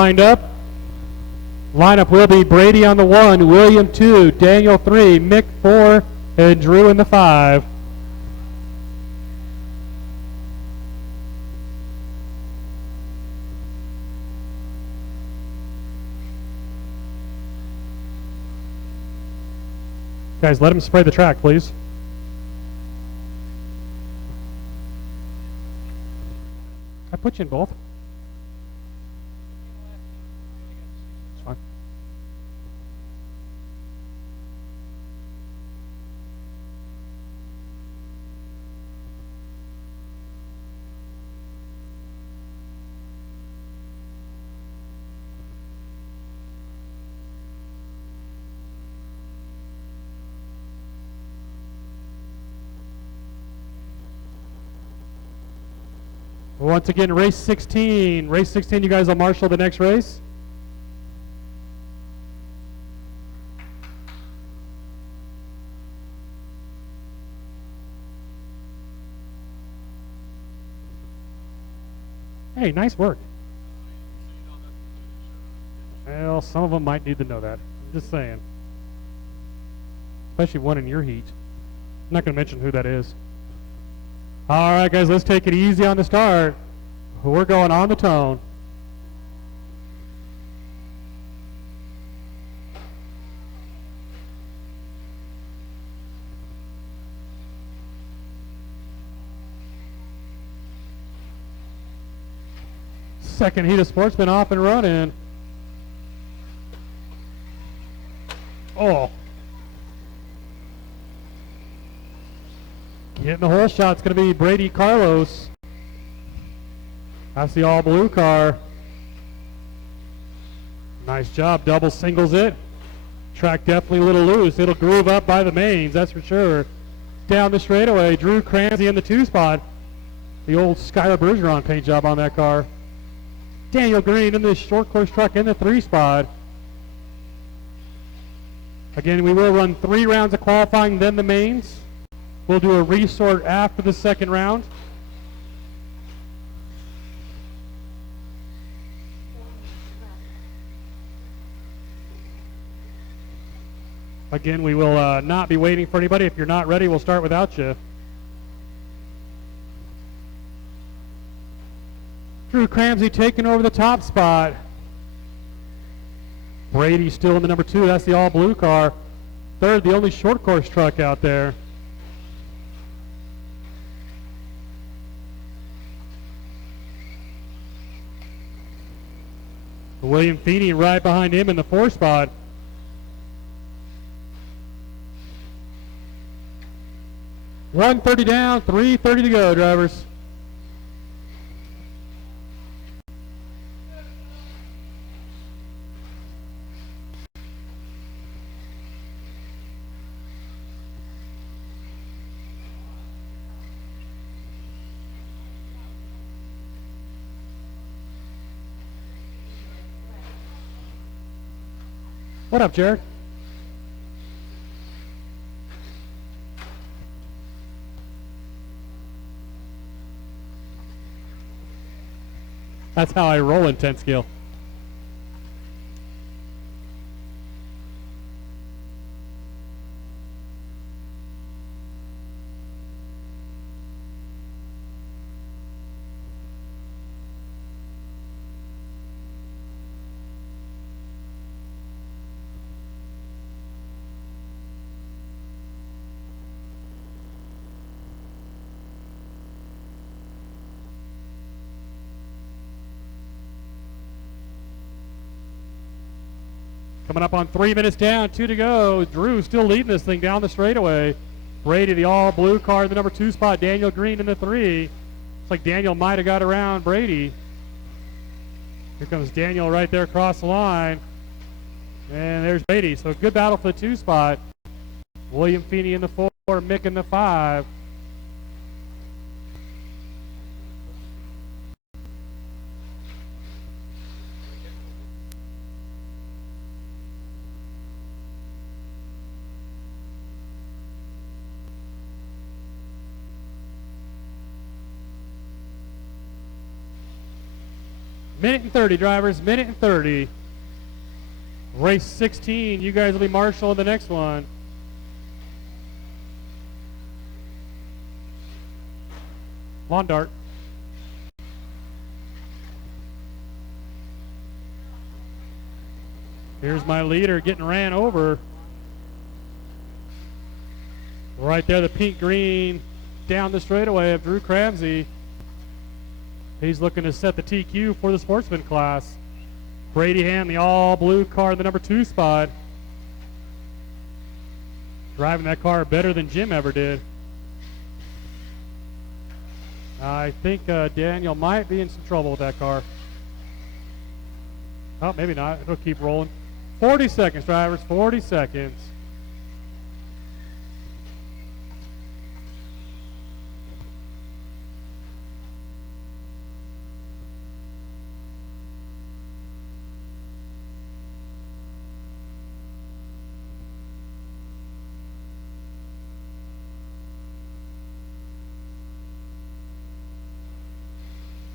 lined up. Lineup will be Brady on the 1, William 2, Daniel 3, Mick 4, and Drew in the 5. Guys, let him spray the track, please. I put you in both. It's fine. Once again, race 16. Race 16, you guys will marshal the next race. Hey, nice work. Well, some of them might need to know that. I'm just saying. Especially one in your heat. I'm not going to mention who that is. All right, guys, let's take it easy on the start. We're going on the tone. Second heat of Sportsman off and running. Oh. Getting the whole shot. It's going to be Brady Carlos. That's the all blue car. Nice job. Double singles it. Track definitely a little loose. It'll groove up by the mains, that's for sure. Down the straightaway. Drew Cramsey in the 2 spot. The old Skylar Bergeron paint job on that car. Daniel Green in the short course truck in the 3 spot. Again, we will run 3 rounds of qualifying, then the mains. We'll do a resort after the second round. Again, we will not be waiting for anybody. If you're not ready, we'll start without you. Drew Cramsey taking over the top spot. Brady still in the number 2. That's the all blue car. Third, the only short course truck out there. William Feeney right behind him in the 4 spot. $130 down, $330 to go, drivers. What up, Jared? That's how I roll in 10 scale. Coming up on 3 minutes down, 2 to go. Drew still leading this thing down the straightaway. Brady, the all blue car, the number 2 spot. Daniel Green in the 3. Looks like Daniel might have got around Brady. Here comes Daniel right there across the line. And there's Brady. So good battle for the 2 spot. William Feeney in the 4, Mick in the 5. Minute and 30, drivers. Minute and 30. Race 16. You guys will be Marshall in the next one. Lawn dart. Here's my leader getting ran over. Right there, the pink green down the straightaway of Drew Cramsey. He's looking to set the TQ for the sportsman class. Brady Ham, the all blue car in the number 2 spot. Driving that car better than Jim ever did. I think Daniel might be in some trouble with that car. Oh, maybe not. It'll keep rolling. 40 seconds, drivers. 40 seconds.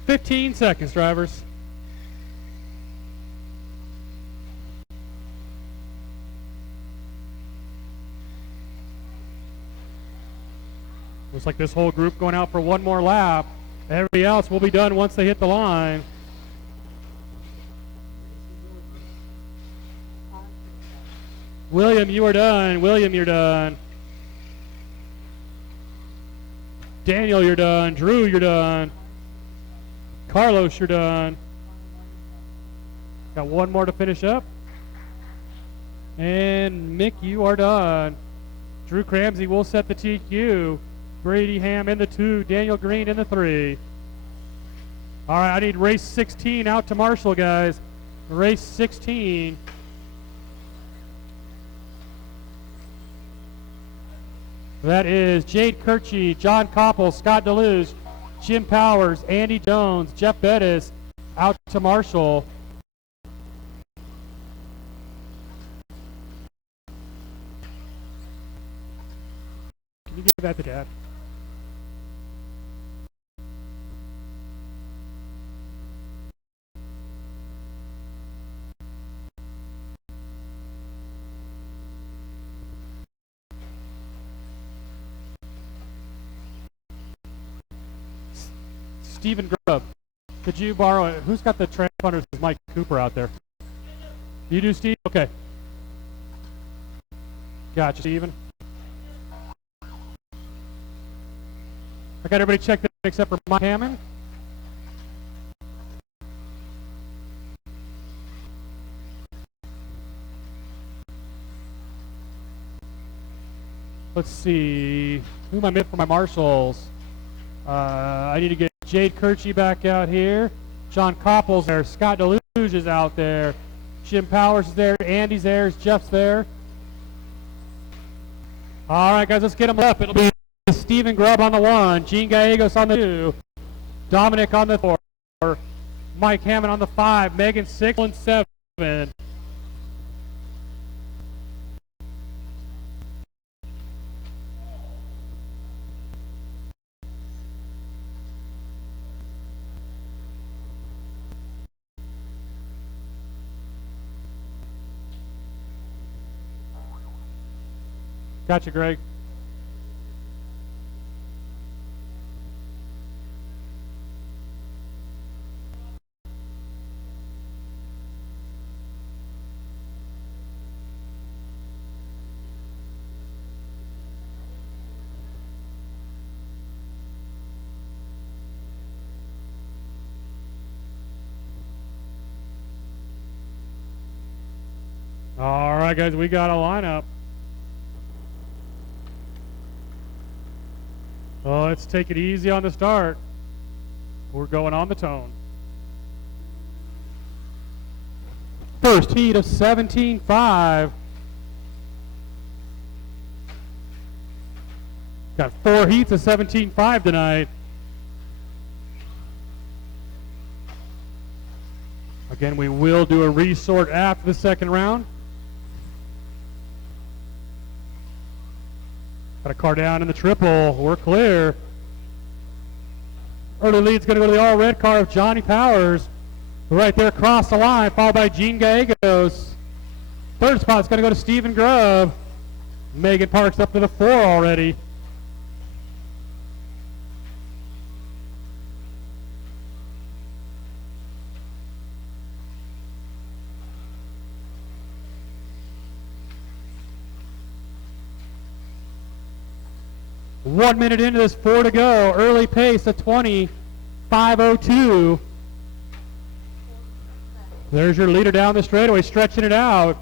Fifteen seconds, drivers. Looks like this whole group going out for one more lap. Everybody else will be done once they hit the line. William, you are done. William, you're done. Daniel, you're done. Drew, you're done. Carlos, you're done. Got one more to finish up. And Mick, you are done. Drew Cramsey will set the TQ. Brady Ham in the 2. Daniel Green in the 3. All right, I need race 16 out to Marshall, guys. Race 16. That is Jade Kirchie, John Koppel, Scott DeLuge, Jim Powers, Andy Jones, Jeff Bettis out to Marshall. Can you give that to Dad? Stephen Grubb, could you borrow it? Who's got the transponders? Is Mike Cooper out there? You do, Steve? Okay. Gotcha, Stephen. I got everybody checked in except for Mike Hammond. Let's see. Who am I missing for my marshals? I need to get Jade Kirchie back out here. John Koppel's there. Scott DeLuge is out there. Jim Powers is there. Andy's there. Jeff's there. All right, guys, let's get them up. It'll be Stephen Grubb on the 1, Gene Gallegos on the 2, Dominic on the 4, Mike Hammond on the 5, Megan 6 and 7. Gotcha, Greg. All right, guys, we got a lineup. Oh, let's take it easy on the start. We're going on the tone. First heat of 17.5. Got 4 heats of 17.5 tonight. Again, we will do a resort after the second round. Got a car down in the triple. We're clear. Early lead's going to go to the all-red car of Johnny Powers. Right there across the line, followed by Gene Gallegos. Third spot's going to go to Stephen Grubb. Megan Parks up to the 4 already. One minute into this, 4 to go. Early pace at 20:5:02. There's your leader down the straightaway, stretching it out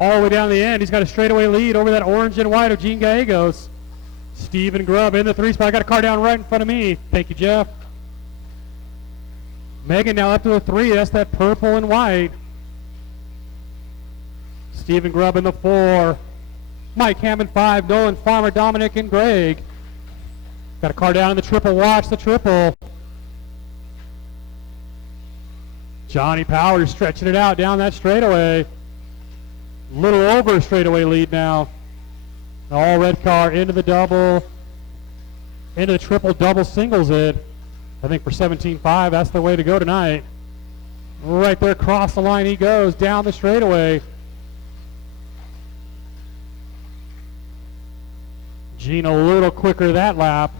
all the way down the end. He's got a straightaway lead over that orange and white of Gene Gallegos. Stephen Grubb in the 3 spot. I got a car down right in front of me. Thank you, Jeff. Megan now up to the 3. That's that purple and white. Stephen Grubb in the 4. Mike Hammond 5. Nolan Farmer, Dominic, and Greg. Got a car down in the triple. Watch the triple. Johnny Powers stretching it out down that straightaway. Little over straightaway lead now. The all red car into the double, into the triple, double singles it. I think for 17.5, that's the way to go tonight. Right there across the line he goes, down the straightaway. Gene a little quicker that lap.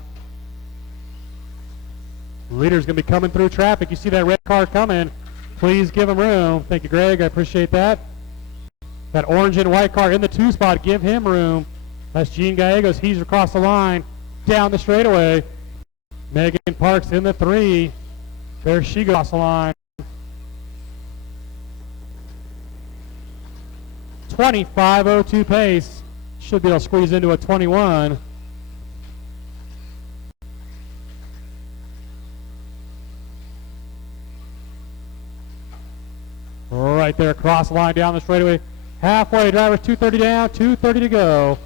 Leader's going to be coming through traffic. You see that red car coming. Please give him room. Thank you, Greg. I appreciate that. That orange and white car in the 2 spot. Give him room. That's Gene Gallegos. He's across the line. Down the straightaway. Megan Parks in the 3. There she goes across the line. 25:02 pace. Should be able to squeeze into a 21. Right there across the line down the straightaway. Halfway, drivers 2:30 down, 2:30 to go.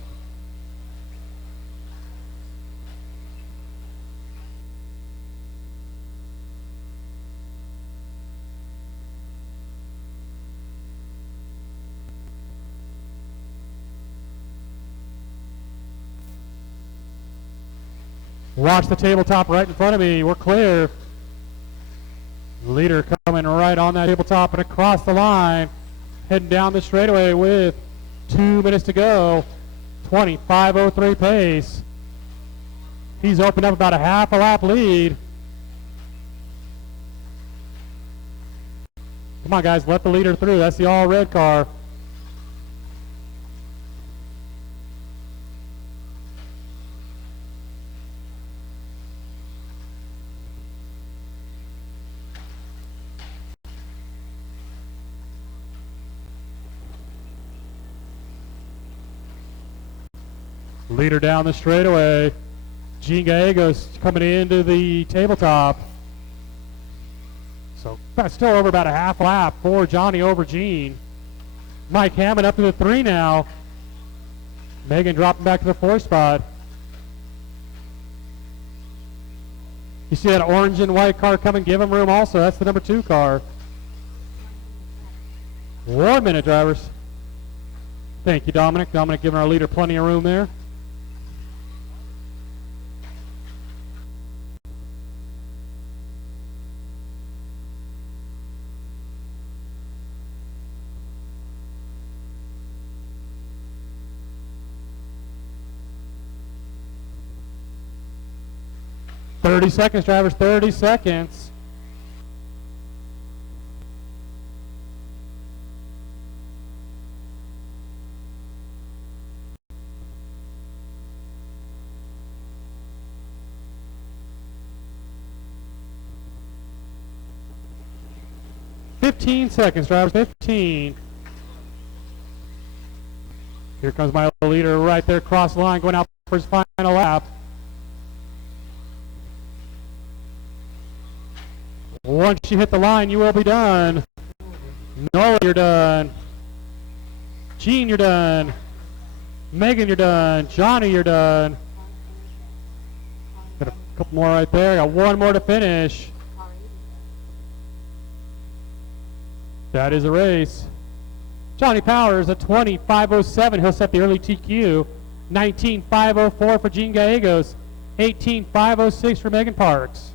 Watch the tabletop right in front of me. We're clear. Leader coming right on that tabletop and across the line. Heading down the straightaway with 2 minutes to go. 25:03 pace. He's opened up about a half a lap lead. Come on, guys, let the leader through. That's the all red car. Leader down the straightaway. Gene Gallegos coming into the tabletop. So that's still over about a half lap for Johnny over Gene. Mike Hammond up to the 3 now. Megan dropping back to the 4 spot. You see that orange and white car coming, give him room also. That's the number 2 car. 1 minute, drivers. Thank you, Dominic. Dominic giving our leader plenty of room there. "30 seconds, drivers, 30 seconds. "15 seconds, drivers, 15. Here comes my leader right there across the line, going out for his final lap. Once you hit the line, you will be done. Nolan, you're done. Gene, you're done. Megan, you're done. Johnny, you're done. Got a couple more right there. Got one more to finish. That is a race. Johnny Powers at 20:5:07. He'll set the early TQ. 19:5:04 for Gene Gallegos. 18:5:06 for Megan Parks.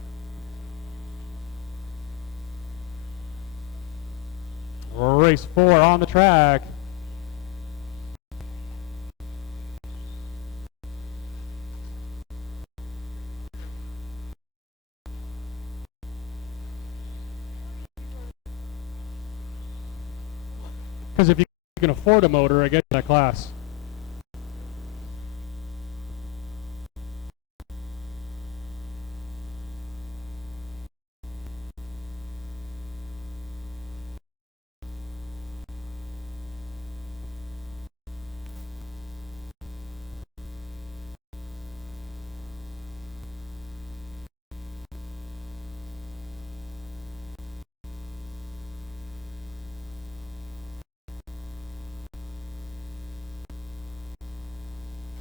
Race 4 on the track. Because if you can afford a motor, I get that class.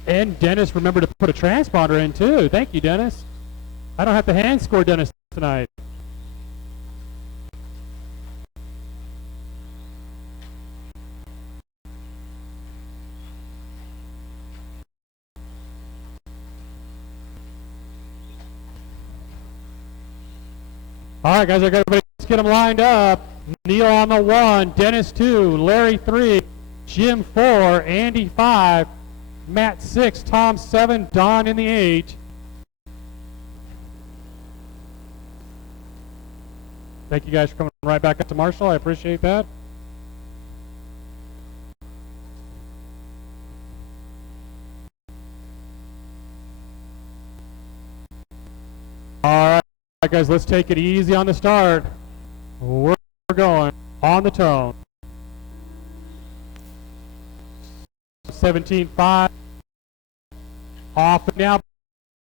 And Dennis remembered to put a transponder in too. Thank you, Dennis. I don't have to hand score Dennis tonight. All right, guys, everybody, let's get them lined up. Neil on the 1, Dennis 2, Larry 3, Jim 4, Andy 5, Matt 6, Tom 7, Don in the 8. Thank you guys for coming right back up to Marshall. I appreciate that. All right, guys, let's take it easy on the start. We're going on the tone. 17.5. Off and now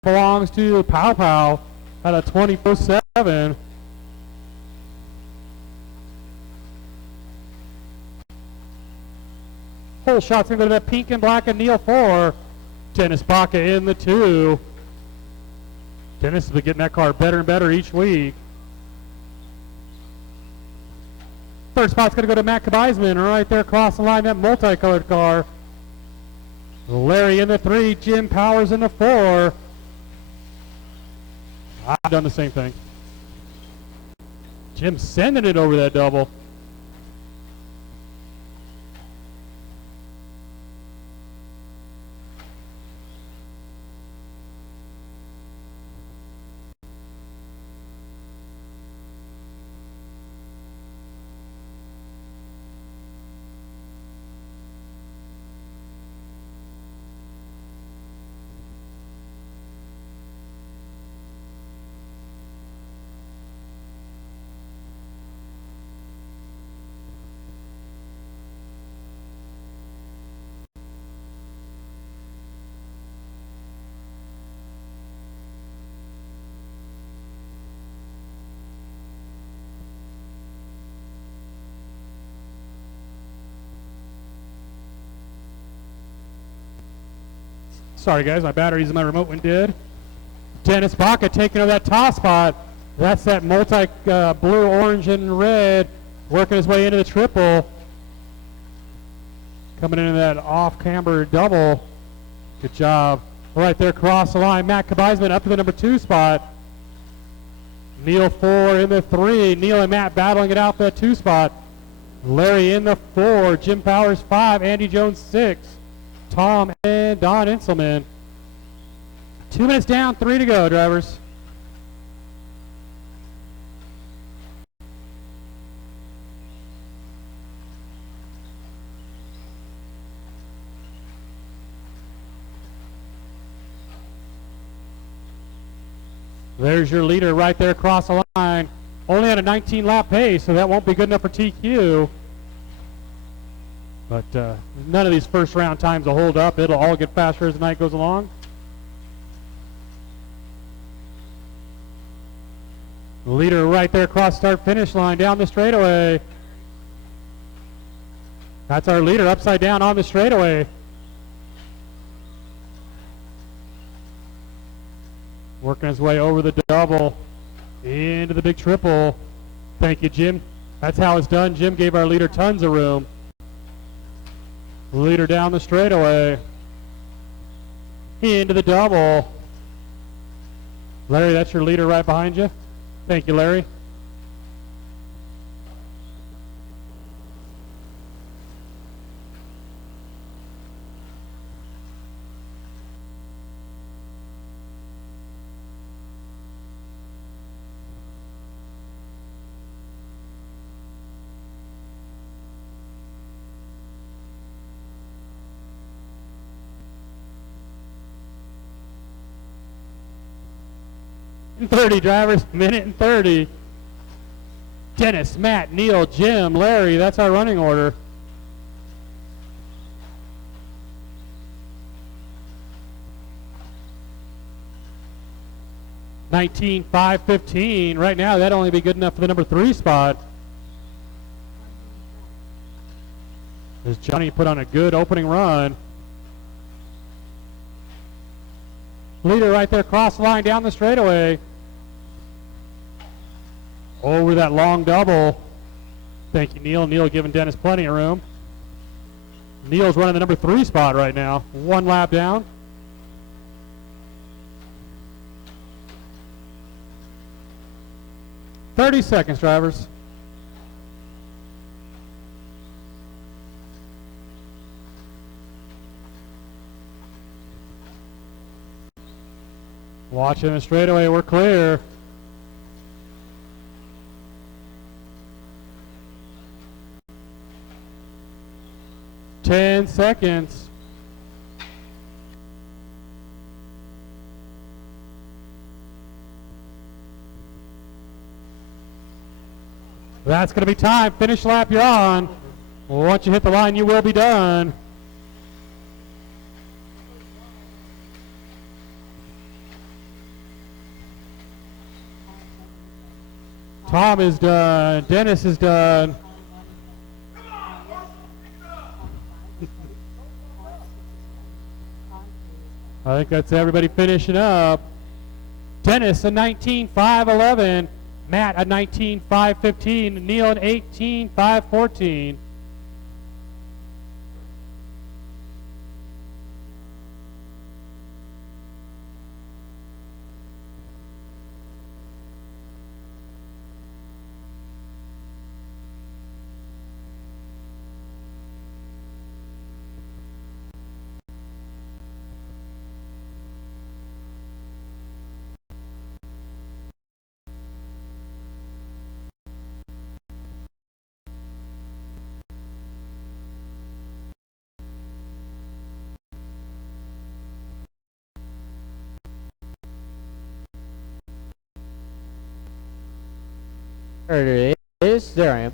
belongs to Pow Pow at a 24.7. Whole shot's going to go to that pink and black and Neil 4. Dennis Baca in the 2. Dennis has been getting that car better and better each week. Third spot's going to go to Matt Kabeisman right there across the line, that multicolored car. Larry in the 3, Jim Powers in the 4. I've done the same thing. Jim sending it over that double. Sorry, guys, my batteries in my remote went dead. Dennis Baca taking over that top spot. That's that multi blue, orange, and red working his way into the triple. Coming into that off-camber double. Good job. Right there across the line, Matt Kabeisman up to the number 2 spot. Neil 4 in the 3. Neil and Matt battling it out for that 2 spot. Larry in the 4. Jim Powers 5. Andy Jones 6. Tom and Don Inselman. 2 minutes down, 3 to go, drivers. There's your leader right there across the line. Only at a 19-lap pace, so that won't be good enough for TQ. But none of these first round times will hold up. It'll all get faster as the night goes along. Leader right there across start finish line down the straightaway. That's our leader upside down on the straightaway. Working his way over the double into the big triple. Thank you, Jim. That's how it's done. Jim gave our leader tons of room. Leader down the straightaway. Into the double. Larry, that's your leader right behind you. Thank you, Larry. and 30, drivers. Minute and 30. Dennis, Matt, Neil, Jim, Larry. That's our running order. $19,515. Right now, that'd only be good enough for the number 3 spot. As Johnny put on a good opening run. Leader right there, cross the line down the straightaway. Over that long double. Thank you, Neil. Neil giving Dennis plenty of room. Neil's running the number 3 spot right now. 1 lap down. "30 seconds, drivers." Watching the straightaway, we're clear. "10 seconds. That's going to be time. Finish lap, you're on. Once you hit the line, you will be done. Tom is done. Dennis is done. I think that's everybody finishing up. Dennis a 19,511. Matt a 19,515. Neil an 18,514. There it is. There I am.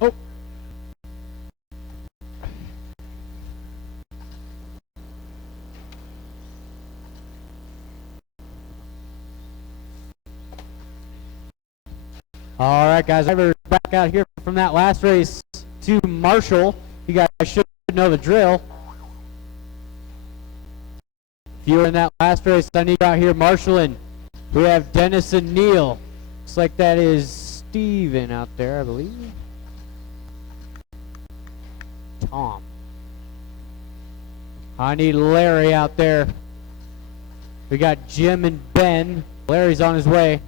Oh. All right, guys. We're back out here from that last race to Marshall. You guys should know the drill. If you were in that last race, I need you out here, Marshall, and we have Dennis and Neil. Looks like that is Steven out there, I believe. Tom. I need Larry out there. We got Jim and Ben. Larry's on his way.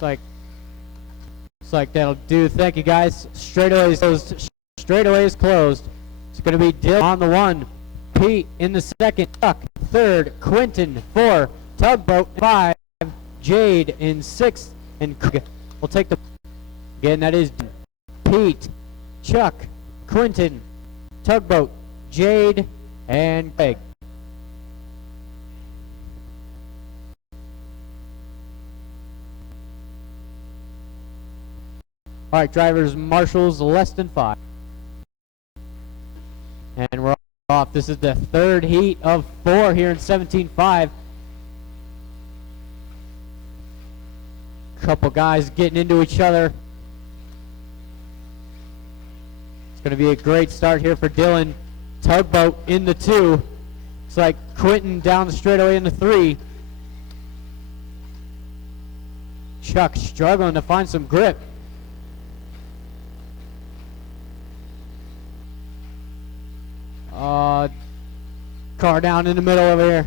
Looks like that'll do. Thank you, guys. Straightaway is closed. Straightaway is closed. It's going to be Dill on the 1. Pete in the 2nd, Chuck 3rd, Quentin 4, Tugboat 5, Jade in 6th, and we'll take the again. That is Pete, Chuck, Quentin, Tugboat, Jade, and Craig. All right, drivers, marshals less than 5, and we're off. This is the 3rd heat of 4 here in 17.5. Couple guys getting into each other. It's going to be a great start here for Dylan. Tugboat in the 2. It's like Quentin down the straightaway in the 3. Chuck struggling to find some grip. Car down in the middle over here.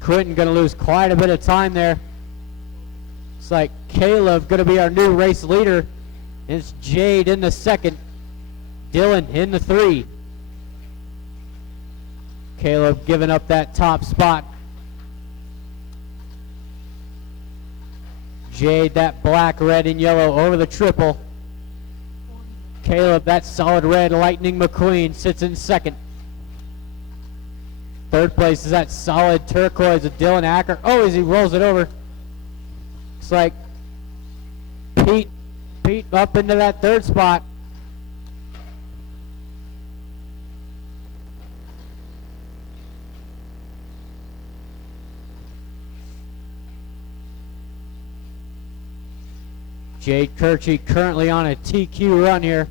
Quentin going to lose quite a bit of time there. It's like Caleb going to be our new race leader. It's Jade in the 2nd. Dylan in the 3. Caleb giving up that top spot. Jade, that black, red, and yellow over the triple. Caleb, that solid red Lightning McQueen, sits in second. Third place is that solid turquoise of Dylan Acker. Oh, as he rolls it over. Looks like Pete up into that third spot. Jade Kirchie currently on a TQ run here.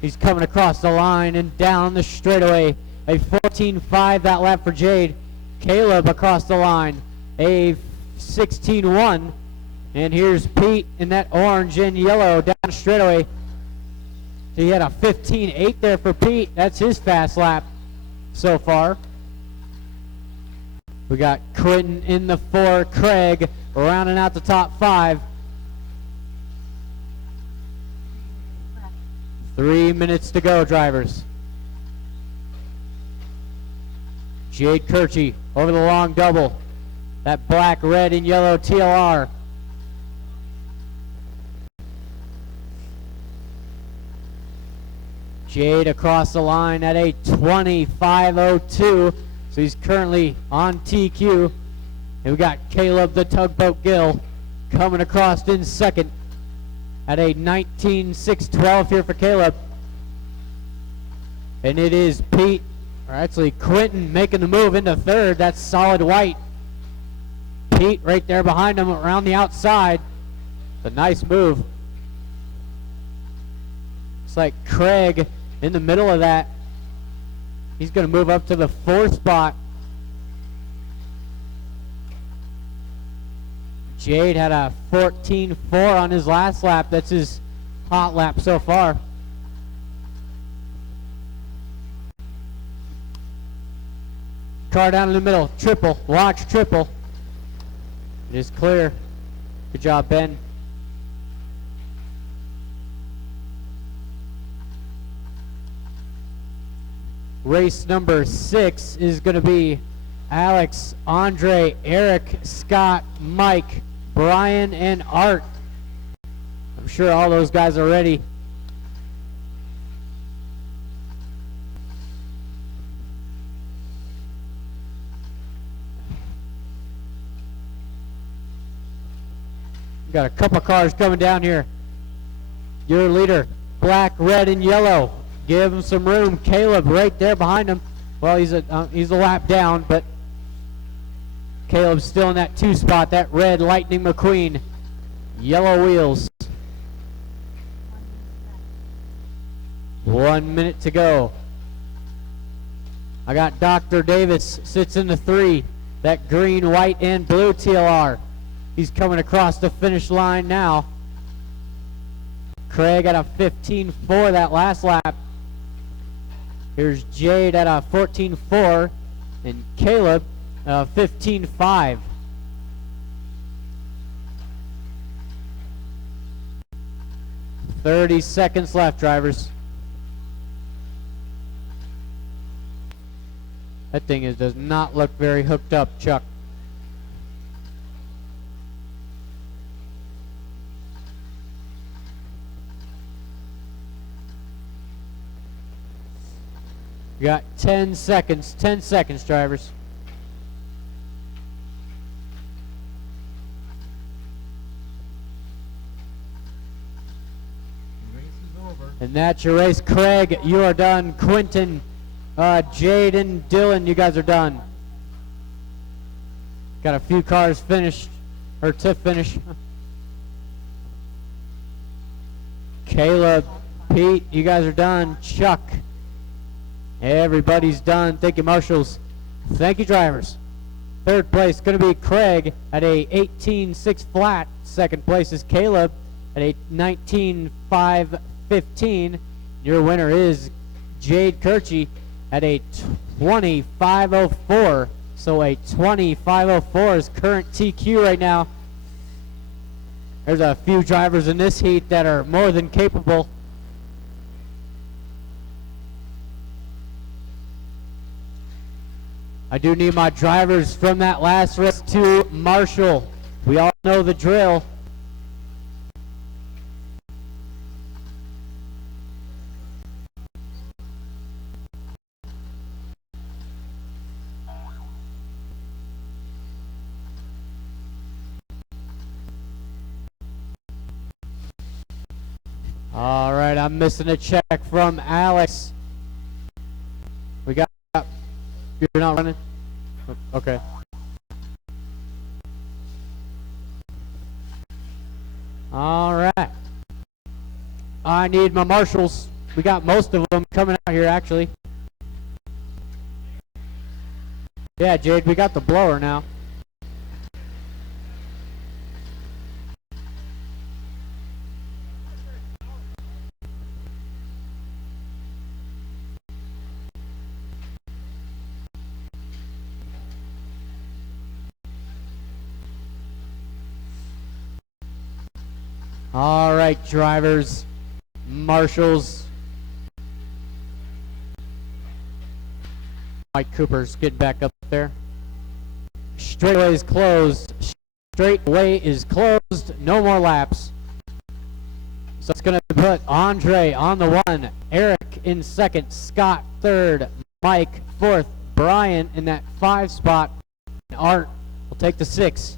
He's coming across the line and down the straightaway. A 14.5 that lap for Jade. Caleb across the line. A 16.1. And here's Pete in that orange and yellow down the straightaway. He had a 15.8 there for Pete. That's his fast lap so far. We got Quentin in the 4. Craig rounding out the top 5. 3 minutes to go, drivers. Jade Kirchie over the long double. That black, red, and yellow TLR. Jade across the line at a 25.02. So he's currently on TQ. And we got Caleb the Tugboat Gill coming across in second at a 19.612 here for Caleb. And it is Pete, or actually Quentin, making the move into third. That's solid white. Pete right there behind him around the outside. A nice move. Looks like Craig in the middle of that. He's going to move up to the 4th spot. Jade had a 14.4 on his last lap. That's his hot lap so far. Car down in the middle. Triple. Watch triple. It is clear. Good job, Ben. Race number 6 is going to be Alex, Andre, Eric, Scott, Mike, Brian, and Art. I'm sure all those guys are ready. Got a couple cars coming down here. Your leader, black, red, and yellow. Give him some room. Caleb right there behind him. Well, he's a lap down, but Caleb's still in that 2 spot. That red Lightning McQueen. Yellow wheels. 1 minute to go. I got Dr. Davis sits in the 3. That green, white, and blue TLR. He's coming across the finish line now. Craig at a 15.4 that last lap. Here's Jade at a 14.4 and Caleb 15.5. "30 seconds left, drivers." That thing does not look very hooked up, Chuck. You got 10 seconds. 10 seconds, drivers. Race is over. And that's your race. Craig, you are done. Quentin, Jade, and Dylan, you guys are done. Got a few cars finished, or to finish. Caleb, Pete, you guys are done. Chuck, everybody's done. Thank you, marshals. Thank you, drivers. Third place going to be Craig at a 18.6 flat. Second place is Caleb at a 19.515. Your winner is Jade Kirchie at a 20.504. So a 20.504 is current TQ right now. There's a few drivers in this heat that are more than capable. I do need my drivers from that last race to marshal. We all know the drill. All right, I'm missing a check from Alex. We got, you're not running? Okay. All right. I need my marshals. We got most of them coming out here, actually. Yeah, Jade, we got the blower now. All right, drivers, marshals. Mike Cooper's getting back up there. Straightaway is closed. Straightaway is closed. No more laps. So it's going to put Andre on the 1, Eric in 2nd, Scott 3rd, Mike 4th, Brian in that 5 spot, and Art will take the 6.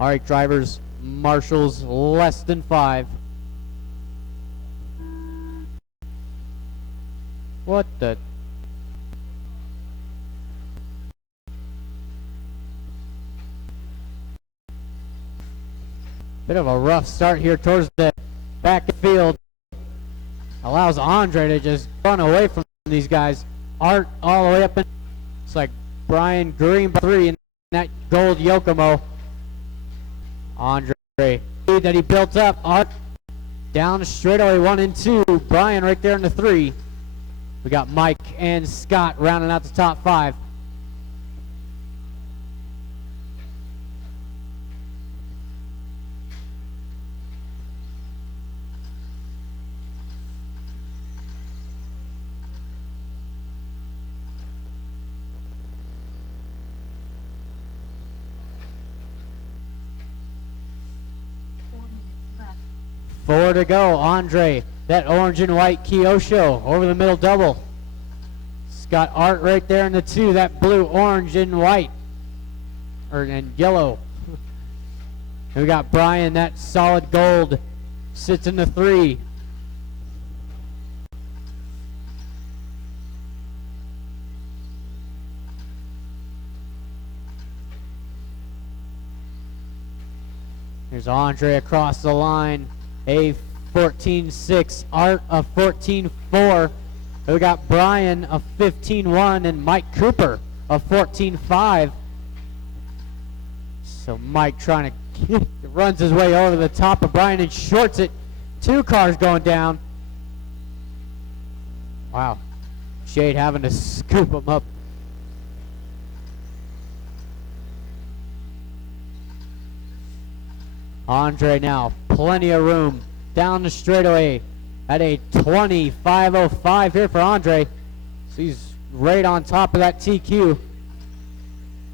All right, drivers, marshals, less than 5. What the? Bit of a rough start here towards the back of the field. Allows Andre to just run away from these guys. Art all the way up in. It's like Brian Green 3 in that gold Yokomo. Andre that he built up. Art down the straightaway 1 and 2. Brian right there in the 3. We got Mike and Scott rounding out the top 5. Four to go. Andre, that orange and white Kyosho over the middle double. It's got Art right there in the 2. That blue, orange, and white, and yellow. And we got Brian, that solid gold, sits in the 3. Here's Andre across the line. A 14.6, Art a 14.4. We got Brian a 15.1 and Mike Cooper a 14.5. So Mike trying to runs his way over the top of Brian and shorts it. 2 cars going down. Wow. Shade having to scoop him up. Andre now, plenty of room down the straightaway at a 20.505 here for Andre. So he's right on top of that TQ. And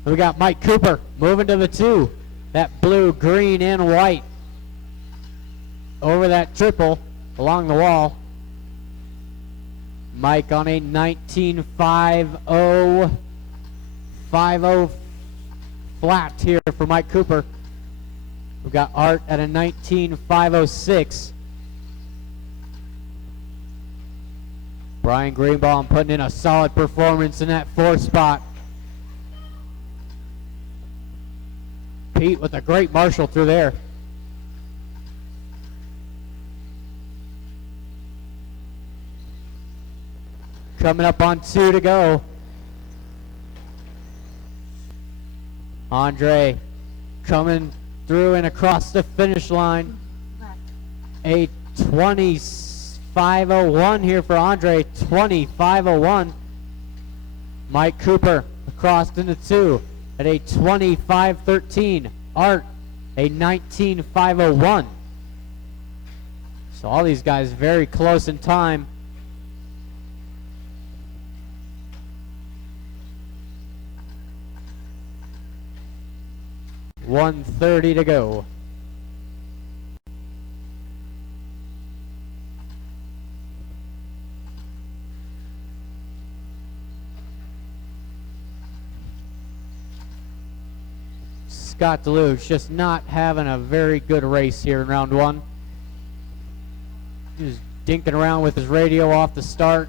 we got Mike Cooper moving to the 2. That blue, green, and white over that triple along the wall. Mike on a 19.50 flat here for Mike Cooper. We've got Art at a 19.506. Brian Greenbaum putting in a solid performance in that 4th spot. Pete with a great marshal through there. Coming up on 2 to go. Andre coming through and across the finish line. A 20.501 here for Andre, 20.501. Mike Cooper across into 2 at a 20.513. Art, a 19.501. So all these guys very close in time. .130 to go. Scott DeLuge just not having a very good race here in round one. He was dinking around with his radio off the start.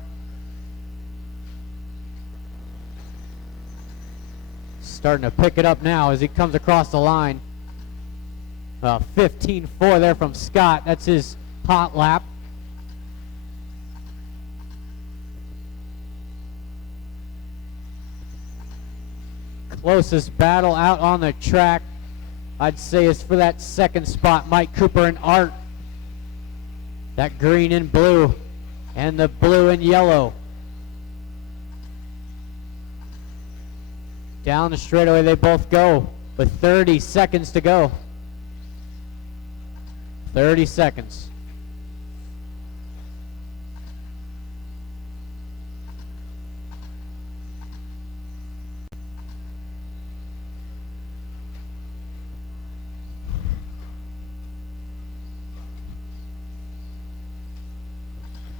Starting to pick it up now as he comes across the line. 15-4 there from Scott. That's his hot lap. Closest battle out on the track, I'd say, is for that second spot. Mike Cooper and Art. That green and blue, and the blue and yellow. Down the straightaway they both go with 30 seconds to go. 30 seconds.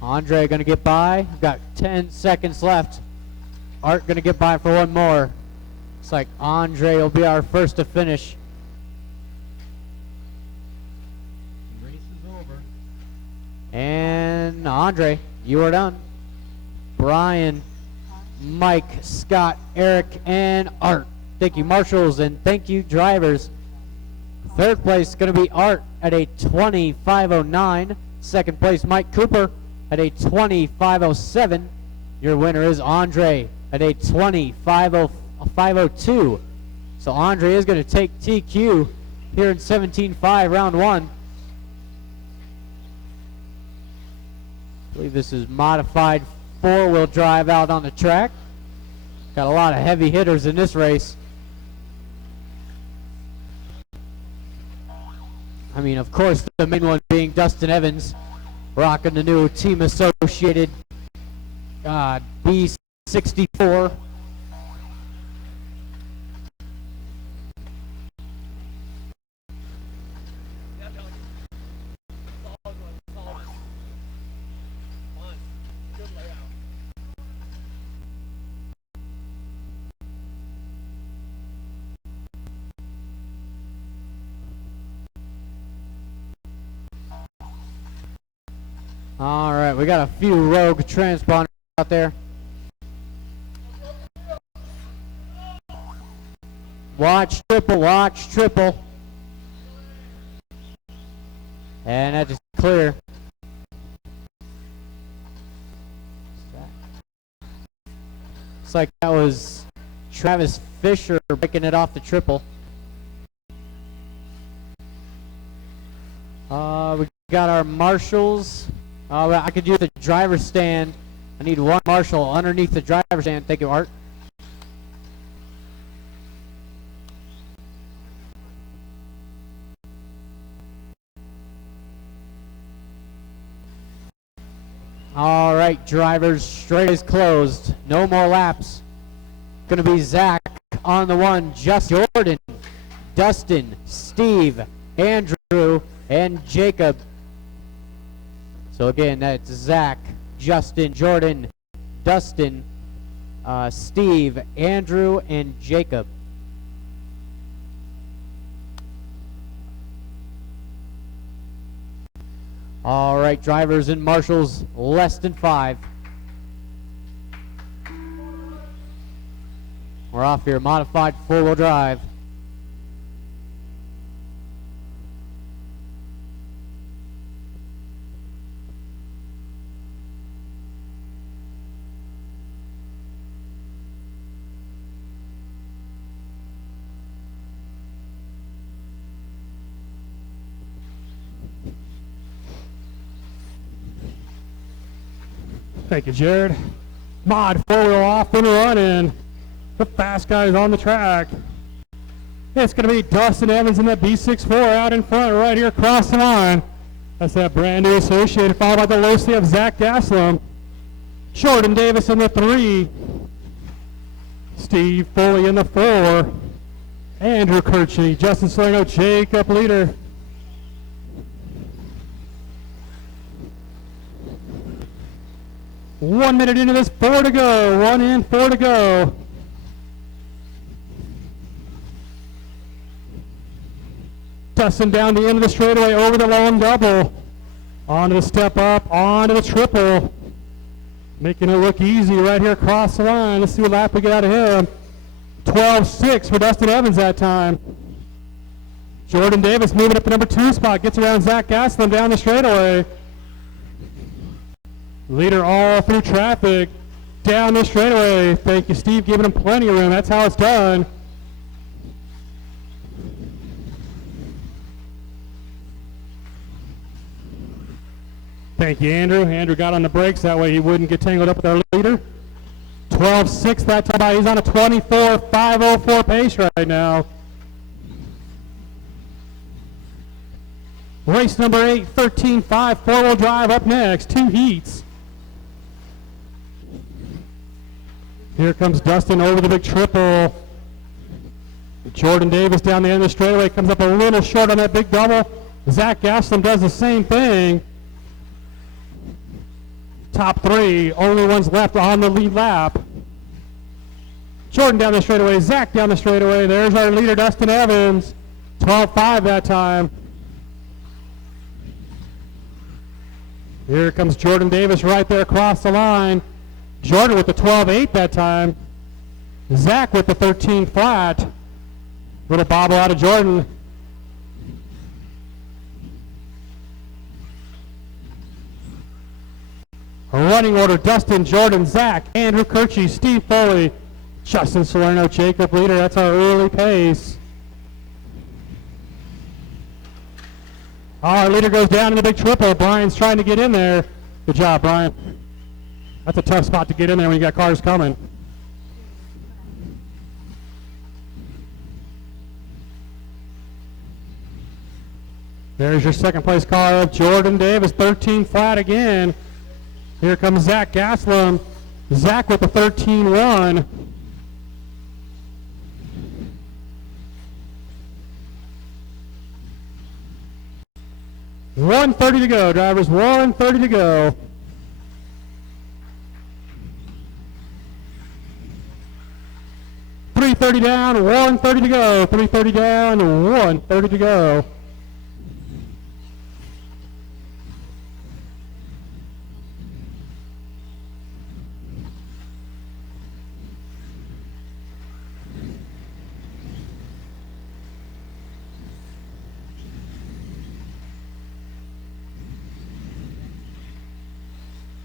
Andre gonna get by. Got 10 seconds left. Art gonna get by for one more. Looks like Andre will be our first to finish. Race is over. And Andre, you are done. Brian, Mike, Scott, Eric, and Art. Thank you, marshals, and thank you, drivers. Third place is going to be Art at a 20.509. Second place, Mike Cooper at a 20.507. Your winner is Andre at a 20.502. So Andre is going to take TQ here in 17.5 round one. I believe this is modified four-wheel drive out on the track. Got a lot of heavy hitters in this race. I mean, of course, the main one being Dustin Evans, rocking the new Team Associated B64. All right, we got a few rogue transponders out there. Watch triple, watch triple. And that is clear. Looks like that was Travis Fisher breaking it off the triple. We got our marshals. I could use the driver's stand. I need one marshal underneath the driver's stand. Thank you, Art. All right, drivers, straight is closed. No more laps. Gonna be Zach on the one, Justin, Jordan, Dustin, Steve, Andrew, and Jacob. So again, that's Zach, Justin, Jordan, Dustin, Steve, Andrew, and Jacob. All right, drivers and marshals, less than 5. We're off here, modified four-wheel drive. Thank you, Jared. Mod, four-wheel off and running. The fast guys on the track. It's going to be Dustin Evans in that B64 out in front right here across the line. That's that brand new Associated, followed by the low C of Zach Gaslam. Jordan Davis in the 3. Steve Foley in the 4. Andrew Kirchney, Justin Salerno, Jacob Leader. One minute into this, 4 to go. 1 in, 4 to go. Dustin down the end of the straightaway over the long double. Onto the step up, onto the triple. Making it look easy right here across the line. Let's see what lap we get out of him. 12.6 for Dustin Evans that time. Jordan Davis moving up the number 2 spot. Gets around Zach Gaslam down the straightaway. Leader all through traffic. Down the straightaway. Thank you, Steve, giving him plenty of room. That's how it's done. Thank you, Andrew. Andrew got on the brakes. That way he wouldn't get tangled up with our leader. 12.6 that time. He's on a 24.504 pace right now. Race number 8, 13.5, four-wheel drive up next. 2 heats. Here comes Dustin over the big triple. Jordan Davis down the end of the straightaway comes up a little short on that big double. Zach Gaslam does the same thing. Top 3, only ones left on the lead lap. Jordan down the straightaway, Zach down the straightaway. There's our leader, Dustin Evans. 12.5 that time. Here comes Jordan Davis right there across the line. Jordan with the 12.8 that time. Zach with the 13 flat. Little bobble out of Jordan. A running order: Dustin, Jordan, Zach, Andrew Kirchie, Steve Foley, Justin Salerno, Jacob Leader. That's our early pace. Our leader goes down in the big triple. Brian's trying to get in there. Good job, Brian. That's a tough spot to get in there when you got cars coming. There's your second place car of Jordan Davis, 13 flat again. Here comes Zach Gaslam. Zach with the 13.1. $130 to go, drivers. $130 to go. $330 down, $130 to go. $330 down, $130 to go.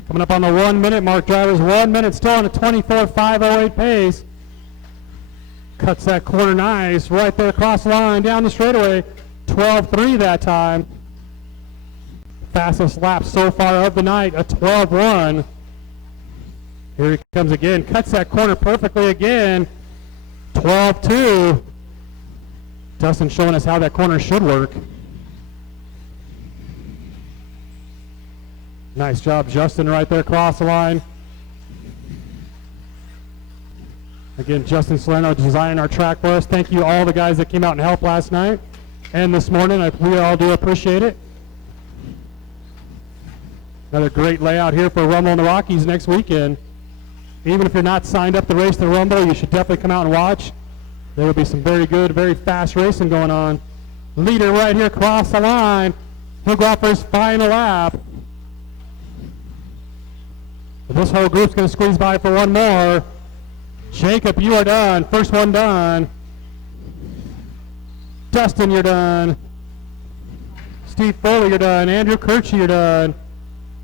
Coming up on the 1 minute mark, drivers. 1 minute, still on a 24.508 pace. Cuts that corner nice, right there across the line, down the straightaway. 12.3 that time. Fastest lap so far of the night, a 12.1. Here he comes again, cuts that corner perfectly again. 12.2. Dustin showing us how that corner should work. Nice job, Justin, right there across the line. Again, Justin Salerno designing our track for us. Thank you all the guys that came out and helped last night and this morning. We all do appreciate it. Another great layout here for Rumble in the Rockies next weekend. Even if you're not signed up to race the Rumble, you should definitely come out and watch. There will be some very good, very fast racing going on. Leader right here across the line. He'll go out for his final lap. But this whole group's going to squeeze by for one more. Jacob, you are done. First one done. Dustin, you're done. Steve Foley, you're done. Andrew Kirchie, you're done.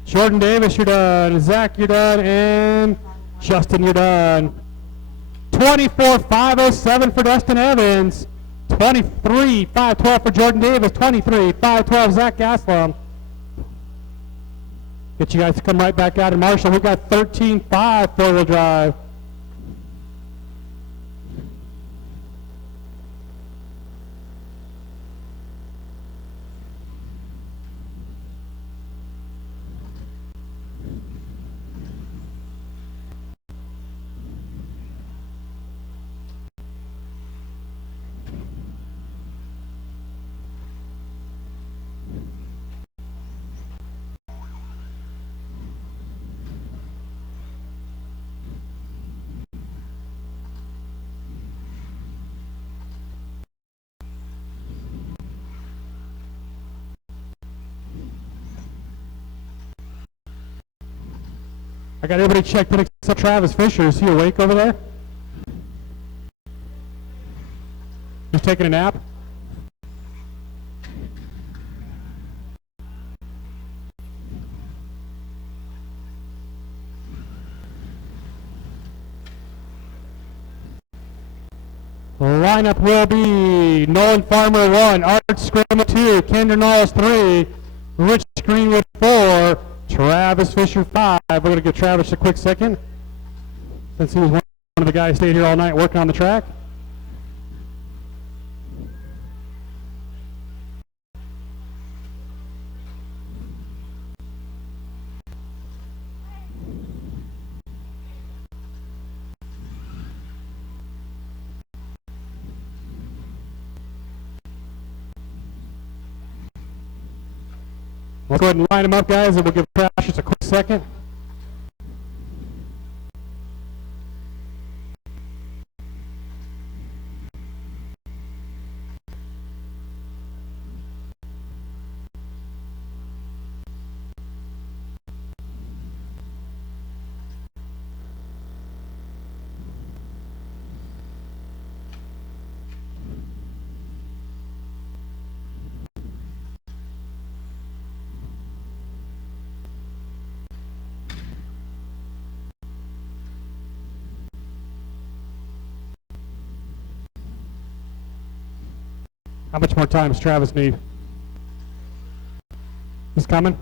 Jordan Davis, you're done. Zach, you're done. And Justin, you're done. 24.507 for Dustin Evans. 23.512 for Jordan Davis. 23.512 Zach Gaslam. Get you guys to come right back out. And Marshall, we've got 13.5 four-wheel drive. I got everybody checked in except Travis Fisher. Is he awake over there? He's taking a nap? The lineup will be Nolan Farmer 1, Art Scrimmer 2, Kendra Knowles 3, Rich Greenwood 4, Travis Fisher 5. We're going to give Travis a quick second since he was one of the guys who stayed here all night working on the track. Let's go ahead and line them up, guys, and we'll give Travis just a quick second. How much more time does Travis need? He's coming.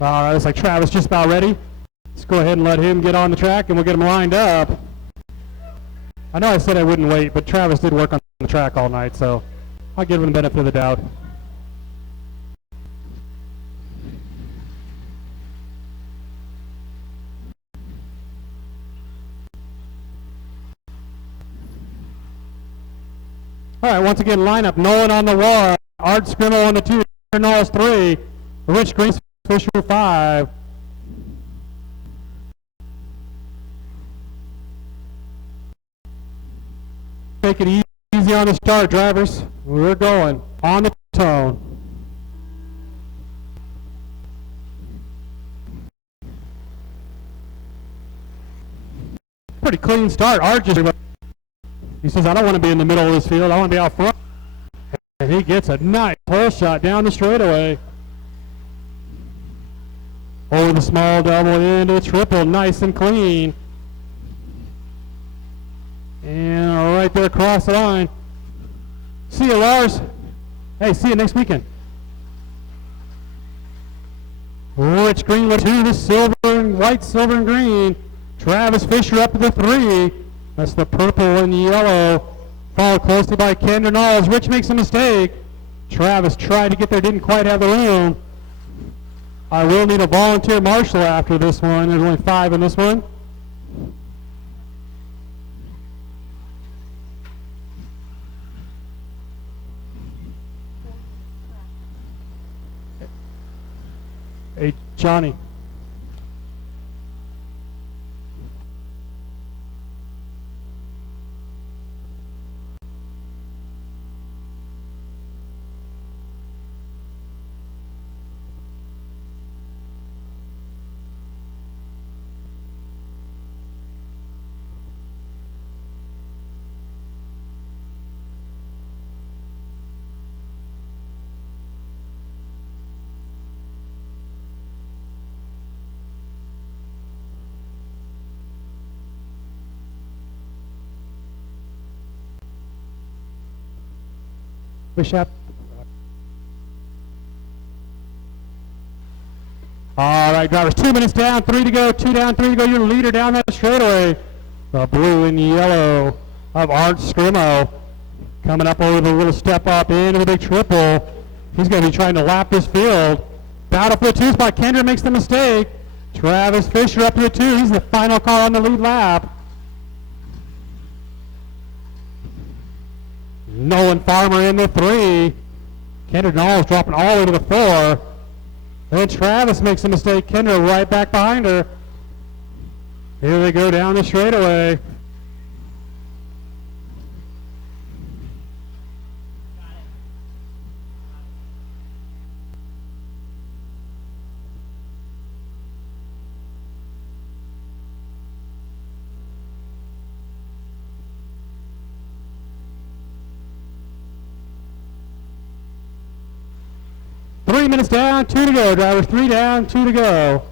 All right, looks like Travis just about ready. Let's go ahead and let him get on the track, and we'll get him lined up. I know I said I wouldn't wait, but Travis did work on the track all night, so I'll give him the benefit of the doubt. All right, once again, lineup. Nolan on the 1, Art Scrimmel on the 2, Knowles 3, Rich Green Fisher 5. Take it easy on the start, drivers. We're going on the tone. Pretty clean start. Art just, he says, I don't want to be in the middle of this field. I want to be out front. And he gets a nice pull shot down the straightaway. Over the small double into the triple, nice and clean. And right there across the line. See you, Lars. Hey, see you next weekend. Rich Greenwood to the silver and white, silver and green. Travis Fisher up to the 3. That's the purple and yellow. Followed closely by Kendra Knowles. Rich makes a mistake. Travis tried to get there, didn't quite have the room. I will need a volunteer marshal after this one. There's only 5 in this one. Hey, Johnny. Bishop. All right, drivers, 2 minutes down, 3 to go, 2 down, 3 to go. Your leader down that straightaway. The blue and yellow of Art Scrimo. Coming up over the little step up into the big triple. He's going to be trying to lap this field. Battle for the 2 spot. Kendra makes the mistake. Travis Fisher up to the 2. He's the final car on the lead lap. Nolan Farmer in the 3. Kendra Knowles dropping all the way to the 4. Then Travis makes a mistake. Kendra right back behind her. Here they go down the straightaway. Three minutes down, 2 to go, drivers. 3 down, 2 to go.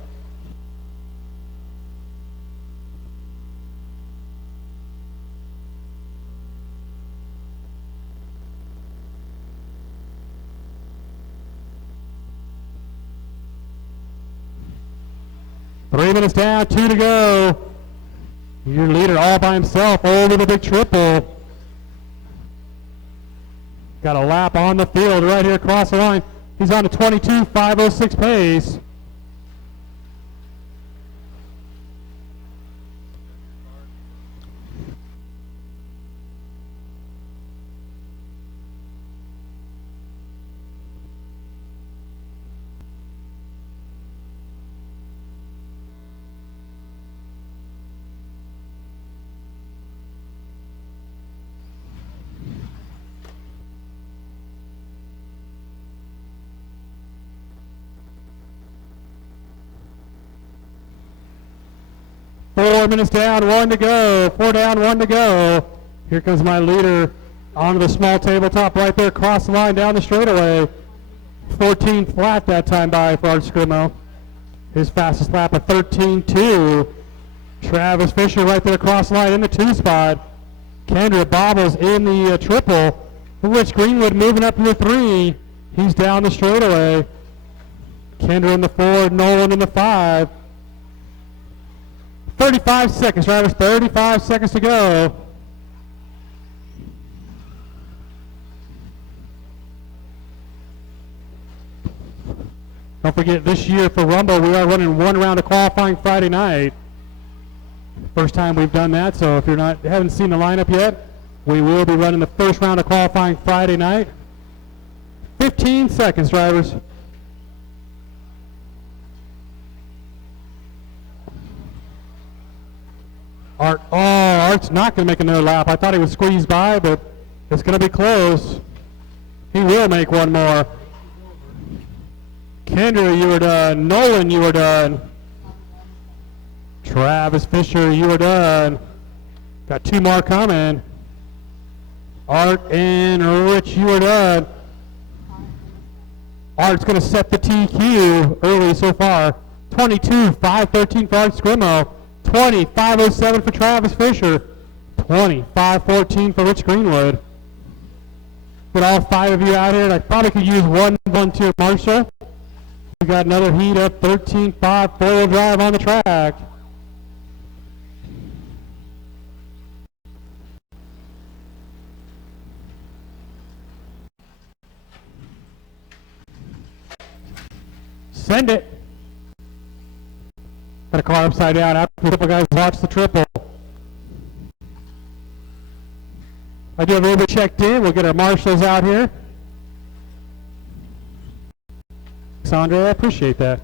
Three minutes down, 2 to go. Your leader all by himself over the big triple. Got a lap on the field right here across the line. He's on a 22.506 pace. Four minutes down, 1 to go. 4 down, 1 to go. Here comes my leader onto the small tabletop right there, across the line down the straightaway. 14 flat that time by for Art Scrimo. His fastest lap of 13.2. Travis Fisher right there across the line in the 2 spot. Kendra bobbles in the triple. Rich Greenwood moving up to the 3. He's down the straightaway. Kendra in the 4, Nolan in the 5. 35 seconds, drivers. 35 seconds to go. Don't forget, this year for Rumble, we are running 1 round of qualifying Friday night. First time we've done that, so if you're haven't seen the lineup yet, we will be running the first round of qualifying Friday night. 15 seconds, drivers. Art's not going to make another lap. I thought he would squeeze by, but it's going to be close. He will make one more. Kendra, you were done. Nolan, you were done. Travis Fisher, you were done. Got 2 more coming. Art and Rich, you were done. Art's going to set the TQ early so far. 22.513 for Art Scrimo. 20.507 for Travis Fisher. 20.514 for Rich Greenwood. Get all 5 of you out here, and I probably could use one volunteer marshal. We got another heat up, 13.5 four-wheel drive on the track. Send it. Got a car upside down after a couple guys watch the triple. I do have everybody checked in. We'll get our marshals out here. Sandra, I appreciate that.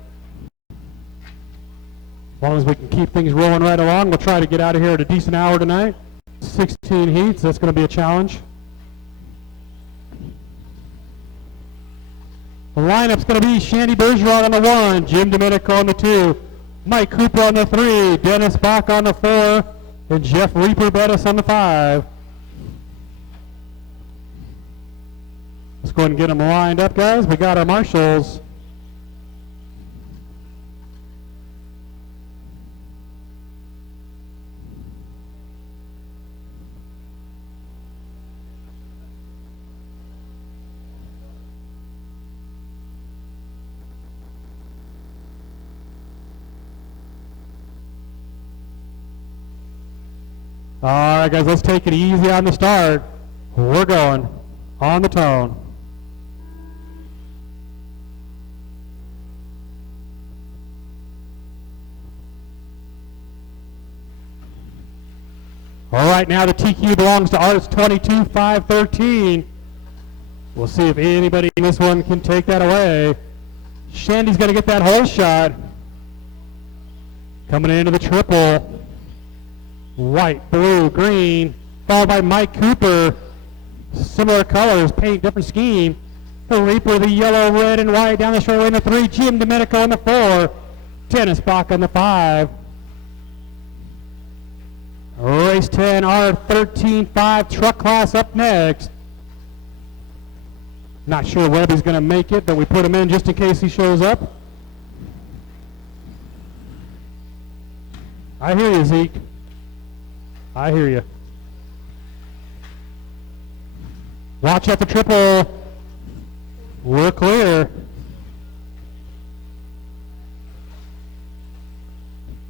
As long as we can keep things rolling right along, we'll try to get out of here at a decent hour tonight. 16 heats, that's going to be a challenge. The lineup's going to be Shandy Bergeron on the 1, Jim Domenico on the 2, Mike Cooper on the 3, Dennis Bach on the 4, and Jeff Reaper Bettis on the 5. Let's go ahead and get them lined up, guys. We got our marshals. All right, guys, let's take it easy on the start. We're going on the tone. All right, now the TQ belongs to Arts 22-5-13. We'll see if anybody in this one can take that away. Shandy's going to get that hole shot. Coming into the triple. White, blue, green, followed by Mike Cooper. Similar colors, paint, different scheme. The Reaper, the yellow, red, and white down the straightaway in the 3. Jim Domenico in the 4. Dennis Bach on the 5. Race 10, R13-5 truck class up next. Not sure Webby's going to make it, but we put him in just in case he shows up. I hear you, Zeke. I hear you. Watch at the triple. We're clear.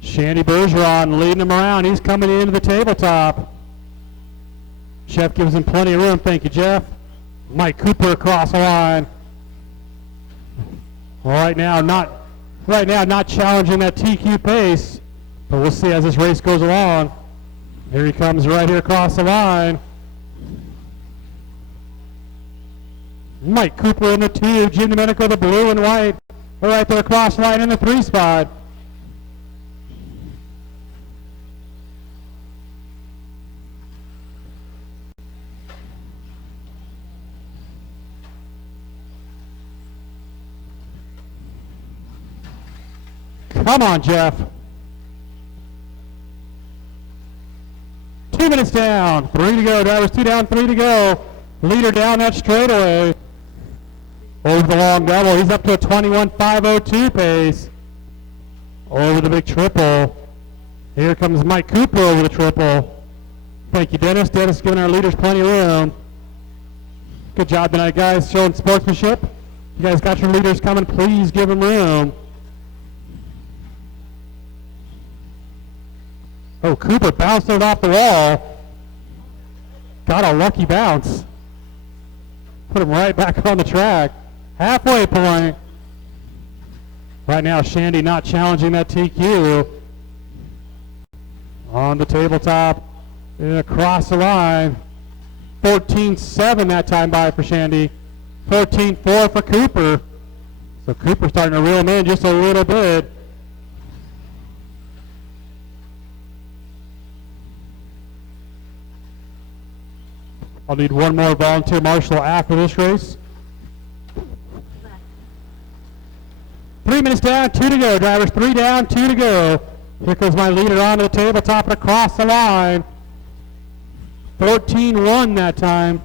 Shandy Bergeron leading him around. He's coming into the tabletop. Jeff gives him plenty of room. Thank you, Jeff. Mike Cooper across the line. Right now, not challenging that TQ pace, but we'll see as this race goes along. Here he comes right here across the line. Mike Cooper in the 2. Jim Domenico the blue and white. They're right there across the line in the 3 spot. Come on, Jeff. 2 minutes down. 3 to go. Drivers 2 down, 3 to go. Leader down that straightaway. Over the long double. He's up to a 21.502 pace. Over the big triple. Here comes Mike Cooper over the triple. Thank you, Dennis. Dennis giving our leaders plenty of room. Good job tonight, guys. Showing sportsmanship. You guys got your leaders coming. Please give them room. Oh, Cooper bounced it off the wall. Got a lucky bounce. Put him right back on the track. Halfway point. Right now, Shandy not challenging that TQ. On the tabletop. And across the line. 14.7 that time by for Shandy. 14.4 for Cooper. So Cooper starting to reel him in just a little bit. I'll need one more volunteer marshal after this race. 3 minutes down, 2 to go. Drivers 3 down, 2 to go. Here comes my leader onto the tabletop and across the line. 14.1 that time.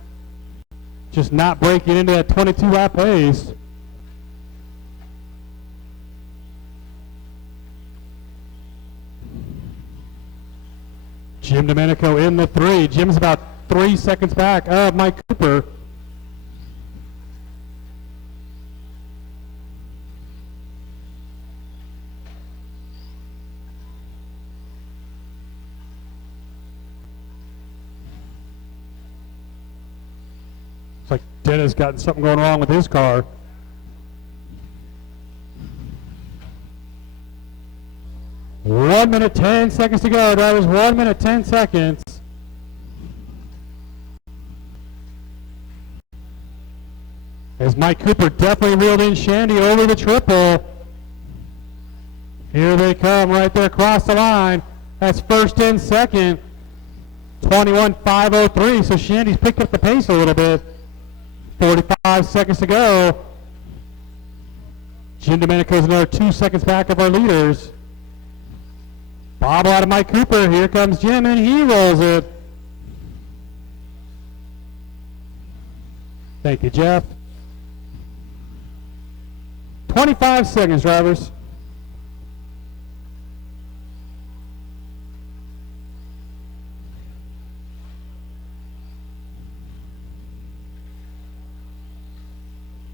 Just not breaking into that 22 lap pace. Jim Domenico in the 3. Jim's about 3 seconds back of Mike Cooper. Looks like Dennis got something going wrong with his car. One minute, 10 seconds to go. Drivers, 1 minute, 10 seconds. As Mike Cooper definitely reeled in Shandy over the triple. Here they come right there across the line. That's first and second. 21.503. So Shandy's picked up the pace a little bit. 45 seconds to go. Jim Domenico's another 2 seconds back of our leaders. Bobble out of Mike Cooper. Here comes Jim, and he rolls it. Thank you, Jeff. 25 seconds, drivers.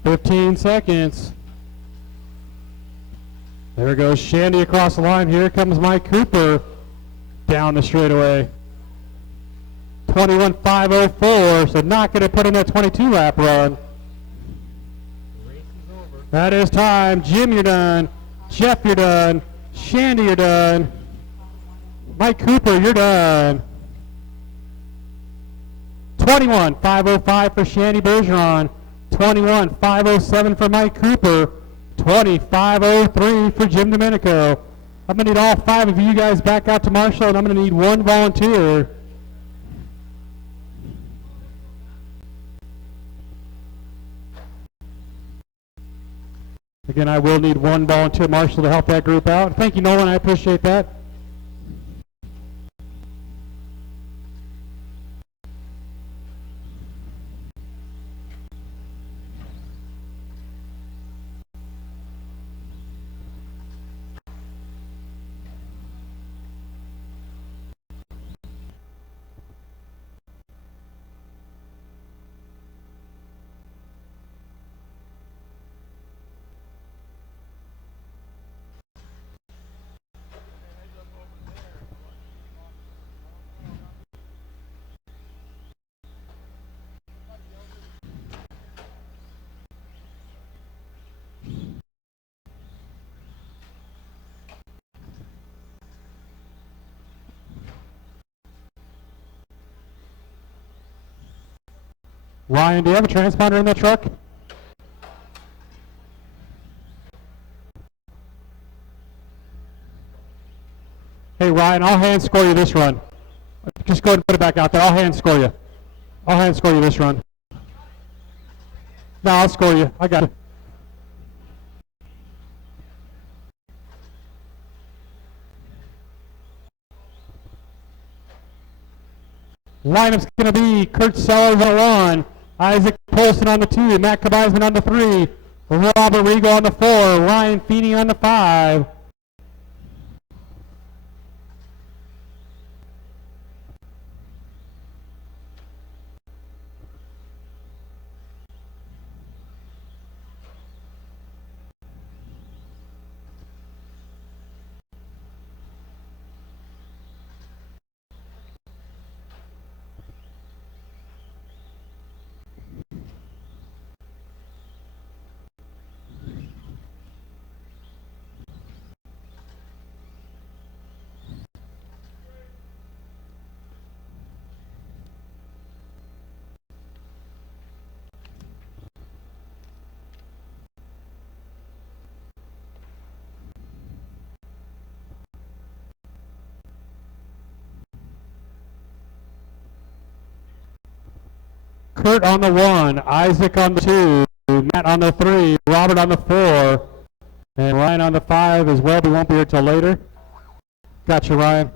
Fifteen seconds. There goes Shandy across the line. Here comes Mike Cooper down the straightaway. 21.504, so not going to put in that 22 lap run. That is time. Jim, you're done. Jeff, you're done. Shandy, you're done. Mike Cooper, you're done. 21.505 for Shandy Bergeron. 21.507 for Mike Cooper. 20.503 for Jim Domenico. I'm going to need all 5 of you guys back out to Marshall, and I'm going to need 1 volunteer. Again, I will need 1 volunteer marshal to help that group out. Thank you, Nolan. I appreciate that. Ryan, do you have a transponder in that truck? Hey, Ryan, I'll hand score you this run. Just go ahead and put it back out there. I'll hand score you. I'll hand score you this run. No, I'll score you. I got it. Lineup's going to be Kurt Sellers on 1, Isaac Polson on the 2, Matt Kabizman on the 3, Robert Riegel on the 4, Ryan Feeney on the 5. Kurt on the 1, Isaac on the 2, Matt on the 3, Robert on the 4, and Ryan on the 5 as well. We won't be here till later. Gotcha, Ryan.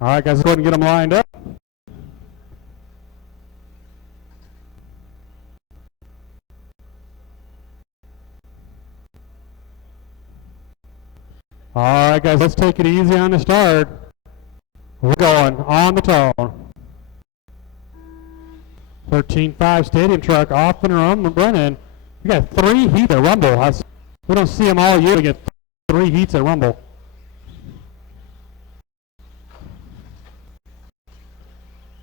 All right, guys, let's go ahead and get them lined up. All right, guys, let's take it easy on the start. We're going on the tone. 13.5 stadium truck off and running. We got 3 heats at Rumble. We don't see them all year. We get 3 heats at Rumble.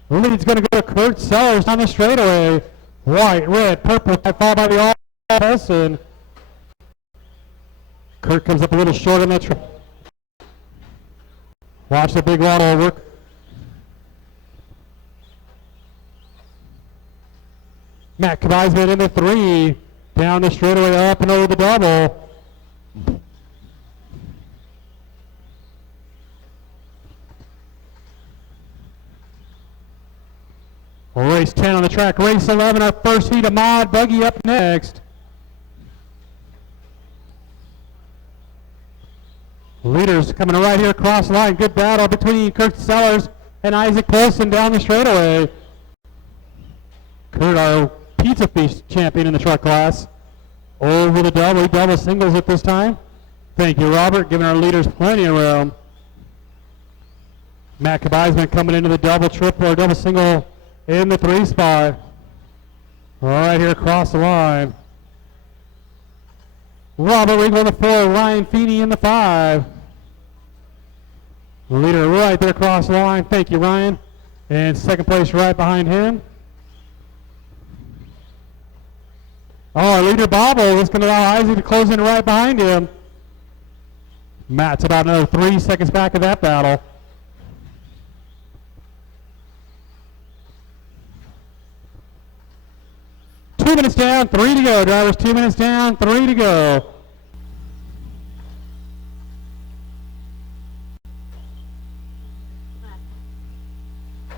The lead's going to go to Kurt Sellers on the straightaway. White, red, purple, followed by the all Olsen. Kurt comes up a little short on that truck. Watch the big wall over. Matt Kabizman in the 3, down the straightaway, up and over the double. Race 10 on the track, race 11, our first heat of Mod Buggy up next. Leaders coming right here across the line, good battle between Kurt Sellers and Isaac Polson down the straightaway. Kurt, our Pizza Feast champion in the truck class. Over the double singles at this time. Thank you, Robert, giving our leaders plenty of room. Matt Kabizman coming into the double, triple, or double single in the 3 spot. Right here across the line. Robert Riegel in the 4, Ryan Feeney in the 5. Leader right there across the line. Thank you, Ryan. And second place right behind him. Oh, our leader Bobble is going to allow Isaac to close in right behind him. Matt's about another 3 seconds back of that battle. Two minutes down, 3 to go. Drivers, 2 minutes down, 3 to go.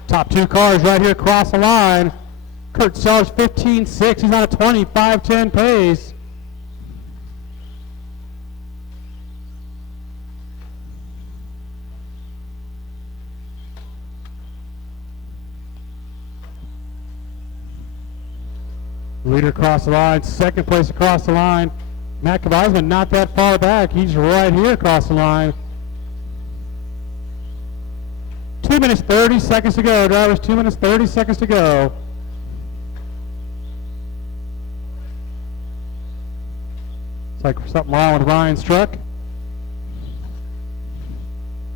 Top 2 cars right here across the line. Kurt Sellers 15.6. He's on a 25.10 pace. Leader across the line, second place across the line. Matt Kavizman not that far back. He's right here across the line. 2 minutes 30 seconds to go, drivers. 2 minutes 30 seconds to go. It's like something wrong with Ryan's truck.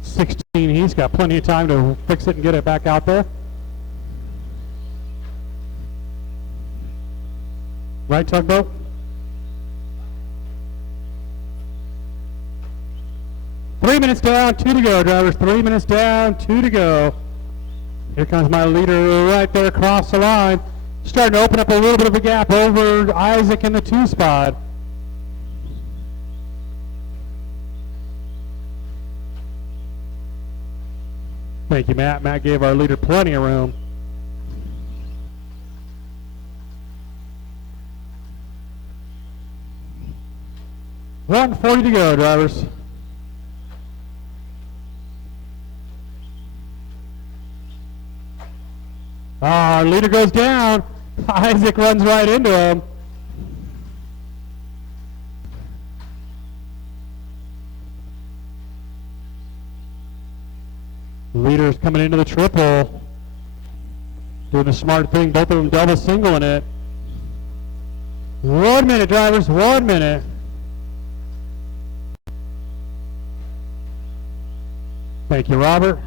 16, he's got plenty of time to fix it and get it back out there. Right, Tugboat? Three minutes down, 2 to go, drivers. 3 minutes down, 2 to go. Here comes my leader right there across the line. Starting to open up a little bit of a gap over Isaac in the 2 spot. Thank you, Matt. Matt gave our leader plenty of room. .140 to go, drivers. Our leader goes down. Isaac runs right into him. Leader's coming into the triple. Doing the smart thing, both of them double singling it. 1 minute, drivers, 1 minute. Thank you, Robert.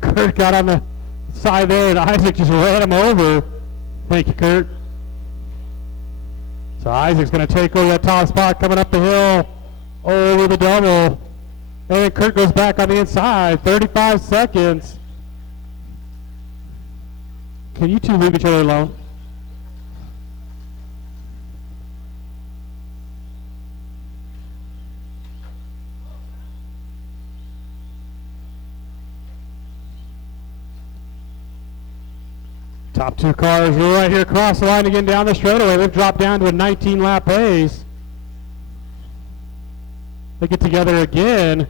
Kurt got on the side there, and Isaac just ran him over. Thank you, Kurt. So Isaac's going to take over that top spot coming up the hill over the double. And Kurt goes back on the inside. 35 seconds. Can you two leave each other alone? Top 2 cars right here across the line again down the straightaway. They've dropped down to a 19-lap pace. They get together again.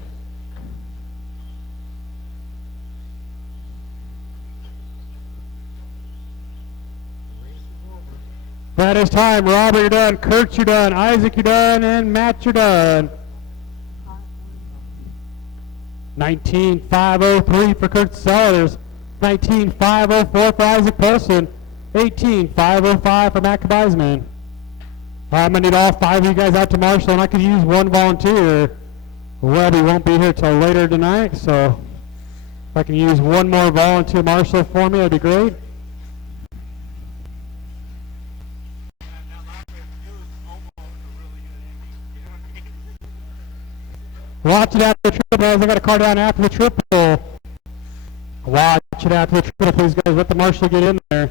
That is time. Robert, you're done. Kurt, you're done. Isaac, you're done. And Matt, you're done. 19.503 for Kurt Sellers. 19.504 for Isaac Poston. 18.505 for Matt Kavizman. I'm going to need all 5 of you guys out to Marshall, and I could use 1 volunteer. Webby won't be here till later tonight, so if I can use 1 more volunteer Marshall for me, that'd be great. Watch it after the triple, guys. I got a car down after the triple. Watch it after the triple, please, guys. Let the Marshal get in there.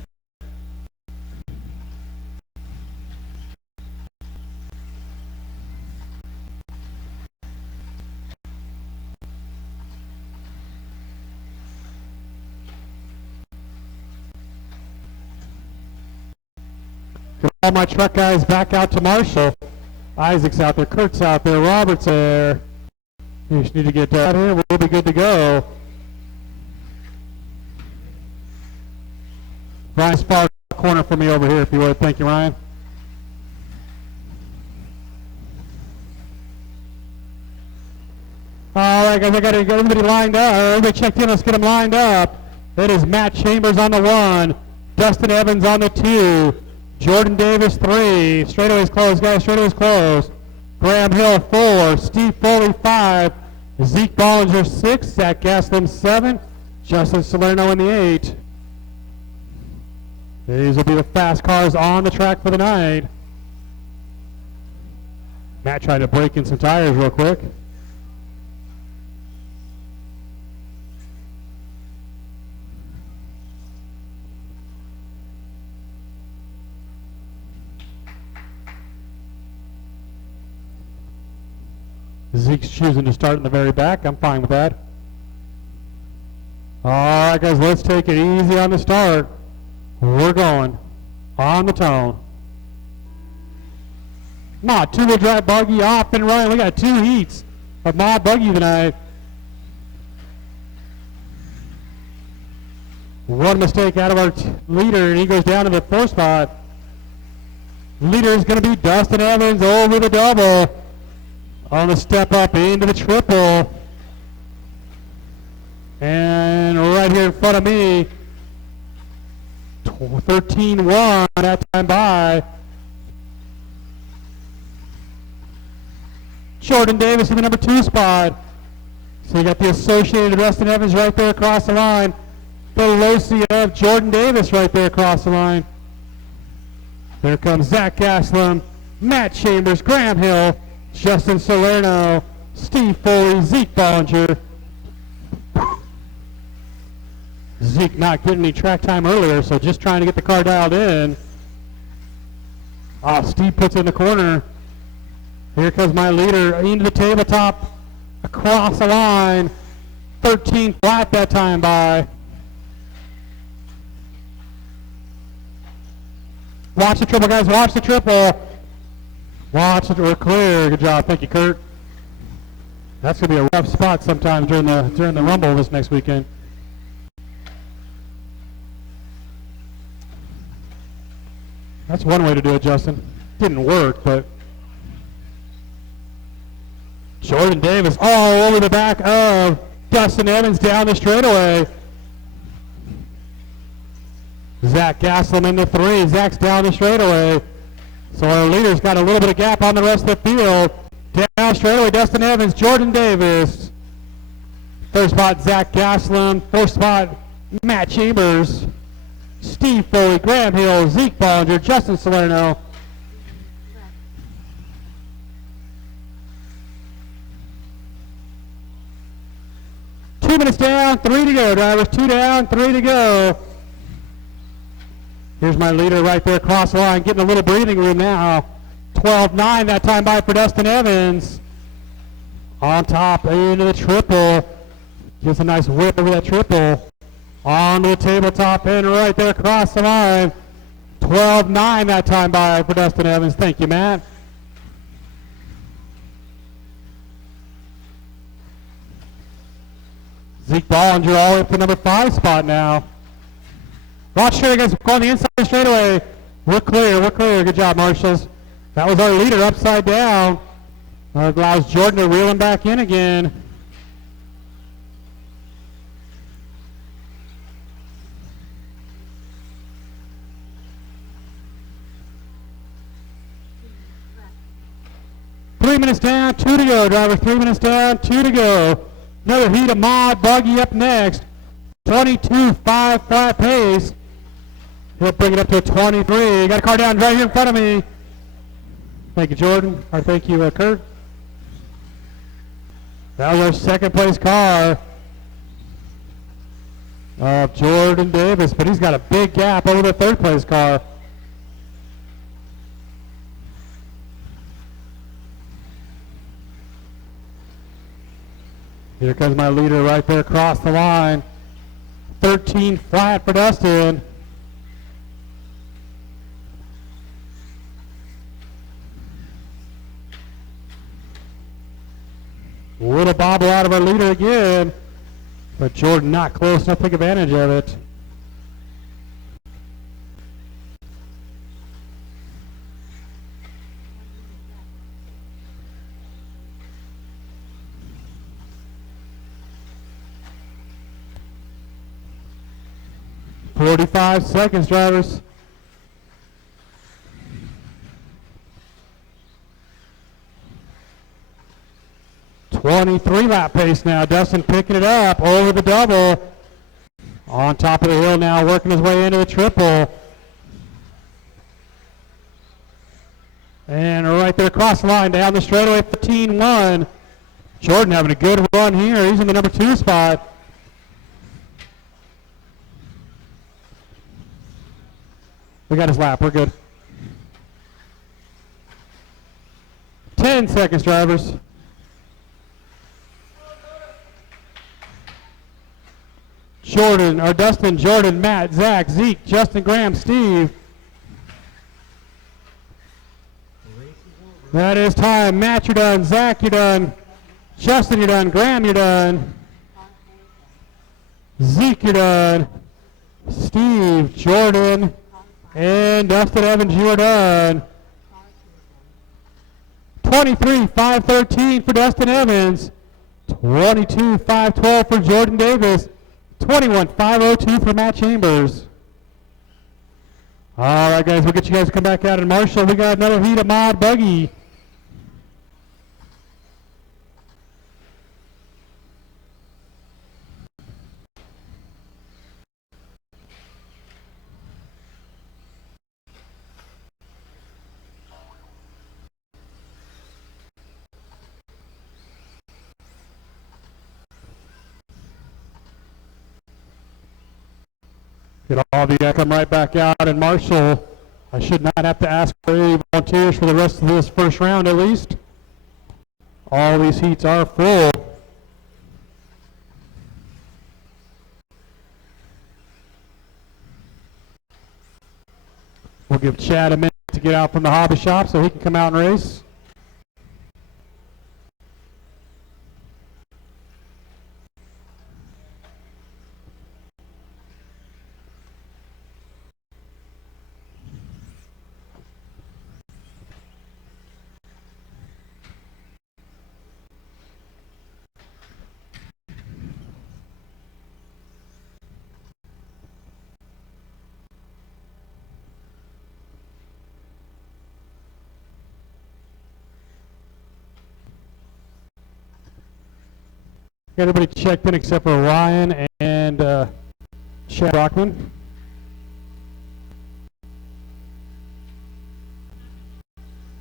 Get all my truck guys back out to Marshall. Isaac's out there, Kurt's out there, Robert's there. You just need to get out here. We'll be good to go. Ryan, far corner for me over here, if you would. Thank you, Ryan. All right, guys, I got to get everybody lined up. Everybody checked in. Let's get them lined up. That is Matt Chambers on the 1, Dustin Evans on the 2. Jordan Davis 3. Straightaways closed, guys. Straightaways closed. Graham Hill 4. Steve Foley 5. Zeke Bollinger 6. Zach Gaslam 7. Justin Salerno in the 8. These will be the fast cars on the track for the night. Matt tried to break in some tires real quick. Zeke's choosing to start in the very back. I'm fine with that. All right, guys, let's take it easy on the start. We're going on the tone. Mod two-wheel drive buggy off and running. We got 2 heats of mod buggy tonight. One mistake out of our leader, and he goes down to the 4th spot. Leader is going to be Dustin Evans over the double. On the step up into the triple. And right here in front of me, 13-1 that time by. Jordan Davis in the number 2 spot. So you got the associated Dustin Evans right there across the line. The Losi of Jordan Davis right there across the line. There comes Zach Gaslam, Matt Chambers, Graham Hill, Justin Salerno, Steve Foley, Zeke Bollinger. Zeke not getting any track time earlier, so just trying to get the car dialed in. Oh, Steve puts it in the corner. Here comes my leader into the tabletop, across the line. 13 flat that time by. Watch the triple, guys. Watch the triple. Watch it. We're clear. Good job. Thank you, Kurt. That's going to be a rough spot sometimes during the Rumble this next weekend. That's one way to do it, Justin. Didn't work, but Jordan Davis all over the back of Dustin Evans down the straightaway. Zach Gaslam in the 3. Zach's down the straightaway. So our leader's got a little bit of gap on the rest of the field. Down straightaway, Dustin Evans, Jordan Davis. 3rd spot, Zach Gaslam. 4th spot, Matt Chambers. Steve Foley, Graham Hill, Zeke Bollinger, Justin Salerno. Two minutes down, 3 to go, drivers. 2 down, 3 to go. Here's my leader right there across the line, getting a little breathing room now. 12-9 that time by for Dustin Evans. On top, into the triple. Gives a nice whip over that triple. On the tabletop and right there across the line. 12-9 that time by for Dustin Evans. Thank you, Matt. Zeke Bollinger all the way up to number 5 spot now. Watch here, guys. We're on the inside straightaway. We're clear. We're clear. Good job, Marshals. That was our leader upside down. Allows Jordan to reel him back in again. Three minutes down, 2 to go, driver. 3 minutes down, 2 to go. Another heat of mod buggy up next. 22.5 flat pace. He'll bring it up to a 23. Got a car down right here in front of me. Thank you, Jordan. Or thank you, Kurt. That was our 2nd place car of Jordan Davis, but he's got a big gap over the 3rd place car. Here comes my leader right there across the line. 13 flat for Dustin. Little bobble out of our leader again, but Jordan not close enough to take advantage of it. 45 seconds, drivers. .23 lap pace now. Dustin picking it up over the double. On top of the hill now, working his way into the triple. And right there across the line, down the straightaway, 15-1. Jordan having a good run here. He's in the number 2 spot. We got his lap. We're good. 10 seconds, drivers. Jordan, or Dustin, Jordan, Matt, Zach, Zeke, Justin, Graham, Steve. That is time. Matt, you're done. Zach, you're done. Justin, you're done. Graham, you're done. Zeke, you're done. Steve, Jordan, and Dustin Evans, you are done. 23-513 for Dustin Evans. 22-512 for Jordan Davis. 21-502 for Matt Chambers. All right, guys, we'll get you guys to come back out in Marshall. We got another heat of mod buggy. Get all of you guys come right back out in Marshall. I should not have to ask for any volunteers for the rest of this first round at least. All these heats are full. We'll give Chad a minute to get out from the hobby shop so he can come out and race. Everybody checked in except for Ryan and Chad Brockman.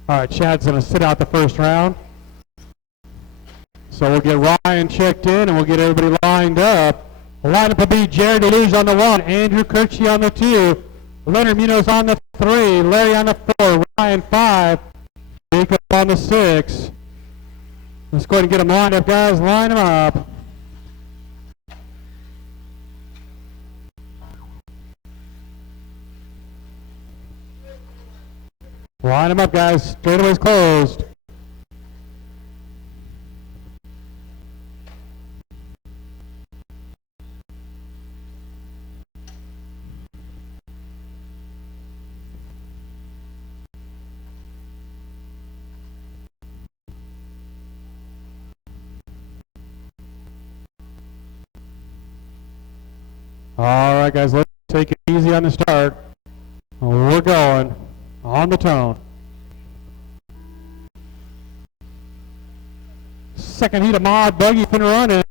All right, Chad's going to sit out the first round. So we'll get Ryan checked in and we'll get everybody lined up. The lineup will be Jared Deluge on the 1, Andrew Kirchie on the 2, Leonard Munoz on the 3, Larry on the 4, Ryan 5, Jacob on the 6. Let's go ahead and get them lined up, guys. Line them up. Line them up, guys. Straightaway's closed. All right, guys, let's take it easy on the start. We're going on the tone. Second heat of mod buggy fin running.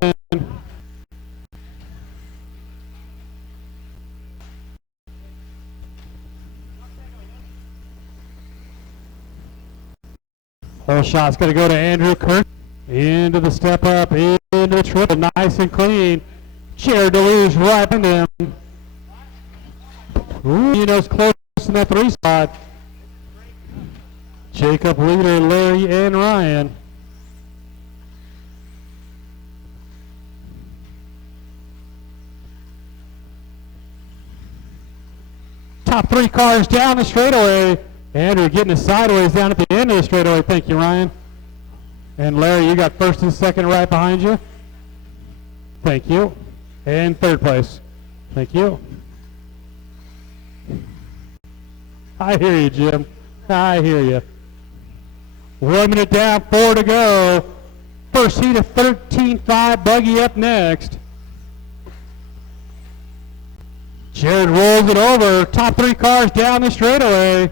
Whole shot's going to go to Andrew Kirk. Into the step up, into the triple, nice and clean. Jared Deluge right into him. Munoz close in that 3 spot. Jacob, Leader, Larry, and Ryan. Top 3 cars down the straightaway. Andrew getting it sideways down at the end of the straightaway. Thank you, Ryan. And Larry, you got first and second right behind you. Thank you. And third place. Thank you. I hear you, Jim. I hear you. 1 minute down, 4 to go. First heat of 13.5 buggy up next. Jared rolls it over. Top 3 cars down the straightaway.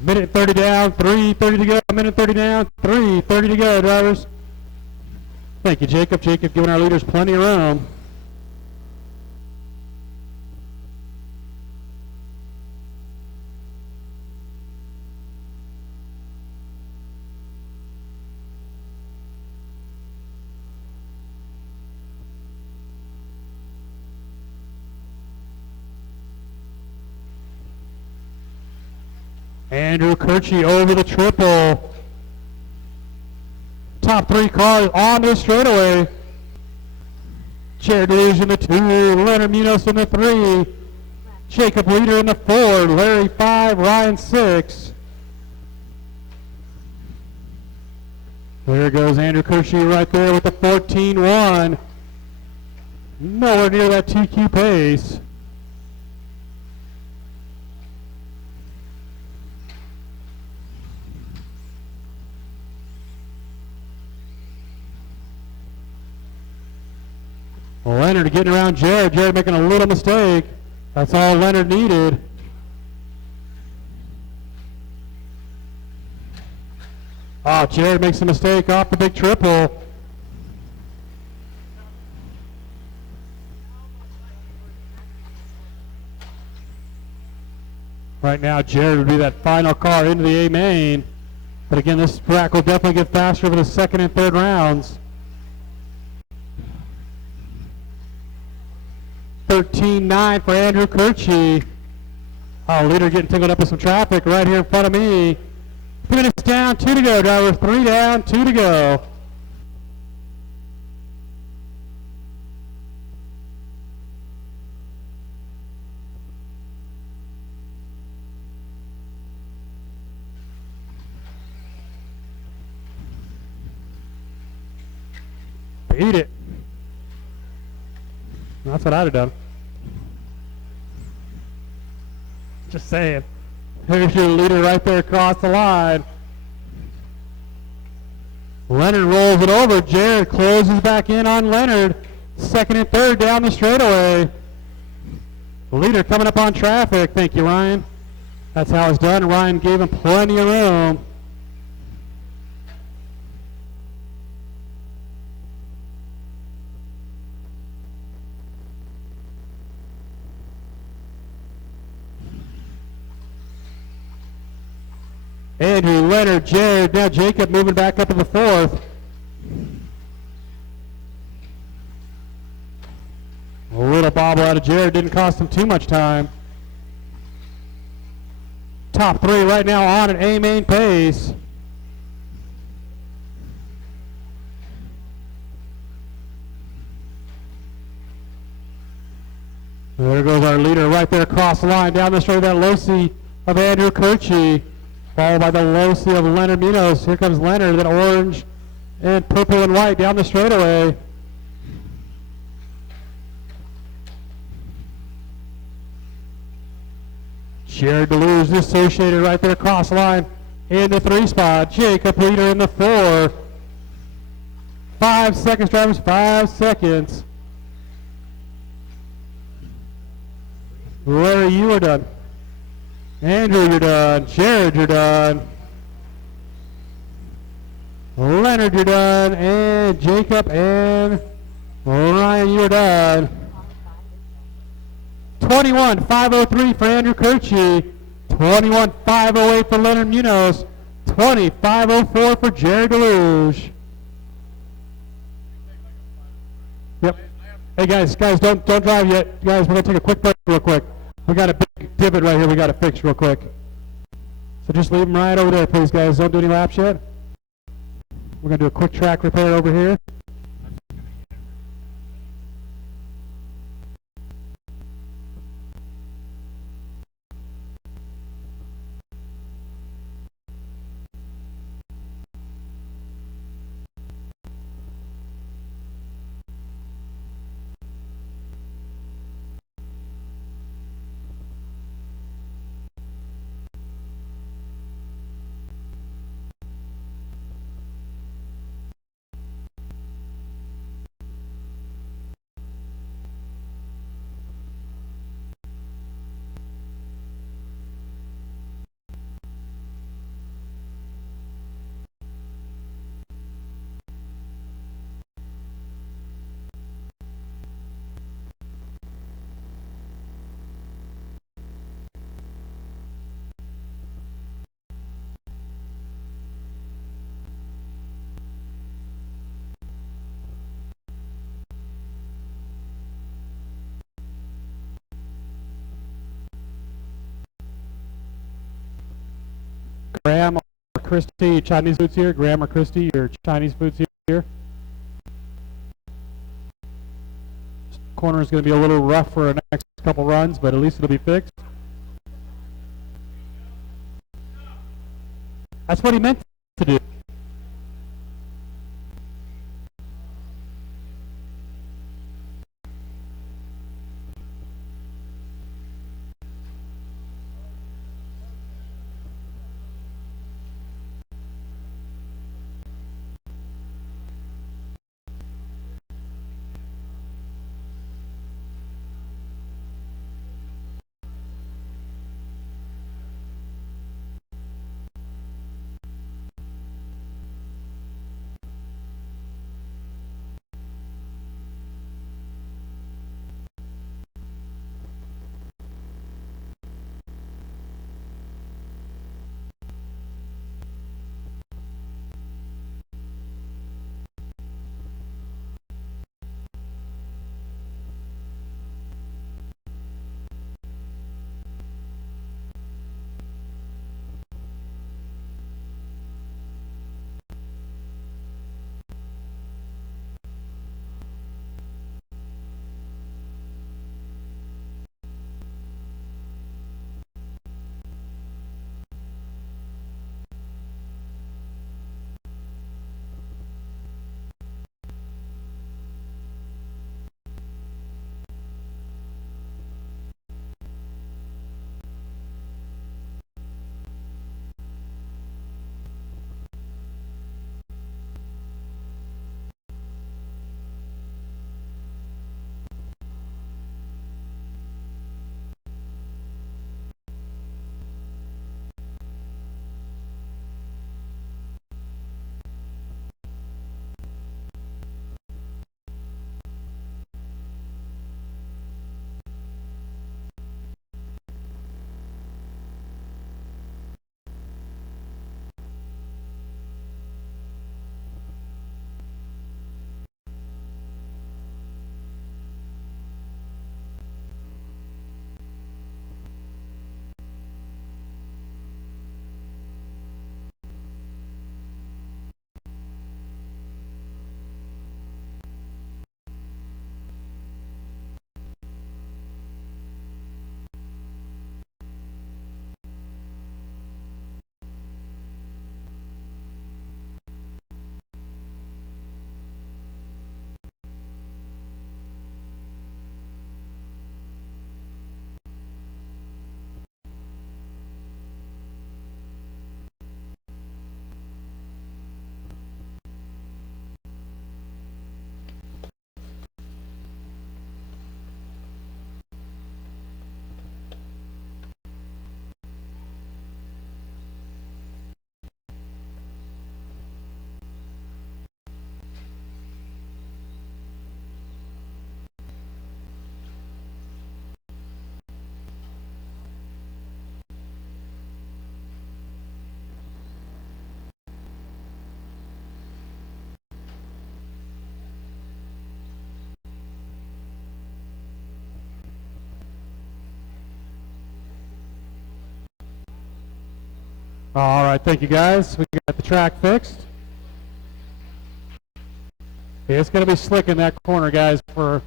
Minute 30 down, 3:30 to go. Minute 30 down, 3:30 to go, drivers. Thank you, Jacob. Jacob giving our leaders plenty of room. Andrew Kirchie over the triple. Top 3 cars on the straightaway. Jared Deluge in the 2, Leonard Munoz in the 3, Jacob Leader in the 4, Larry 5, Ryan 6. There goes Andrew Kirchie right there with the 14-1. Nowhere near that TQ pace. Leonard getting around Jared. Jared making a little mistake. That's all Leonard needed. Oh, Jared makes a mistake off the big triple. Right now, Jared would be that final car into the A main. But again, this track will definitely get faster over the second and third rounds. 13-9 for Andrew Kirchie. Oh, leader getting tangled up with some traffic right here in front of me. 3 minutes down, 2 to go, driver. 3 down, 2 to go. Beat it. That's what I'd have done. Just saying. Here's your leader right there across the line. Leonard rolls it over. Jared closes back in on Leonard. Second and third down the straightaway. Leader coming up on traffic. Thank you, Ryan. That's how it's done. Ryan gave him plenty of room. Andrew, Leonard, Jared, now Jacob moving back up to the 4th. A little bobble out of Jared, didn't cost him too much time. Top 3 right now on an A main pace. There goes our leader right there across the line, down the straight, that low C of Andrew Kirchie. Followed by the low C of Leonard Munoz. Here comes Leonard, that orange and purple and white down the straightaway. Jared Deluge associated right there across the line in the 3 spot. Jacob Leader in the 4. 5 seconds, drivers, 5 seconds. Larry, you are done. Andrew, you're done. Jared, you're done. Leonard, you're done. And Jacob and Ryan, you're done. 21-503 for Andrew Kirchie. 21-508 for Leonard Munoz. 20-504 for Jared Deluge. Yep. Hey guys, don't drive yet. Guys, we're gonna take a quick break real quick. We got a big divot right here we got to fix real quick. So just leave them right over there, please, guys. Don't do any laps yet. We're going to do a quick track repair over here. Graham or Christy, Chinese foods here. Graham or Christy, your Chinese foods here. Corner is going to be a little rough for the next couple runs, but at least it'll be fixed. That's what he meant to do. All right, thank you guys. We got the track fixed. It's going to be slick in that corner, guys, for a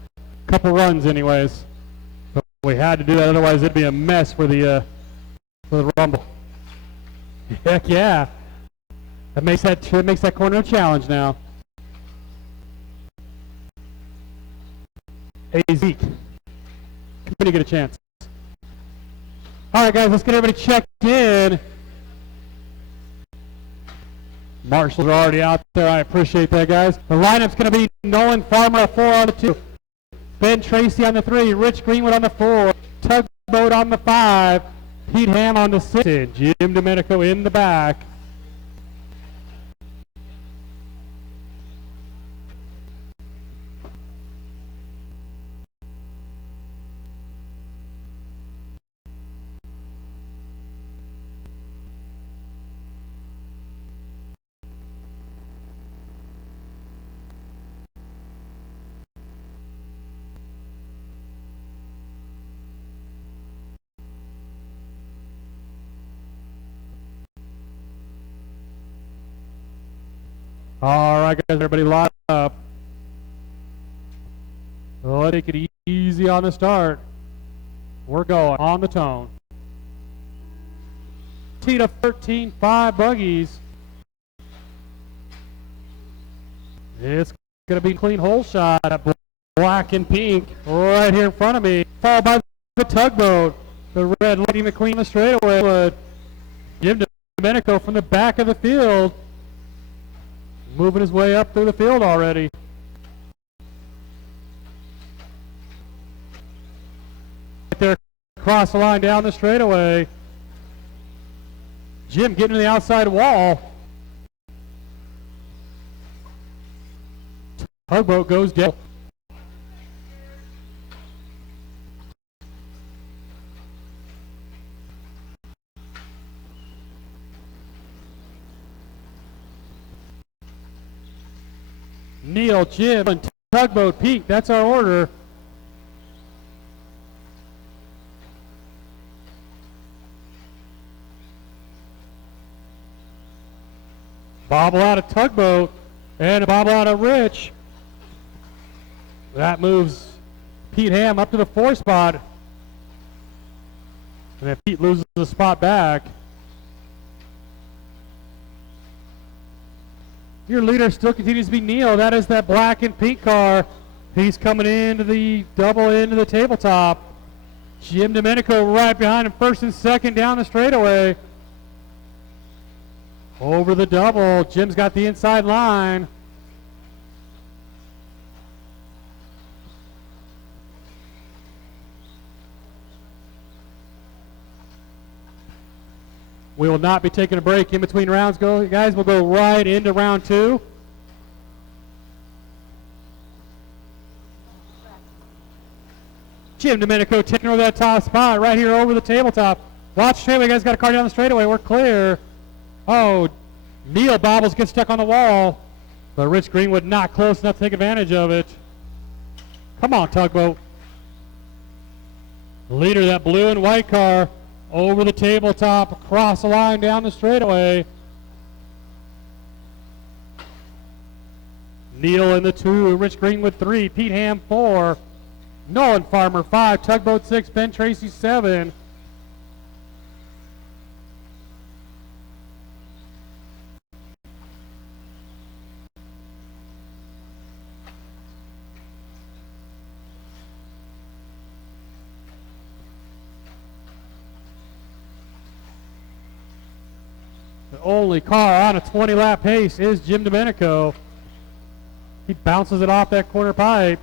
couple runs anyways. But we had to do that, otherwise it'd be a mess for the rumble. Heck yeah. That makes that corner a challenge now. Hey, Zeke. Come in and get a chance. All right, guys, let's get everybody checked in. Marshals are already out there. I appreciate that, guys. The lineup's going to be Nolan Farmer on 4 on the 2. Ben Tracy on the 3. Rich Greenwood on the 4. Tugboat on the 5. Pete Ham on the 6. And Jim Domenico in the back. All right, guys, everybody line up. Let's take it easy on the start. We're going on the tone. Teed up 13, 5 buggies. It's going to be a clean hole shot at black and pink right here in front of me. Followed by the tugboat. The red Lady McQueen on the straightaway. Jim Domenico from the back of the field. Moving his way up through the field already. Right there, across the line down the straightaway. Jim getting to the outside wall. Tugboat goes down. Neil, Jim, and Tugboat, Pete. That's our order. Bobble out of Tugboat and a bobble out of Rich. That moves Pete Ham up to the 4 spot. And if Pete loses the spot back, your leader still continues to be Neil. That is that black and pink car. He's coming into the double into the tabletop. Jim Domenico right behind him, first and second down the straightaway. Over the double. Jim's got the inside line. We will not be taking a break in between rounds, guys. We'll go right into round 2. Jim Domenico taking over that top spot right here over the tabletop. Watch straightaway, guys. Got a car down the straightaway. We're clear. Oh, Neil bobbles, gets stuck on the wall. But Rich Greenwood not close enough to take advantage of it. Come on, Tugboat. Leader of that blue and white car. Over the tabletop, across the line, down the straightaway. Neil in the 2, Rich Greenwood 3, Pete Ham 4, Nolan Farmer 5, Tugboat 6, Ben Tracy 7. The only car on a 20-lap pace is Jim Domenico. He bounces it off that corner pipe.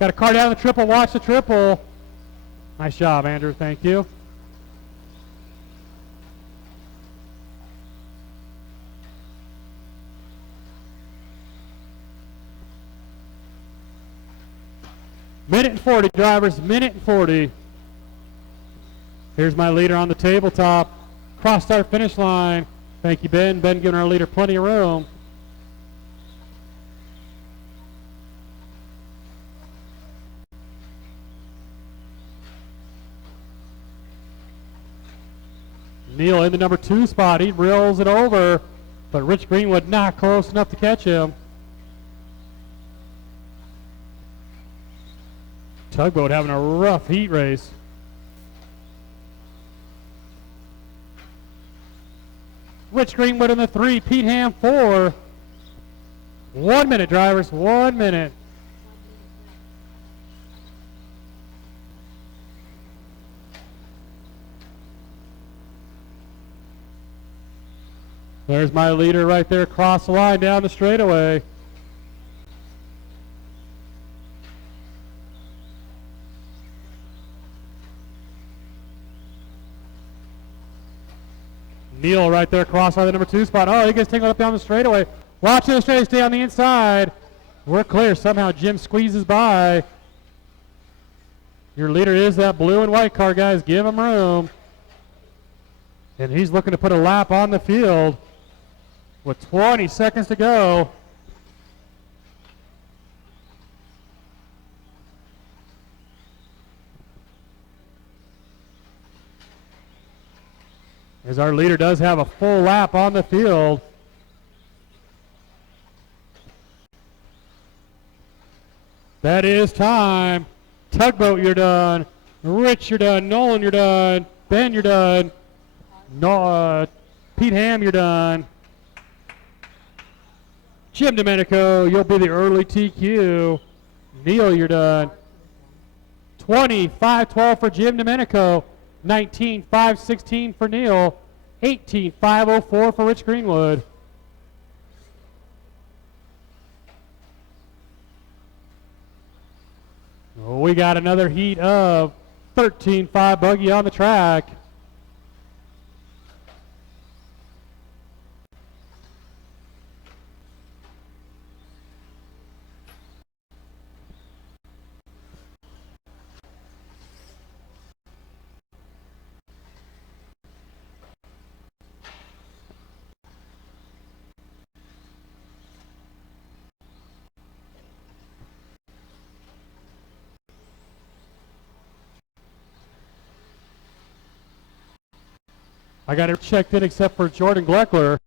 Got a car down the triple. Watch the triple. Nice job, Andrew. Thank you. Minute and 40, drivers. Minute and 40. Here's my leader on the tabletop. Cross start finish line. Thank you, Ben. Ben giving our leader plenty of room. Neil in the number 2 spot. He reels it over, but Rich Greenwood not close enough to catch him. Tugboat having a rough heat race. Rich Greenwood in the 3, Pete Ham 4. 1 minute, drivers, 1 minute. There's my leader right there across the line down the straightaway. Neil right there across by the number 2 spot. Oh, he gets tangled up down the straightaway. Watch the straightaway, stay on the inside. We're clear. Somehow Jim squeezes by. Your leader is that blue and white car, guys. Give him room. And he's looking to put a lap on the field with 20 seconds to go. As our leader does have a full lap on the field. That is time. Tugboat, you're done. Rich, you're done. Nolan, you're done. Ben, you're done. No, Pete Ham, you're done. Jim Domenico, you'll be the early TQ. Neil, you're done. 20-5-12 for Jim Domenico. 19-5-16 for Neil. 18-5-04 for Rich Greenwood. We got another heat of 13-5 buggy on the track. I got it checked in except for Jordan Gleckler.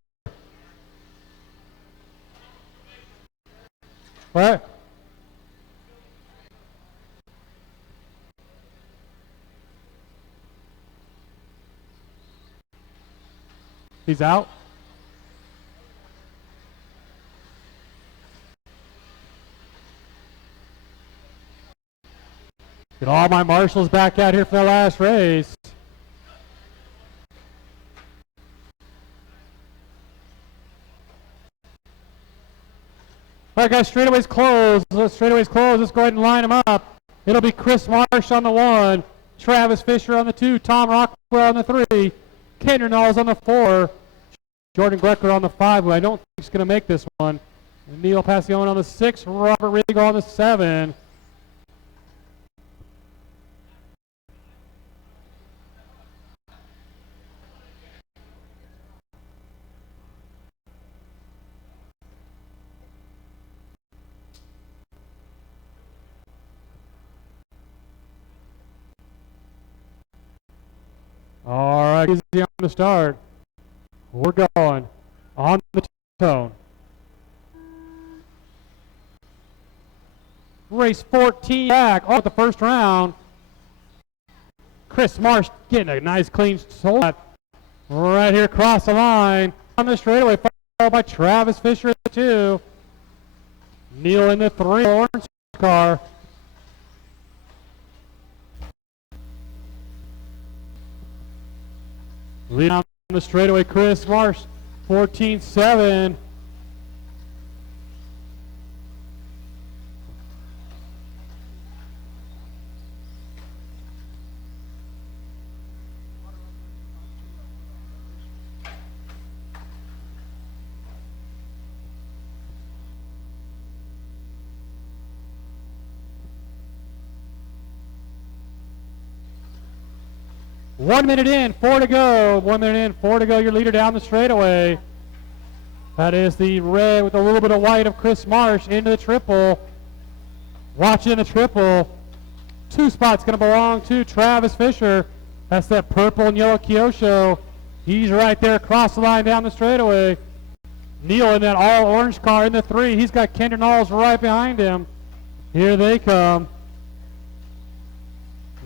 What? He's out? Get all my marshals back out here for the last race. All right, guys, straightaways closed. Straightaways closed. Let's go ahead and line them up. It'll be Chris Marsh on the 1, Travis Fisher on the 2, Tom Rockwell on the 3, Kendra Knowles on the 4, Jordan Glecker on the 5, who I don't think is going to make this one, Neil Passione on the 6, Robert Rigo on the 7. All right, easy on the start. We're going on the tone. Race 14 back off the first round. Chris Marsh getting a nice clean shot right here across the line on the straightaway, followed by Travis Fisher in the 2. Neil in the 3 orange car. Lead on the straightaway, Chris Marsh, 14-7. One minute in, 4 to go. 1 minute in, 4 to go. Your leader down the straightaway. That is the red with a little bit of white of Chris Marsh into the triple. Watching the triple. 2 spots going to belong to Travis Fisher. That's that purple and yellow Kyosho. He's right there across the line down the straightaway. Neil in that all orange car in the 3. He's got Kendra Knowles right behind him. Here they come.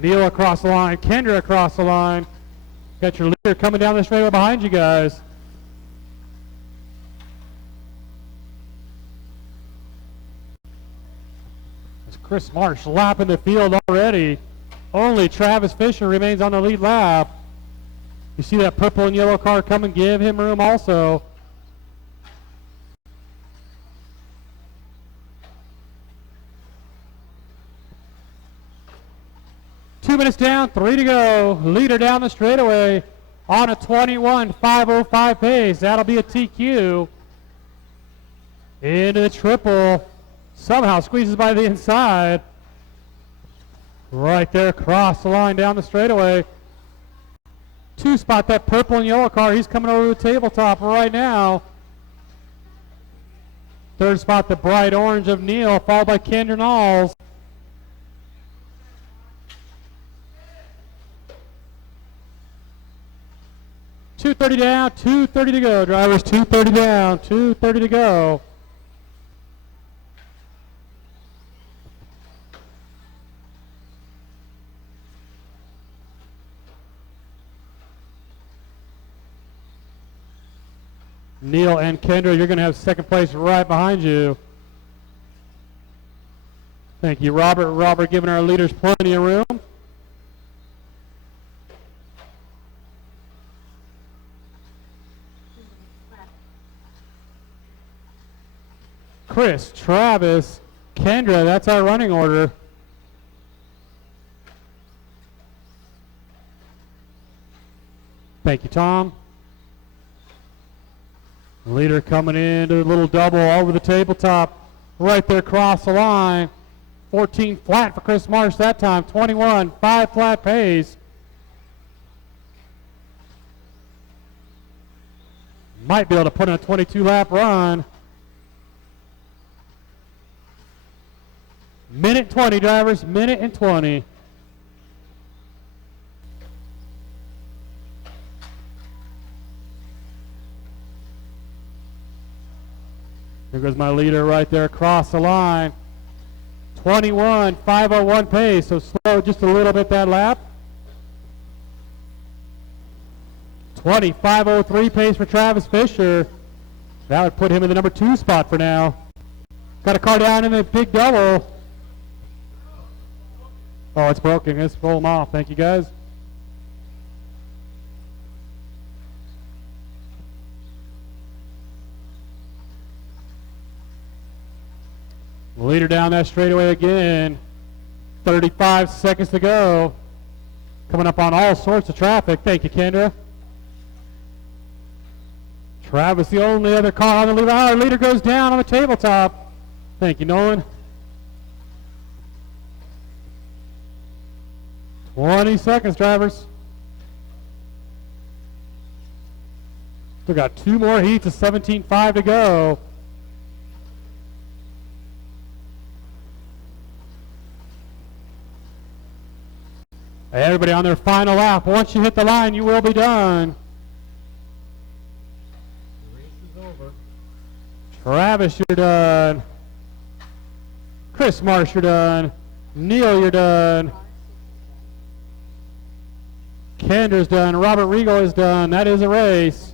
Neil across the line, Kendra across the line. Got your leader coming down the straightaway behind you guys. It's Chris Marsh lapping the field already. Only Travis Fisher remains on the lead lap. You see that purple and yellow car come and give him room also. Two minutes down, 3 to go. Leader down the straightaway on a 21-505 pace. That'll be a TQ. Into the triple. Somehow squeezes by the inside. Right there across the line down the straightaway. 2 spot, that purple and yellow car. He's coming over the tabletop right now. 3rd spot, the bright orange of Neil, followed by Kendra Knowles. .230 down, 2:30 to go. Drivers, 2:30 down, 2:30 to go. Neil and Kendra, you're going to have second place right behind you. Thank you, Robert. Robert giving our leaders plenty of room. Chris, Travis, Kendra, that's our running order. Thank you, Tom. Leader coming into the little double over the tabletop. Right there across the line. 14 flat for Chris Marsh that time. 21, 5 flat pace. Might be able to put in a 22-lap run. Minute 20, drivers. Minute and 20. There goes my leader right there across the line. 21, 5:01 pace, so slow just a little bit that lap. 20, 5:03 pace for Travis Fisher. That would put him in the number 2 spot for now. Got a car down in the big double. Oh, it's broken. Let's pull them off. Thank you, guys. Leader down that straightaway again. 35 seconds to go. Coming up on all sorts of traffic. Thank you, Kendra. Travis, the only other car on the leader. Our leader goes down on the tabletop. Thank you, Nolan. 20 seconds, drivers. Still got 2 more heats of 17.5 to go. Hey, everybody on their final lap. Once you hit the line, you will be done. The race is over. Travis, you're done. Chris Marsh, you're done. Neil, you're done. Kendra's done. Robert Regal is done. That is a race.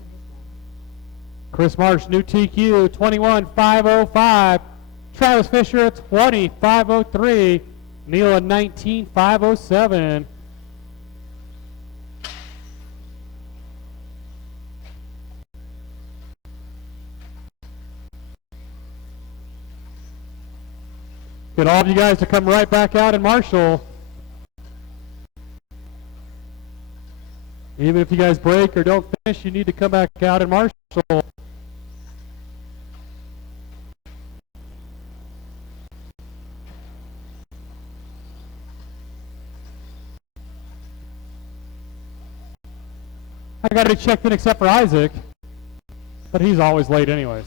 Chris Marsh, new TQ, 21.505. Travis Fisher at 20.503. Neil at 19.507. Get all of you guys to come right back out in Marshall. Even if you guys break or don't finish, you need to come back out in Marshall. I got it checked in except for Isaac, but he's always late anyways.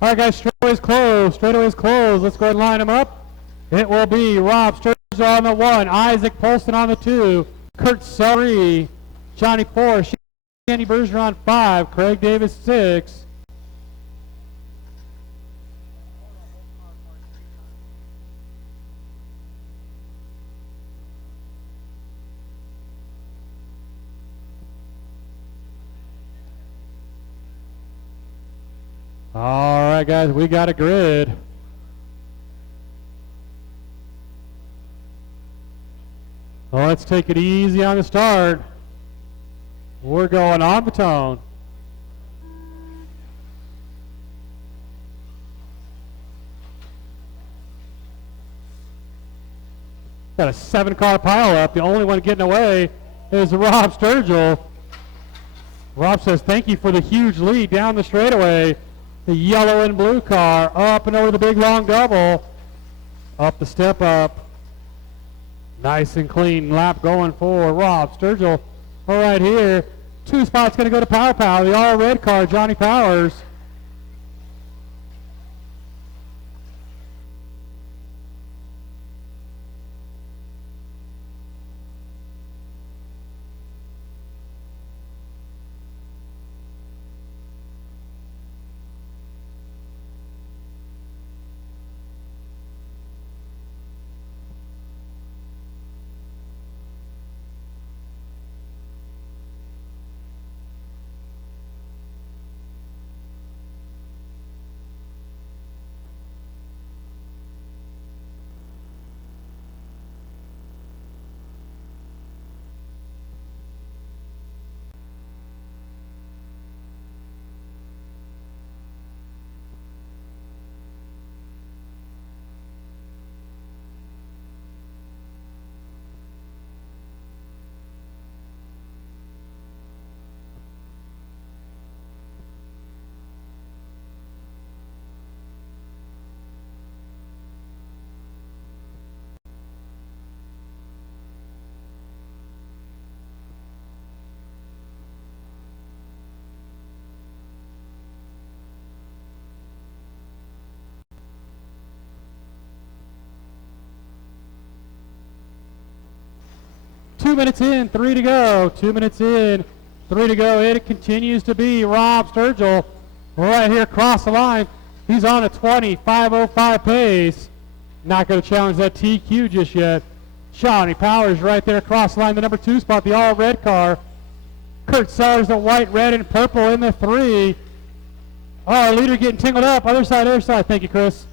All right, guys, straightaway's closed. Straightaway's closed. Let's go ahead and line them up. It will be Rob Sturgis on the 1, Isaac Polston on the 2, Kurt Sellery, Johnny Porsche, Andy Bergeron on 5, Craig Davis 6. All right, guys, we got a grid. Well, let's take it easy on the start. We're going on Baton. Got a 7-car pileup. The only one getting away is Rob Sturgill. Rob says, thank you for the huge lead down the straightaway. The yellow and blue car up and over the big long double. Up the step up. Nice and clean lap going for Rob Sturgill. All right here. 2 spots going to go to Power Power. The all red car, Johnny Powers. 2 minutes in, 3 to go. 2 minutes in, 3 to go. It continues to be Rob Sturgill right here across the line. He's on a 20.505 pace. Not going to challenge that TQ just yet. Johnny Powers right there across the line, the number 2 spot, the all red car. Kurt Sellers, the white, red, and purple in the 3. Oh, our leader getting tingled up. Other side, other side. Thank you, Chris.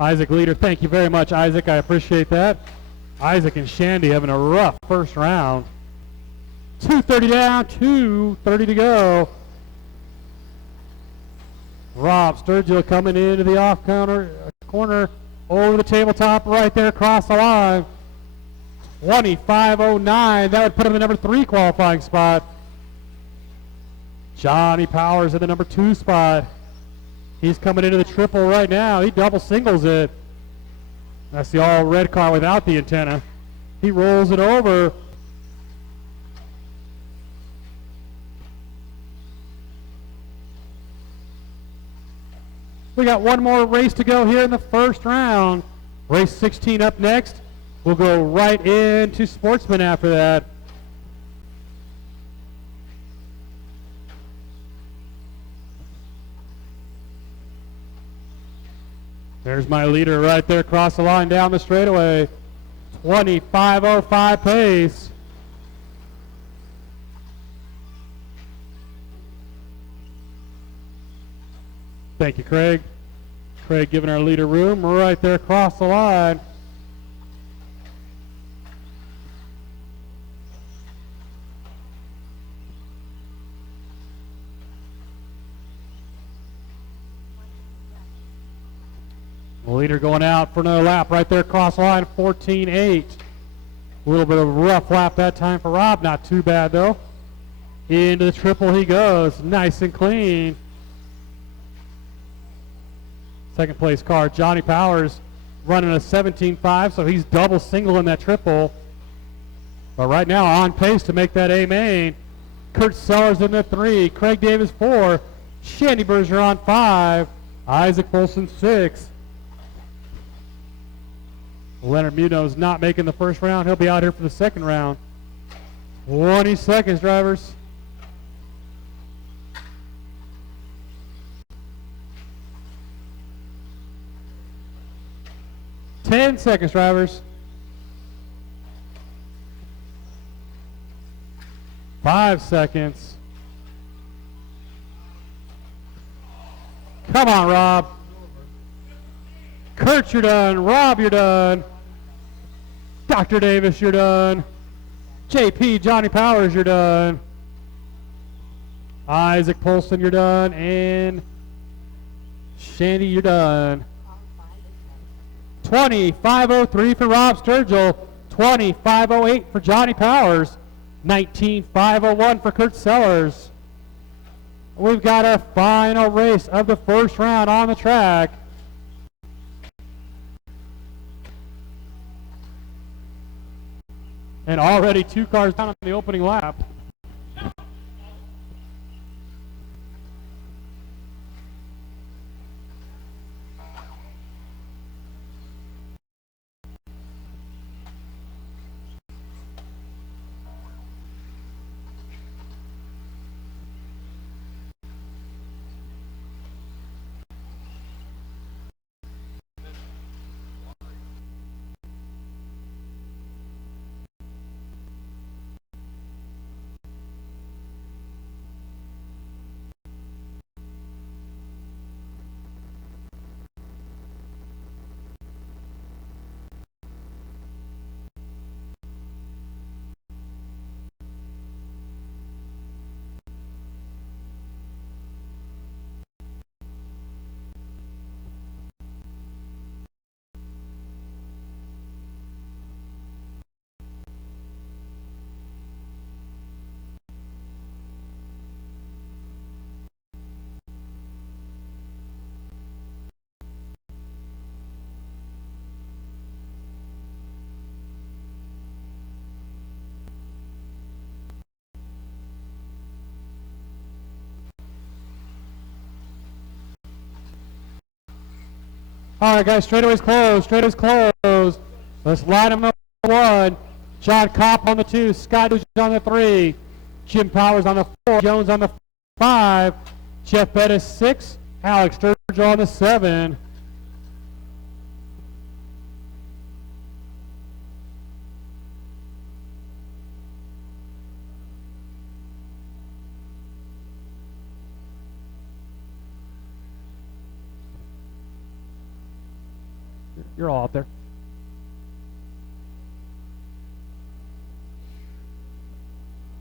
Isaac leader, thank you very much, Isaac. I appreciate that. Isaac and Shandy having a rough first round. 2:30 down, 2:30 to go. Rob Sturgill coming into the off corner over the tabletop right there across the line. 25.09. That would put him in the number 3 qualifying spot. Johnny Powers in the number 2 spot. He's coming into the triple right now. He double singles it. That's the all red car without the antenna. He rolls it over. We got one more race to go here in the first round. Race 16 up next. We'll go right into Sportsman after that. There's my leader right there across the line down the straightaway. 25.05 pace. Thank you, Craig. Craig giving our leader room right there across the line. The leader going out for another lap right there across the line, 14.8. A little bit of a rough lap that time for Rob. Not too bad, though. Into the triple he goes. Nice and clean. Second place car, Johnny Powers, running a 17.5, so he's double single in that triple. But right now on pace to make that A main. Kurt Sellers in the 3, Craig Davis 4, Shandy Berger on 5, Isaac Wilson 6. Leonard Munoz not making the first round. He'll be out here for the second round. 20 seconds, drivers. Ten seconds, drivers. 5 seconds. Come on, Rob. Kurt, you're done. Rob, you're done. Dr. Davis, you're done. JP, Johnny Powers, you're done. Isaac Polston, you're done. And Shandy, you're done. 20.503 for Rob Sturgill. 20.508 for Johnny Powers. 19.501 for Kurt Sellers. We've got our final race of the first round on the track. And already 2 cars down on the opening lap. All right, guys, straightaways closed. Straightaways closed. Let's line them up. 1. John Kopp on the 2. Scott Duge on the 3. Jim Powers on the 4. Jones on the 5. Jeff Bettis 6. Alex Sturgill on the 7. You're all out there.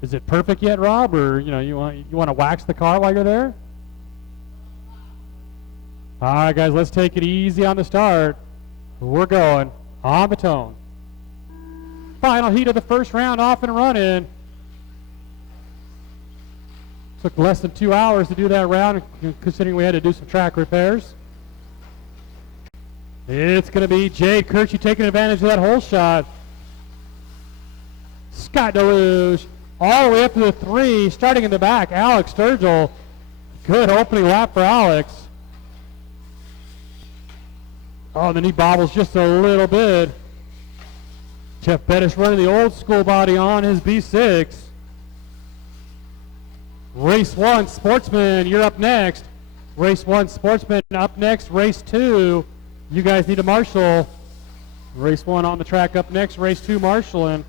Is it perfect yet, Rob, or you want to wax the car while you're there? All right, guys, let's take it easy on the start. We're going on the tone. Final heat of the first round, off and running. Took less than 2 hours to do that round, considering we had to do some track repairs. It's going to be Jade Kirchie taking advantage of that hole shot. Scott Deluge all the way up to the 3, starting in the back. Alex Sturgill. Good opening lap for Alex. Oh, then he bobbles just a little bit. Jeff Bettis running the old school body on his B6. Race 1, Sportsman, you're up next. Race 1, Sportsman, up next. Race 2, you guys need to marshal. Race 1 on the track up next. Race 2, marshaling.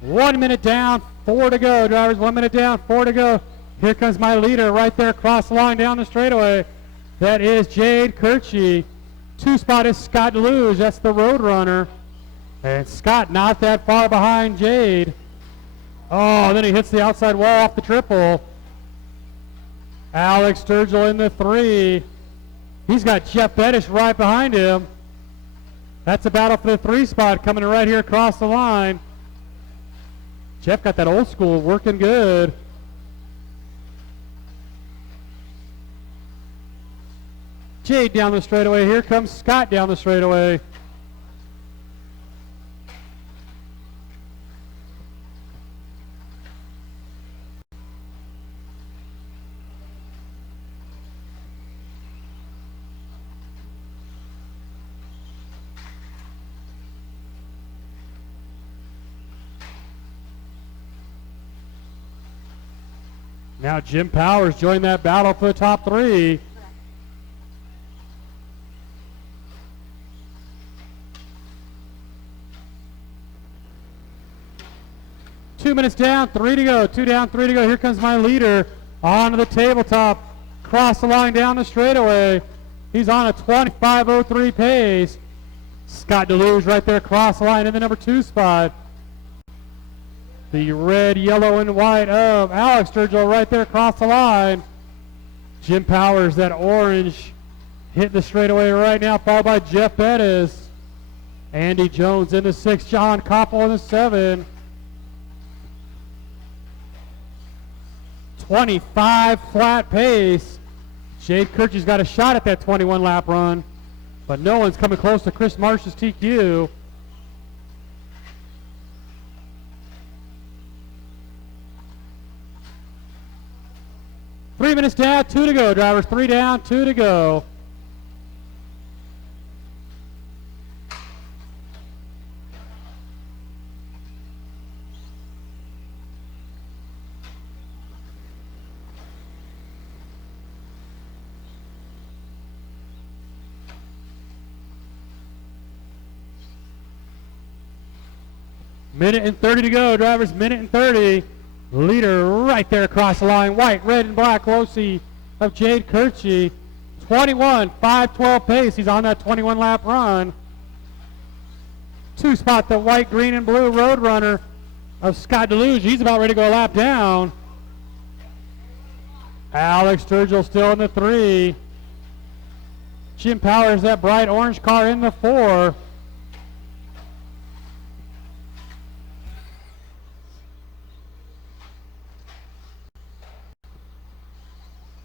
One minute down, 4 to go, drivers. 1 minute down, 4 to go. Here comes my leader right there across the line down the straightaway. That is Jade Kirchie. 2 spot is Scott Deluge. That's the road runner. And Scott not that far behind Jade. Oh, then he hits the outside wall off the triple. Alex Sturgill in the 3. He's got Jeff Bettis right behind him. That's a battle for the 3 spot coming right here across the line. Jeff got that old school working good. Jade down the straightaway. Here comes Scott down the straightaway. Now Jim Powers joined that battle for the top 3. Two minutes down, 3 to go. 2 down, 3 to go. Here comes my leader onto the tabletop. Cross the line down the straightaway. He's on a 25:03 pace. Scott Deluge right there across the line in the number 2 spot. The red, yellow, and white of Alex Sturgill right there across the line. Jim Powers, that orange, hit the straightaway right now, followed by Jeff Bettis. Andy Jones in the 6, John Koppel in the 7. 25 flat pace. Jade Kirchie's got a shot at that 21 lap run, but no one's coming close to Chris Marsh's TQ. Three minutes down, 2 to go, drivers. 3 down, 2 to go. Minute and 30 to go, drivers. Minute and 30. Leader right there across the line. White, red, and black loci of Jade Kirchie. 21, 5:12 pace. He's on that 21 lap run. 2 spot, the white, green, and blue road runner of Scott Deluge. He's about ready to go a lap down. Alex Sturgill still in the 3. Jim Powers, that bright orange car in the 4.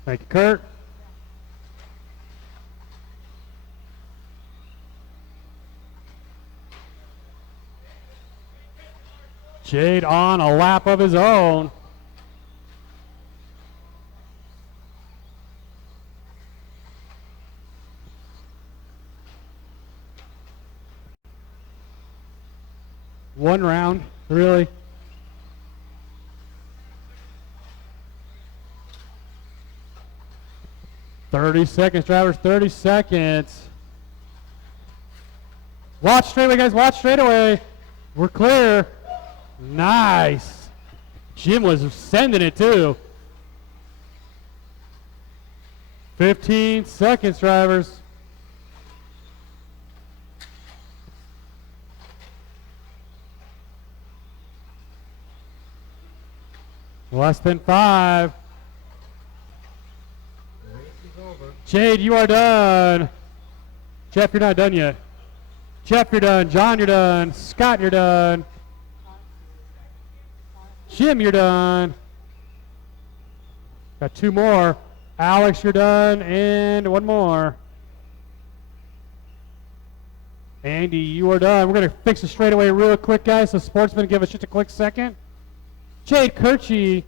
Thank you, Kurt. Jade on a lap of his own. One round, really? $30, drivers, 30 seconds. Watch straightaway, guys, watch straightaway. We're clear. Nice. Jim was sending it too. 15 seconds, drivers. Less than 5. Race is over. Jade, you are done. Jeff, you're not done yet. Jeff, you're done. John, you're done. Scott, you're done. Jim, you're done. Got 2 more. Alex, you're done. And 1 more. Andy, you are done. We're going to fix the straightaway real quick, guys. So sportsmen, give us just a quick second. Jade Kirchie,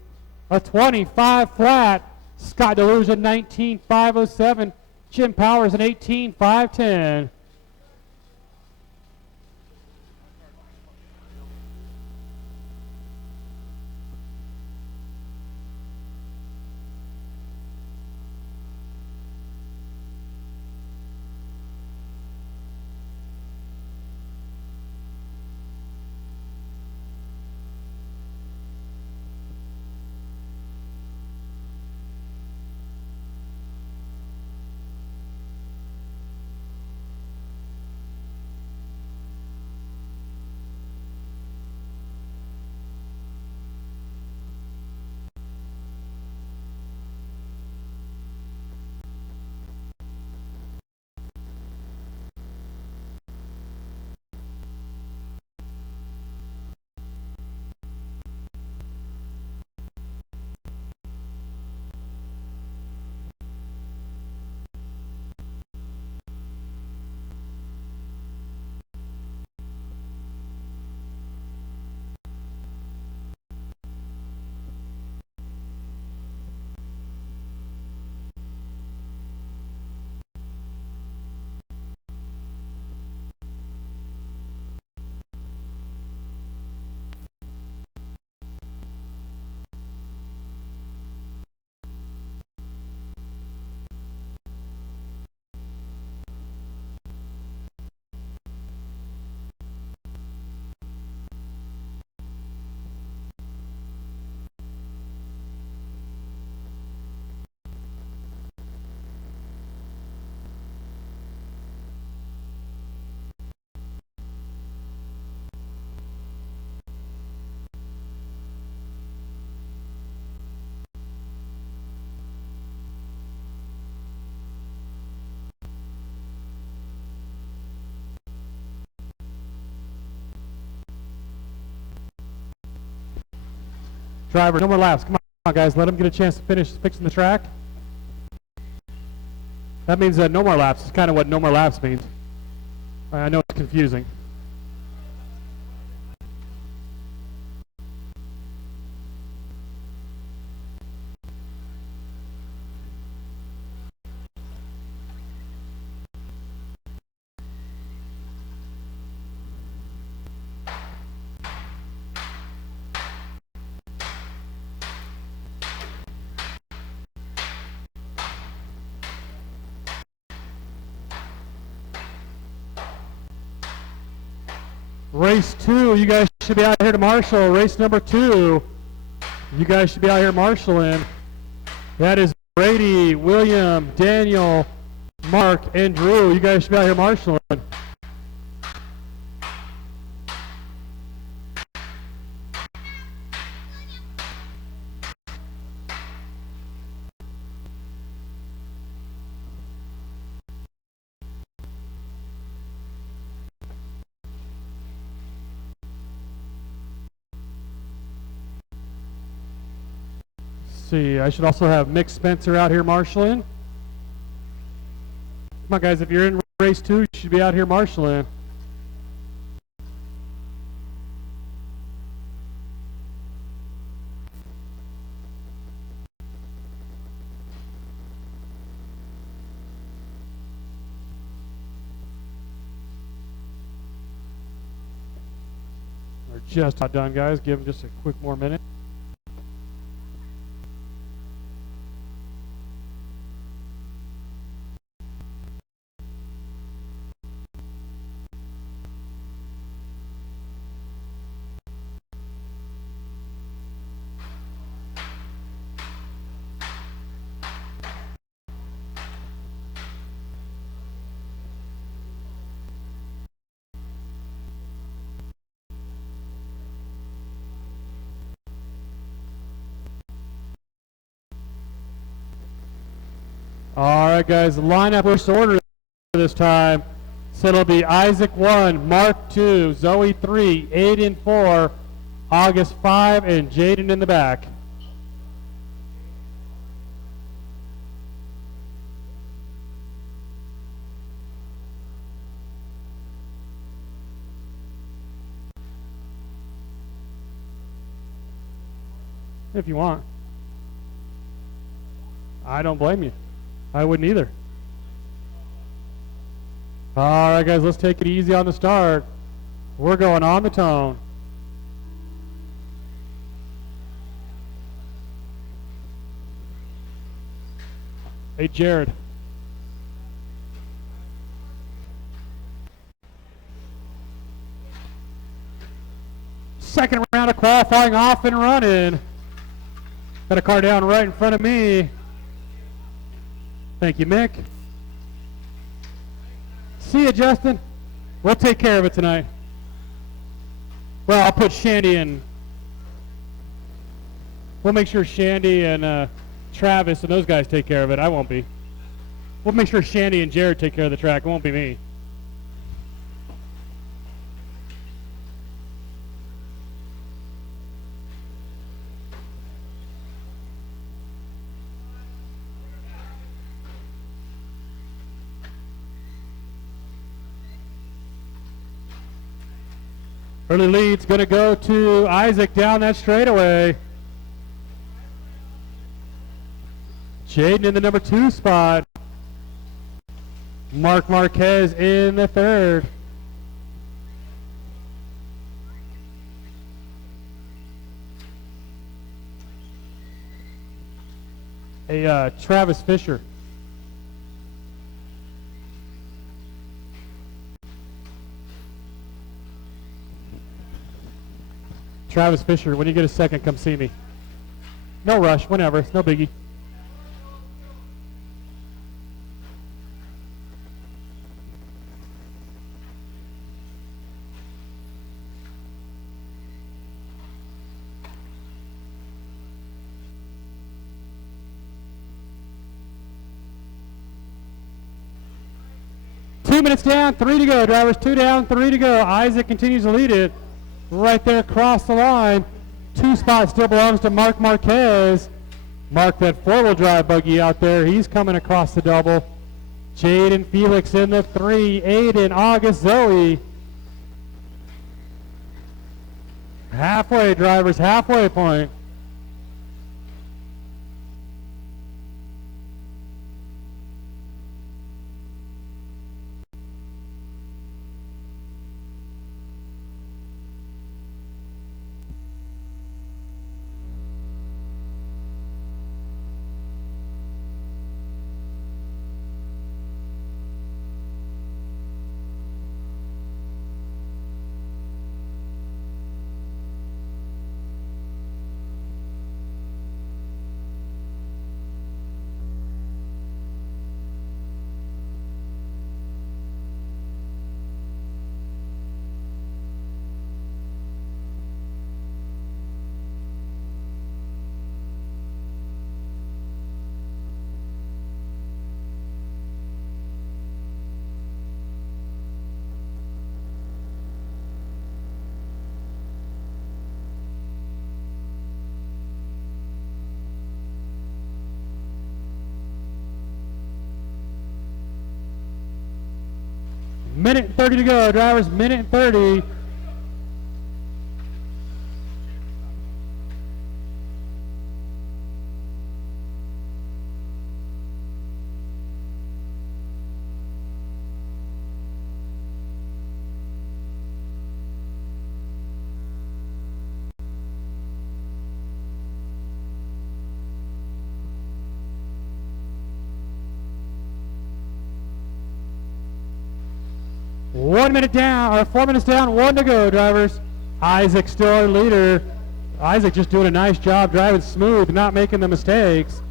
a 25 flat. Scott Deluge, a 19.507. Jim Powers, an 18.510. Driver, no more laps. Come on, guys. Let them get a chance to finish fixing the track. That means no more laps. It's kind of what no more laps means. I know it's confusing. Race 2, you guys should be out here to marshal. Race number 2, you guys should be out here marshaling. That is Brady, William, Daniel, Mark, and Drew. You guys should be out here marshaling. See, I should also have Mick Spencer out here marshaling. Come on, guys, if you're in race 2, you should be out here marshaling. Just about done, guys. Give him just a quick more minute. All right, guys, lineup first order this time. So it'll be Isaac 1, Mark 2, Zoe 3, Aiden 4, August 5, and Jaden in the back. If you want. I don't blame you. I wouldn't either. All right, guys, let's take it easy on the start. We're going on the tone. Hey, Jared. Second round of qualifying off and running. Got a car down right in front of me. Thank you, Mick. See you, Justin. We'll take care of it tonight. Well, I'll put Shandy in. We'll make sure Shandy and Travis and those guys take care of it. I won't be. We'll make sure Shandy and Jared take care of the track. It won't be me. Early lead's going to go to Isaac down that straightaway. Jaden in the number 2 spot. Mark Marquez in the 3rd. Hey, Travis Fisher. Travis Fisher, when you get a second, come see me. No rush, whenever, it's no biggie. Two minutes down, 3 to go. Drivers 2 down, 3 to go. Isaac continues to lead it. Right there across the line. 2 spots still belongs to Mark Marquez. Mark, that 4-wheel drive buggy out there. He's coming across the double. Jaden Felix in the 3. Aiden, August, Zoe. Halfway, drivers, halfway point. Minute and 30 to go, drivers, minute and 30. 1 minute down, or 4 minutes down, 1 to go, drivers. Isaac still our leader. Isaac just doing a nice job driving smooth, not making the mistakes.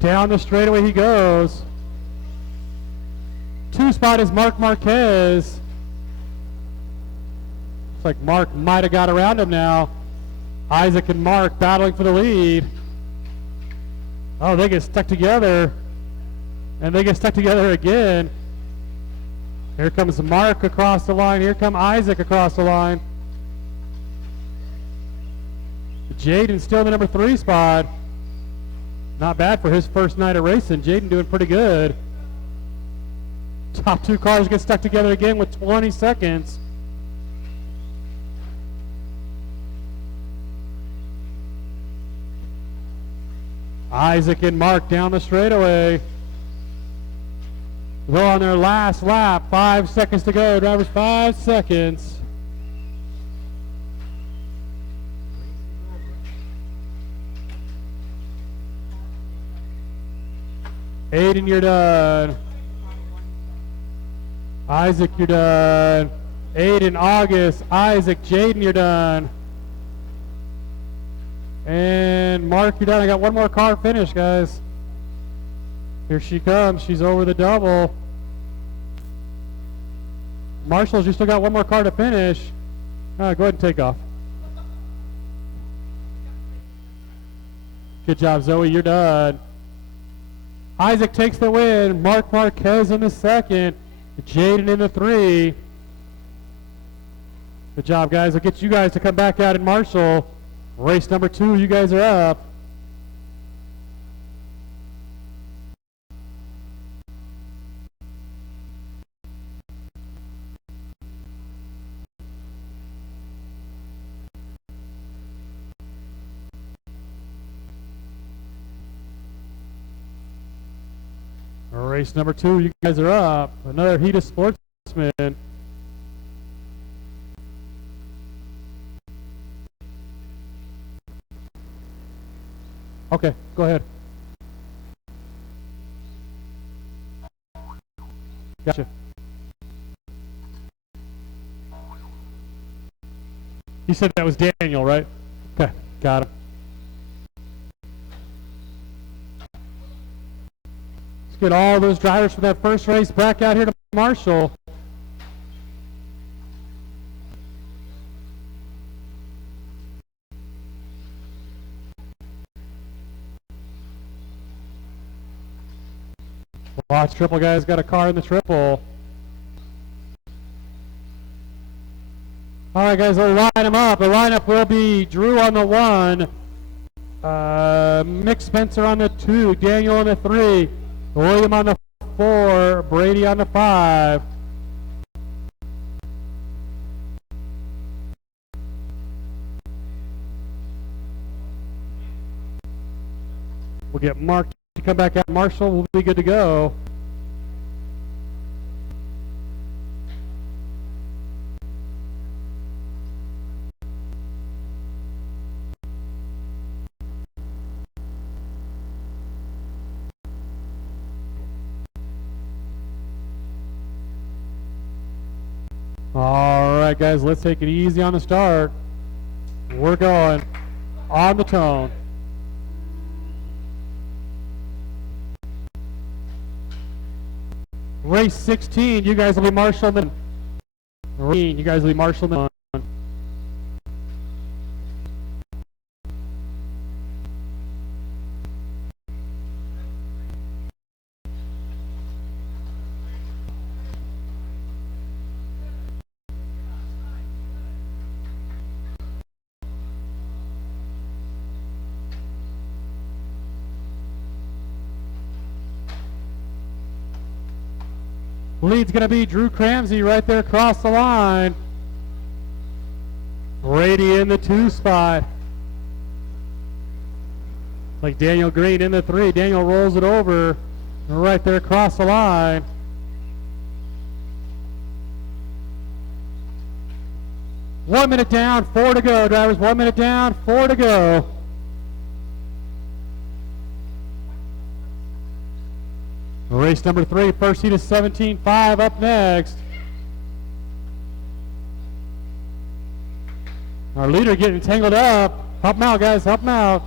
Down the straightaway he goes. 2 spot is Mark Marquez. Looks like Mark might have got around him now. Isaac and Mark battling for the lead. Oh, they get stuck together. And they get stuck together again. Here comes Mark across the line. Here comes Isaac across the line. Jaden still in the number 3 spot. Not bad for his first night of racing. Jaden doing pretty good. Top 2 cars get stuck together again with 20 seconds. Isaac and Mark down the straightaway. They're on their last lap. 5 seconds to go. Drivers, 5 seconds. Aiden, you're done. Isaac, you're done. Aiden, August, Isaac, Jaden, you're done. And Mark, you're done. I got one more car finish, guys. Here she comes. She's over the double. Marshall's, you still got one more car to finish. Go ahead and take off. Good job, Zoe. You're done. Isaac takes the win. Mark Marquez in the second. Jaden in the 3. Good job, guys. I'll get you guys to come back out in Marshall. Race number 2, you guys are up. Race number 2, you guys are up. Another heat of sportsmen. Okay, go ahead. Gotcha. You said that was Daniel, right? Okay, got him. Let's get all those drivers from that first race back out here to Marshall. Watch triple, guys. Got a car in the triple. All right, guys, we'll line them up. The lineup will be Drew on the 1, Mick Spencer on the 2, Daniel on the 3, William on the 4, Brady on the 5. We'll get Mark to come back out. Marshall will be good to go. All right, guys, let's take it easy on the start. We're going on the tone. Race 16, you guys will be marshalmen. You guys will be marshalmen. Lead's going to be Drew Cramsey right there across the line. Brady in the 2 spot. Like Daniel Green in the 3. Daniel rolls it over right there across the line. One minute down, 4 to go, drivers. 1 minute down, 4 to go. Race number 3, first heat is 17.5 up next. Our leader getting tangled up. Help him out, guys. Help him out.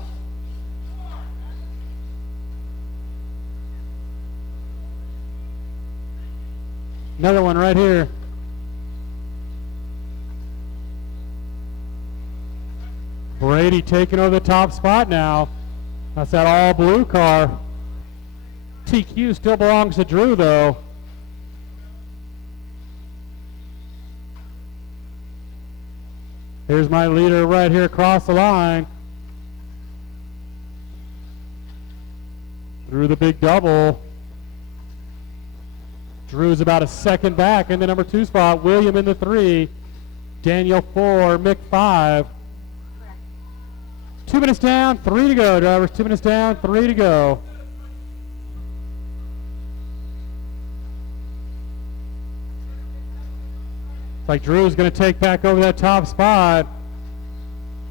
Another one right here. Brady taking over the top spot now. That's that all blue car. TQ still belongs to Drew, though. Here's my leader right here across the line. Through the big double. Drew's about a second back in the number 2 spot. William in the 3. Daniel 4. Mick 5. 2 minutes down, 3 to go, drivers. 2 minutes down, 3 to go. It's like Drew's going to take back over that top spot.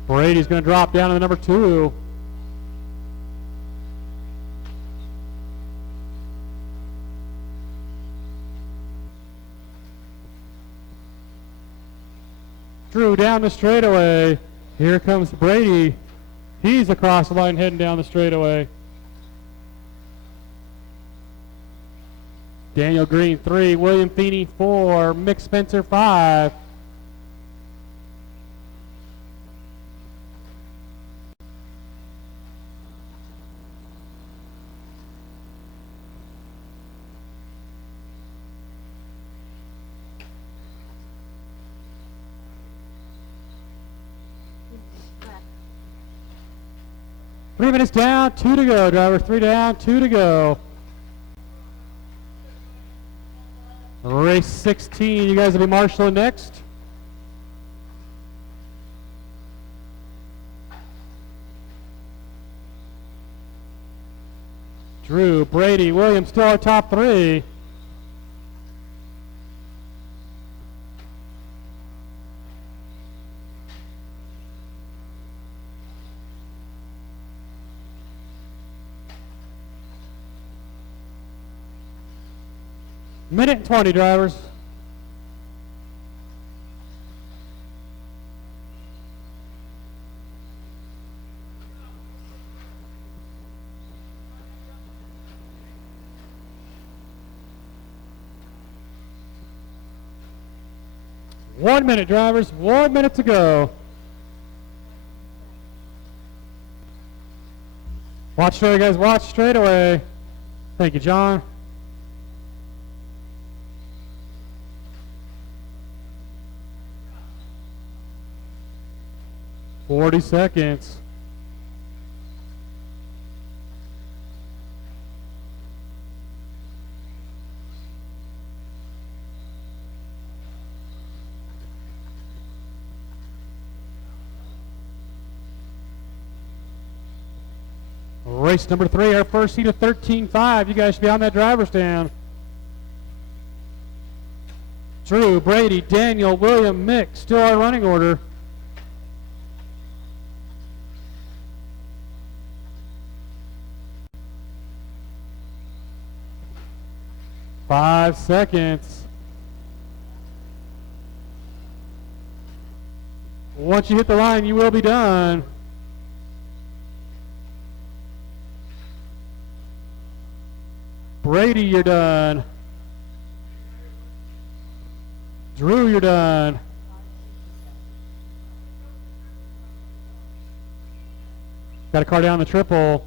Brady's going to drop down to the number 2. Drew down the straightaway. Here comes Brady. He's across the line heading down the straightaway. Daniel Green 3, William Feeney 4, Mick Spencer 5. Three minutes down, 2 to go, drivers. 3 down, 2 to go. Race 16, you guys will be marshaling next. Drew, Brady, Williams still our top 3. Minute and 20, drivers. One minute, drivers. 1 minute to go. Watch straight, guys. Watch straight away. Thank you, John. Forty seconds. Race number 3, our first heat of 13.5. You guys should be on that driver's stand. Drew, Brady, Daniel, William, Mick, still our running order. Five seconds. Once you hit the line, you will be done. Brady, you're done. Drew, you're done. Got a car down the triple.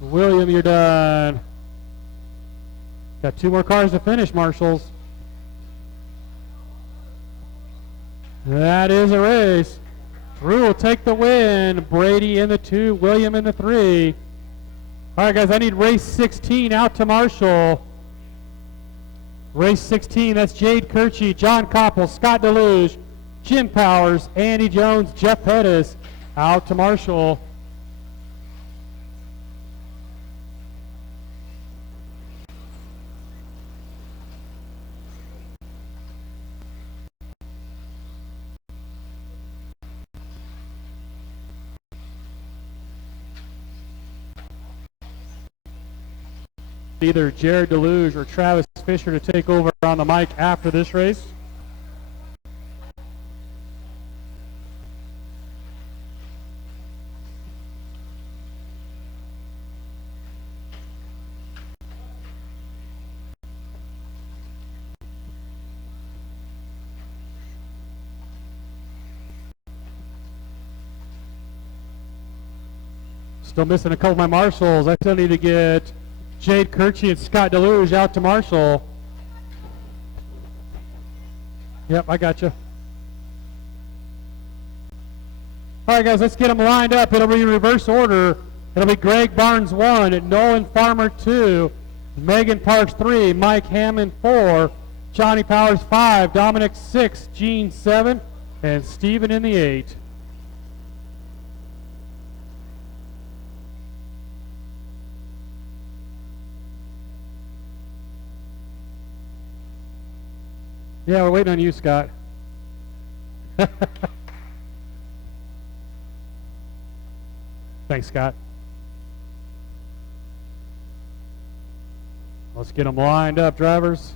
William, you're done. Got 2 more cars to finish, marshals. That is a race. Drew will take the win. Brady in the 2, William in the 3. All right, guys, I need race 16 out to marshal. Race 16, that's Jade Kirchie, John Koppel, Scott Deluge, Jim Powers, Andy Jones, Jeff Pettis out to marshal. Either Jared Deluge or Travis Fisher to take over on the mic after this race. Still missing a couple of my marshals. I still need to get Jade Kirchie and Scott Deluge out to marshal. Yep, I got you. All right, guys, let's get them lined up. It'll be reverse order. It'll be Greg Barnes 1, Nolan Farmer 2, Megan Parks 3, Mike Hammond 4, Johnny Powers 5, Dominic 6, Gene 7, and Steven in the 8. Yeah, we're waiting on you, Scott. Thanks, Scott. Let's get them lined up, drivers.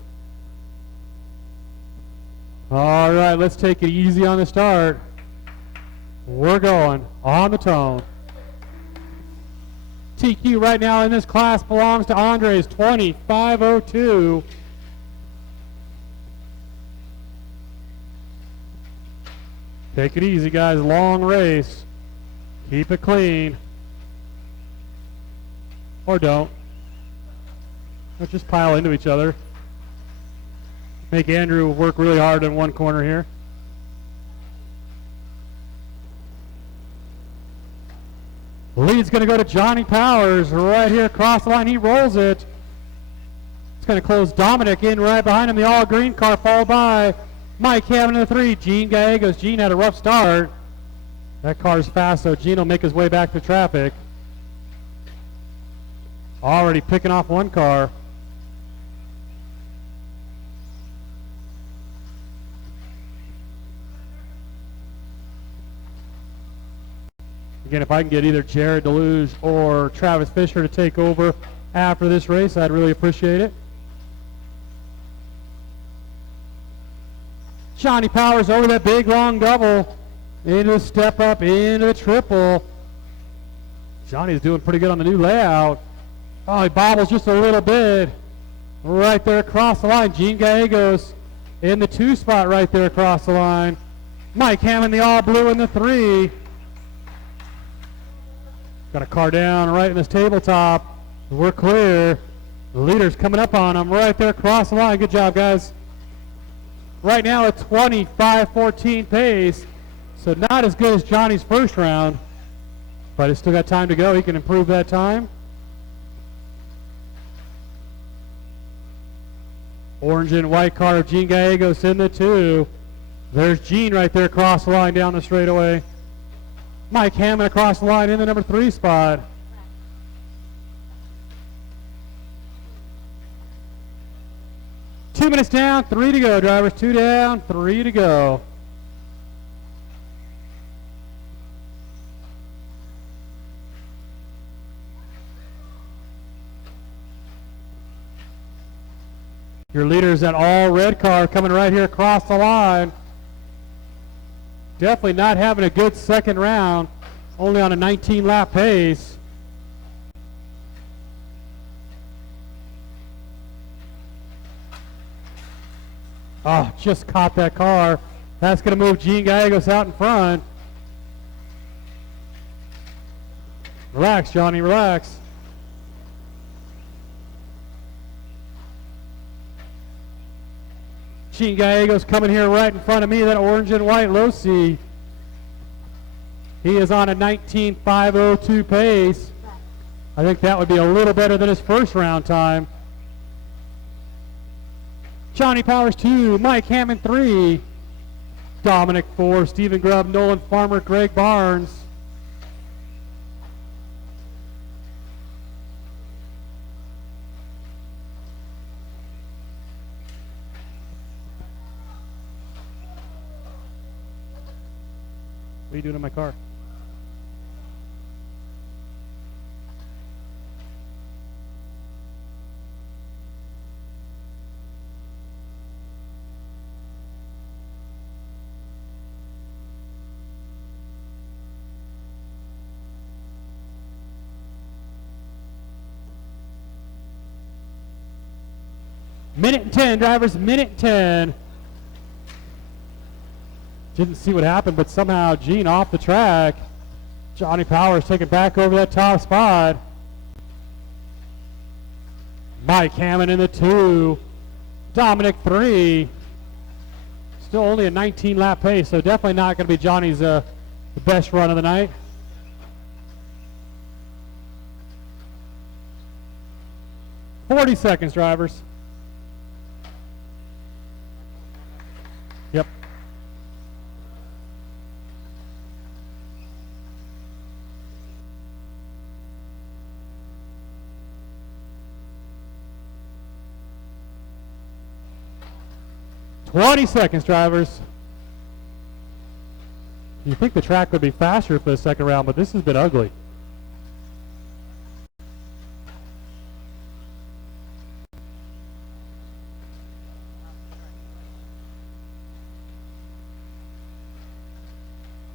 All right, let's take it easy on the start. We're going on the tone. TQ right now in this class belongs to Andres, 2502. Take it easy, guys. Long race. Keep it clean. Or don't. Let's just pile into each other. Make Andrew work really hard in one corner here. Lead's going to go to Johnny Powers right here across the line. He rolls it. It's going to close Dominic in right behind him. The all-green car followed by Mike Hammond in the 3. Gene Gallegos. Gene had a rough start. That car's fast, so Gene will make his way back to traffic. Already picking off one car. Again, if I can get either Jared Deluge or Travis Fisher to take over after this race, I'd really appreciate it. Johnny Powers over that big long double. Into the step up, into the triple. Johnny's doing pretty good on the new layout. Oh, he bobbles just a little bit. Right there across the line. Gene Gallegos in the 2 spot right there across the line. Mike Hammond, the all blue in the 3. Got a car down right in this tabletop. We're clear. The leader's coming up on him right there across the line. Good job, guys. Right now a 25-14 pace. So not as good as Johnny's first round, but he's still got time to go. He can improve that time. Orange and white car of Gene Gallegos in the 2. There's Gene right there across the line down the straightaway. Mike Hammond across the line in the number 3 spot. Two minutes down, 3 to go, drivers. 2 down, 3 to go. Your leader is that all red car coming right here across the line. Definitely not having a good second round, only on a 19 lap pace. Oh, just caught that car. That's going to move Gene Gallegos out in front. Relax, Johnny, relax. Gene Gallegos coming here right in front of me, that orange and white Losi. He is on a 19.502 pace. I think that would be a little better than his first round time. Johnny Powers 2, Mike Hammond 3, Dominic 4, Stephen Grubb, Nolan Farmer, Greg Barnes. What are you doing in my car? Minute and 10, drivers, minute and 10. Didn't see what happened, but somehow Gene off the track. Johnny Powers taking back over that top spot. Mike Hammond in the 2. Dominic 3. Still only a 19 lap pace, so definitely not going to be Johnny's the best run of the night. "40 seconds, drivers." Yep. "20 seconds, drivers." You think the track would be faster for the second round, but this has been ugly.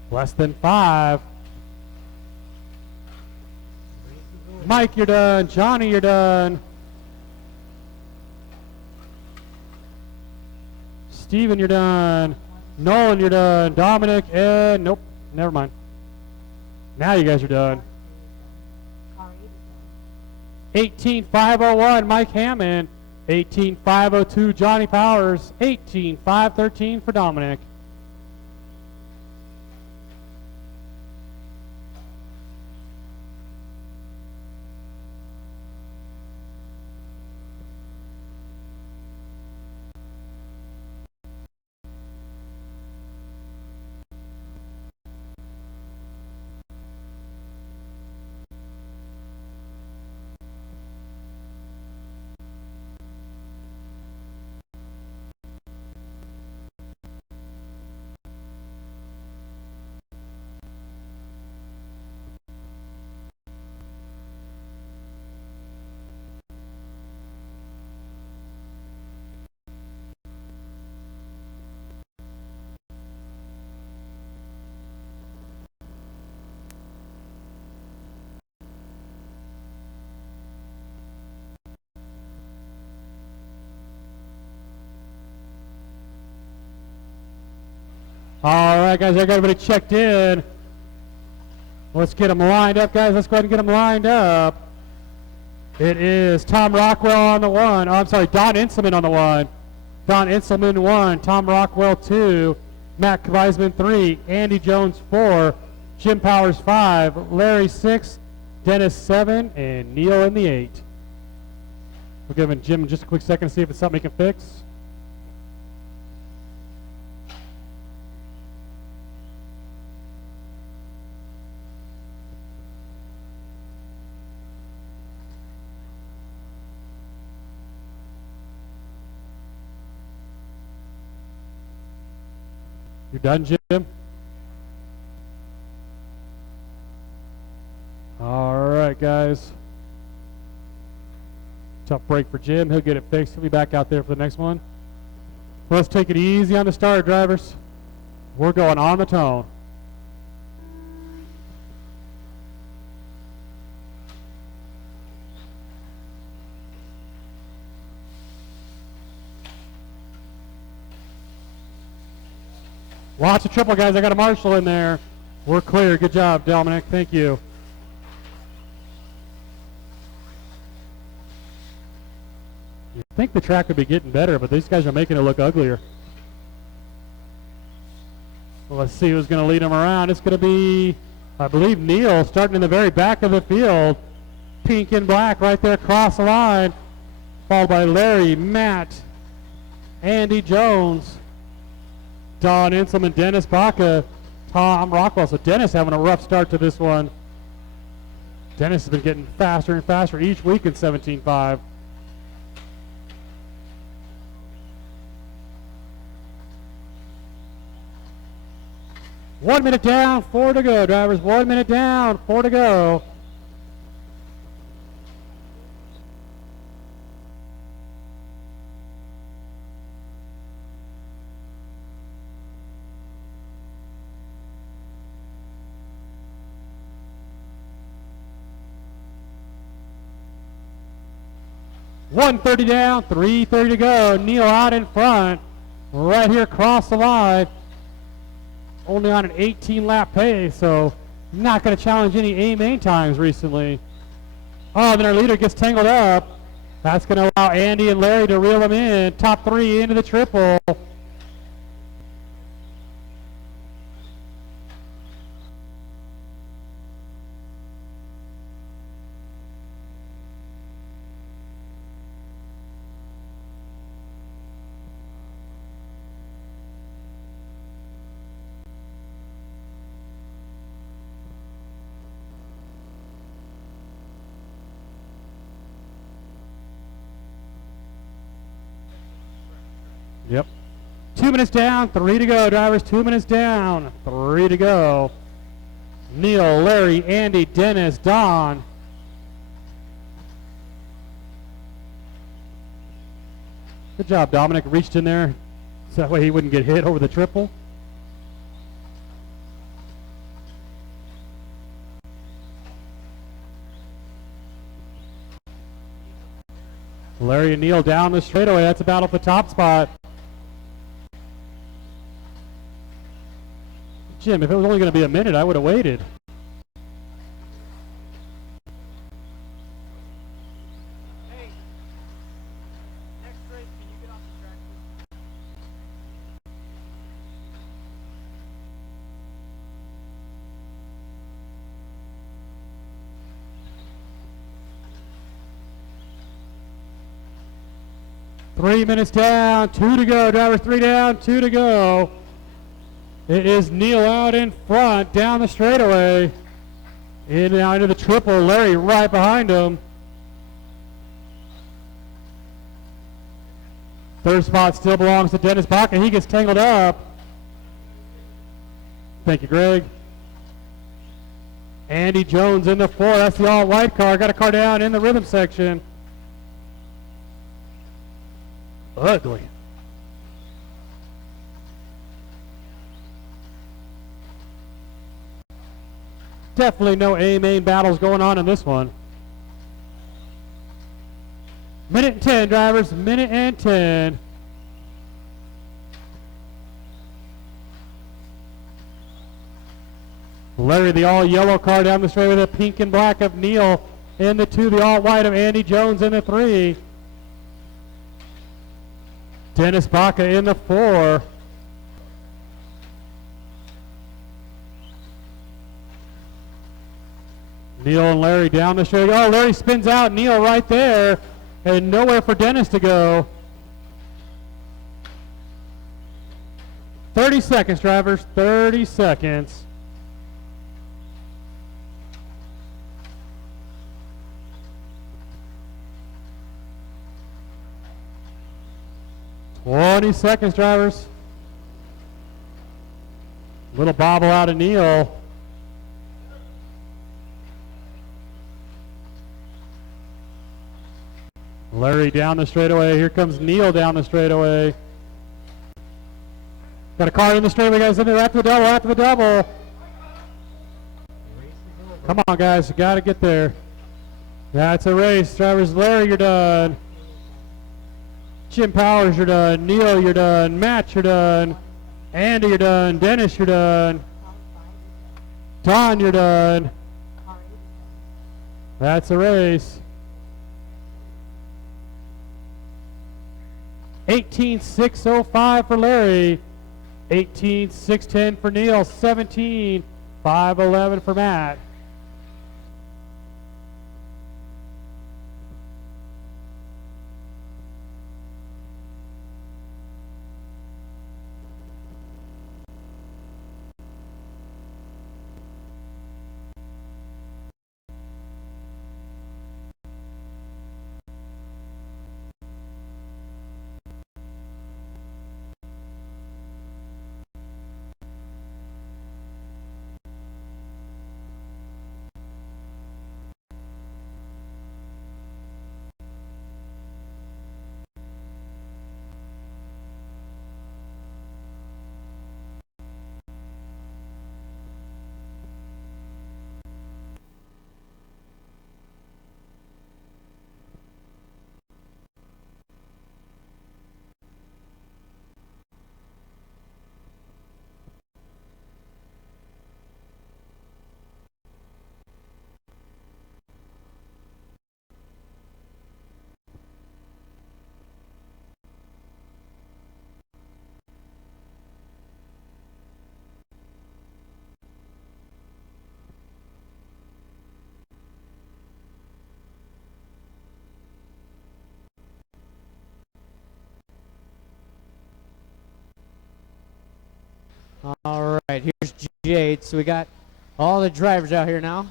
Less than 5. Mike, you're done. Johnny, you're done. Steven, you're done. Nolan, you're done. Dominic, and nope, never mind. Now you guys are done. 18,501, Mike Hammond. 18,502, Johnny Powers. 18,513 for Dominic. All right, guys, I got everybody checked in. Let's get them lined up, guys. Let's go ahead and get them lined up. It is Tom Rockwell on the 1. Oh, I'm sorry, Don Inselman on the 1. Don Inselman 1, Tom Rockwell 2, Matt Kweisman 3, Andy Jones 4, Jim Powers 5, Larry 6, Dennis 7, and Neil in the 8. We'll give Jim just a quick second to see if it's something he can fix. You done, Jim? All right, guys. Tough break for Jim. He'll get it fixed. He'll be back out there for the next one. Let's take it easy on the start, drivers. We're going on the tone. Lots of triple, guys. I got a marshal in there. We're clear. Good job, Dominic. Thank you. You'd think the track would be getting better, but these guys are making it look uglier. Well, let's see who's going to lead them around. It's going to be, I believe, Neil starting in the very back of the field. Pink and black right there across the line. Followed by Larry, Matt, Andy Jones, Don Inselman, Dennis Baca, Tom Rockwell. So Dennis having a rough start to this one. Dennis has been getting faster and faster each week in 17.5. One minute down, 4 to go, drivers. 1 minute down, 4 to go. .130 down, 3:30 to go. Neil out in front, right here across the line. Only on an 18 lap pace, so Not going to challenge any A-main times recently. Oh, then our leader gets tangled up. That's going to allow Andy and Larry to reel him in. Top three into the triple. Yep. 2 minutes down, 3 to go. Drivers, 2 minutes down, 3 to go. Neil, Larry, Andy, Dennis, Don. Good job, Dominic. Reached in there so that way he wouldn't get hit over the triple. Larry and Neil down the straightaway. That's a battle for top spot. Jim, if it was only going to be a minute, I would have waited. Hey, next race, can you get off the track, please? Three minutes down, 2 to go. Drivers, 3 down, 2 to go. It is Neil out in front, down the straightaway. In and out into the triple. Larry right behind him. Third spot still belongs to Dennis Baca. He gets tangled up. Thank you, Greg. Andy Jones in the 4. That's the all-white car. Got a car down in the rhythm section. Ugly. Definitely no A-main battles going on in this one. Minute and 10, drivers. Minute and 10. Larry, the all-yellow car down the straight with the pink and black of Neil in the 2. The all-white of Andy Jones in the 3. Dennis Baca in the 4. Neil and Larry down the straight. Oh, Larry spins out. Neil right there. And nowhere for Dennis to go. 30 seconds, drivers. 30 seconds. $20 seconds, drivers. Little bobble out of Neil. Larry down the straightaway. Here comes Neil down the straightaway. Got a car in the straightaway, guys. In there after the double, after the double. Come on, guys. You got to get there. That's a race. Drivers, Larry, you're done. Jim Powers, you're done. Neil, you're done. Matt, you're done. Andy, you're done. Dennis, you're done. Don, you're done. That's a race. 18.605 for Larry. 18.610 for Neil. 17.511 for Matt. All right, here's Jade. So we got all the drivers out here now.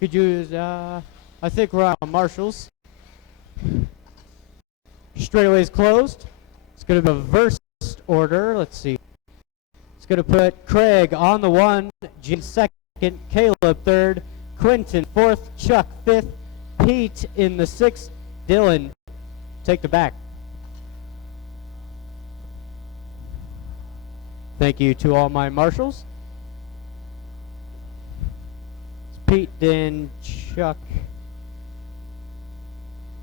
Could use, I think we're on marshals. Straightaway's closed. It's going to be a reversed order. Let's see. It's going to put Craig on the 1, Jade second, Caleb third, Quentin fourth, Chuck fifth, Pete in the 6th, Dylan take the back. Thank you to all my marshals. It's Pete, then Chuck.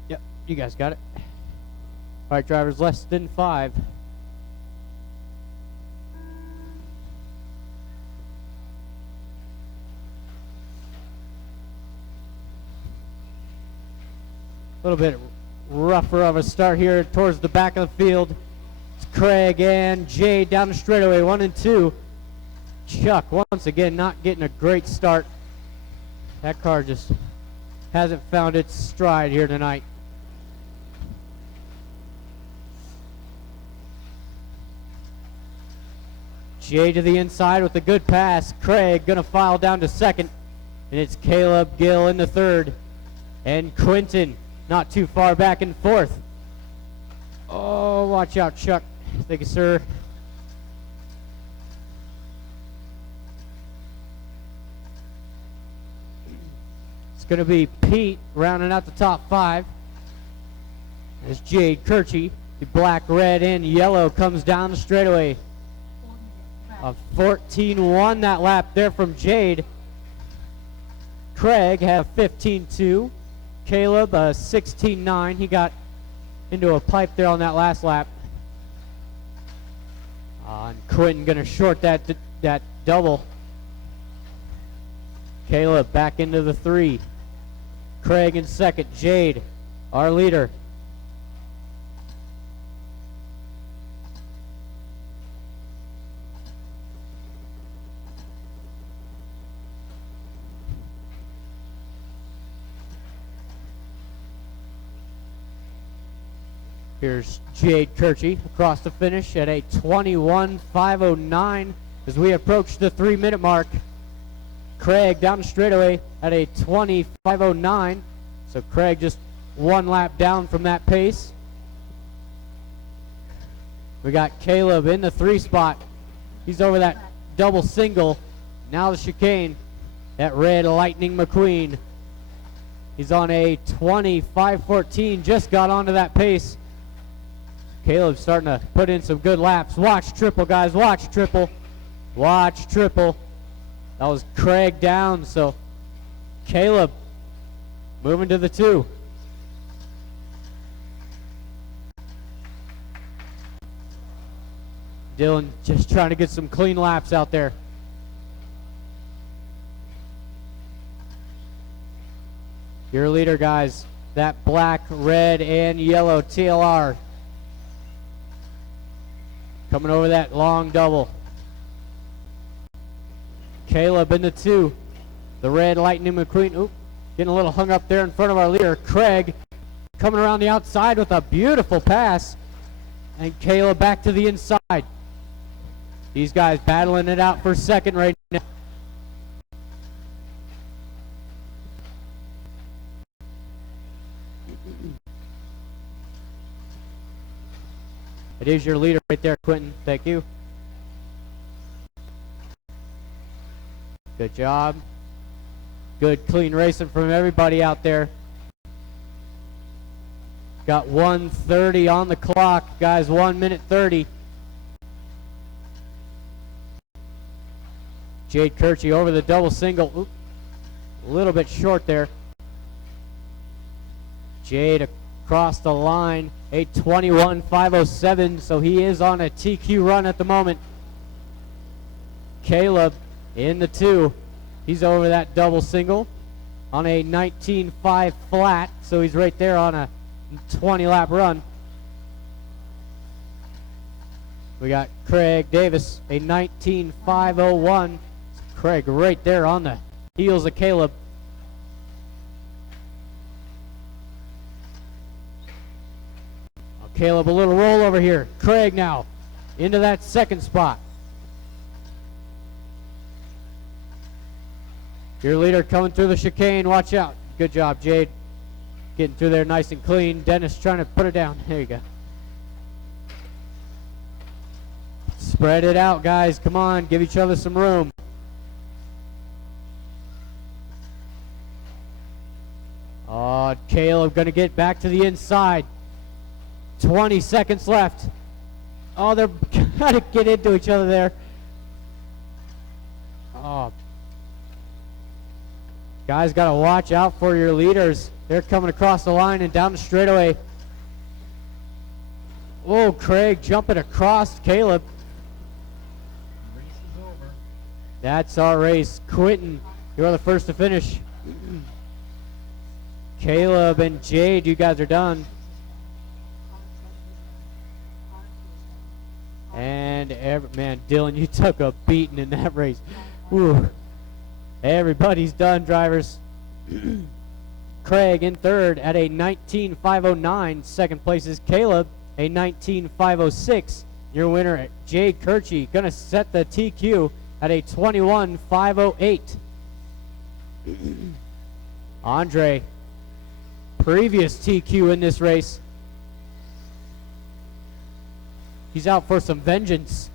Yep, you guys got it. All right, drivers less than 5. A little bit rougher of a start here towards the back of the field. It's Craig and Jade down the straightaway, 1 and 2. Chuck once again not getting a great start. That car just hasn't found its stride here tonight. Jade to the inside with a good pass. Craig gonna file down to 2nd, and it's Caleb Gill in the 3rd, and Quentin not too far back in 4th. Oh, watch out, Chuck. Thank you, sir. It's going to be Pete rounding out the top 5. There's Jade Kirchie. The black, red, and yellow comes down the straightaway. A 14-1 that lap there from Jade. Craig had a 15-2. Caleb, a 16-9. He got into a pipe there on that last lap. And Quentin going to short that double. Caleb back into the 3. Craig in 2nd. Jade, our leader. Here's Jade Kirchie across the finish at a 21.509 as we approach the 3-minute mark. Craig down the straightaway at a 20.509. So Craig just 1 lap down from that pace. We got Caleb in the 3 spot. He's over that double single. Now the chicane. That red Lightning McQueen. He's on a 20.514. Just got onto that pace. Caleb's starting to put in some good laps. Watch triple, guys. Watch triple. Watch triple. That was Craig down, so Caleb moving to the 2. Dylan just trying to get some clean laps out there. Your leader, guys. That black, red, and yellow TLR. Coming over that long double. Caleb in the 2. The red Lightning McQueen. Oop, getting a little hung up there in front of our leader. Craig coming around the outside with a beautiful pass. And Caleb back to the inside. These guys battling it out for 2nd right now. It is your leader right there, Quentin. Thank you. Good job. Good clean racing from everybody out there. Got 1:30 on the clock, guys. 1 minute 30. Jade Kirchie over the double single. Oop, a little bit short there. Jade across the line, a 21.507, so he is on a TQ run at the moment. Caleb in the 2. He's over that double single on a 19.5 flat, so he's right there on a 20-lap run. We got Craig Davis, a 19.501. Craig right there on the heels of Caleb. Caleb, a little roll over here. Craig now into that second spot. Your leader coming through the chicane. Watch out. Good job, Jade. Getting through there nice and clean. Dennis trying to put it down. There you go. Spread it out, guys. Come on. Give each other some room. Oh, Caleb going to get back to the inside. 20 seconds left. Oh, they're trying to get into each other there. Oh. Guys, got to watch out for your leaders. They're coming across the line and down the straightaway. Oh, Craig jumping across Caleb. Race is over. That's our race. Quentin, you're the first to finish. Caleb and Jade, you guys are done. And man, Dylan, you took a beating in that race. Whew. Everybody's done, drivers. Craig in third at a 19.509. Second place is Caleb, a 19.506. Your winner, Jade Kirchie, gonna set the TQ at a 21.508. Andre, previous TQ in this race. He's out for some vengeance.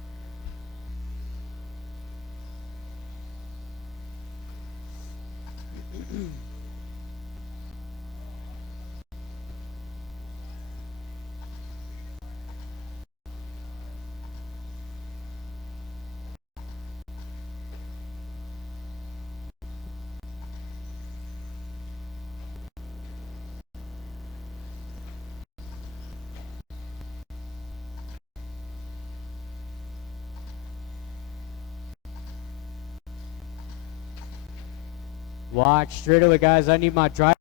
Watch straightaway, guys. I need my drivers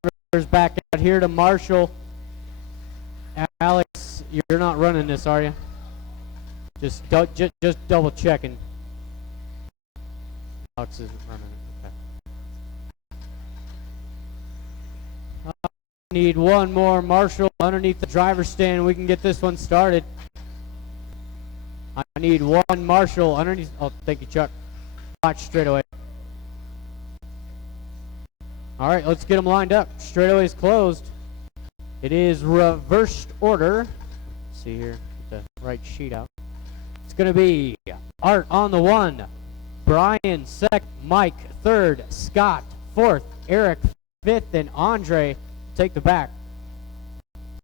back out here to Marshall. Alex, you're not running this, are you? Just double checking. Alex isn't running it. Okay. I need one more Marshall underneath the driver's stand. We can get this one started. I need one Marshall underneath. Oh, thank you, Chuck. Watch straightaway. All right, let's get them lined up. Straightaway is closed. It is reversed order. Let's see here, get the right sheet out. It's going to be Art on the 1, Brian second, Mike third, Scott fourth, Eric fifth, and Andre take the back.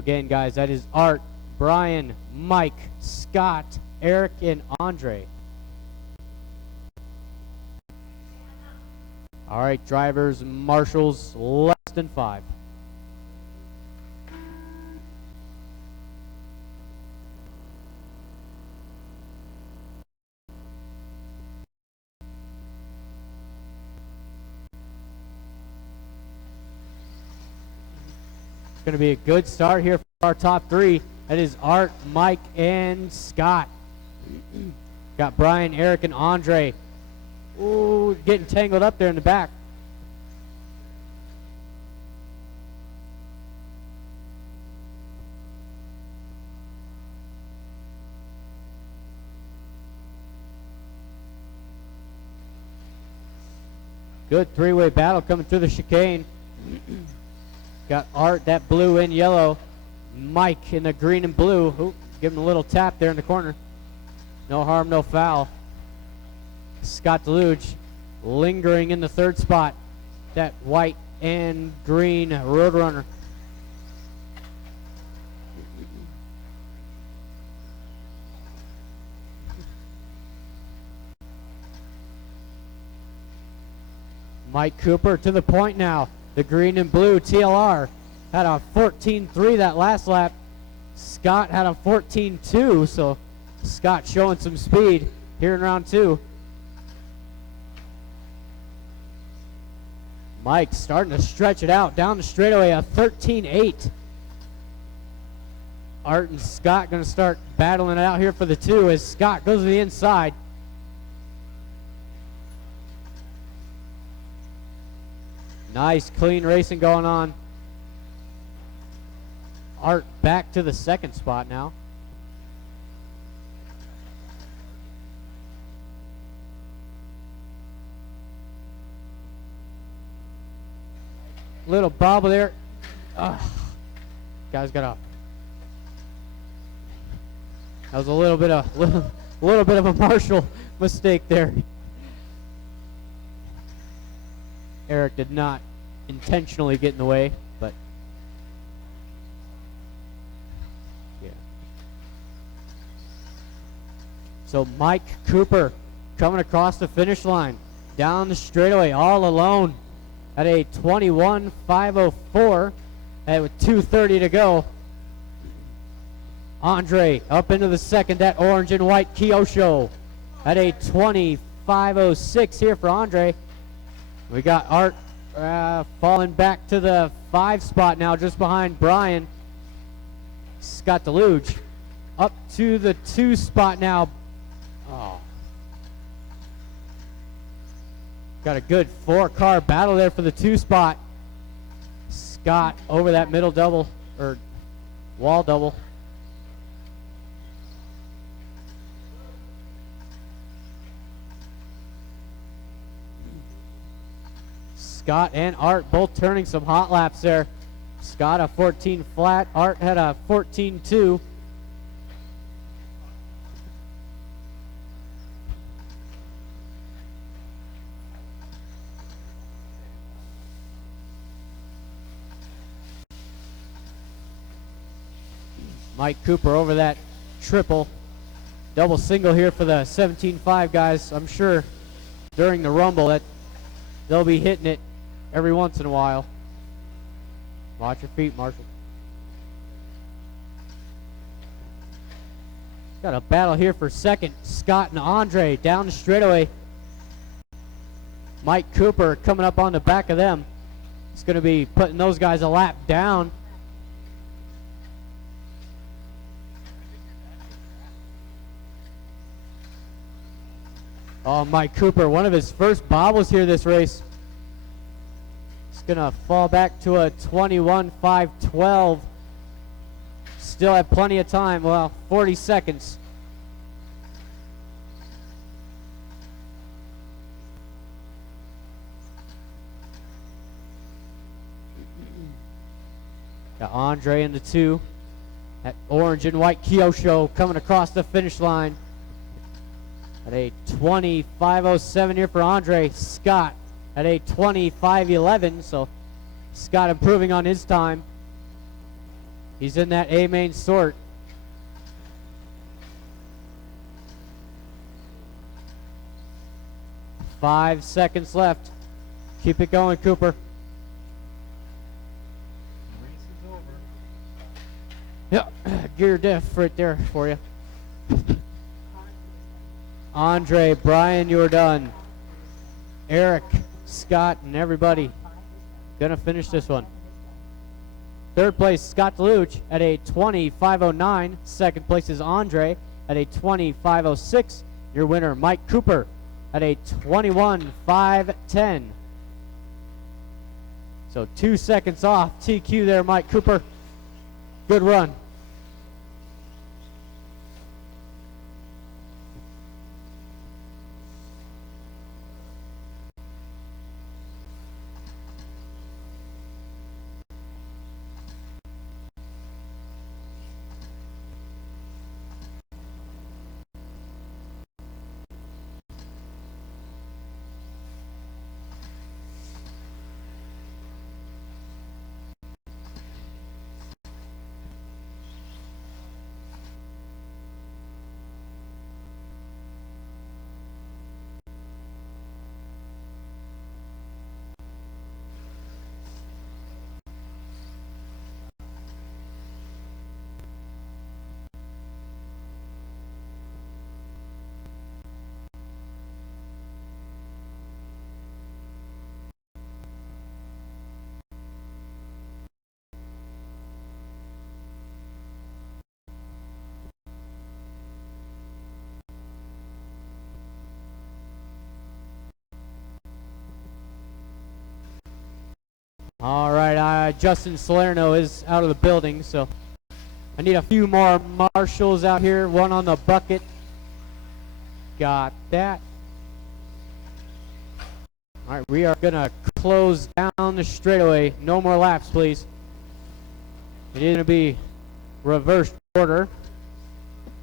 Again, guys, that is Art, Brian, Mike, Scott, Eric, and Andre. All right, drivers, marshals, less than 5. It's going to be a good start here for our top 3. That is Art, Mike, and Scott. Got Brian, Eric, and Andre. Ooh, getting tangled up there in the back. Good three-way battle coming through the chicane. Got Art, that blue and yellow. Mike in the green and blue. Ooh, give him a little tap there in the corner. No harm, no foul. Scott Deluge lingering in the third spot. That white and green Roadrunner. Mike Cooper to the point now. The green and blue TLR had a 14.3 that last lap. Scott had a 14.2, so Scott showing some speed here in round 2. Mike starting to stretch it out down the straightaway, a 13.8. Art and Scott going to start battling it out here for the 2 as Scott goes to the inside. Nice, clean racing going on. Art back to the second spot now. Little bobble there. Guys got off. That was a little bit of a Marshall mistake there. Eric did not intentionally get in the way, but yeah. So Mike Cooper coming across the finish line, down the straightaway all alone at a 21.504, and with 2:30 to go. Andre up into the second, that orange and white Kyosho at a 25.06 here for Andre. We got Art falling back to the 5 spot now, just behind Brian. Scott DeLuge up to the 2 spot now. Oh. Got a good 4-car battle there for the 2 spot. Scott over that middle double, or wall double. Scott and Art both turning some hot laps there. Scott a 14 flat, Art had a 14.2. Mike Cooper over that triple. Double single here for the 17.5 guys. I'm sure during the rumble that they'll be hitting it every once in a while. Watch your feet, Marshall. Got a battle here for second. Scott and Andre down the straightaway. Mike Cooper coming up on the back of them. It's going to be putting those guys a lap down. Oh, Mike Cooper, one of his first bobbles here this race. It's going to fall back to a 21.512. Still have plenty of time. Well, 40 seconds. Got Andre in the 2. That orange and white Kyosho coming across the finish line. At a 25.07 here for Andre. Scott at a 25.11, so Scott improving on his time. He's in that A main sort. Five seconds left. Keep it going, Cooper. Race is over. Yeah, gear diff right there for you. Andre, Brian, you're done. Eric, Scott, and everybody gonna finish this one. Third place, Scott DeLuge at a 25.09. Second place is Andre at a 25.06. Your winner, Mike Cooper, at a 21.510. So 2 seconds off TQ there, Mike Cooper. Good run. All right, Justin Salerno is out of the building, so I need a few more marshals out here. One on the bucket. Got that. All right, we are going to close down the straightaway. No more laps, please. It is going to be reverse order.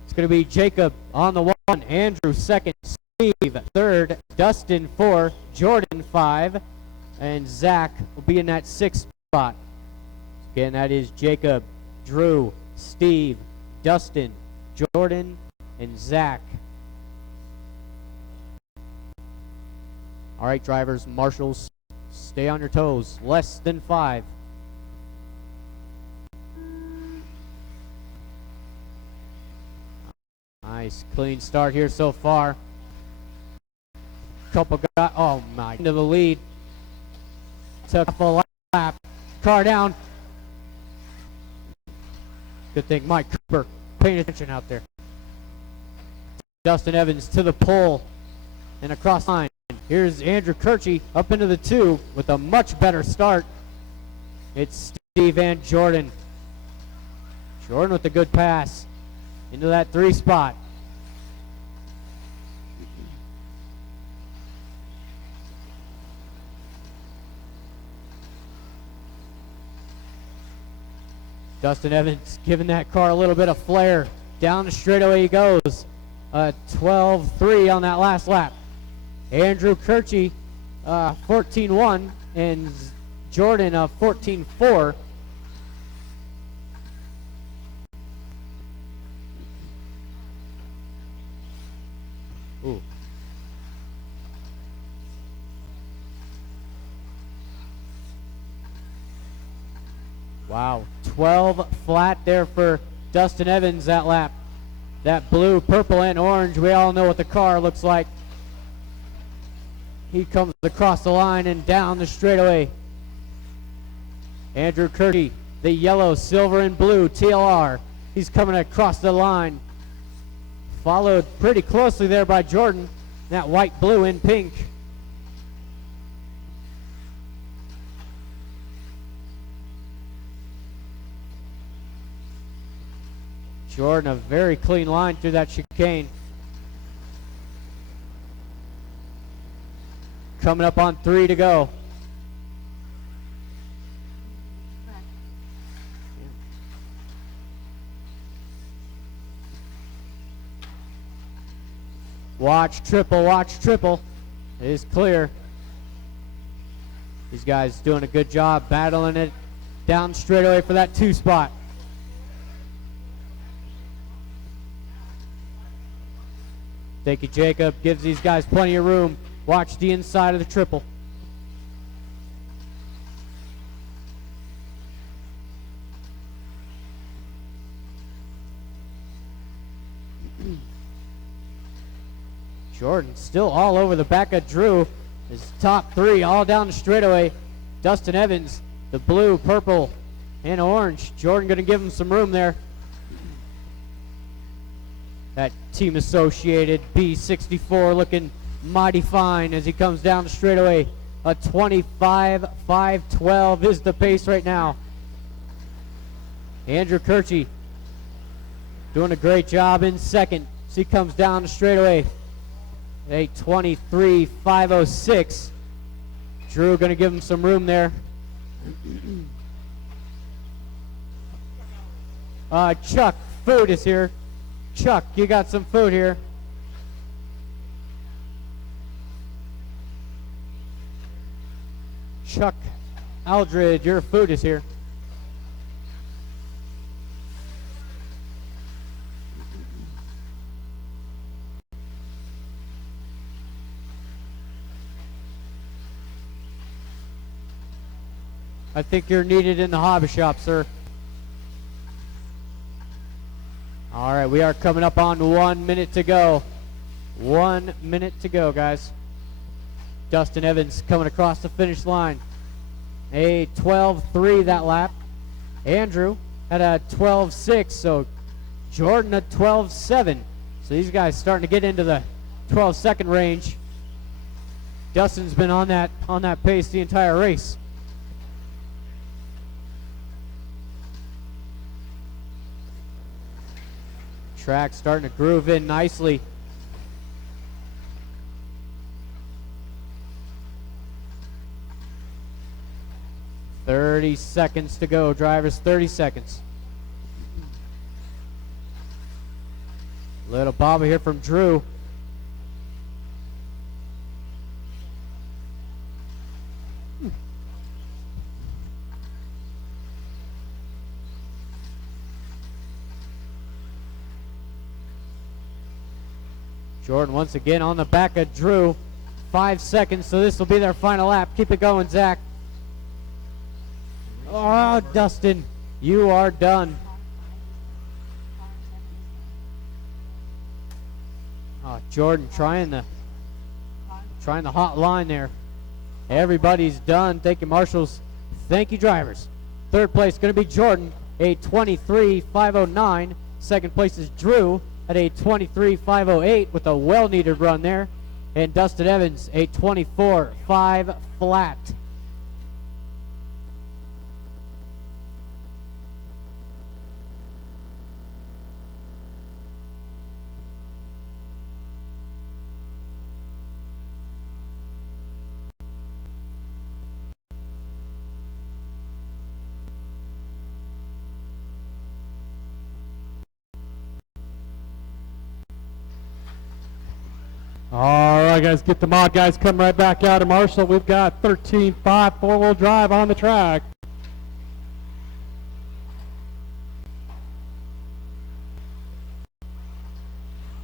It's going to be Jacob on the 1, Andrew 2nd, Steve 3rd, Dustin 4, Jordan 5, and Zach will be in that 6th spot. Again, that is Jacob, Drew, Steve, Dustin, Jordan, and Zach. All right, drivers, marshals, stay on your toes. Less than 5. Nice, clean start here so far. Couple got, oh my, into the lead. Took a lap. Car down. Good thing Mike Cooper paying attention out there. Dustin Evans to the pole and across line. Here's Andrew Kirchie up into the 2 with a much better start. It's Steve and Jordan. Jordan with a good pass into that 3 spot. Dustin Evans giving that car a little bit of flair. Down the straightaway he goes. 12-3 on that last lap. Andrew Kirchie, 14-1, and Jordan, 14-4. Ooh. Wow, 12 flat there for Dustin Evans that lap. That blue, purple, and orange, we all know what the car looks like. He comes across the line and down the straightaway. Andrew Kirchie, the yellow, silver, and blue TLR. He's coming across the line. Followed pretty closely there by Jordan. That white, blue, and pink. Jordan, a very clean line through that chicane. Coming up on 3 to go. Watch triple, watch triple. It is clear. These guys doing a good job battling it down straightaway for that 2 spot. Thank you, Jacob. Gives these guys plenty of room. Watch the inside of the triple. Jordan still all over the back of Drew. His top 3 all down the straightaway. Dustin Evans, the blue, purple, and orange. Jordan going to give him some room there. That team associated B64 looking mighty fine as he comes down the straightaway. A 25.512 is the pace right now. Andrew Kirchie doing a great job in second as he comes down the straightaway. A 23.506. Drew going to give him some room there. Chuck, food is here. Chuck, you got some food here. Chuck Aldred, your food is here. I think you're needed in the hobby shop, sir. All right, we are coming up on 1 minute to go. 1 minute to go, guys. Dustin Evans coming across the finish line. A 12.3 that lap. Andrew had a 12.6, so Jordan a 12.7. So these guys starting to get into the 12-second range. Dustin's been on that pace the entire race. Track starting to groove in nicely. $30 to go, drivers, 30 seconds. Little bobble here from Drew. Jordan once again on the back of Drew. 5 seconds, so this will be their final lap. Keep it going, Zach. Oh, Dustin, you are done. Oh, Jordan trying the hot line there. Everybody's done. Thank you, marshals. Thank you, drivers. Third place going to be Jordan, a 23.509. Second place is Drew at a 23.508 with a well-needed run there. And Dustin Evans, a 24.5 flat. All right, guys, get the mod guys come right back out of Marshall. We've got 13.5 four-wheel drive on the track.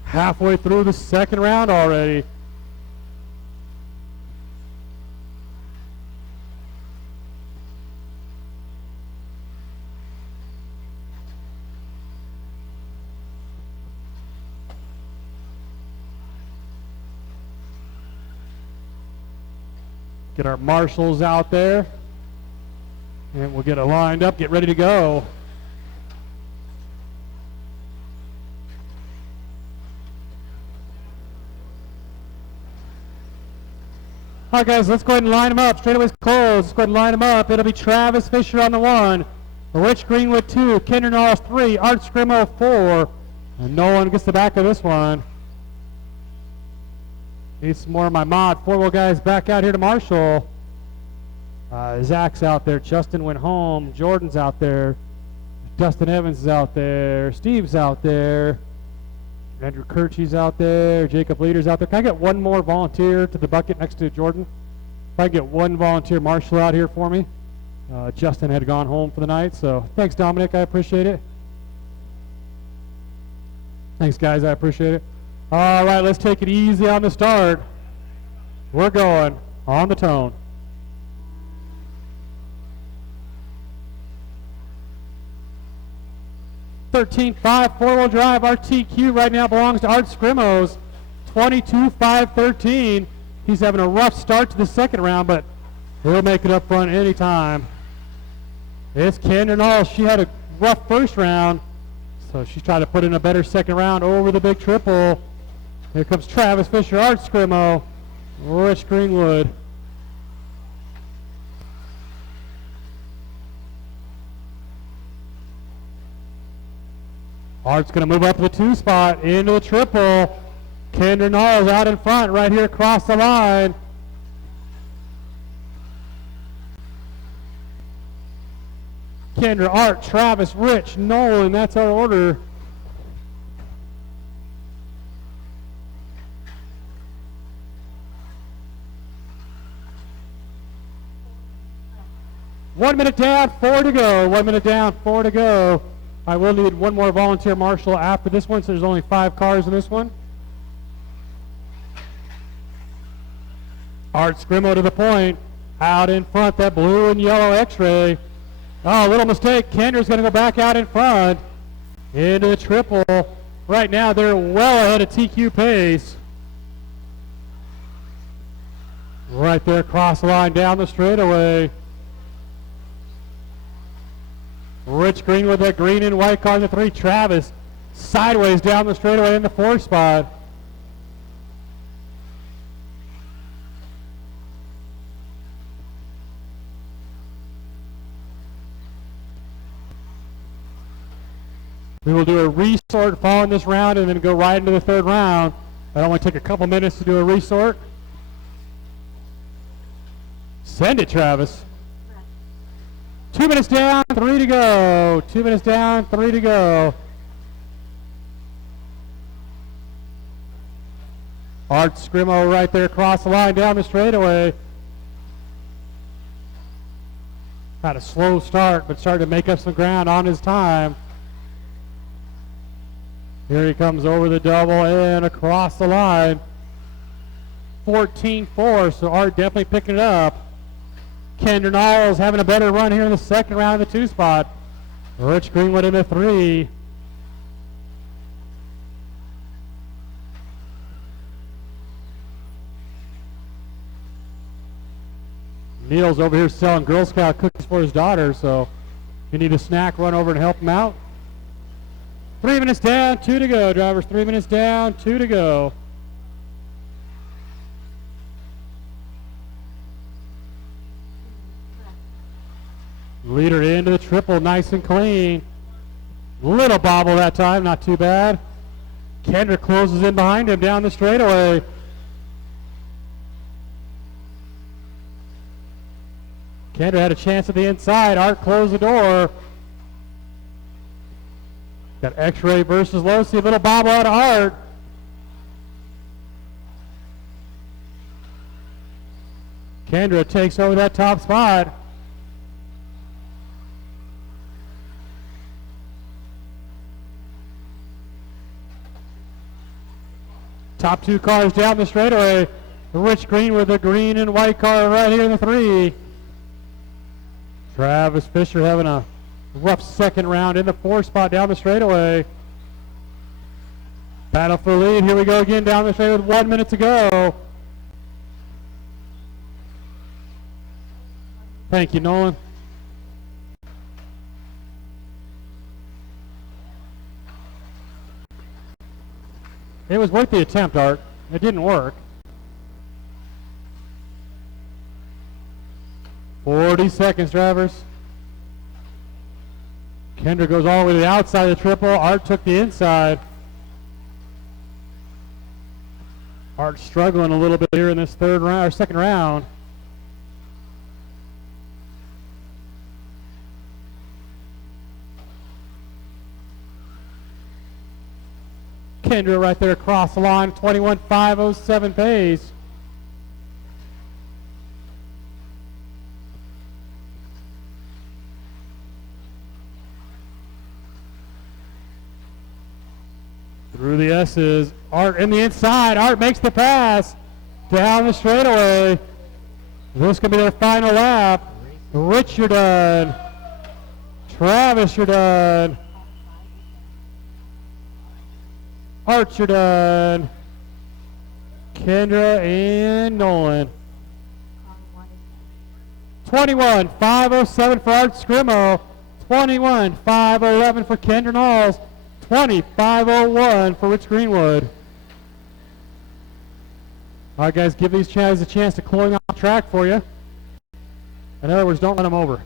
Halfway through the second round already. Get our marshals out there, and we'll get it lined up, get ready to go. All right, guys, let's go ahead and line them up. Straightaway's closed. Let's go ahead and line them up. It'll be Travis Fisher on the 1, Rich Greenwood 2, Kendra Knowles 3, Art Scrimo 4, and no one gets the back of this one. Need some more of my mod four-wheel guys back out here to Marshall. Zach's out there. Justin went home. Jordan's out there. Dustin Evans is out there. Steve's out there. Andrew Kirchy's out there. Jacob Leader's out there. Can I get one more volunteer to the bucket next to Jordan? If I can get one volunteer marshal out here for me. Justin had gone home for the night, so thanks, Dominic. I appreciate it. Thanks, guys. I appreciate it. All right, let's take it easy on the start. We're going on the tone. $13.5 four-wheel drive RTQ right now belongs to Art Scrimmos. 22.513. He's having a rough start to the second round, but he'll make it up front anytime. It's Kendra Knowles. She had a rough first round, so she's trying to put in a better second round over the big triple. Here comes Travis Fisher, Art Scrimo, Rich Greenwood. Art's going to move up to the 2 spot into the triple. Kendra Knowles out in front right here across the line. Kendra, Art, Travis, Rich, Nolan, that's our order. One minute down, 4 to go. 1 minute down, 4 to go. I will need one more volunteer marshal after this one, so there's only 5 cars in this one. Art Scrimo to the point. Out in front, that blue and yellow X-ray. Oh, little mistake. Kendra's going to go back out in front into the triple. Right now, they're well ahead of TQ pace. Right there, cross the line down the straightaway. Rich Green with that green and white car in the 3. Travis sideways down the straightaway in the 4 spot. We will do a resort following this round and then go right into the third round. It'll only take a couple minutes to do a resort. Send it, Travis. 2 minutes down, 3 to go. 2 minutes down, 3 to go. Art Scrimo right there across the line down the straightaway. Had a slow start, but started to make up some ground on his time. Here he comes over the double and across the line. 14-4, so Art definitely picking it up. Kendra Niles having a better run here in the second round of the 2 spot. Rich Greenwood in the 3. Neil's over here selling Girl Scout cookies for his daughter, so if you need a snack, run over and help him out. 3 minutes down, 2 to go, drivers. 3 minutes down, 2 to go. Leader into the triple, nice and clean. Little bobble that time, not too bad. Kendra closes in behind him down the straightaway. Kendra had a chance at the inside. Art closed the door. Got X-Ray versus Losi. A little bobble out of Art. Kendra takes over that top spot. Top 2 cars down the straightaway. Rich Green with the green and white car right here in the 3. Travis Fisher having a rough second round in the 4 spot down the straightaway. Battle for lead. Here we go again down the straightaway with 1 minute to go. Thank you, Nolan. It was worth the attempt, Art. It didn't work. 40 seconds, drivers. Kendra goes all the way to the outside of the triple. Art took the inside. Art struggling a little bit here in this third round or second round. Kendra right there across the line, 21.507 pace. Through the S's, Art in the inside. Art makes the pass down the straightaway. This could be their final lap. Rich, you're done. Travis, you're done. Art, you're done. Kendra and Nolan. 21.507 for Art Scrimo. 21.511 for Kendra Knowles. 20.501 for Rich Greenwood. All right, guys, give these guys a chance to close out the track for you. In other words, don't run them over.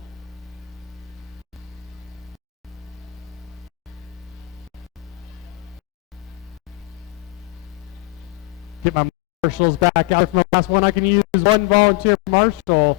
Get my marshals back out from the last one. I can use one volunteer marshal.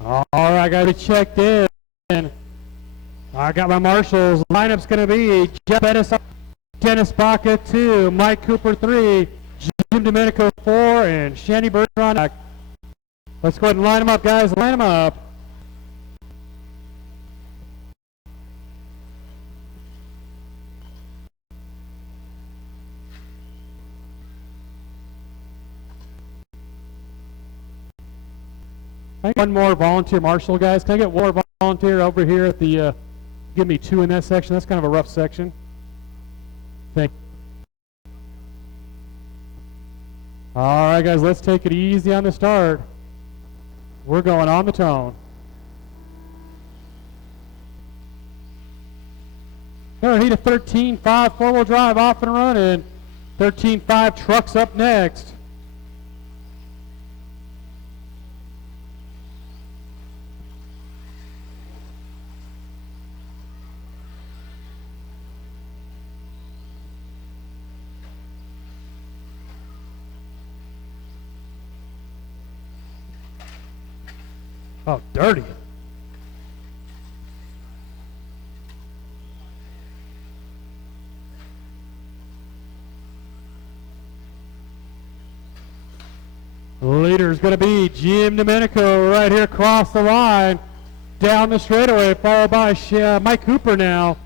All right, guys, we checked in. I got my marshals. Lineup's going to be Jeff Bettis, Dennis Baca 2, Mike Cooper 3, Jim Domenico 4, and Shandy Bergeron. Let's go ahead and line them up, guys. Line them up. I one more volunteer marshal, guys. Can I get one more volunteer over here at the, give me 2 in that section. That's kind of a rough section. Thank you. All right, guys, let's take it easy on the start. We're going on the tone. Gonna need a 13.5 four-wheel drive off and running. 13.5 trucks up next. Oh, dirty. Leader is going to be Jim Domenico right here across the line, down the straightaway, followed by Mike Cooper now.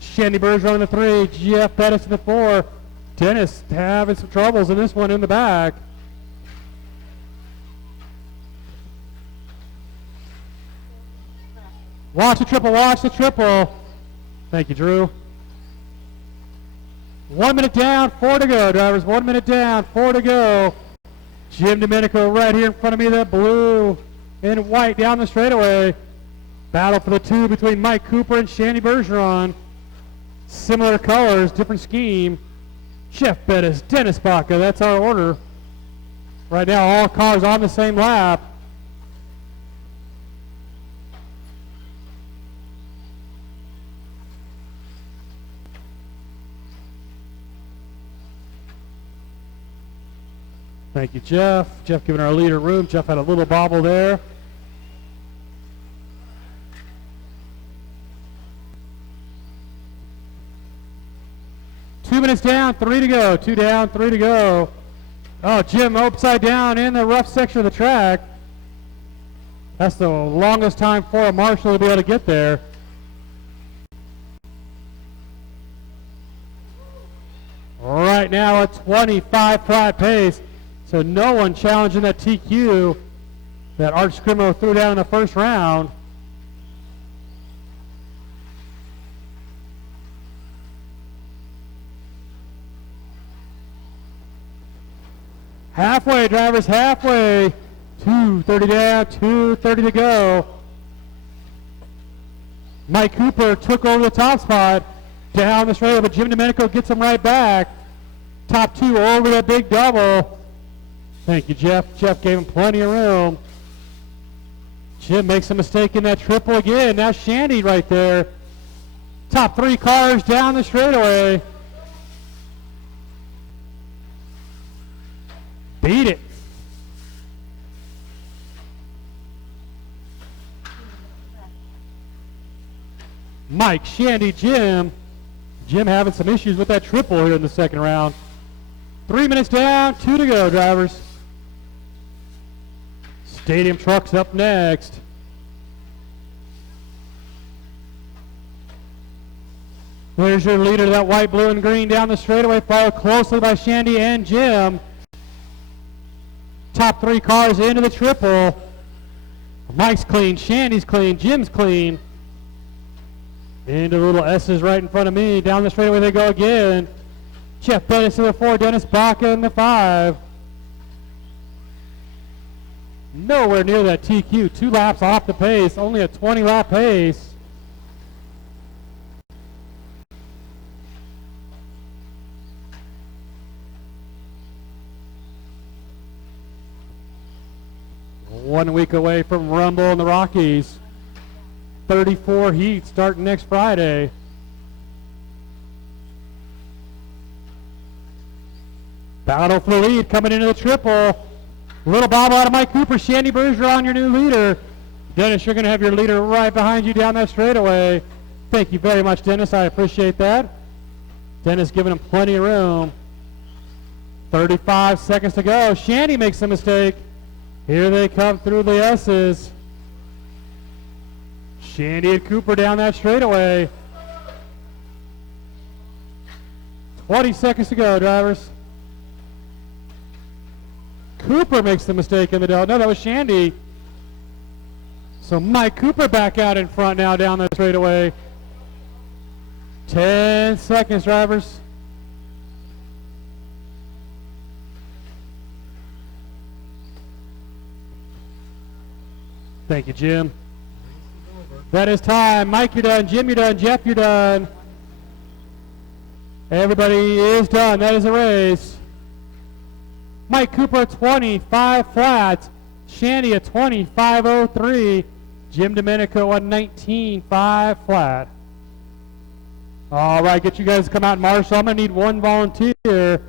Shandy Bergeron in the 3, Jeff Bettis in the 4. Dennis having some troubles in this one in the back. Watch the triple, watch the triple. Thank you, Drew. 1 minute down, 4 to go, drivers. 1 minute down, 4 to go. Jim Domenico right here in front of me, that blue and white down the straightaway. Battle for the 2 between Mike Cooper and Shandy Bergeron. Similar colors, different scheme. Jeff Bettis, Dennis Baca, that's our order. Right now, all cars on the same lap. Thank you, Jeff. Jeff giving our leader room. Jeff had a little bobble there. Two minutes down, 3 to go. 2 down, 3 to go. Oh, Jim upside down in the rough section of the track. That's the longest time for a marshal to be able to get there. Right now, a 25 flat pace. So no one challenging that TQ that Art Scrimo threw down in the first round. Halfway, drivers, halfway. 2:30 down, 2:30 to go. Mike Cooper took over the top spot down the straightaway, but Jim Domenico gets him right back. Top 2 over that big double. Thank you, Jeff. Jeff gave him plenty of room. Jim makes a mistake in that triple again. Now Shandy right there. Top 3 cars down the straightaway. Beat it. Mike, Shandy, Jim. Jim having some issues with that triple here in the second round. 3 minutes down, 2 to go, drivers. Stadium trucks up next. There's your leader, that white, blue, and green down the straightaway, followed closely by Shandy and Jim. Top 3 cars into the triple. Mike's clean, Shandy's clean, Jim's clean. Into little S's right in front of me. Down the straightaway they go again. Jeff Bettis in the 4, Dennis Baca in the 5. Nowhere near that TQ. 2 laps off the pace, only a 20-lap pace. One week away from Rumble in the Rockies. 34 heats starting next Friday. Battle for the lead coming into the triple. Little bobble out of Mike Cooper. Shandy Bergeron, your new leader. Dennis, you're going to have your leader right behind you down that straightaway. Thank you very much, Dennis. I appreciate that. Dennis giving him plenty of room. 35 seconds to go. Shandy makes a mistake. Here they come through the S's. Shandy and Cooper down that straightaway. 20 seconds to go, drivers. Cooper makes the mistake in the double. No, that was Shandy. So Mike Cooper back out in front now down the straightaway. 10 seconds, drivers. Thank you, Jim. That is time. Mike, you're done. Jim, you're done. Jeff, you're done. Everybody is done. That is a race. Mike Cooper 25 flat. Shandy a 25.03. Jim Domenico a 19.5 flat. All right, get you guys to come out and marshal. I'm going to need one volunteer.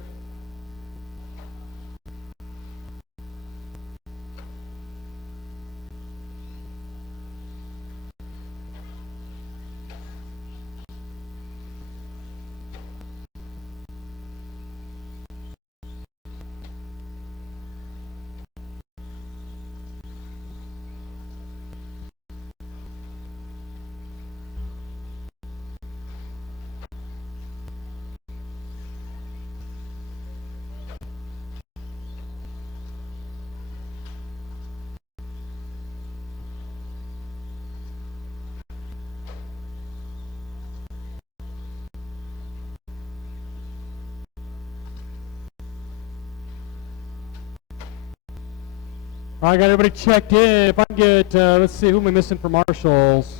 I got everybody checked in. If I can get, let's see, who am I missing for marshals?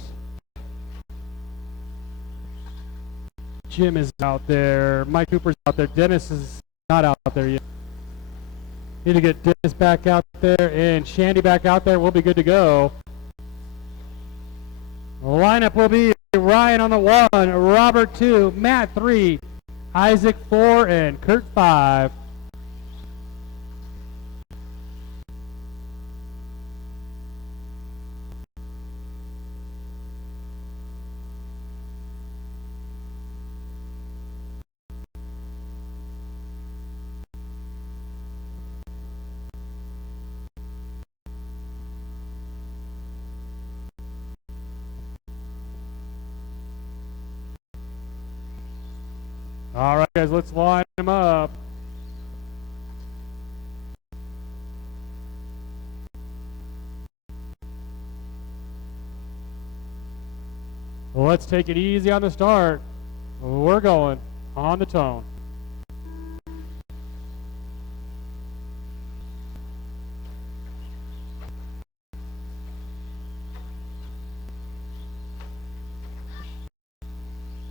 Jim is out there. Mike Cooper's out there. Dennis is not out there yet. Need to get Dennis back out there and Shandy back out there. We'll be good to go. The lineup will be Ryan on the 1, Robert 2, Matt 3, Isaac 4, and Kurt 5. All right, guys, let's line them up. Well, let's take it easy on the start. We're going on the tone.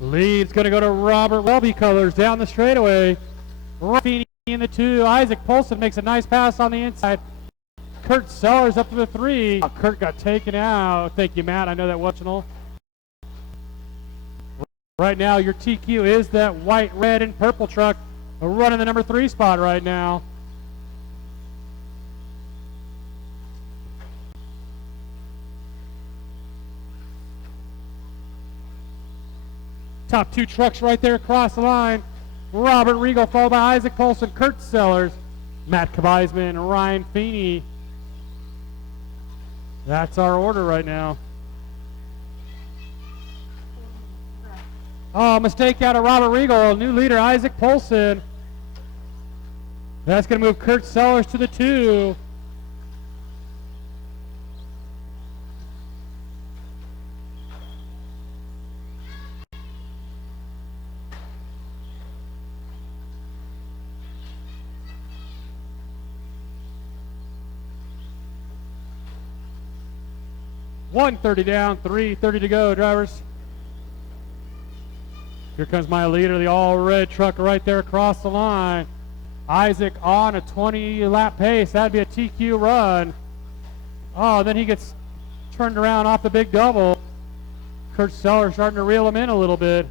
Lead's going to go to Robert Welby colors down the straightaway. Raffini in the 2. Isaac Polson makes a nice pass on the inside. Kurt Sellers up to the 3. Oh, Kurt got taken out. Thank you, Matt. I know that wasn't. Right now, your TQ is that white, red, and purple truck running the number 3 spot right now. Top 2 trucks right there across the line. Robert Regal followed by Isaac Polson, Kurt Sellers, Matt Kabaisman, and Ryan Feeney. That's our order right now. Oh, mistake out of Robert Regal. New leader, Isaac Polson. That's going to move Kurt Sellers to the 2. .130 down, 3:30 to go, drivers. Here comes my leader, the all-red truck right there across the line. Isaac on a 20-lap pace. That'd be a TQ run. Oh, then he gets turned around off the big double. Kurt Sellers starting to reel him in a little bit.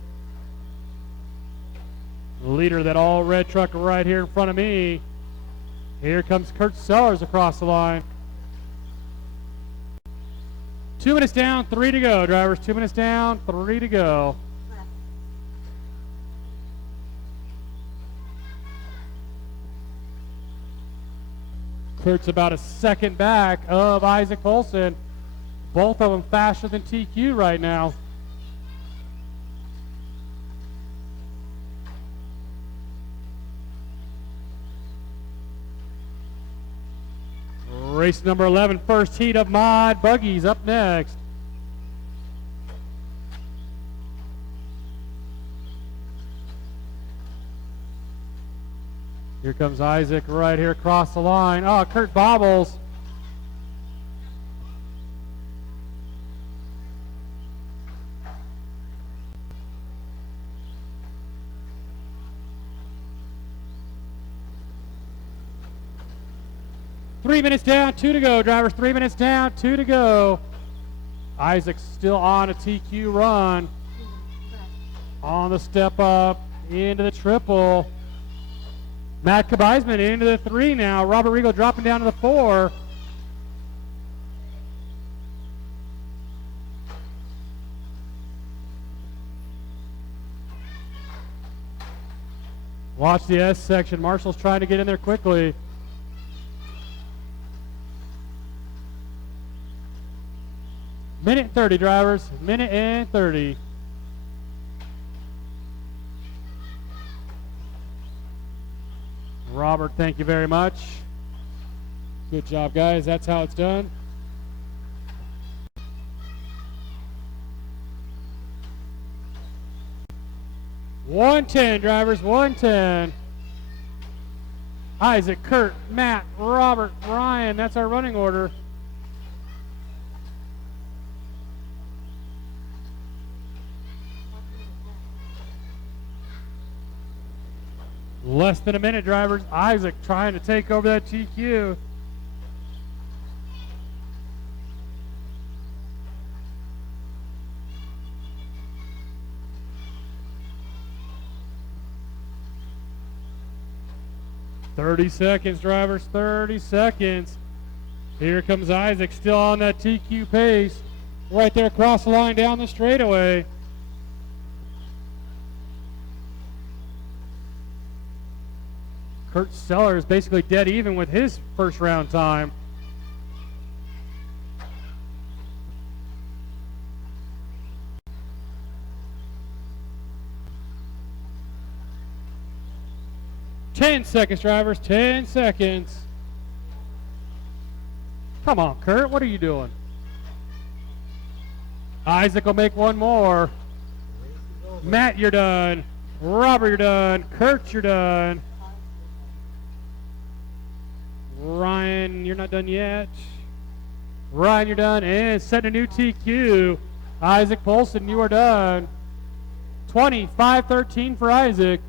Leader of that all-red truck right here in front of me. Here comes Kurt Sellers across the line. 2 minutes down, 3 to go, drivers. 2 minutes down, 3 to go. Kurt's about a second back of Isaac Polson. Both of them faster than TQ right now. Race number 11, first heat of Mod Buggies up next. Here comes Isaac right here across the line. Oh, Kurt bobbles. Three minutes down, 2 to go, drivers. 3 minutes down, 2 to go. Isaac's still on a TQ run. On the step up, into the triple. Matt Kabeisman into the 3 now. Robert Regal dropping down to the 4. Watch the S section. Marshall's trying to get in there quickly. Minute and 30, drivers. Minute and 30. Robert, thank you very much. Good job, guys. That's how it's done. $110, drivers. $110. Isaac, Kurt, Matt, Robert, Ryan. That's our running order. Less than a minute, drivers. Isaac trying to take over that TQ. "30 seconds, drivers. 30 seconds. Here comes Isaac, still on that TQ pace. Right there across the line down the straightaway. Kurt Sellers basically dead even with his first round time. "10 seconds, drivers. 10 seconds. Come on, Kurt. What are you doing? Isaac will make one more. Matt, you're done. Robert, you're done. Kurt, you're done. Ryan, you're not done yet. Ryan, you're done. And setting a new TQ. Isaac Polson, you are done. 20:5:13 for Isaac.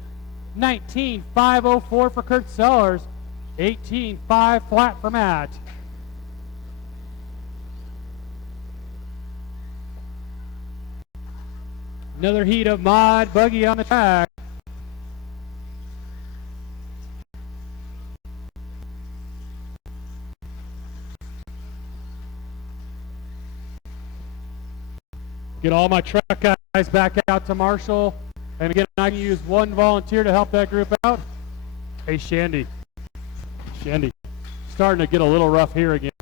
19:5:04 for Kurt Sellers. 18:5 flat for Matt. Another heat of Mod Buggy on the track. Get all my truck guys back out to Marshall. And again, I can use one volunteer to help that group out. Hey, Shandy. Shandy. Starting to get a little rough here again.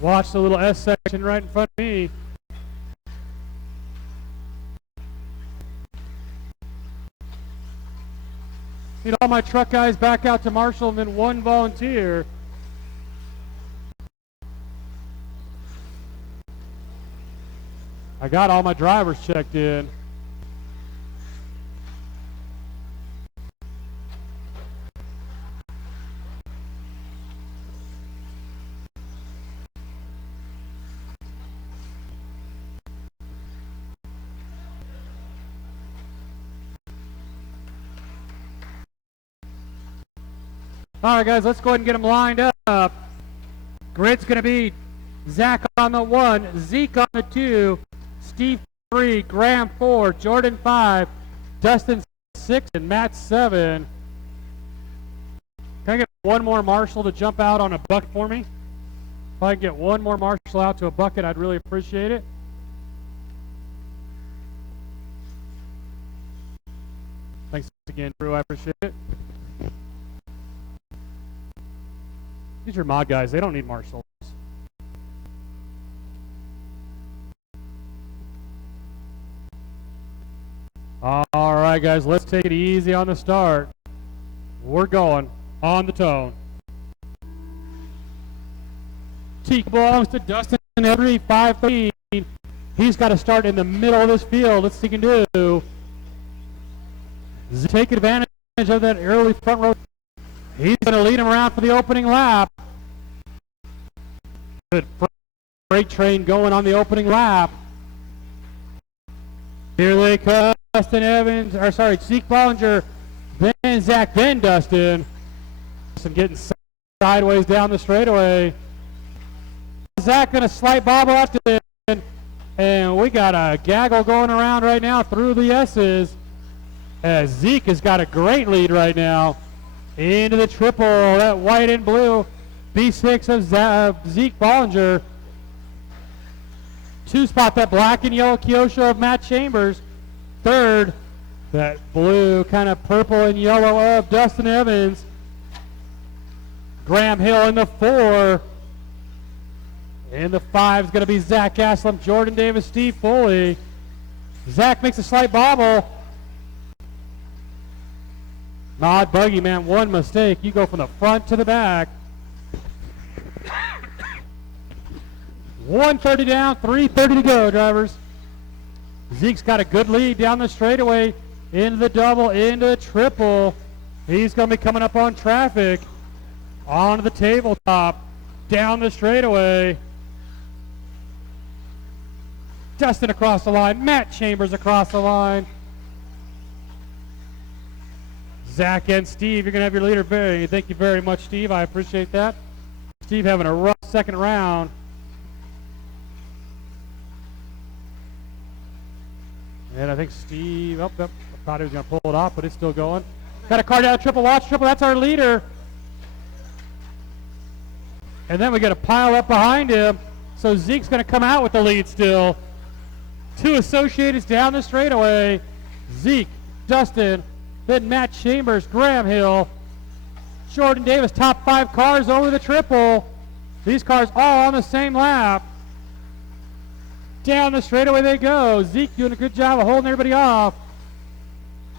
Watch the little S section right in front of me. Need all my truck guys back out to Marshall and then one volunteer. I got all my drivers checked in. All right, guys, let's go ahead and get them lined up. Grid's going to be Zach on the 1, Zeke on the 2, Steve 3, Graham 4, Jordan 5, Dustin 6, and Matt 7. Can I get one more Marshall to jump out on a bucket for me? If I can get one more Marshall out to a bucket, I'd really appreciate it. Thanks again, Drew. I appreciate it. These are mod guys. They don't need Marshalls. All right, guys. Let's take it easy on the start. We're going on the tone. T belongs to Dustin Every 5-13. He's got to start in the middle of this field. Let's see what he can do. Take advantage of that early front row. He's going to lead him around for the opening lap. Good freight train going on the opening lap. Here they come. Dustin Evans, or sorry, Zeke Bollinger, then Zach, then Dustin. Dustin getting sideways down the straightaway. Zach going to slight bobble out to him. And we got a gaggle going around right now through the S's. As Zeke has got a great lead right now. Into the triple, that white and blue. B6 of Zeke Bollinger. 2 spot, that black and yellow Kyosho of Matt Chambers. 3rd, that blue kind of purple and yellow of Dustin Evans. Graham Hill in the 4. In the 5 is going to be Zach Gaslam, Jordan Davis, Steve Foley. Zach makes a slight bobble. Mod buggy, man, one mistake. You go from the front to the back. 130 down, 330 to go, drivers. Zeke's got a good lead down the straightaway, into the double, into the triple. He's going to be coming up on traffic, onto the tabletop, down the straightaway. Dustin across the line, Matt Chambers across the line. Zach and Steve, you're going to have your leader. Thank you very much, Steve. I appreciate that. Steve having a rough second round. And I think Steve, I thought he was going to pull it off, but it's still going. Got a car down, triple, watch, triple, that's our leader. And then we got a pile up behind him. So Zeke's going to come out with the lead still. 2 Associateds down the straightaway. Zeke, Dustin, then Matt Chambers, Graham Hill, Jordan Davis, top 5 cars over the triple. These cars all on the same lap. Down the straightaway they go. Zeke doing a good job of holding everybody off.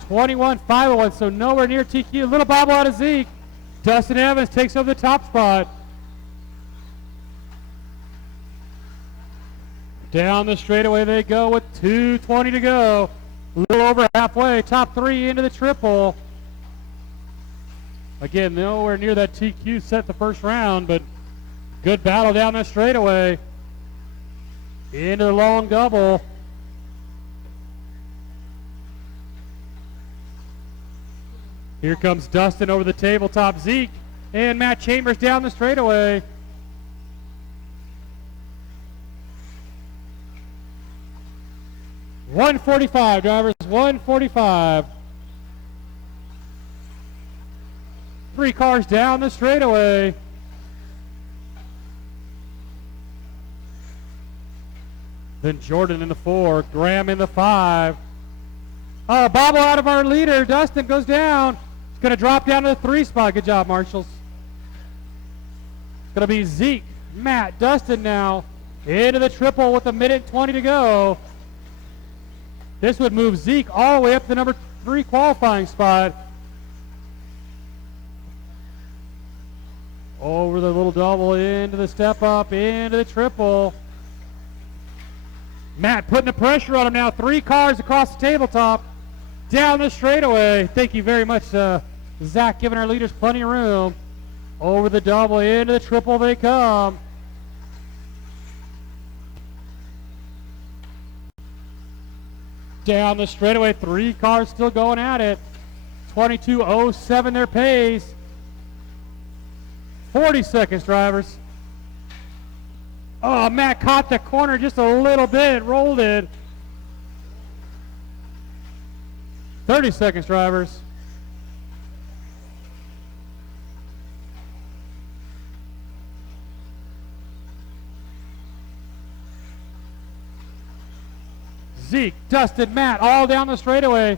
21-501, so nowhere near TQ. Little bobble out of Zeke. Dustin Evans takes over the top spot. Down the straightaway they go with 2:20 to go. A little over halfway. Top 3 into the triple. Again, nowhere near that TQ set the first round, but good battle down the straightaway. Into the long double. Here comes Dustin over the tabletop. Zeke and Matt Chambers down the straightaway. .145, drivers, 145. 3 cars down the straightaway. Then Jordan in the 4, Graham in the 5. Oh, bobble out of our leader. Dustin goes down. He's going to drop down to the 3 spot. Good job, Marshalls. It's going to be Zeke, Matt, Dustin now into the triple with 1:20 to go. This would move Zeke all the way up to the number 3 qualifying spot. Over the little double, into the step up, into the triple. Matt putting the pressure on him now. 3 cars across the tabletop. Down the straightaway. Thank you very much, Zach, giving our leaders plenty of room. Over the double, into the triple they come. Down the straightaway, 3 cars still going at it. 22.07 their pace. 40 seconds, drivers. Oh, Matt caught the corner just a little bit, rolled it. 30 seconds, drivers. Zeke, Dustin, Matt, all down the straightaway.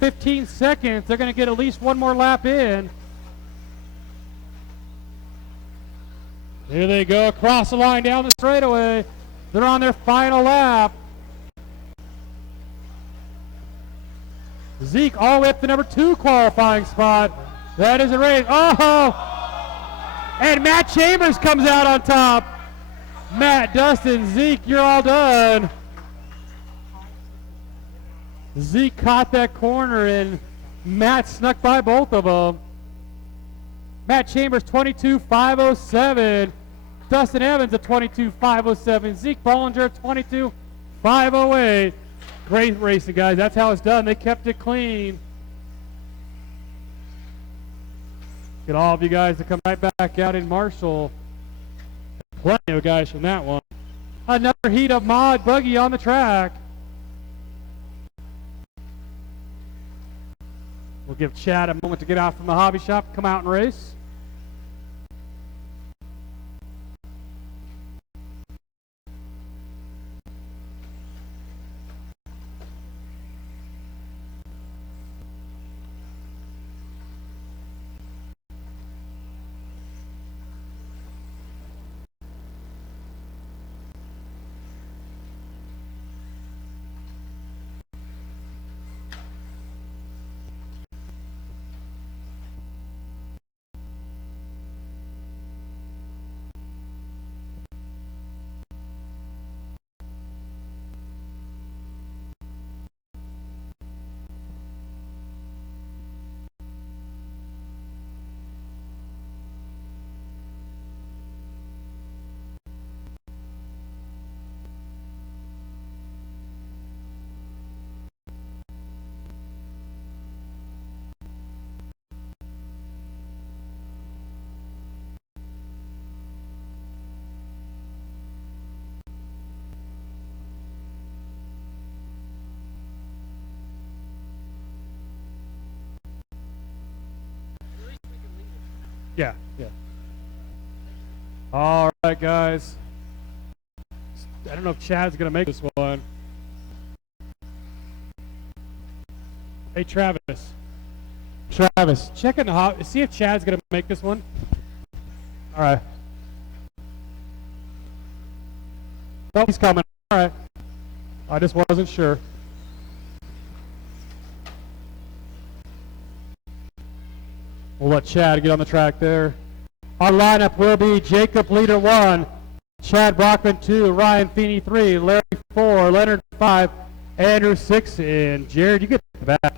15 seconds. They're going to get at least one more lap in. Here they go across the line down the straightaway. They're on their final lap. Zeke all the way up to number 2 qualifying spot. That is a race. Oh! And Matt Chambers comes out on top. Matt, Dustin, Zeke, you're all done. Zeke caught that corner and Matt snuck by both of them. Matt Chambers 22.507. Dustin Evans at 22.507. Zeke Bollinger 22.508. Great racing, guys. That's how it's done. They kept it clean. Get all of you guys to come right back out in Marshall. Plenty of guys from that one. Another heat of mod buggy on the track. We'll give Chad a moment to get out from the hobby shop, come out and race. Yeah. All right, guys. I don't know if Chad's going to make this one. Hey, Travis. Check in the hot. See if Chad's going to make this one. All right. Oh, he's coming. All right. I just wasn't sure. We'll let Chad get on the track there. Our lineup will be Jacob Leader 1, Chad Brockman 2, Ryan Feeney 3, Larry 4, Leonard 5, Andrew 6, and Jared, you get back.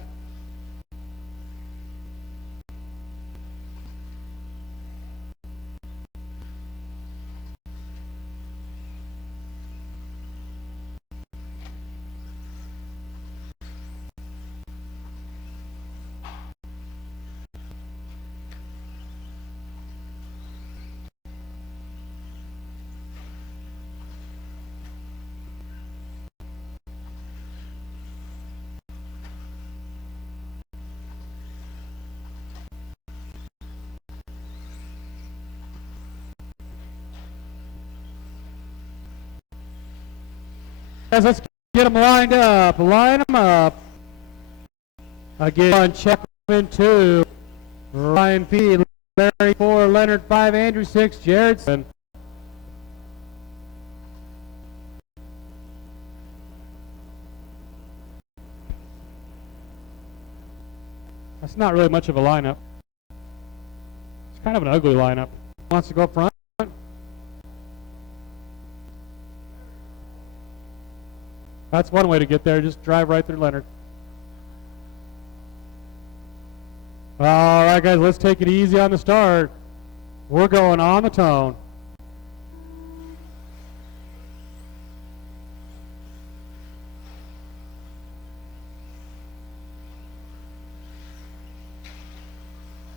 Guys, let's get them lined up. Line them up. Again, Checkman 2, Ryan P, Larry 4, Leonard 5, Andrew 6, Jared 7. That's not really much of a lineup. It's kind of an ugly lineup. Wants to go up front? That's one way to get there. Just drive right through Leonard. All right, guys, let's take it easy on the start. We're going on the tone.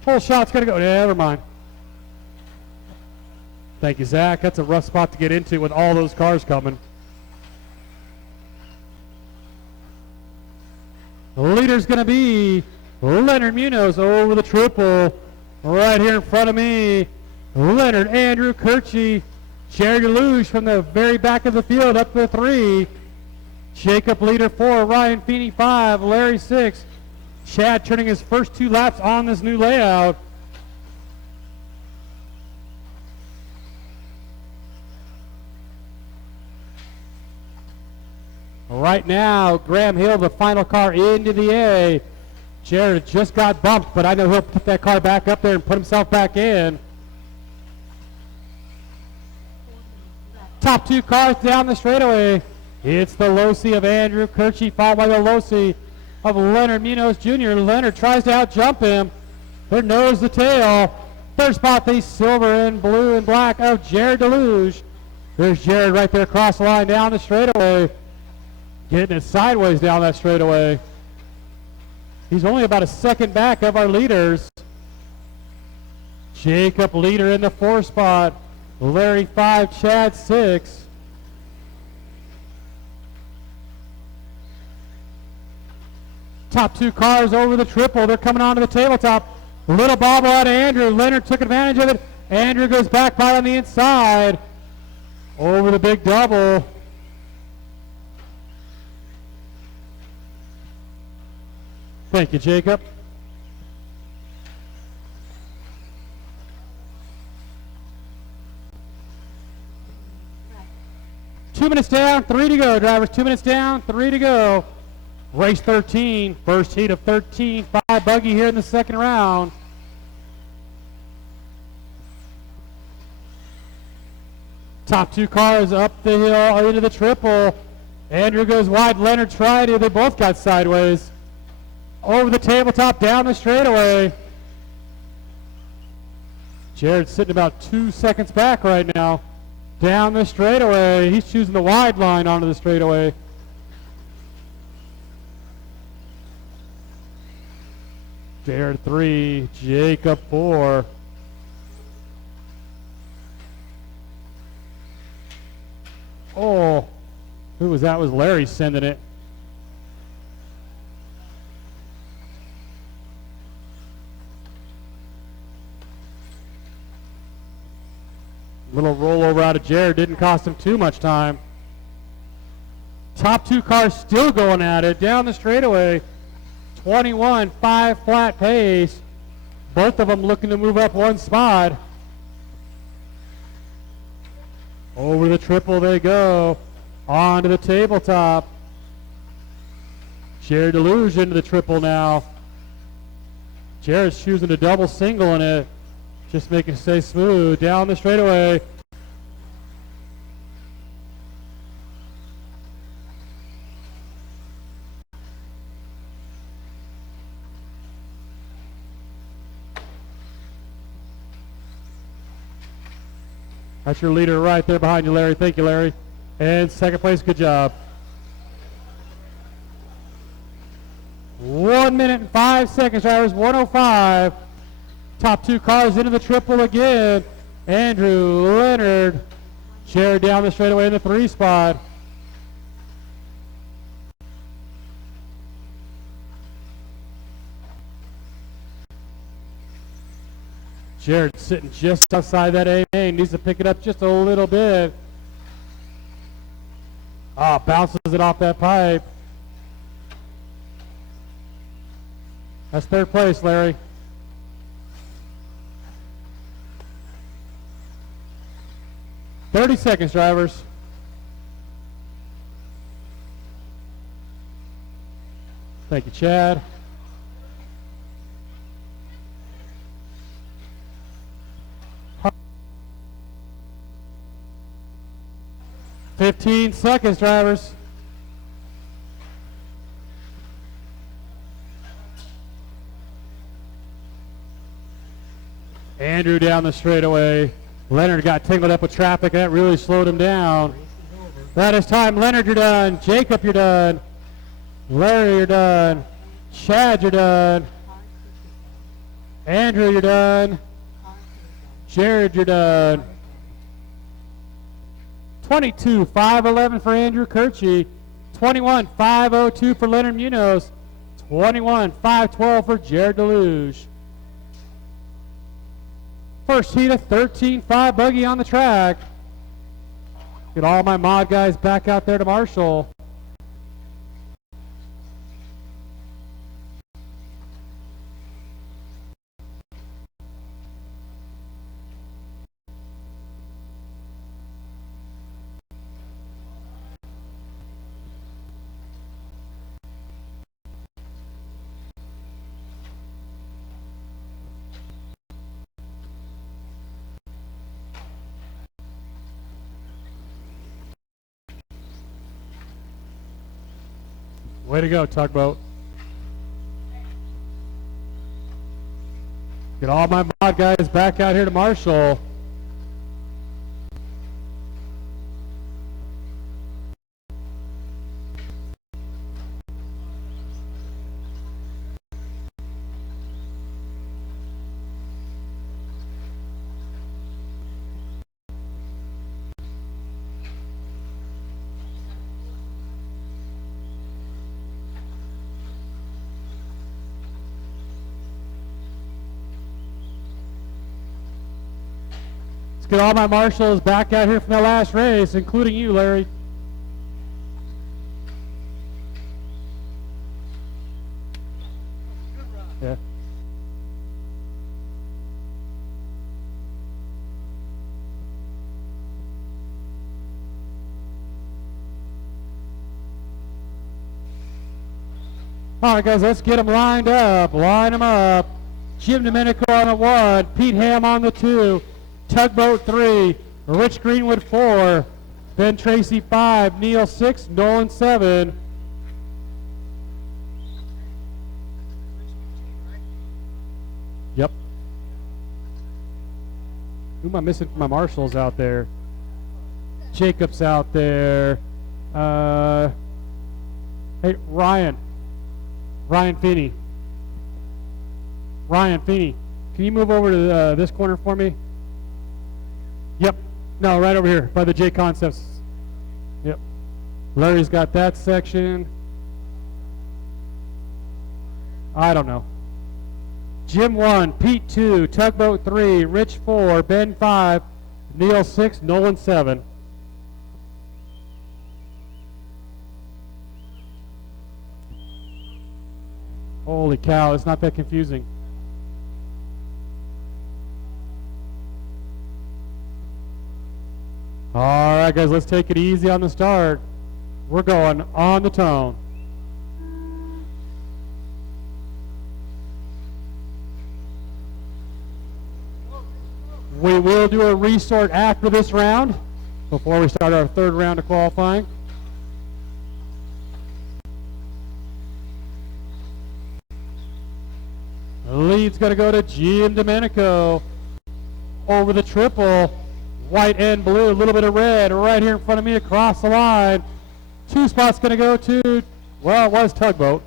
Full shot's going to go. Never mind. Thank you, Zach. That's a rough spot to get into with all those cars coming. The leader's going to be Leonard Munoz over the triple. Right here in front of me, Leonard Andrew Kirchie. Jared Deluge from the very back of the field up to 3. Jacob leader 4, Ryan Feeney 5, Larry 6. Chad turning his first 2 laps on this new layout. Right now, Graham Hill, the final car into the A. Jared just got bumped, but I know he'll put that car back up there and put himself back in. Top 2 cars down the straightaway. It's the Losi of Andrew Kirchie, followed by the Losi of Leonard Munoz Jr. Leonard tries to out-jump him. They're nose to tail. Third spot, the silver and blue and black of Jared Deluge. There's Jared right there across the line down the straightaway. Getting it sideways down that straightaway. He's only about a second back of our leaders. Jacob leader in the 4 spot. Larry 5, Chad 6. Top 2 cars over the triple. They're coming onto the tabletop. Little bobble out of Andrew. Leonard took advantage of it. Andrew goes back by on the inside. Over the big double. Thank you, Jacob. Two minutes down, 3 to go, drivers. 2 minutes down, 3 to go. Race 13, first heat of 13, 5 buggy here in the second round. Top 2 cars up the hill into the triple. Andrew goes wide, Leonard tried to. They both got sideways. Over the tabletop, down the straightaway. Jared's sitting about 2 seconds back right now. Down the straightaway. He's choosing the wide line onto the straightaway. Jared 3, Jacob 4. Oh, who was that? Was Larry sending it? Little rollover out of Jared didn't cost him too much time. Top 2 cars still going at it down the straightaway. 21, 5 flat pace. Both of them looking to move up 1 spot. Over the triple they go. Onto the tabletop. Jared Deluge into the triple now. Jared's choosing a double single in it. Just making it stay smooth. Down the straightaway. That's your leader right there behind you, Larry. Thank you, Larry. And second place, good job. 1 minute and 5 seconds, drivers, 1:05. Top 2 cars into the triple again. Andrew, Leonard, Jared down the straightaway in the 3 spot. Jared sitting just outside that A main. Needs to pick it up just a little bit. Bounces it off that pipe. That's third place, Larry. "30 seconds, drivers." Thank you, Chad. "15 seconds, drivers." Andrew down the straightaway. Leonard got tangled up with traffic, and that really slowed him down. That is time. Leonard, you're done. Jacob, you're done. Larry, you're done. Chad, you're done. Andrew, you're done. Jared, you're done. 22.511 for Andrew Kirchie. 21.502 for Leonard Munoz. 21.512 for Jared Deluge. First heat of 13.5 buggy on the track. Get all my mod guys back out there to Marshall. Way to go, Tugboat. Get all my mod guys back out here to Marshall. Get all my marshals back out here from the last race, including you, Larry. Yeah. All right, guys, let's get them lined up. Line them up. Jim Domenico on the 1, Pete Ham on the 2. Tugboat 3, Rich Greenwood 4, Ben Tracy 5, Neil 6, Nolan 7. Yep. Who am I missing from my marshals out there? Jacob's out there. Hey, Ryan Feeney. Ryan Feeney, can you move over to this corner for me? Yep. No, right over here by the J Concepts. Yep. Larry's got that section. I don't know. Jim 1, Pete 2, Tugboat 3, Rich 4, Ben 5, Neil 6, Nolan 7. Holy cow, it's not that confusing. All right, guys, let's take it easy on the start. We're going on the tone. We will do a resort after this round before we start our third round of qualifying. The lead's going to go to Jim Domenico over the triple. White and blue, a little bit of red right here in front of me across the line. 2 spots going to go to, well, it was Tugboat.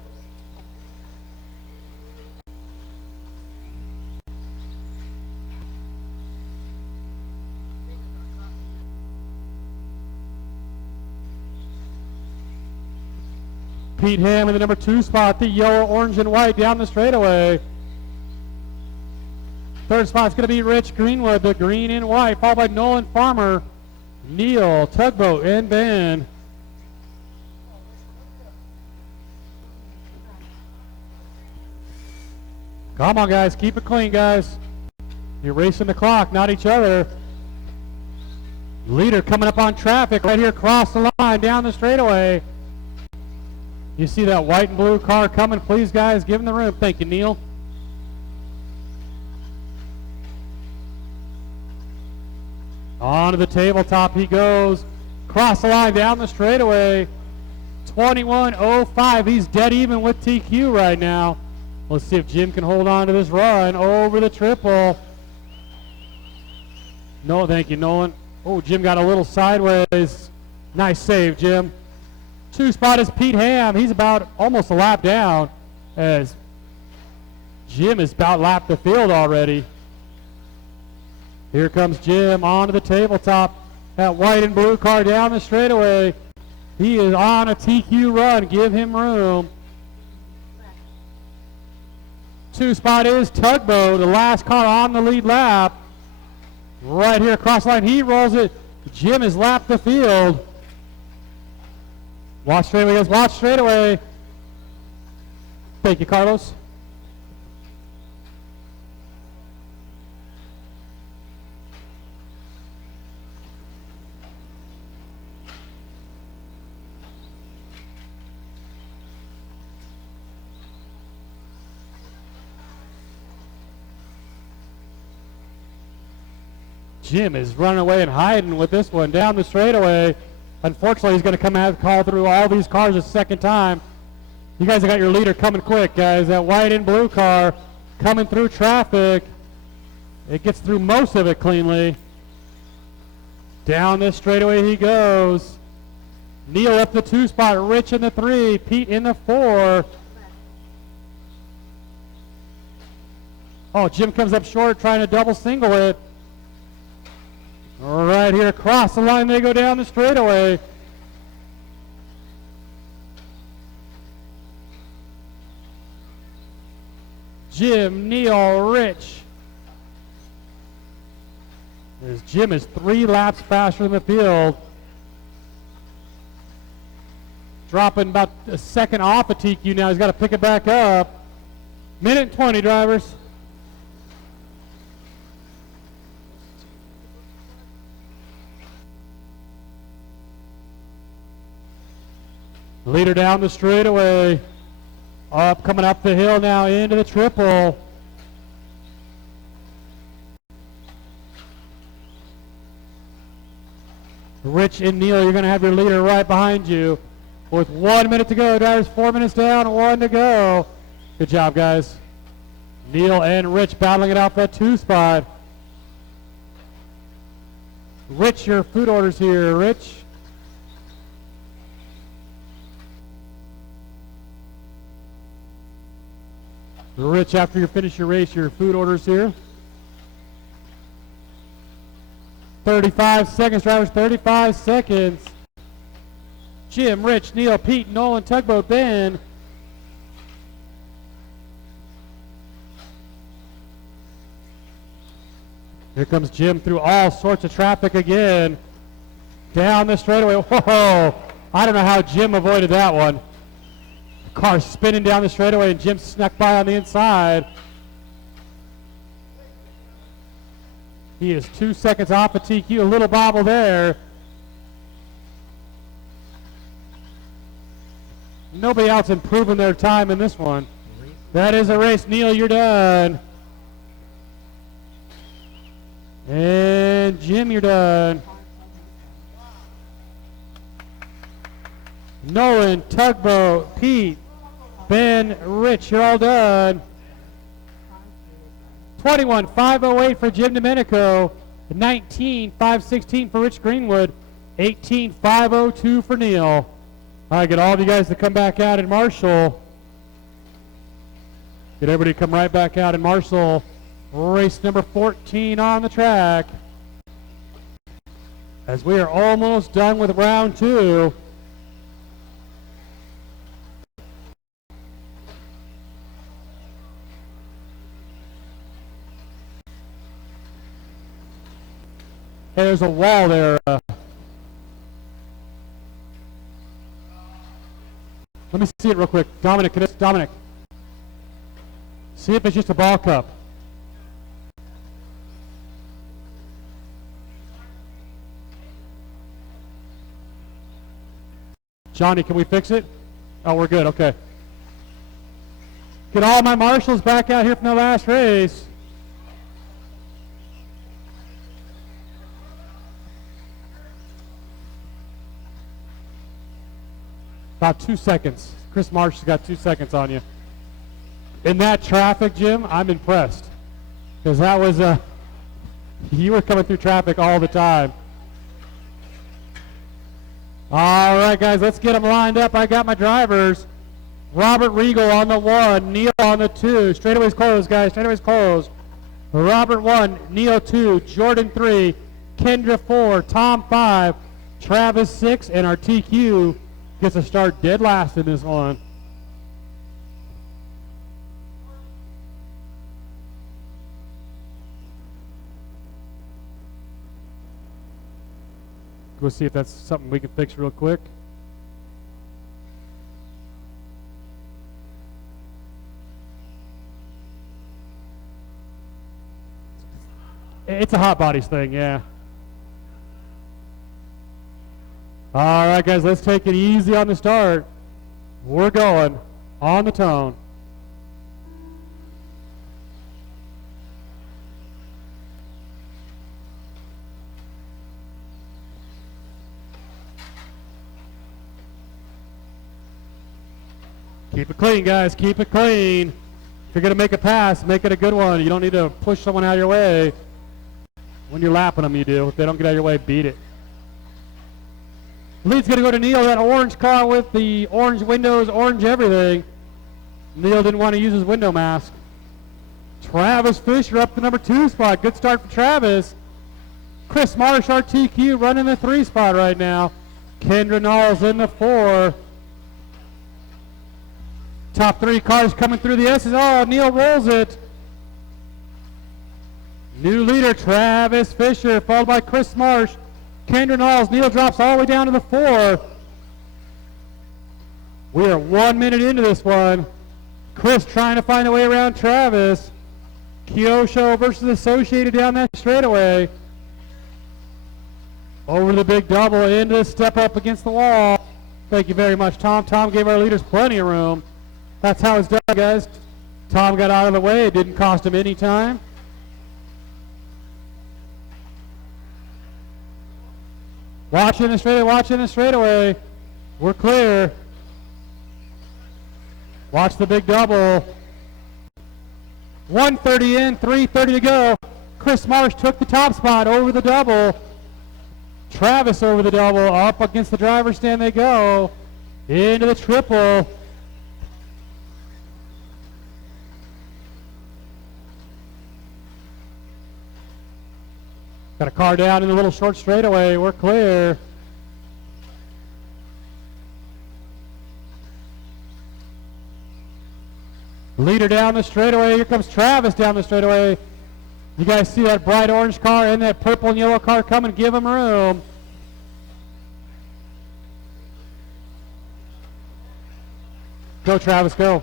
Pete Ham in the number 2 spot, the yellow, orange, and white down the straightaway. 3rd spot's going to be Rich Greenwood, the green and white, followed by Nolan Farmer, Neil, Tugboat, and Ben. Come on, guys. Keep it clean, guys. You're racing the clock, not each other. Leader coming up on traffic right here across the line, down the straightaway. You see that white and blue car coming. Please, guys, give him the room. Thank you, Neil. On to the tabletop he goes. Cross the line down the straightaway. 21.05. He's dead even with TQ right now. Let's see if Jim can hold on to this run over the triple. No, thank you, Nolan. Oh, Jim got a little sideways. Nice save, Jim. 2 spot is Pete Ham. He's about almost a lap down as Jim has about lapped the field already. Here comes Jim onto the tabletop. That white and blue car down the straightaway. He is on a TQ run. Give him room. 2 spot is Tugboat, the last car on the lead lap. Right here across line, he rolls it. Jim has lapped the field. Watch straightaway, guys, watch straightaway. Thank you, Carlos. Jim is running away and hiding with this one down the straightaway. Unfortunately, he's going to come out and call through all these cars a second time. You guys have got your leader coming quick, guys. That white and blue car coming through traffic. It gets through most of it cleanly. Down this straightaway he goes. Neil up the 2 spot, Rich in the 3, Pete in the 4. Oh, Jim comes up short trying to double single it. Right here across the line they go down the straightaway. Jim, Neil, Rich. As Jim is 3 laps faster than the field. Dropping about a second off a TQ now. He's got to pick it back up. Minute and 20, drivers. Leader down the straightaway. Up, coming up the hill now into the triple. Rich and Neil, you're going to have your leader right behind you. With 1 minute to go, drivers, 4 minutes down, 1 to go. Good job, guys. Neil and Rich battling it out that 2 spot. Rich, your food orders here, Rich. Rich, after you finish your race, your food orders here. 35 seconds, drivers, 35 seconds. Jim, Rich, Neil, Pete, Nolan, Tugboat, Ben. Here comes Jim through all sorts of traffic again. Down the straightaway. Whoa! I don't know how Jim avoided that one. Car spinning down the straightaway and Jim snuck by on the inside. He is 2 seconds off of TQ, a little bobble there. Nobody else improving their time in this one. That is a race. Neil, you're done. And Jim, you're done. Nolan, Tugboat, Pete, Ben, Rich, you're all done. 21.508 for Jim Domenico, 19.516 for Rich Greenwood, 18.502 for Neil. I get all of you guys to come back out in Marshall. Get everybody to come right back out in Marshall. Race number 14 on the track. As we are almost done with round 2. Hey, there's a wall there. Let me see it real quick. Dominic, Dominic. See if it's just a ball cup. Johnny, can we fix it? Oh, we're good. Okay. Get all my marshals back out here from the last race. About 2 seconds. Chris Marsh has got 2 seconds on you. In that traffic, Jim, I'm impressed. Because that was you were coming through traffic all the time. All right, guys, let's get them lined up. I got my drivers. Robert Regal on the 1, Neil on the 2. Straightaway's closed, guys. Straightaway's closed. Robert 1, Neil 2, Jordan 3, Kendra 4, Tom 5, Travis 6, and our TQ gets a start dead last in this one. Go see if that's something we can fix real quick. It's a hot bodies thing, yeah. All right, guys, let's take it easy on the start. We're going on the tone. Keep it clean, guys. Keep it clean. If you're going to make a pass, make it a good one. You don't need to push someone out of your way. When you're lapping them, you do. If they don't get out of your way, beat it. Lead's going to go to Neil, that orange car with the orange windows, orange everything. Neil didn't want to use his window mask. Travis Fisher up the number 2 spot. Good start for Travis. Chris Marsh, our TQ, running the 3 spot right now. Kendra Knowles in the 4. Top 3 cars coming through the S's. Oh, Neil rolls it. New leader, Travis Fisher, followed by Chris Marsh. Kendra Knowles. Neil drops all the way down to the 4. We are 1 minute into this one. Chris trying to find a way around Travis. Kyosho versus Associated down that straightaway. Over the big double, into the step up against the wall. Thank you very much, Tom. Tom gave our leaders plenty of room. That's how it's done, guys. Tom got out of the way. It didn't cost him any time. Watching the straightaway, watching the straightaway. We're clear. Watch the big double. 130 in, 330 to go. Chris Marsh took the top spot over the double. Travis over the double. Up against the driver's stand they go. Into the triple. Got a car down in the little short straightaway. We're clear. Leader down the straightaway. Here comes Travis down the straightaway. You guys see that bright orange car and that purple and yellow car coming? Give them room. Go, Travis, go.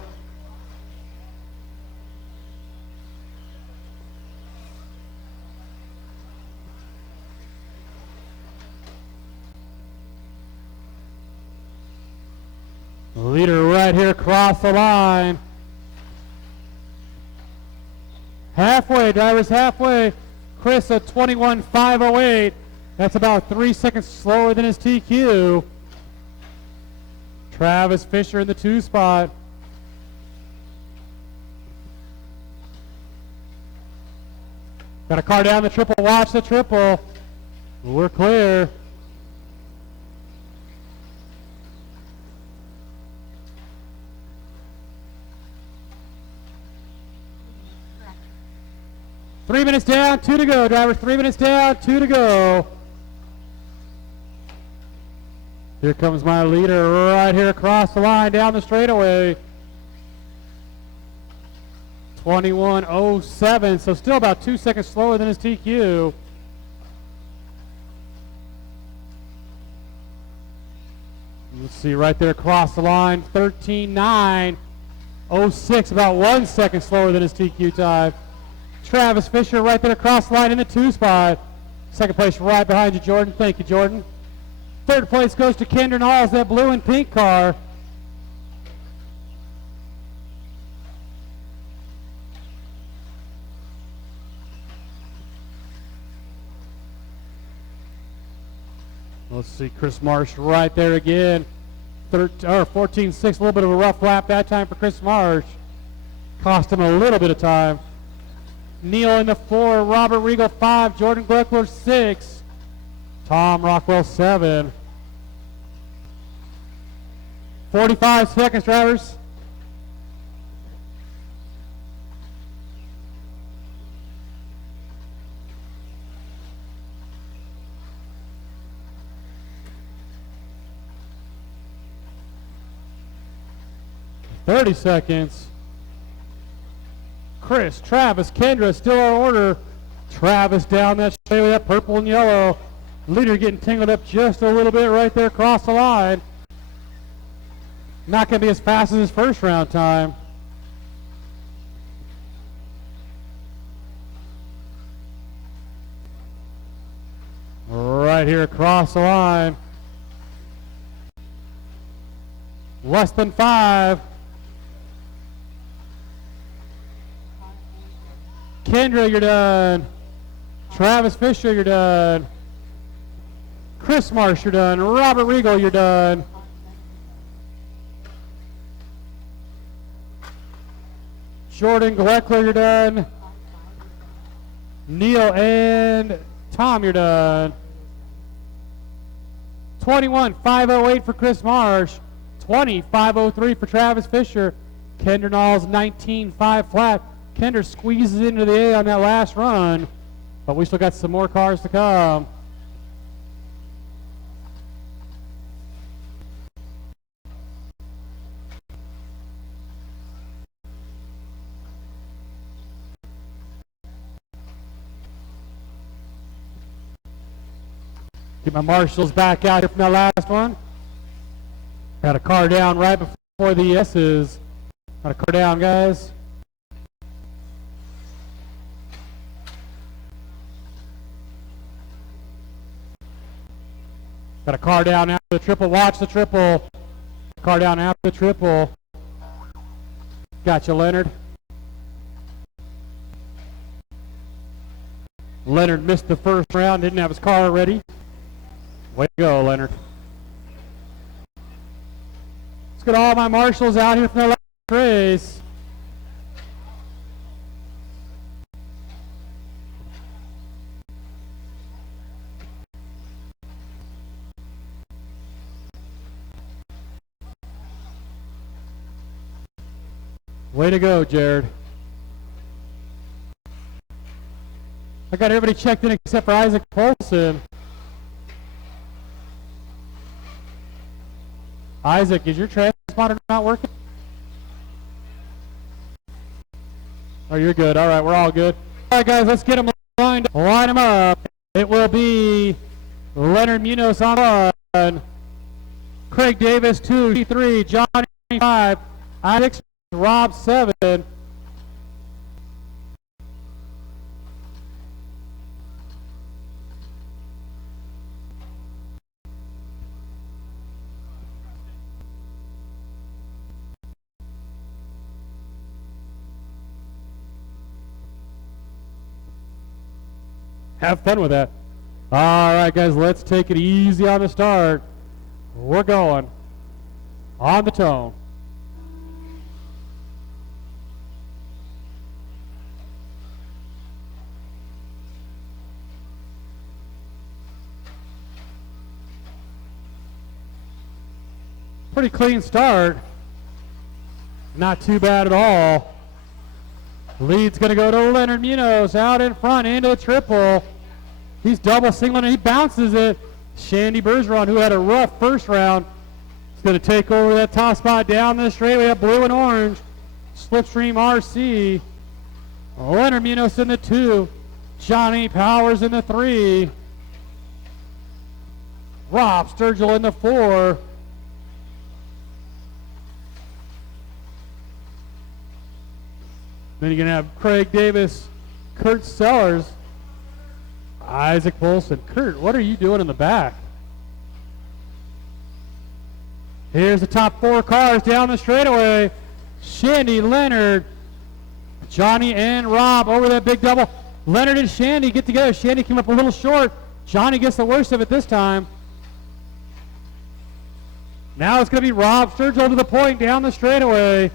Leader right here across the line. Halfway, drivers halfway. Chris at 21.508. That's about 3 seconds slower than his TQ. Travis Fisher in the 2 spot. Got a car down the triple. Watch the triple. We're clear. Three minutes down, 2 to go, drivers. 3 minutes down, 2 to go. Here comes my leader right here across the line down the straightaway. 21.07, so still about 2 seconds slower than his TQ. Let's see right there across the line, 13.906, about 1 second slower than his TQ time. Travis Fisher right there across the line in the 2 spot. Second place right behind you, Jordan. Thank you, Jordan. Third place goes to Kendra Knowles, that blue and pink car. Let's see, Chris Marsh right there again. 14.6, a little bit of a rough lap that time for Chris Marsh. Cost him a little bit of time. Neil in the 4, Robert Regal 5, Jordan Gleckler 6, Tom Rockwell 7. 45 seconds, drivers. 30 seconds. Chris, Travis, Kendra still our order. Travis down that straightaway, that purple and yellow. Leader getting tangled up just a little bit right there across the line. Not going to be as fast as his first round time. Right here across the line. Less than 5. Kendra, you're done. Travis Fisher, you're done. Chris Marsh, you're done. Robert Regal, you're done. Jordan Gleckler, you're done. Neil and Tom, you're done. 21.508 for Chris Marsh. 20.503 for Travis Fisher. Kendra Knowles 19.5 flat. Kendra squeezes into the A on that last run, but we still got some more cars to come. Get my marshals back out here from that last one. Got a car down right before the S's. Got a car down, guys. Got a car down after the triple. Watch the triple. Car down after the triple. Gotcha, Leonard. Leonard missed the first round. Didn't have his car ready. Way to go, Leonard. Let's get all my marshals out here from the last race. Way to go, Jared. I got everybody checked in except for Isaac Polson. Isaac, is your transponder not working? Oh, you're good. All right, we're all good. All right, guys, let's get them lined up. Line them up. It will be Leonard Munoz on 1, Craig Davis 2, 3, Johnny 5, Isaac, Rob 7. Have fun with that. All right, guys, let's take it easy on the start. We're going on the tone. Pretty clean start. Not too bad at all. Lead's going to go to Leonard Munoz out in front into the triple. He's double singling and he bounces it. Shandy Bergeron, who had a rough first round, is going to take over that top spot down the straightaway up blue and orange. Slipstream RC. Leonard Munoz in the 2. Johnny Powers in the 3. Rob Sturgill in the 4. Then you're going to have Craig Davis, Kurt Sellers, Isaac Polson. Kurt, what are you doing in the back? Here's the top 4 cars down the straightaway. Shandy, Leonard, Johnny, and Rob over that big double. Leonard and Shandy get together. Shandy came up a little short. Johnny gets the worst of it this time. Now it's going to be Rob Sturgill to the point down the straightaway.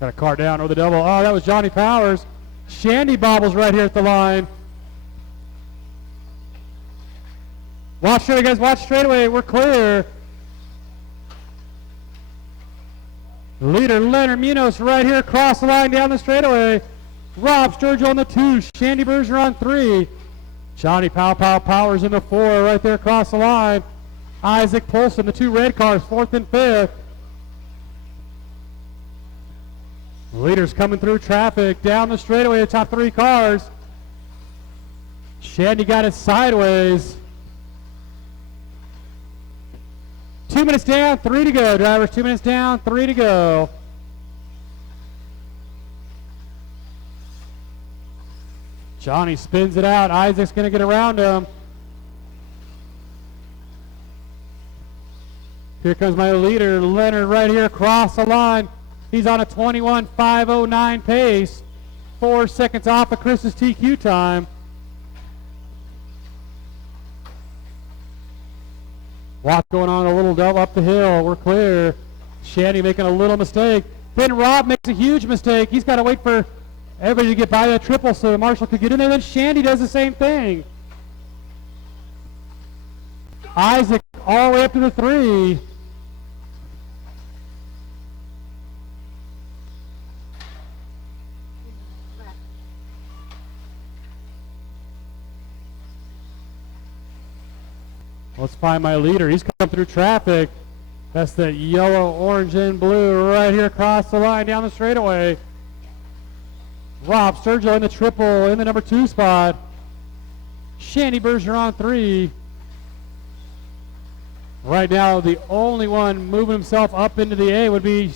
Got a car down over the double. Oh, that was Johnny Powers. Shandy bobbles right here at the line. Watch straight, guys. Watch straight away. We're clear. Leader Leonard Munoz right here across the line down the straightaway. Rob Sturgill on the 2. Shandy Berger on 3. Johnny Powers in the 4 right there across the line. Isaac Polson, the 2 red cars, 4th and 5th. Leaders coming through traffic down the straightaway, the top 3 cars. Shandy got it sideways. 2 minutes down, 3 to go, drivers. 2 minutes down, 3 to go. Johnny spins it out. Isaac's going to get around him. Here comes my leader, Leonard, right here across the line. He's on a 21.509 pace. 4 seconds off of Chris's TQ time. Watt going on a little double up the hill. We're clear. Shandy making a little mistake. Then Rob makes a huge mistake. He's got to wait for everybody to get by that triple so the marshal could get in there. Then Shandy does the same thing. Isaac all the way up to the 3. Let's find my leader. He's coming through traffic. That's the yellow, orange, and blue right here across the line down the straightaway. Rob Sturgill in the triple in the number 2 spot. Shandy Berger on 3. Right now, the only one moving himself up into the A would be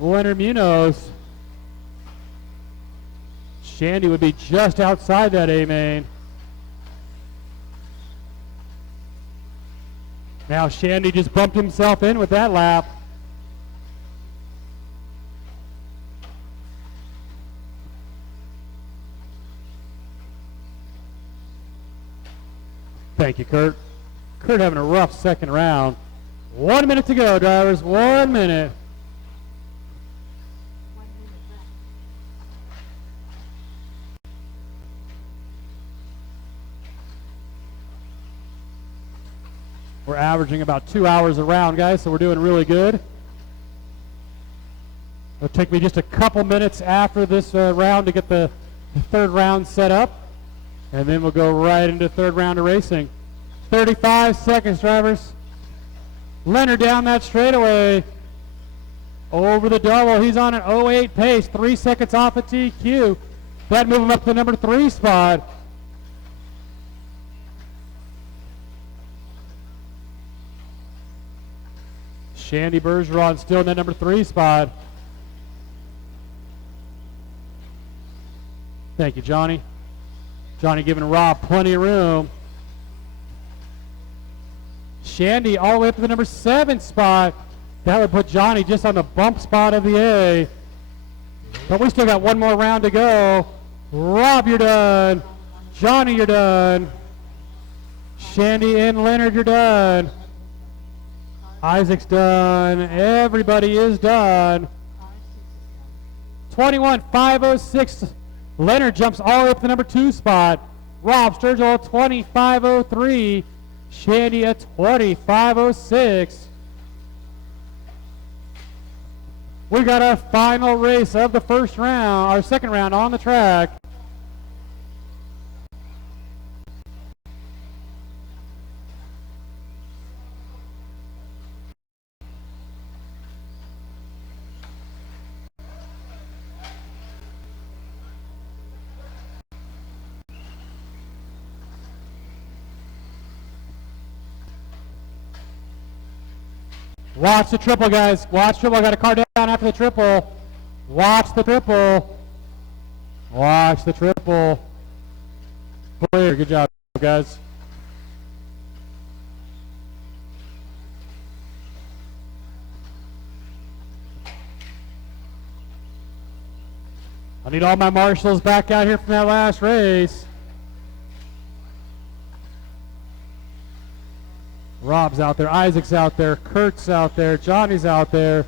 Leonard Munoz. Shandy would be just outside that A main. Now Shandy just bumped himself in with that lap. Thank you, Kurt. Kurt having a rough second round. 1 minute to go, drivers. 1 minute. We're averaging about 2 hours a round, guys, so we're doing really good. It'll take me just a couple minutes after this round to get the 3rd round set up, and then we'll go right into 3rd round of racing. 35 seconds, drivers. Leonard down that straightaway. Over the double. He's on an 08 pace, 3 seconds off of TQ. That move him up to the number 3 spot. Shandy Bergeron still in that number 3 spot. Thank you, Johnny. Johnny giving Rob plenty of room. Shandy all the way up to the number 7 spot. That would put Johnny just on the bump spot of the A. But we still got 1 more round to go. Rob, you're done. Johnny, you're done. Shandy and Leonard, you're done. Isaac's done. Everybody is done. 21.506. Leonard jumps all the way up to the number 2 spot. Rob Sturgill 20.503. Shandy at 20.506. We got our final race of the 1st round, our 2nd round on the track. Watch the triple, guys. Watch triple. Got a car down after the triple. Watch the triple. Watch the triple. Clear. Good job, guys. I need all my marshals back out here from that last race. Rob's out there, Isaac's out there, Kurt's out there, Johnny's out there.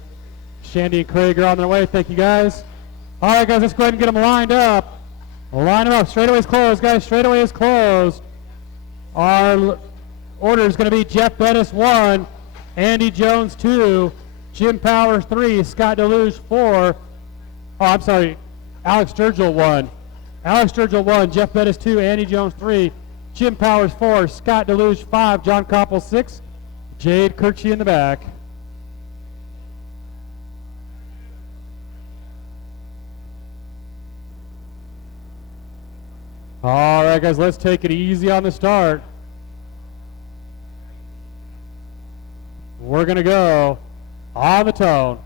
Shandy and Craig are on their way. Thank you, guys. All right, guys, let's go ahead and get them lined up. Line them up. Straightaway is closed, guys. Straightaway is closed. Our order is going to be Jeff Bettis 1, Andy Jones 2, Jim Powers 3, Scott Deluge 4. Oh, I'm sorry, Alex Sturgill 1. Alex Sturgill 1, Jeff Bettis 2, Andy Jones 3, Jim Powers 4, Scott Deluge 5, John Koppel 6, Jade Kirchie in the back. All right, guys, let's take it easy on the start. We're going to go on the tone.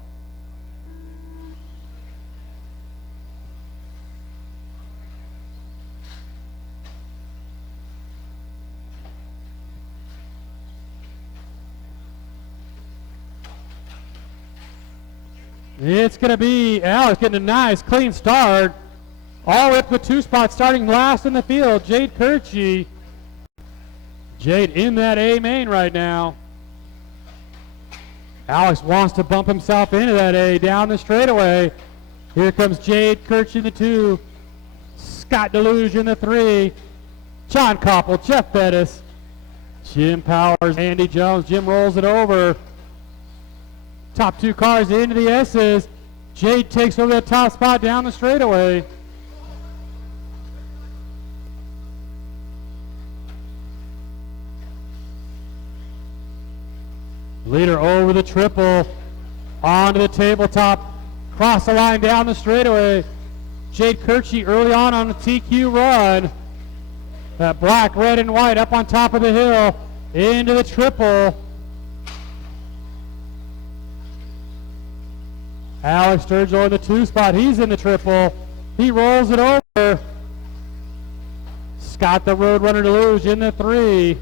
It's going to be Alex getting a nice, clean start. All the way up to 2 spots, starting last in the field, Jade Kirchie. Jade in that A main right now. Alex wants to bump himself into that A down the straightaway. Here comes Jade Kirchie in the 2. Scott Deluge in the 3. John Koppel, Jeff Bettis, Jim Powers, Andy Jones. Jim rolls it over. Top 2 cars into the S's. Jade takes over that top spot down the straightaway. Leader over the triple, onto the tabletop, cross the line down the straightaway. Jade Kirchie early on the TQ run. That black, red, and white up on top of the hill, into the triple. Alex Sturgill in the 2 spot, he's in the triple. He rolls it over. Scott the Roadrunner Deluge in the 3.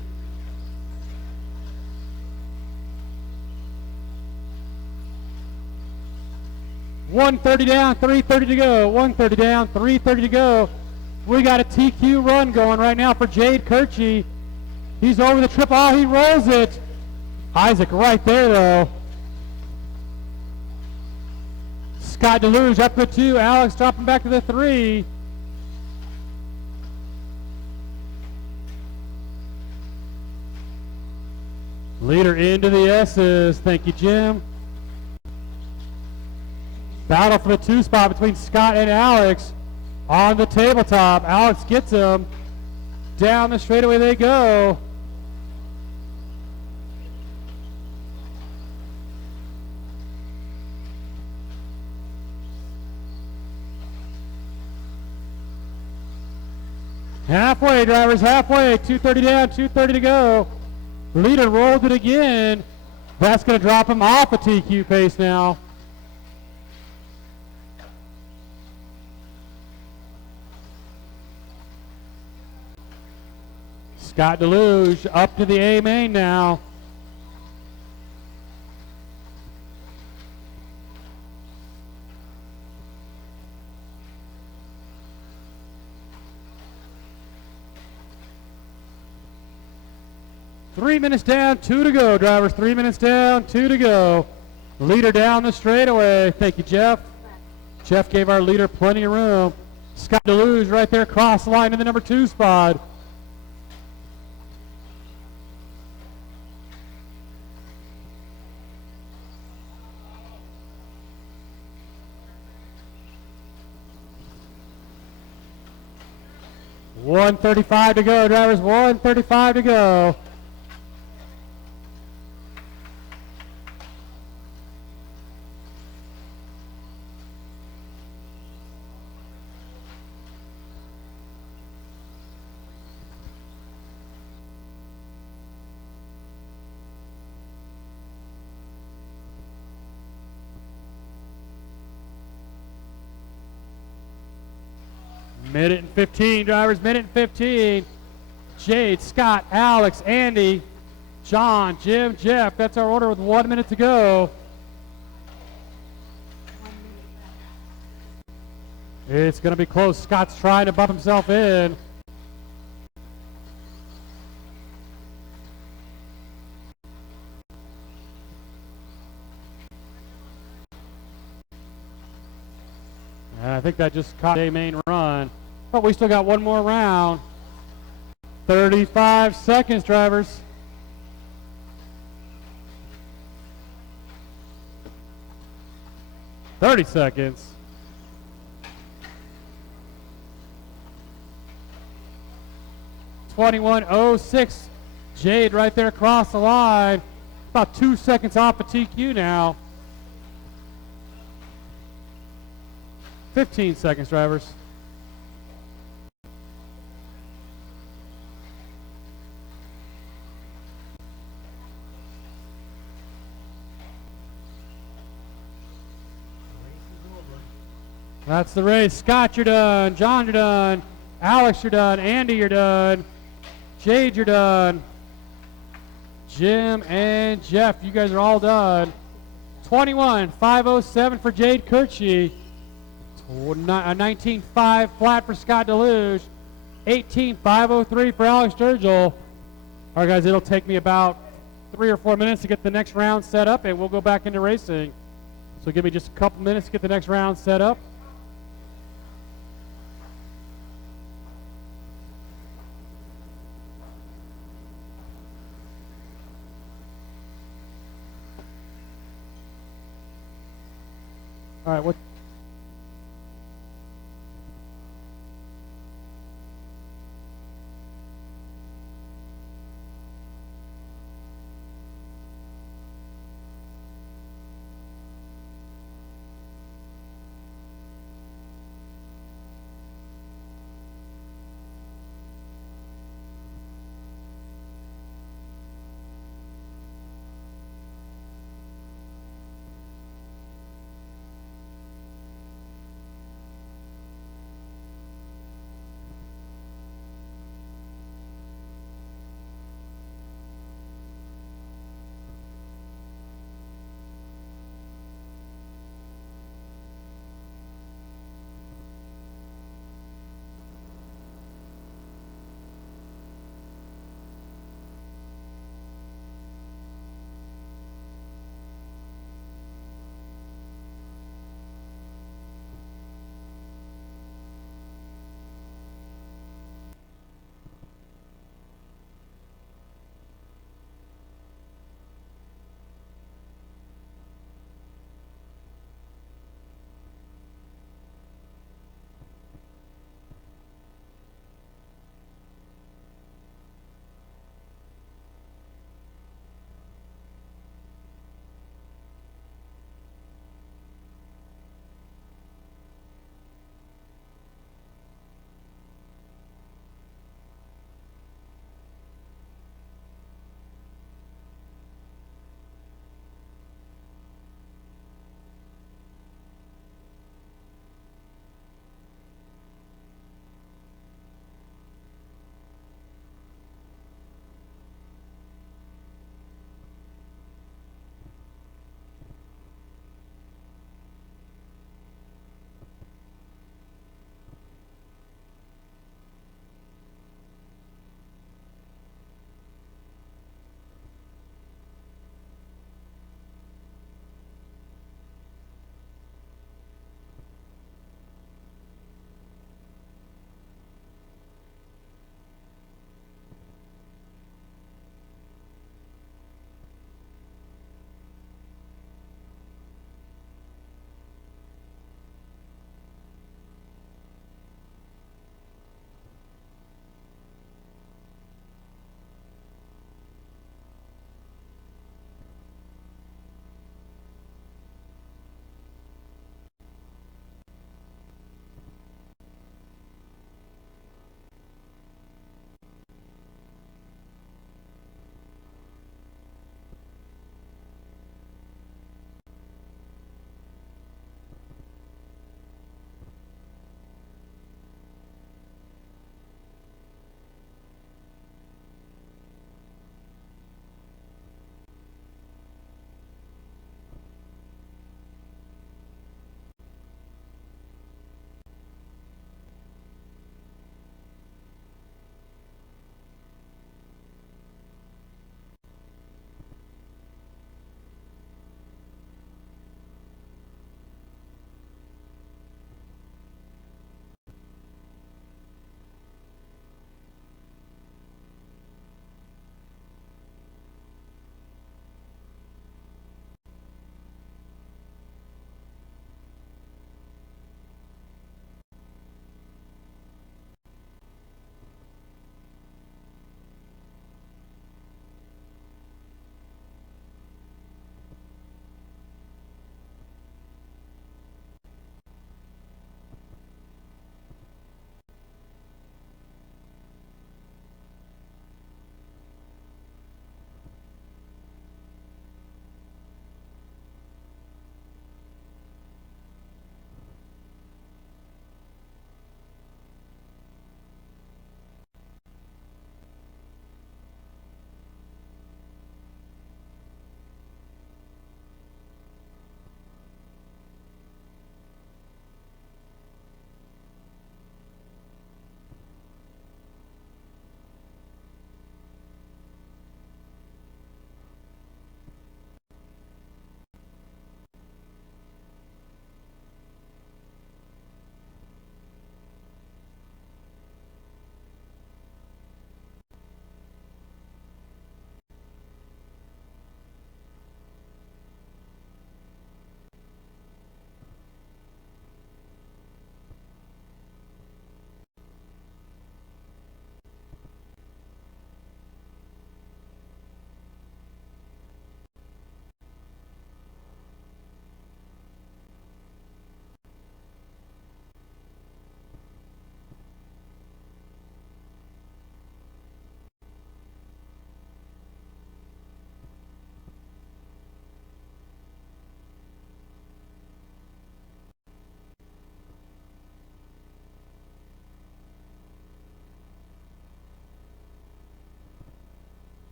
.130 down, 3:30 to go. 1:30 down, 3:30 to go. We got a TQ run going right now for Jade Kirchie. He's over the triple. Oh, he rolls it. Isaac right there, though. Scott Deluge up to 2. Alex dropping back to the 3. Leader into the S's. Thank you, Jim. Battle for the 2 spot between Scott and Alex on the tabletop. Alex gets him. Down the straightaway they go. Halfway, drivers, halfway. 2:30 down, 2:30 to go. Leader rolled it again. That's going to drop him off a TQ pace now. Scott Deluge up to the A main now. Three minutes down, 2 to go, drivers. 3 minutes down, 2 to go. Leader down the straightaway. Thank you, Jeff. Jeff gave our leader plenty of room. Scott Deluge right there across the line in the number 2 spot. .135 to go, drivers. 1:35 to go. Minute and 15, drivers, minute and 15. Jade, Scott, Alex, Andy, John, Jim, Jeff. That's our order with 1 minute to go. It's going to be close. Scott's trying to bump himself in. And I think that just caught a main run. But we still got one more round. 35 seconds, drivers. 30 seconds. .21.06. Jade right there across the line. About 2 seconds off of TQ now. 15 seconds, drivers. That's the race. Scott, you're done. John, you're done. Alex, you're done. Andy, you're done. Jade, you're done. Jim and Jeff, you guys are all done. 21.507 for Jade Kirchie. 19.5 flat for Scott Deluge. 18.503 for Alex Sturgill. All right, guys, it'll take me about 3 or 4 minutes to get the next round set up, and we'll go back into racing. So give me just a couple minutes to get the next round set up. All right, what?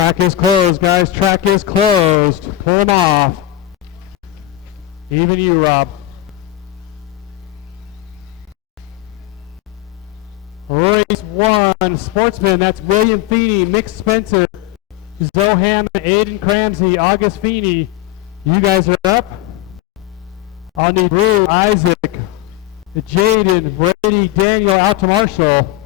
Track is closed, guys. Track is closed. Pull them off. Even you, Rob. Race 1, Sportsman. That's William Feeney, Mick Spencer, Zoe Hammond, Aiden Cramsey, August Feeney. You guys are up. I'll need Drew, Isaac, Jaden, Brady, Daniel out to Marshall.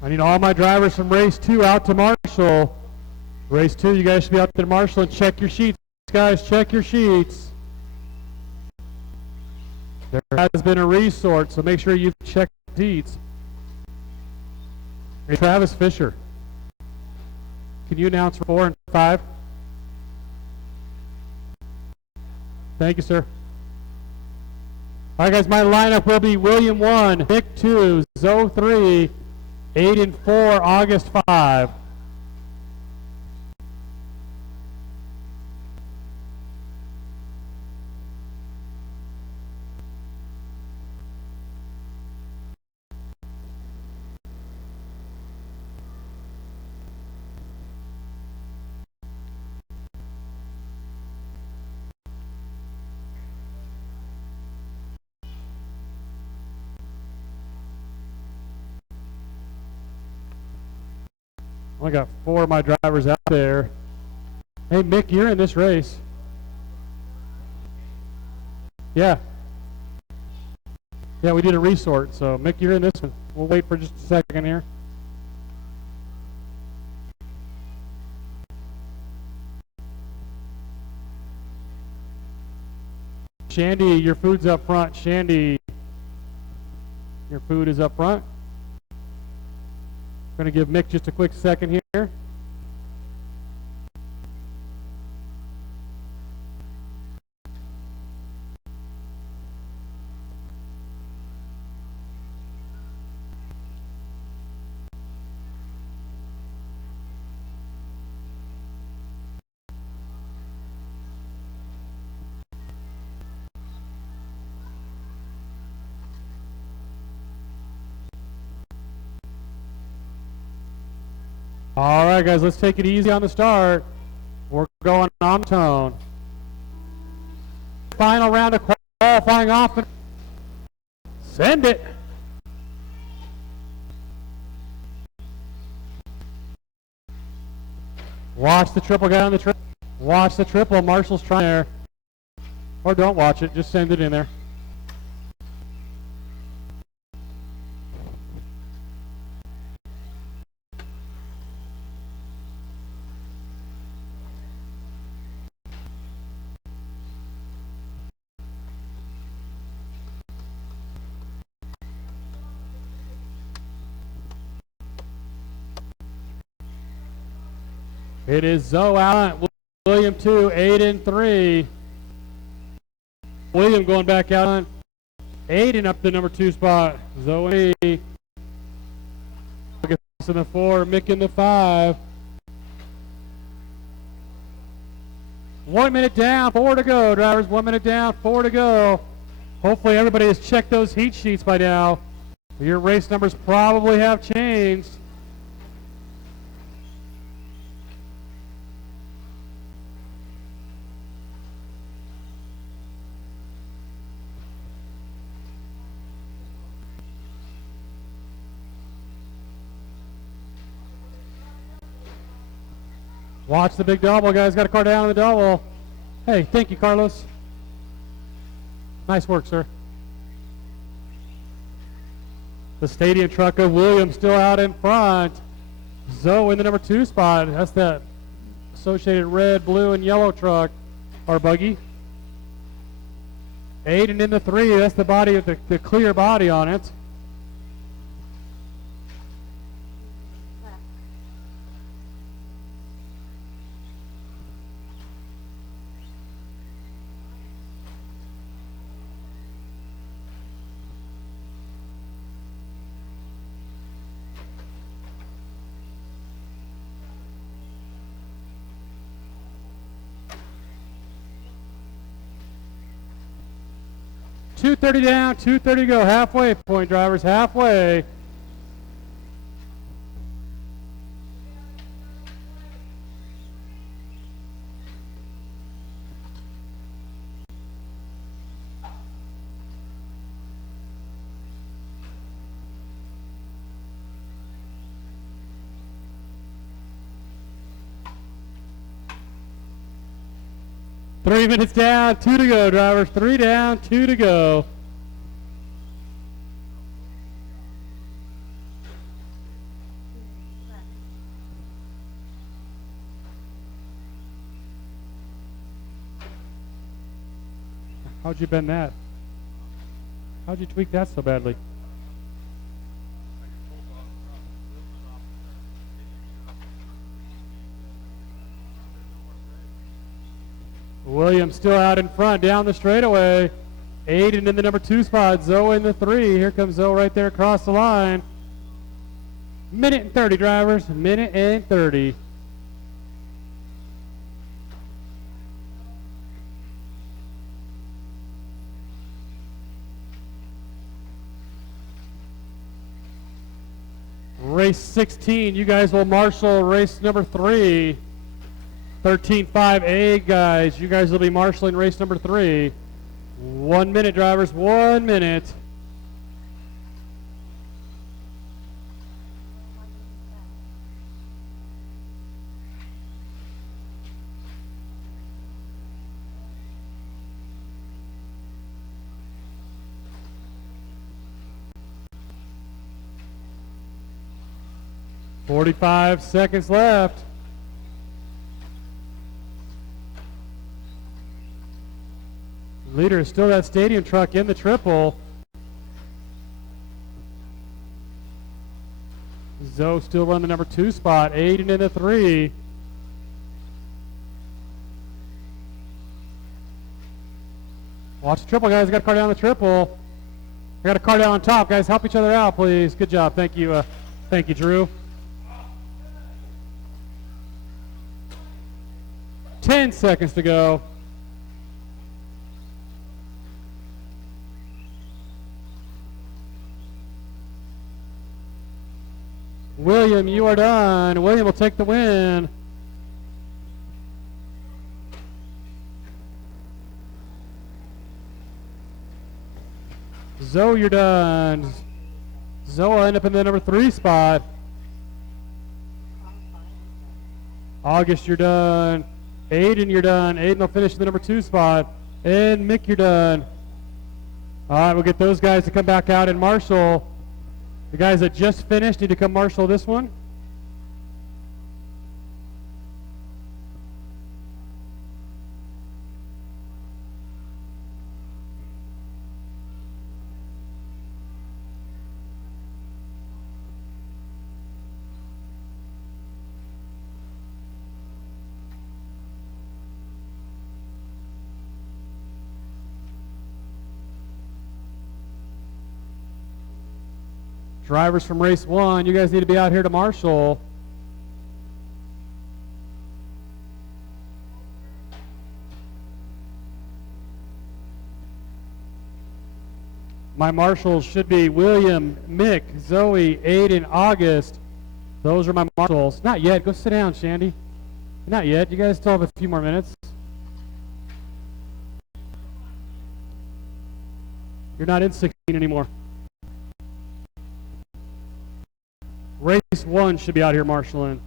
I need all my drivers from race 2 out to Marshall. Race 2, you guys should be out to Marshall and check your sheets. Guys, check your sheets. There has been a resort, so make sure you've checked the sheets. Hey, Travis Fisher, can you announce 4 and 5? Thank you, sir. All right, guys, my lineup will be William 1, Nick 2, Zoe 3, Aiden 4, August 5. I got 4 of my drivers out there. Hey, Mick, you're in this race. Yeah. Yeah, we did a resort, so Mick, you're in this one. We'll wait for just a second here. Shandy, your food's up front. Shandy, your food is up front. Going to give Mick just a quick second here. All right, guys, let's take it easy on the start. We're going on tone. Final round of qualifying off. Send it. Watch the triple guy on the triple. Watch the triple. Marshall's trying there. Or don't watch it. Just send it in there. It is Zoe out, William 2, Aiden 3. William going back out. Aiden up the number 2 spot. Zoe in the 4, Mick in the 5. 1 minute down, 4 to go, drivers. 1 minute down, 4 to go. Hopefully everybody has checked those heat sheets by now. Your race numbers probably have changed. Watch the big double, guys. Got a car down on the double. Hey, thank you, Carlos. Nice work, sir. The stadium truck of Williams still out in front. Zoe in the number 2 spot. That's that associated red, blue, and yellow truck or buggy. Aiden in the 3. That's the body of the clear body on it. .230 down, 2:30 to go. Halfway point, drivers, halfway. Three minutes down, 2 to go, drivers. 3 down, 2 to go. How'd you bend that? How'd you tweak that so badly? Williams still out in front, down the straightaway. Aiden in the number 2 spot, Zoe in the 3. Here comes Zoe right there across the line. Minute and 30, drivers. Minute and 30. Race 16, you guys will marshal race number 3. 13.5A, guys. You guys will be marshaling race number 3. 1 minute, drivers. 1 minute. .45 seconds left. Leader is still that stadium truck in the triple. Zoe still running the number 2 spot. Aiden in the 3. Watch the triple, guys. Got a car down the triple. I got a car down on top, guys. Help each other out, please. Good job. Thank you. Thank you, Drew. 10 seconds to go. William, you are done. William will take the win. Zoe, you're done. Zoe will end up in the number 3 spot. August, you're done. Aiden, you're done. Aiden will finish in the number 2 spot. And Mick, you're done. All right, we'll get those guys to come back out and marshal. The guys that just finished need to come marshal this one. Drivers from race 1, you guys need to be out here to marshal. My marshals should be William, Mick, Zoe, Aiden, August. Those are my marshals. Not yet. Go sit down, Shandy. Not yet. You guys still have a few more minutes. You're not in 16 anymore. Race 1 should be out here marshaling.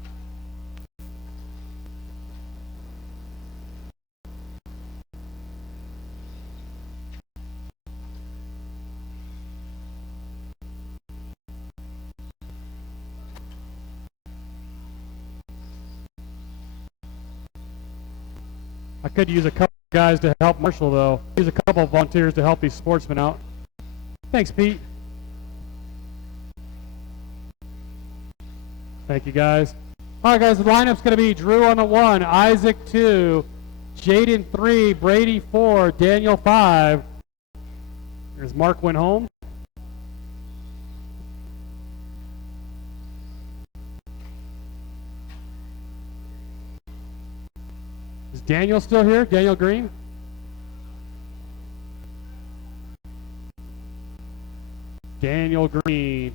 I could use a couple guys to help Marshall, though. Here's a couple of volunteers to help these sportsmen out. Thanks, Pete. Thank you, guys. All right, guys, the lineup's going to be Drew on the 1, Isaac 2, Jaden 3, Brady 4, Daniel 5. There's Mark went home. Is Daniel still here? Daniel Green? Daniel Green.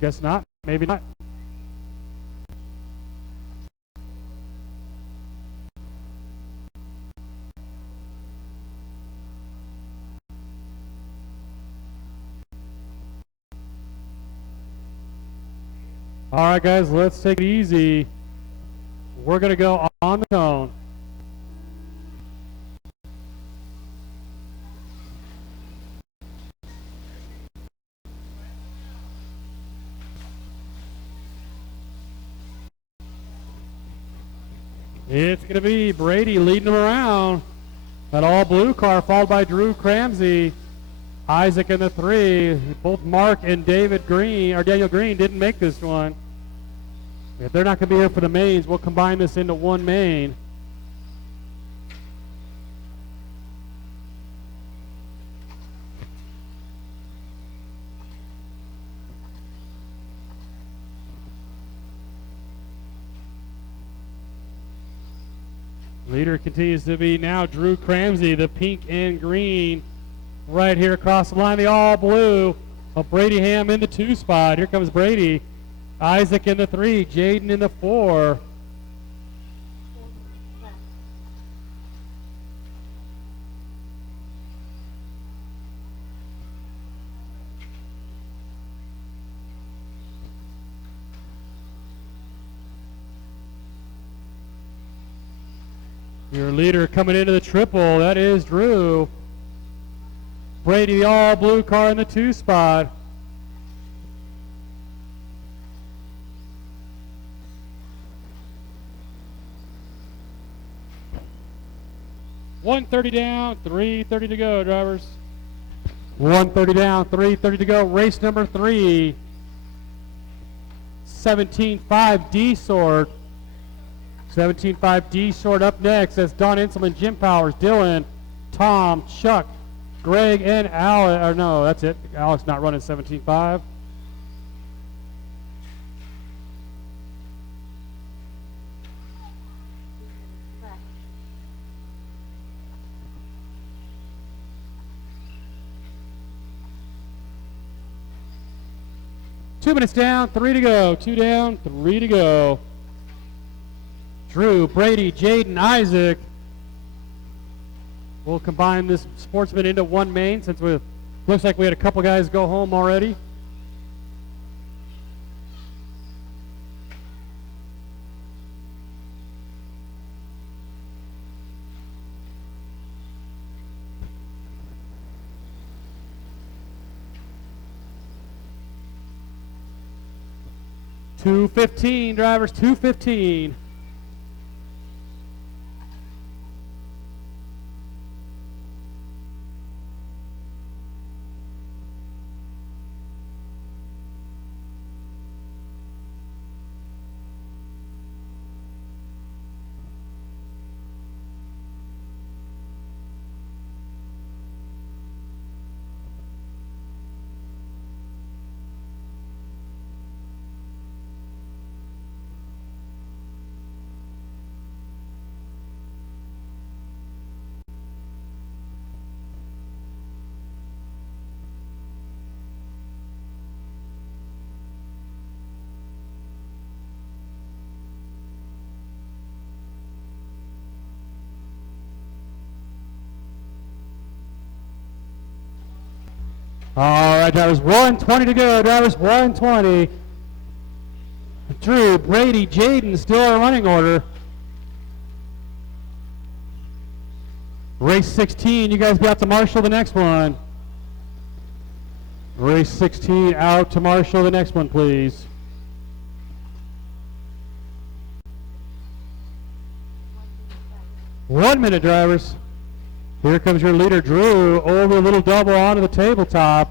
Guess not. Maybe not. All right, guys, let's take it easy. We're going to go on the cone. It's going to be Brady leading them around. That all blue car followed by Drew Cramsey. Isaac in the 3. Both Mark and David Green, or Daniel Green, didn't make this one. If they're not going to be here for the mains, we'll combine this into one main. Leader continues to be now Drew Cramsey, the pink and green. Right here across the line, the all blue of Brady Ham in the 2 spot. Here comes Brady. Isaac in the 3, Jaden in the 4. Your leader coming into the triple, that is Drew. Brady, the all blue car in the 2 spot. .130 down, 3:30 to go, drivers. 1:30 down, 3:30 to go. Race number 3. 17.5 D Sword. 17.5 D Sword up next. That's Don Inselman, Jim Powers, Dylan, Tom, Chuck, Greg, and Alex. Or no, that's it. Alex not running 17.5. Two minutes down, 3 to go. 2 down, 3 to go. Drew, Brady, Jaden, Isaac. We'll combine this sportsman into one main since we looks like we had a couple guys go home already. .215, drivers, 2:15. All right, drivers, 1:20 to go. Drivers, 1:20. Drew, Brady, Jaden, still in running order. Race 16, you guys be out to marshal the next one. Race 16 out to marshal the next one, please. 1 minute, drivers. Here comes your leader, Drew, over a little double onto the tabletop.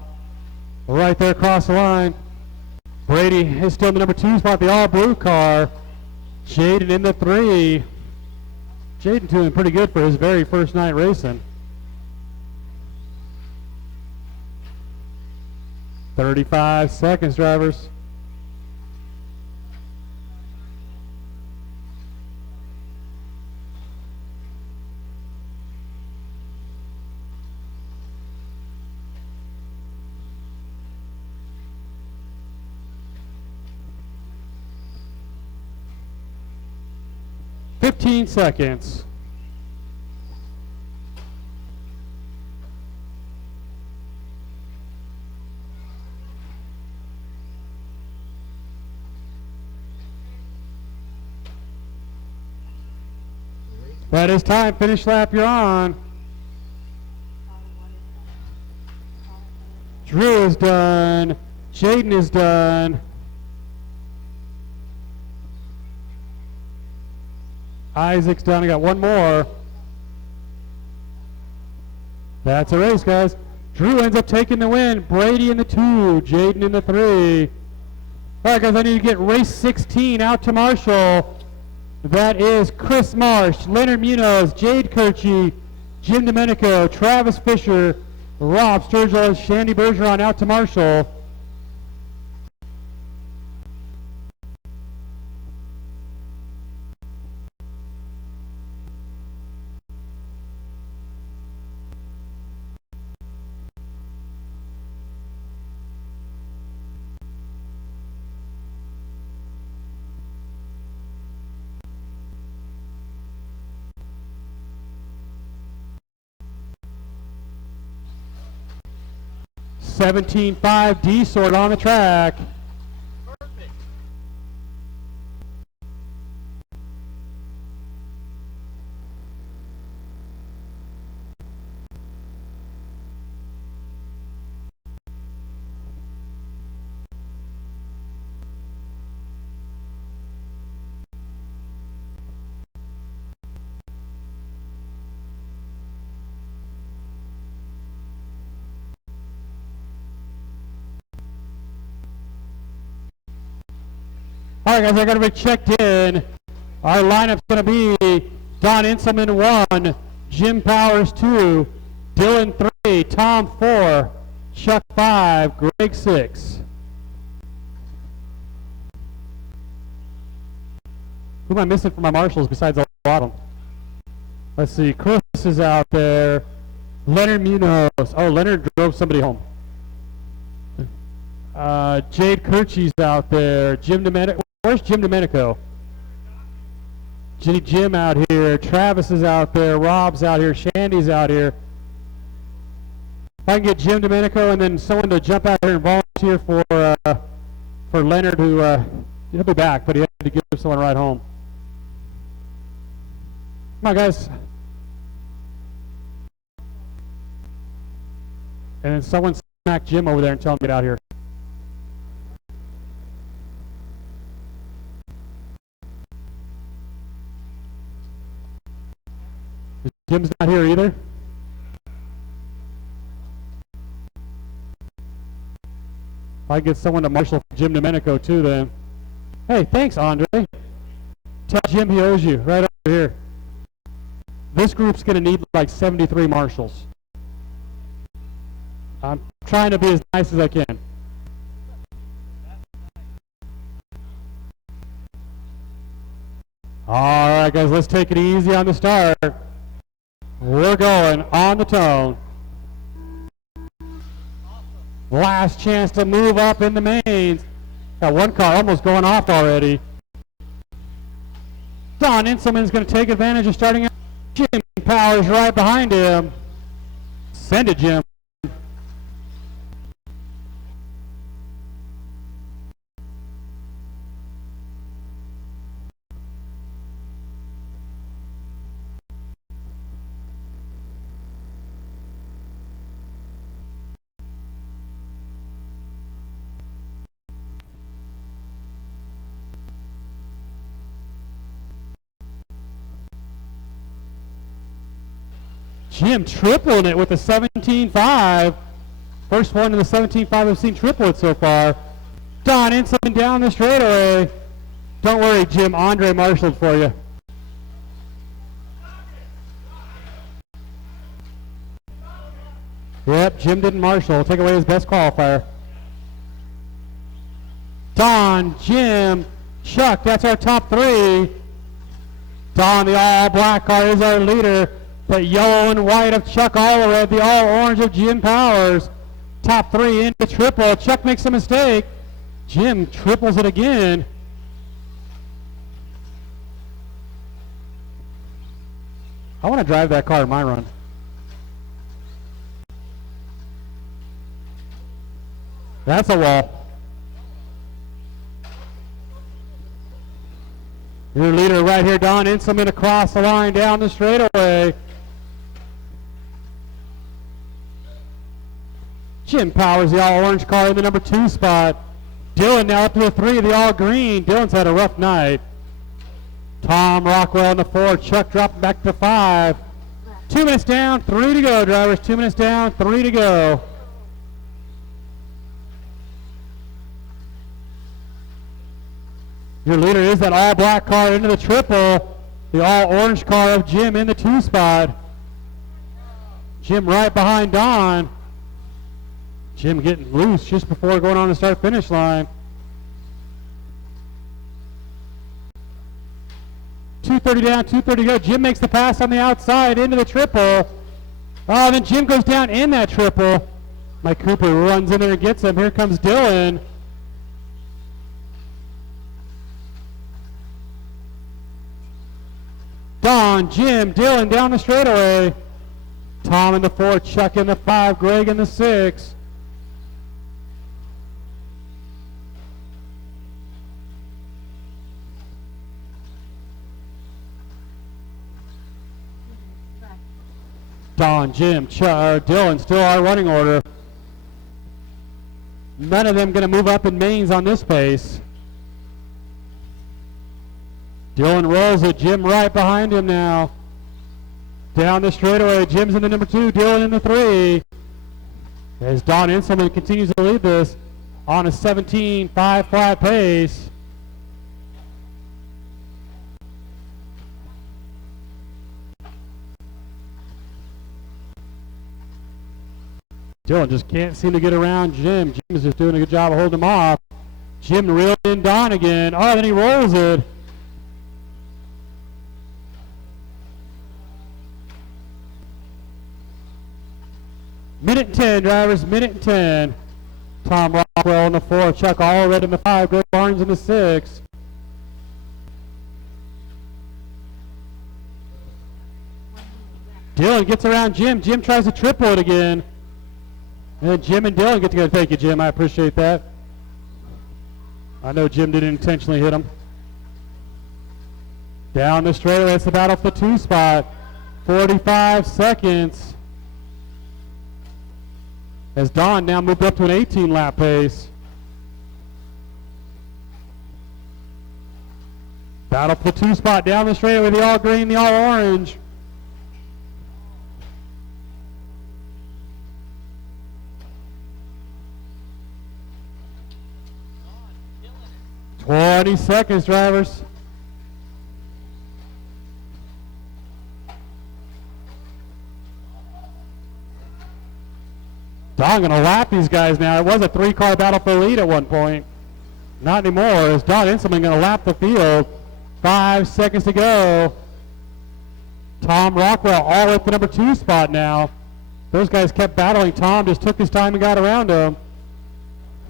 Right there across the line. Brady is still in the number 2 spot, the all blue car. Jaden in the 3. Jaden doing pretty good for his very first night racing. 35 seconds, drivers. Fifteen seconds. That is time. Finish lap, you're on. Drew is done. Jaden is done. Isaac's done. I got one more. That's a race, guys. Drew ends up taking the win. Brady in the 2. Jaden in the 3. All right, guys, I need to get race 16 out to Marshall. That is Chris Marsh, Leonard Munoz, Jade Kirchie, Jim Domenico, Travis Fisher, Rob Sturgill, Shandy Bergeron out to Marshall. (17.5) D-Sort on the track. Perfect. All right, guys, I got to be checked in. Our lineup's going to be Don Inselman 1, Jim Powers 2, Dylan 3, Tom 4, Chuck 5, Greg 6. Who am I missing for my marshals besides the bottom? Let's see. Chris is out there. Leonard Munoz. Oh, Leonard drove somebody home. Jade Kirchie's out there. Jim Domenico. Where's Jim Domenico? Jim out here. Travis is out there. Rob's out here. Shandy's out here. If I can get Jim Domenico and then someone to jump out here and volunteer for Leonard, who he'll be back, but he had to give someone a ride home. Come on, guys. And then someone smack Jim over there and tell him to get out here. Jim's not here either. If I get someone to marshal Jim Domenico too, then. Hey, thanks, Andre. Tell Jim he owes you right over here. This group's going to need like 73 marshals. I'm trying to be as nice as I can. All right, guys, let's take it easy on the start. We're going on the tone. Last chance to move up in the mains. Got one car almost going off already. Don Inselman's going to take advantage of starting out. Jim Powers right behind him. Send it, Jim. Jim tripling it with a 17.5. First one in the 17.5 we've seen triple it so far. Don Inselman down the straightaway. Don't worry, Jim. Andre marshaled for you. Yep, Jim didn't marshal. We'll take away his best qualifier. Don, Jim, Chuck, that's our top three. Don, the all-black car, is our leader. The yellow and white of Chuck Allred, the all-orange of Jim Powers. Top three into triple. Chuck makes a mistake. Jim triples it again. I want to drive that car in my run. That's a wall. Your leader right here, Don Inselman, across the line down the straightaway. Jim Powers, the all-orange car in the number 2 spot. Dylan now up to the 3, the all-green. Dylan's had a rough night. Tom Rockwell in the 4. Chuck dropping back to 5. 2 minutes down, 3 to go, drivers. 2 minutes down, 3 to go. Your leader is that all-black car into the triple. The all-orange car of Jim in the 2 spot. Jim right behind Don. Jim getting loose just before going on the start-finish line. 2:30 down, 2:30 to go. Jim makes the pass on the outside into the triple. Oh, then Jim goes down in that triple. Mike Cooper runs in there and gets him. Here comes Dylan. Don, Jim, Dylan down the straightaway. Tom in the 4, Chuck in the 5, Greg in the 6. Don, Jim, Dylan, still our running order. None of them going to move up in mains on this pace. Dylan rolls it. Jim right behind him now. Down the straightaway. Jim's in the number 2. Dylan in the 3. As Don Inselman continues to lead this on a 17.5 flat pace. Dylan just can't seem to get around Jim. Jim's just doing a good job of holding him off. Jim reeled in Don again. Oh, then he rolls it. Minute and 10, drivers, minute and 10. Tom Rockwell in the 4, Chuck Allred in the 5, Greg Barnes in the 6. Dylan gets around Jim. Jim tries to triple it again. And Jim and Dylan get together. Thank you, Jim. I appreciate that. I know Jim didn't intentionally hit him. Down the straightaway, it's the battle for the 2 spot. 45 seconds. As Don now moved up to an 18-lap pace. Battle for the 2 spot down the straightaway, the all-green, the all-orange. Dylan. 20 seconds, drivers. Don going to lap these guys now. It was a 3-car battle for the lead at one point. Not anymore. As Don Inselman going to lap the field. 5 seconds to go. Tom Rockwell all at the number 2 spot now. Those guys kept battling. Tom just took his time and got around him.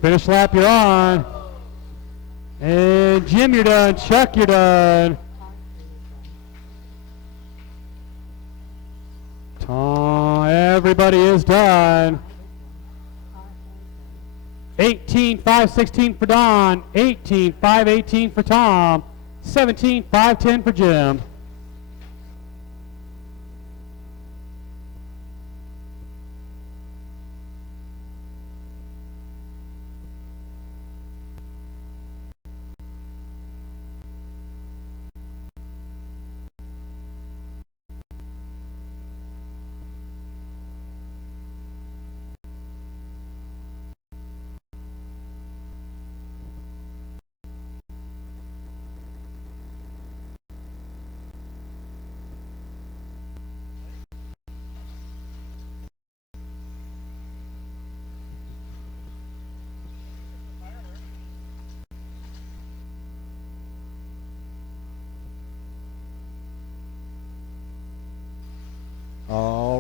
Finish lap, you're on. And Jim, you're done. Chuck, you're done. Tom, everybody is done. 18.516 for Don, 18.518 for Tom, 17.510 for Jim.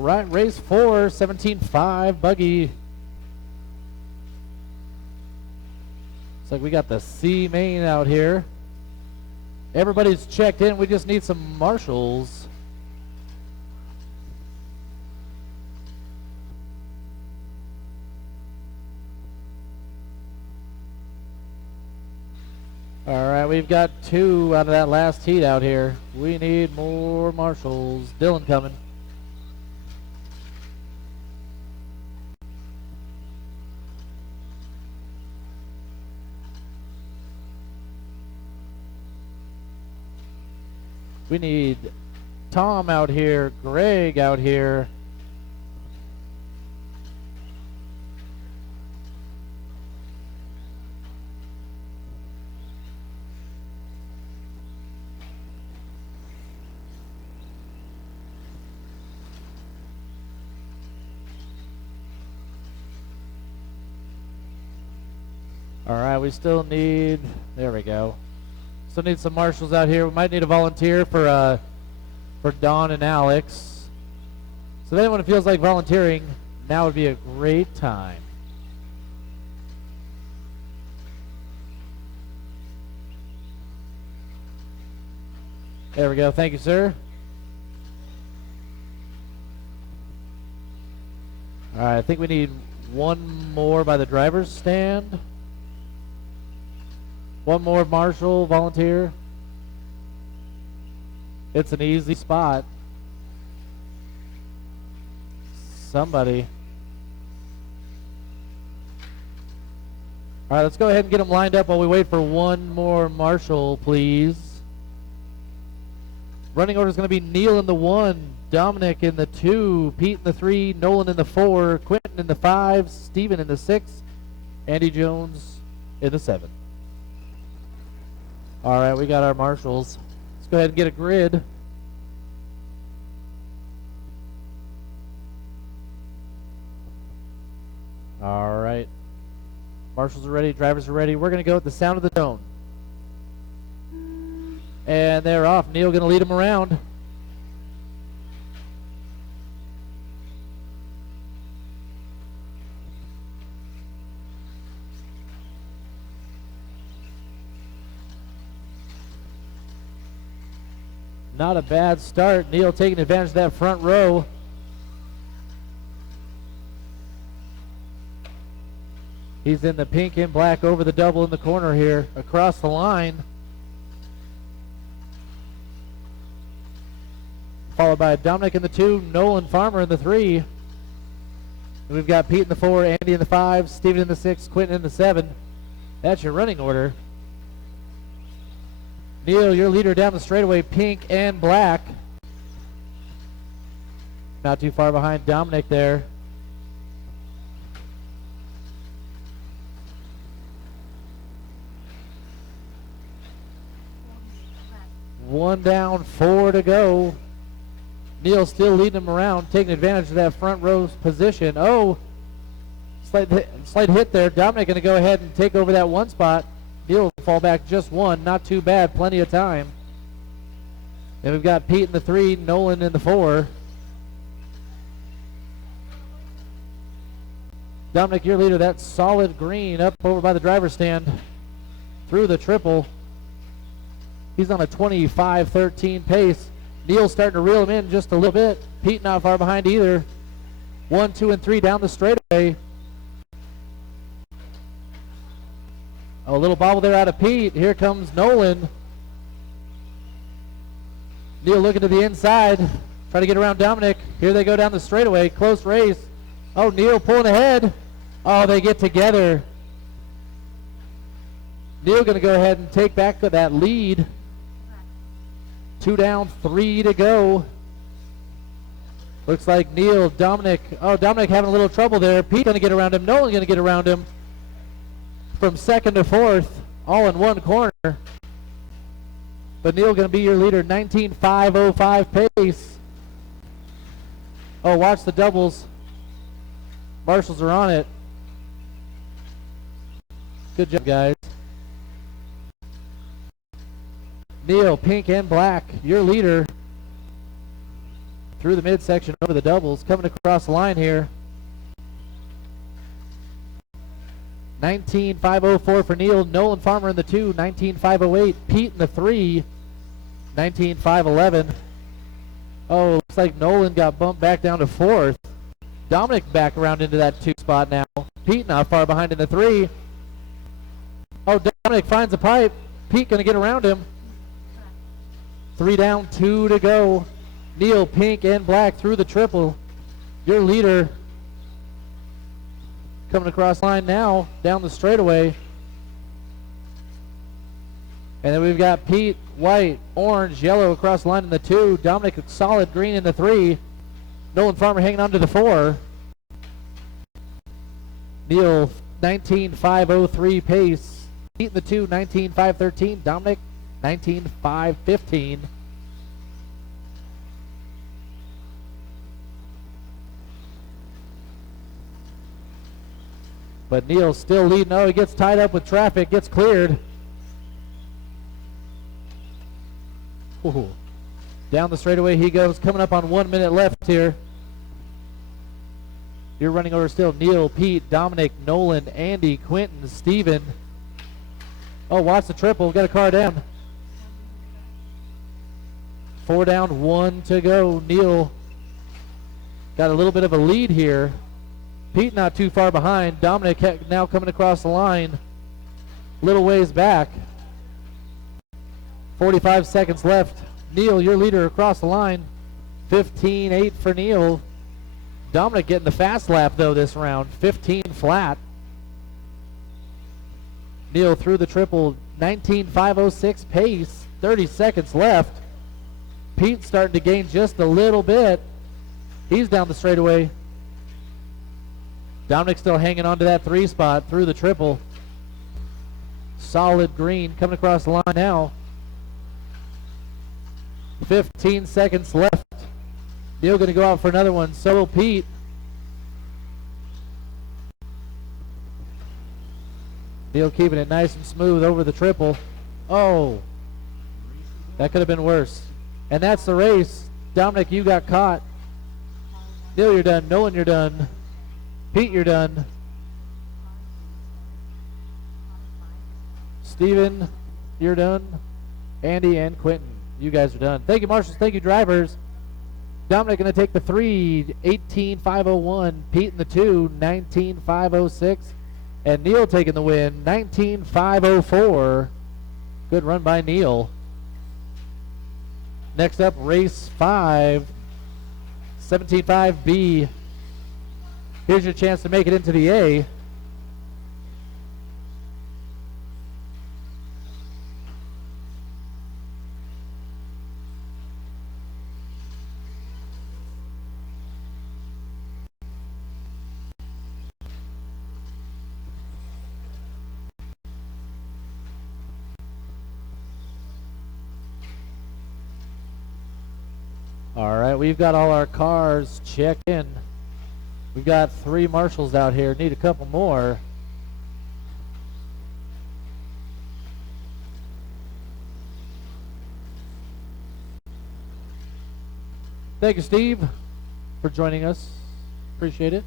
All right, race 4, 17.5 buggy. Looks like we got the C main out here. Everybody's checked in. We just need some marshals. All right, we've got 2 out of that last heat out here. We need more marshals. Dylan coming. We need Tom out here, Greg out here. All right, we still need, there we go. Still need some marshals out here. We might need a volunteer for Don and Alex. So if anyone feels like volunteering, now would be a great time. There we go. Thank you, sir. All right, I think we need one more by the driver's stand. One more marshal, volunteer. It's an easy spot. Somebody. All right, let's go ahead and get them lined up while we wait for one more marshal, please. Running order is going to be Neil in the 1, Dominic in the 2, Pete in the 3, Nolan in the 4, Quentin in the 5, Steven in the 6, Andy Jones in the 7. All right, we got our marshals. Let's go ahead and get a grid. All right. Marshals are ready, drivers are ready. We're going to go with the sound of the dome. And they're off. Neil going to lead them around. Not a bad start. Neil taking advantage of that front row. He's in the pink and black over the double in the corner here, across the line. Followed by Dominic in the 2, Nolan Farmer in the 3. And we've got Pete in the 4, Andy in the 5, Steven in the 6, Quentin in the 7. That's your running order. Neil, your leader down the straightaway, pink and black. Not too far behind Dominic there. One down, 4 to go. Neil still leading him around, taking advantage of that front row position. Oh, slight hit there. Dominic going to go ahead and take over that 1 spot. Neil will fall back just 1, not too bad, plenty of time. And we've got Pete in the 3, Nolan in the 4. Dominic, your leader, that solid green up over by the driver's stand through the triple. He's on a 25-13 pace. Neil's starting to reel him in just a little bit. Pete not far behind either. 1, 2, and 3 down the straightaway. A little bobble there out of Pete. Here comes Nolan. Neil looking to the inside. Trying to get around Dominic. Here they go down the straightaway. Close race. Oh, Neil pulling ahead. Oh, they get together. Neil going to go ahead and take back that lead. 2 down, 3 to go. Looks like Neil, Dominic. Oh, Dominic having a little trouble there. Pete going to get around him. Nolan going to get around him. From 2nd to 4th, all in 1 corner. But Neil going to be your leader, 19.505 pace. Oh, watch the doubles. Marshals are on it. Good job, guys. Neil, pink and black, your leader. through the midsection over the doubles, coming across the line here. 19.504 for Neil. Nolan Farmer in the 2, 19.508. Pete in the 3, 19.511. Oh, looks like Nolan got bumped back down to 4th. Dominic back around into that 2 spot now. Pete not far behind in the 3. Oh, Dominic finds a pipe. Pete gonna get around him. 3 down, 2 to go. Neil, pink and black through the triple. Your leader coming across line now, down the straightaway. And then we've got Pete, white, orange, yellow across the line in the 2. Dominic, solid green in the 3. Nolan Farmer hanging on to the 4. Neil, 19.503 pace. Pete in the 2, 19.513. Dominic, 19.515. But Neil's still leading. Oh, he gets tied up with traffic, gets cleared. Ooh. Down the straightaway he goes, coming up on 1 minute left here. You're running over still. Neil, Pete, Dominic, Nolan, Andy, Quentin, Steven. Oh, watch the triple. Got a car down. 4 down, 1 to go. Neil got a little bit of a lead here. Pete not too far behind. Dominic now coming across the line. Little ways back. 45 seconds left. Neil, your leader across the line. 15.8 for Neil. Dominic getting the fast lap though this round. 15 flat. Neil through the triple. 19.506 pace. 30 seconds left. Pete starting to gain just a little bit. He's down the straightaway. Dominic still hanging on to that 3 spot through the triple. Solid green coming across the line now. 15 seconds left. Neil going to go out for another one. So will Pete. Neil keeping it nice and smooth over the triple. Oh, that could have been worse. And that's the race. Dominic, you got caught. Neil, you're done. Nolan, you're done. Pete, you're done. Steven, you're done. Andy and Quentin, you guys are done. Thank you, marshals. Thank you, drivers. Dominic going to take the 3, 18.501. Pete in the 2, 19.506. And Neil taking the win, 19.504. Good run by Neil. Next up, race 5, 17.5B. Here's your chance to make it into the A. All right, we've got all our cars checked in. We've got 3 marshals out here. Need a couple more. Thank you, Steve, for joining us. Appreciate it.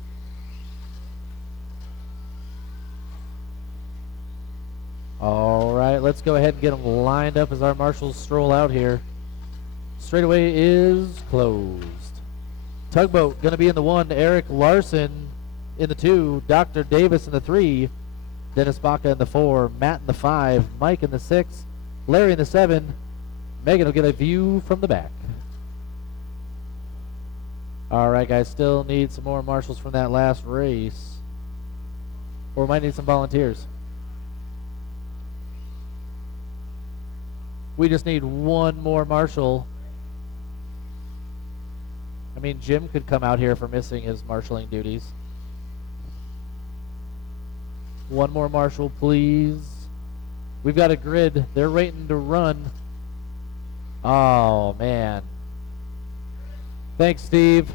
All right, let's go ahead and get them lined up as our marshals stroll out here. Straightaway is closed. Tugboat going to be in the 1. Eric Larson in the 2. Dr. Davis in the 3. Dennis Baca in the 4. Matt in the 5. Mike in the 6. Larry in the 7. Megan will get a view from the back. All right, guys. Still need some more marshals from that last race. Or might need some volunteers. We just need 1 more marshal. I mean, Jim could come out here for missing his marshaling duties. 1 more marshal, please. We've got a grid. They're waiting to run. Oh, man. Thanks, Steve.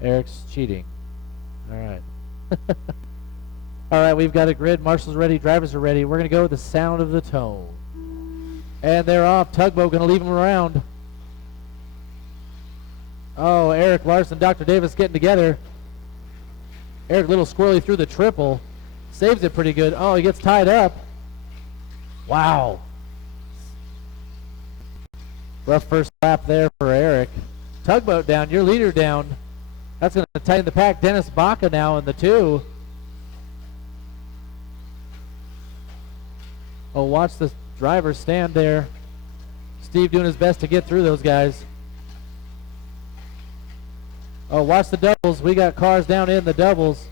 Eric's cheating. All right. All right, we've got a grid. Marshals ready. Drivers are ready. We're going to go with the sound of the tone. And they're off. Tugboat going to leave them around. Oh, Eric Larson, Dr. Davis getting together. Eric a little squirrely through the triple. Saves it pretty good. Oh, he gets tied up. Wow. Rough first lap there for Eric. Tugboat down, your leader down. That's going to tighten the pack. Dennis Baca now in the 2. Oh, watch the driver stand there. Steve doing his best to get through those guys. Oh, watch the doubles. We got cars down in the doubles.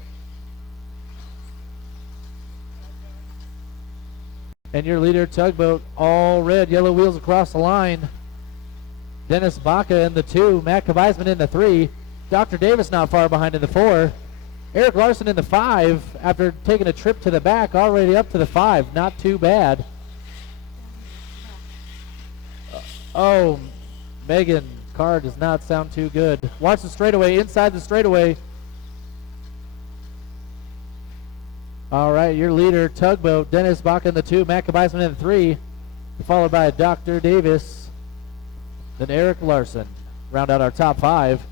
And your leader, Tugboat, all red, yellow wheels across the line. Dennis Baca in the 2. Matt Kavizman in the 3. Dr. Davis not far behind in the 4. Eric Larson in the 5 after taking a trip to the back, already up to the 5. Not too bad. Oh, Megan, car does not sound too good. Watch the straightaway, inside the straightaway. All right, your leader, Tugboat, Dennis Baca in the 2, Matt Kavizman in the 3, followed by Dr. Davis, then Eric Larson. Round out our top 5.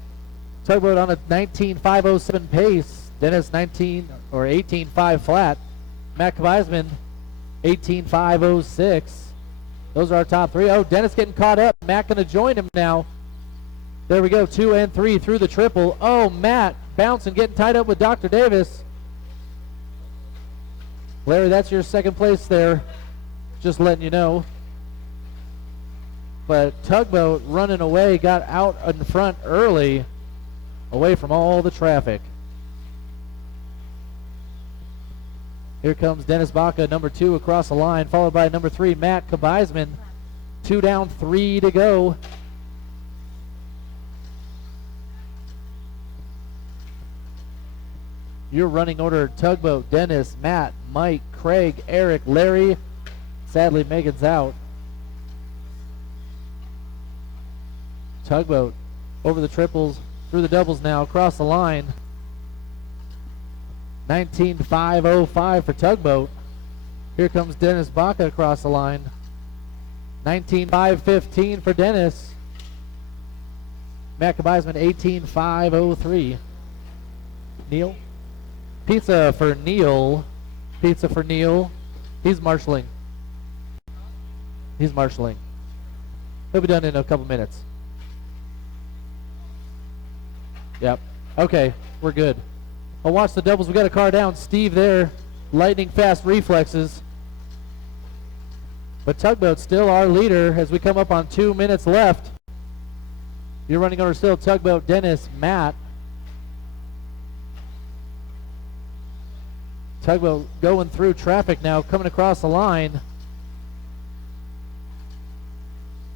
Tugboat on a 19.507 pace. Dennis 18.5 flat. Matt Kavizman 18.506. Those are our top 3. Oh, Dennis getting caught up. Matt going to join him now. There we go, 2 and 3 through the triple. Oh, Matt bouncing, getting tied up with Dr. Davis. Larry, that's your second place there. Just letting you know. But Tugboat running away, got out in front early, away from all the traffic. Here comes Dennis Baca, number 2 across the line, followed by number 3, Matt Kavizman. 2 down, 3 to go. Your running order, Tugboat, Dennis, Matt, Mike, Craig, Eric, Larry. Sadly, Megan's out. Tugboat over the triples, through the doubles now, across the line. 19.505 for Tugboat. Here comes Dennis Baca across the line. 19.515 for Dennis. Matt Kavizman 18.503. Neil. Pizza for Neil. Pizza for Neil. He's marshalling. He's marshalling. He'll be done in a couple minutes. Yep. Okay, we're good. I'll watch the doubles. We got a car down. Steve there. Lightning fast reflexes. But Tugboat still our leader as we come up on 2 minutes left. You're running over still Tugboat, Dennis, Matt. Tugboat going through traffic now, coming across the line.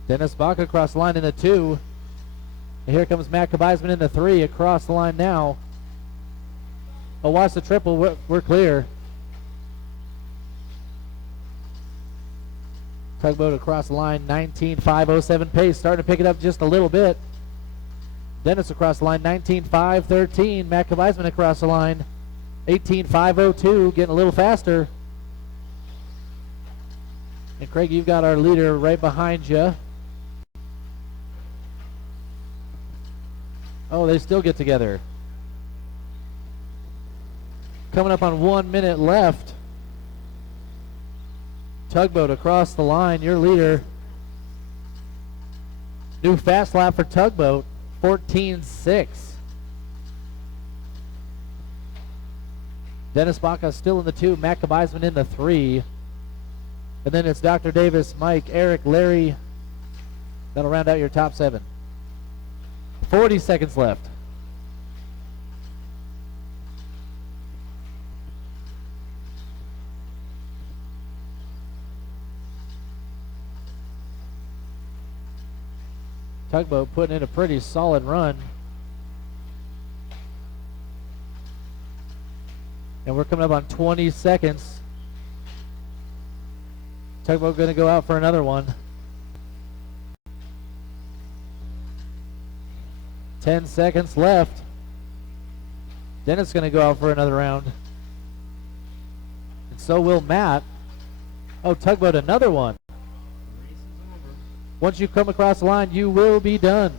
Dennis Baca across the line in the 2. And here comes Matt Kavizman in the 3 across the line now. Oh, watch the triple. We're clear. Tugboat across the line, 19.507 pace, starting to pick it up just a little bit. Dennis across the line, 19.513. Matt Kavizman across the line, 18.502, getting a little faster. And Craig, you've got our leader right behind you. Oh, they still get together. Coming up on 1 minute left. Tugboat across the line, your leader. New fast lap for Tugboat, 14.6. Dennis Baca still in the 2, Matt Kavizman in the 3. And then it's Dr. Davis, Mike, Eric, Larry. That'll round out your top 7. 40 seconds left. Tugboat putting in a pretty solid run. And we're coming up on 20 seconds. Tugboat going to go out for another one. 10 seconds left. Dennis going to go out for another round. And so will Matt. Oh, Tugboat another one. Once you come across the line, you will be done.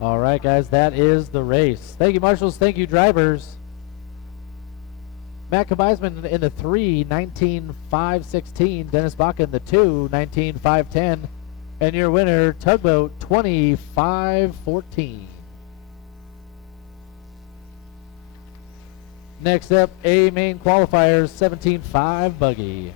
All right, guys, that is the race. Thank you, marshals. Thank you, drivers. Matt Kabaisman in the 3, 19.516. Dennis Baca in the 2, 19.510. And your winner, Tugboat, 25.14. Next up, A main qualifiers, 17.5 Buggy.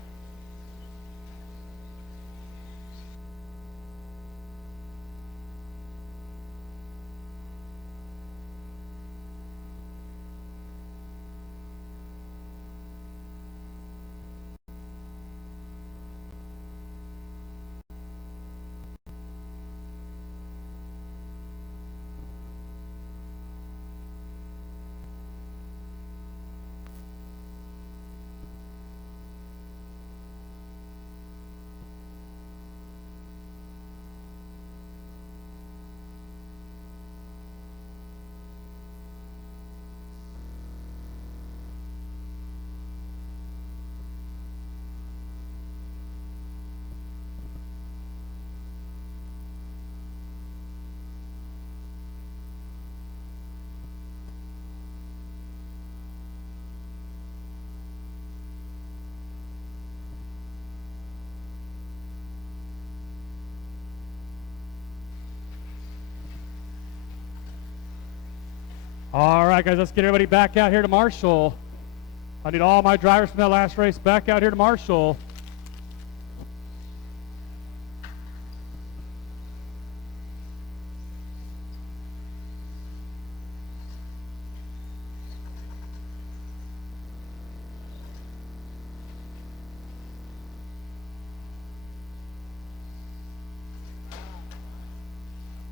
All right, guys, let's get everybody back out here to Marshall. I need all my drivers from that last race back out here to Marshall.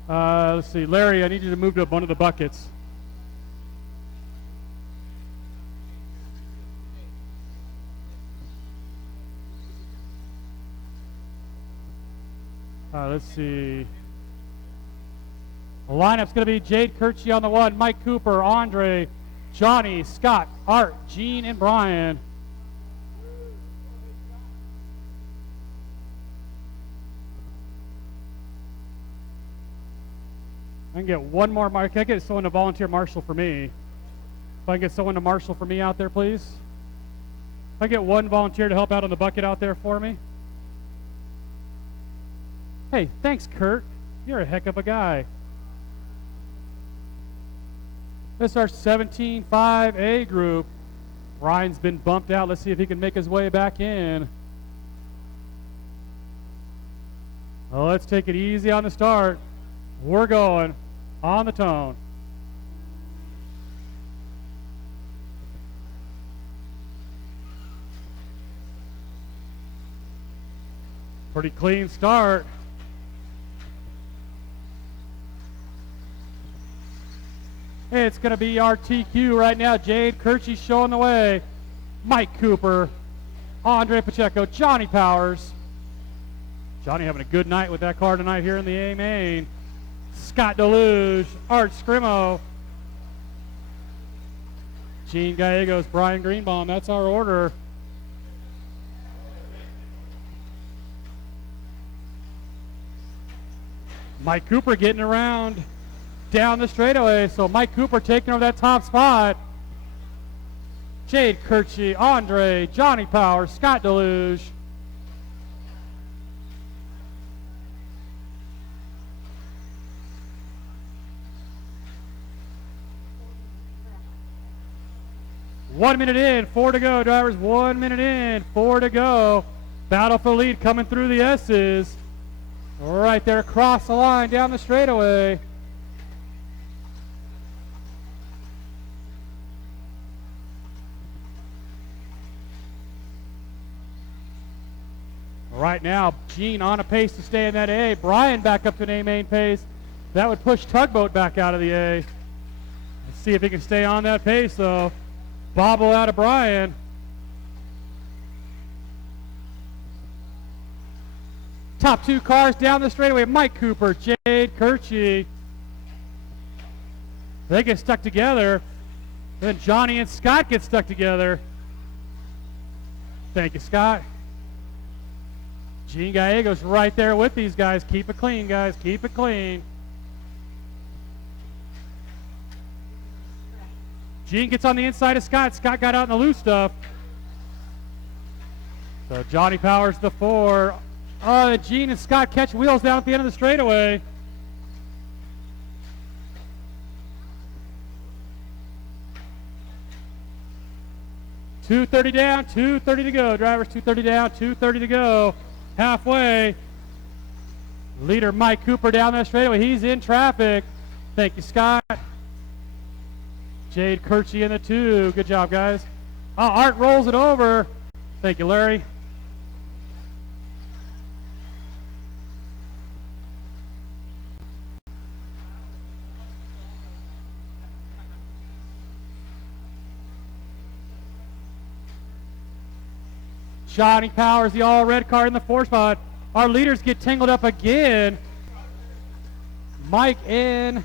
Let's see, Larry, I need you to move to one of the buckets. Let's see. The lineup's going to be Jade Kirchie on the 1, Mike Cooper, Andre, Johnny, Scott, Art, Gene, and Brian. I can get one more. Can I get someone to volunteer marshal for me? If I can get someone to marshal for me out there, please. If I get one volunteer to help out on the bucket out there for me. Hey, thanks, Kurt. You're a heck of a guy. This is our 17.5A group. Ryan's been bumped out. Let's see if he can make his way back in. Well, let's take it easy on the start. We're going on the tone. Pretty clean start. It's going to be our TQ right now. Jade Kirchie showing the way. Mike Cooper, Andre Pacheco, Johnny Powers. Johnny having a good night with that car tonight here in the A main. Scott Deluge, Art Scrimo, Gene Gallegos, Brian Greenbaum. That's our order. Mike Cooper getting around down the straightaway. So Mike Cooper taking over that top spot. Jade Kirchie, Andre, Johnny Powers, Scott Deluge. One minute in, 4 to go, drivers. 1 minute in, 4 to go. Battle for the lead coming through the S's. Right there across the line down the straightaway. Right now, Gene on a pace to stay in that A. Brian back up to an A main pace. That would push Tugboat back out of the A. Let's see if he can stay on that pace, though. Bobble out of Brian. Top two cars down the straightaway. Mike Cooper, Jade Kirchie. They get stuck together. Then Johnny and Scott get stuck together. Thank you, Scott. Gene Gallegos right there with these guys. Keep it clean, guys. Keep it clean. Gene gets on the inside of Scott. Scott got out in the loose stuff. So Johnny Powers the 4. Gene and Scott catch wheels down at the end of the straightaway. .230 down, 2:30 to go. Drivers, 2:30 down, 2:30 to go. Halfway. Leader Mike Cooper down that straightaway. He's in traffic. Thank you, Scott. Jade Kirchie in the 2. Good job, guys. Art rolls it over. Thank you, Larry. Johnny Powers, the all-red car in the 4 spot. Our leaders get tangled up again. Mike and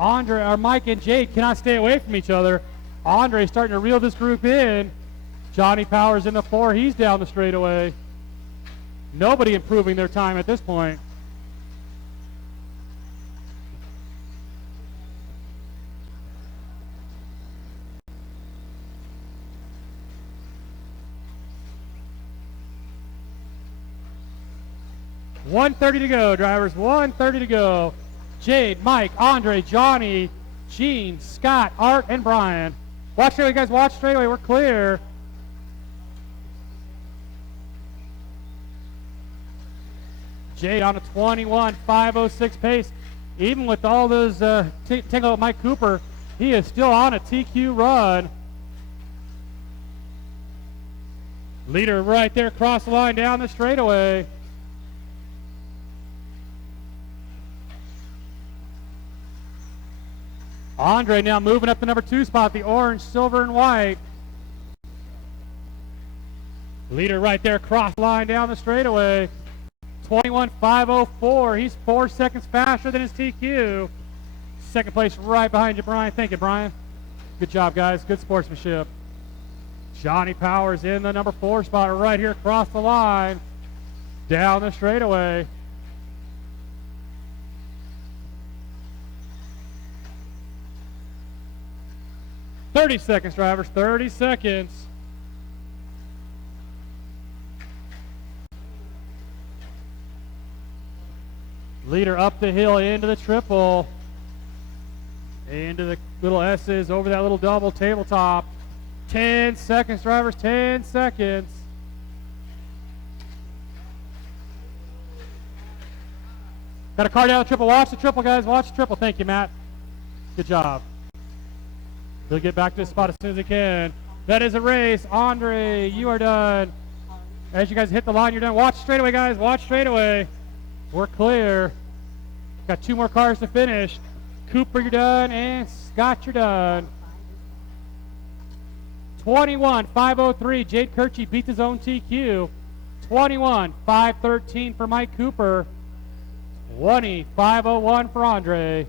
Jade cannot stay away from each other. Andre's starting to reel this group in. Johnny Powers in the 4. He's down the straightaway. Nobody improving their time at this point. .130 to go, drivers. 1:30 to go. Jade, Mike, Andre, Johnny, Gene, Scott, Art, and Brian. Watch straightaway, guys. Watch straightaway. We're clear. Jade on a 21.506 pace. Even with all those tangle with Mike Cooper, he is still on a TQ run. Leader right there across the line down the straightaway. Andre now moving up the number 2 spot, the orange, silver, and white. Leader right there, cross line down the straightaway. 21.504. He's 4 seconds faster than his TQ. Second place right behind you, Brian. Thank you, Brian. Good job, guys. Good sportsmanship. Johnny Powers in the number 4 spot right here across the line. Down the straightaway. .30 seconds, drivers. 30 seconds. Leader up the hill into the triple. Into the little S's, over that little double tabletop. 10 seconds, drivers. 10 seconds. Got a car down the triple. Watch the triple, guys. Watch the triple. Thank you, Matt. Good job. He'll get back to his spot as soon as he can. That is a race. Andre, you are done. As you guys hit the line, you're done. Watch straightaway, guys. Watch straightaway. We're clear. Got 2 more cars to finish. Cooper, you're done. And Scott, you're done. 21.503. Jade Kirchie beat his own TQ. 21.513 for Mike Cooper. 20.501 for Andre.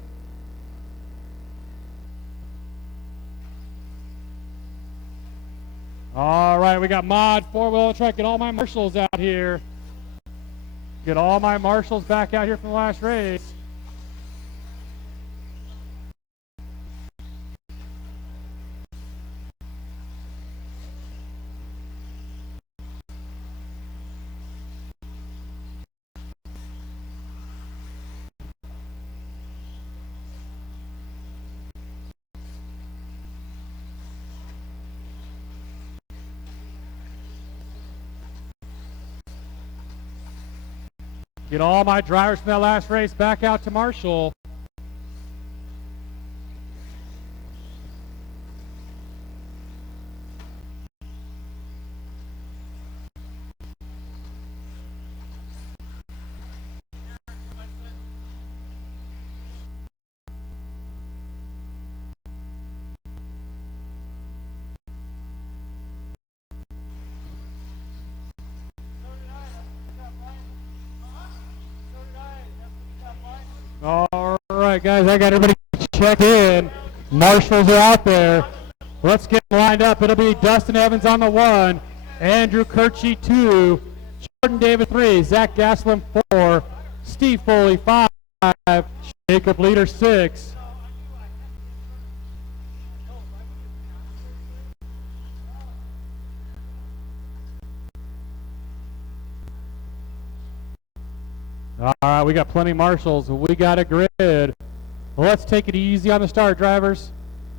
All right, we got mod 4-wheel truck. Get all my marshals out here. Get all my marshals back out here from the last race. Get all my drivers from that last race back out to Marshall. All right, guys, I got everybody checked in. Marshals are out there. Let's get lined up. It'll be Dustin Evans on the 1, Andrew Kirchie 2, Jordan Davis 3, Zach Gaslam 4, Steve Foley 5, Jacob Leader 6. All right, we got plenty of marshals. We got a grid. Let's take it easy on the start, drivers.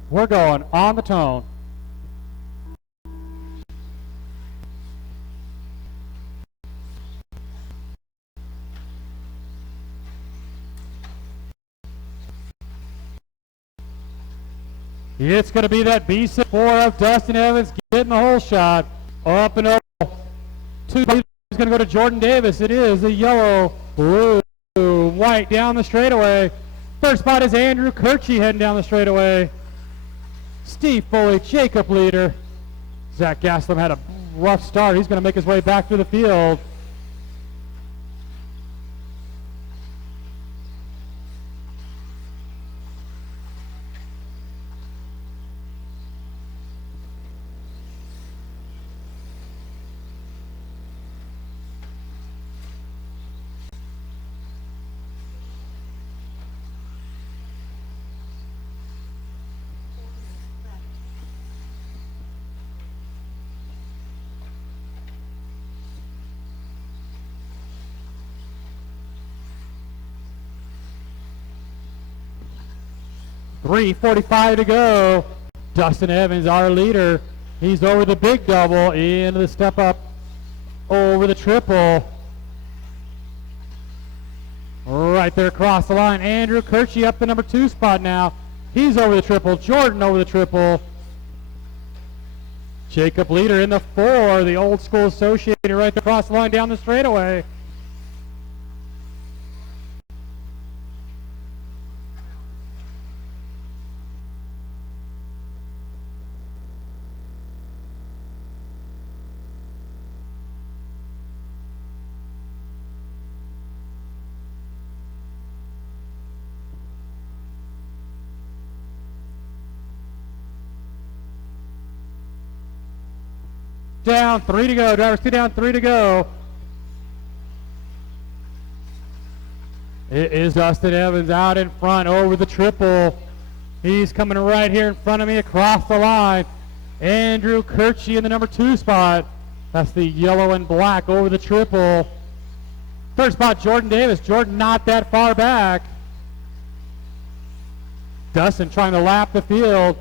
We're going on the tone. It's going to be that B4 of Dustin Evans getting the whole shot. Up and over. 2 is going to go to Jordan Davis. It is a yellow, blue, white down the straightaway. Third spot is Andrew Kirchie heading down the straightaway. Steve Foley, Jacob Leader. Zach Gaslam had a rough start. He's going to make his way back through the field. .345 to go. Dustin Evans, our leader. He's over the big double, into the step up, over the triple. Right there across the line. Andrew Kirchie up the number 2 spot now. He's over the triple. Jordan over the triple. Jacob Leader in the 4, the old school associated right there across the line down the straightaway. Down, 3 to go. Drivers 2 down, 3 to go. It is Dustin Evans out in front over the triple. He's coming right here in front of me across the line. Andrew Kirchie in the number 2 spot. That's the yellow and black over the triple. Third spot, Jordan Davis. Jordan not that far back. Dustin trying to lap the field.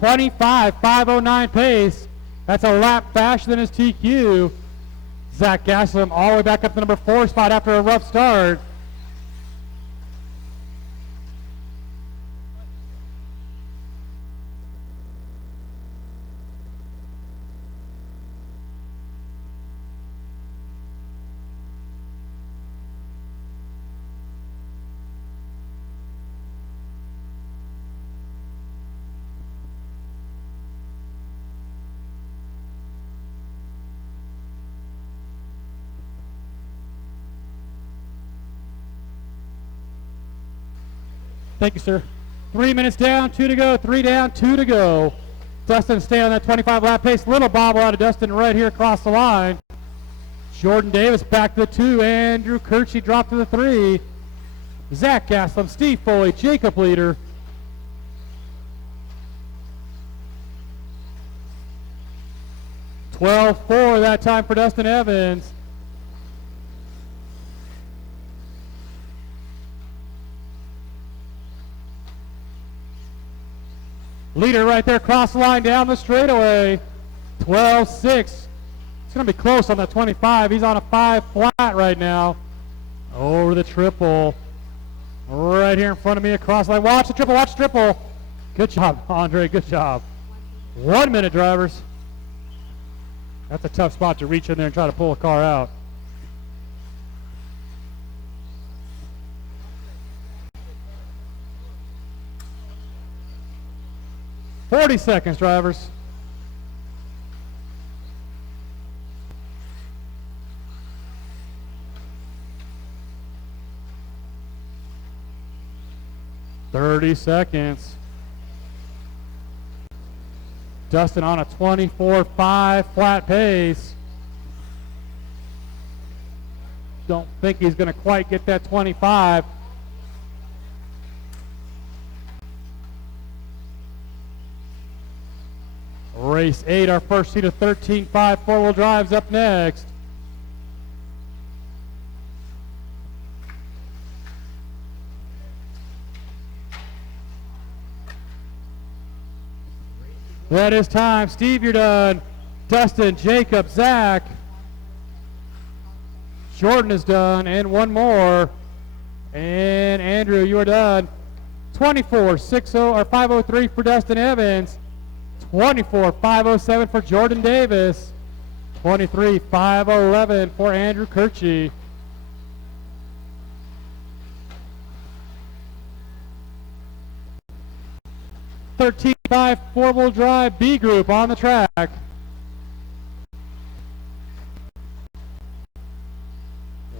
25.509 pace. That's a lap faster than his TQ. Zach Gaslam all the way back up to the number 4 spot after a rough start. Thank you, sir. 3 minutes down, 2 to go, 3 down, 2 to go. Dustin stay on that 25 lap pace. Little bobble out of Dustin right here across the line. Jordan Davis back to the 2. Andrew Kirchie dropped to the 3. Zach Gaslam, Steve Foley, Jacob Leader. .12.4 that time for Dustin Evans. Leader right there across the line down the straightaway. 12.6. It's going to be close on that 25. He's on a 5 flat right now. Over the triple. Right here in front of me across the line. Watch the triple, watch the triple. Good job, Andre, good job. 1 minute, drivers. That's a tough spot to reach in there and try to pull a car out. .40 seconds, drivers. .30 seconds. Dustin on a 24.5 flat pace. Don't think he's going to quite get that 25. Race 8, our first heat of 13.5 four-wheel drives up next. That is time. Steve, you're done. Dustin, Jacob, Zach. Jordan is done, and one more. And Andrew, you are done. 24.60 or 5:03 for Dustin Evans. 24.507 for Jordan Davis. 23.511 for Andrew Kirchie. .13.5 four-wheel drive B group on the track.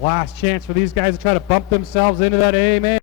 Last chance for these guys to try to bump themselves into that A main.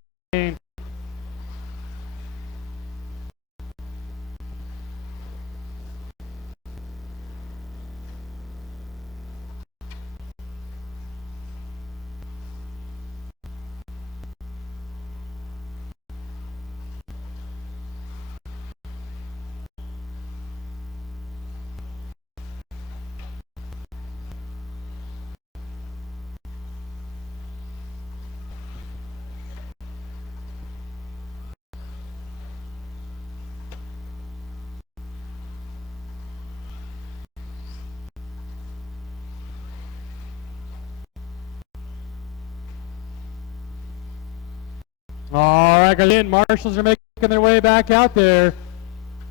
All right, again, marshals are making their way back out there.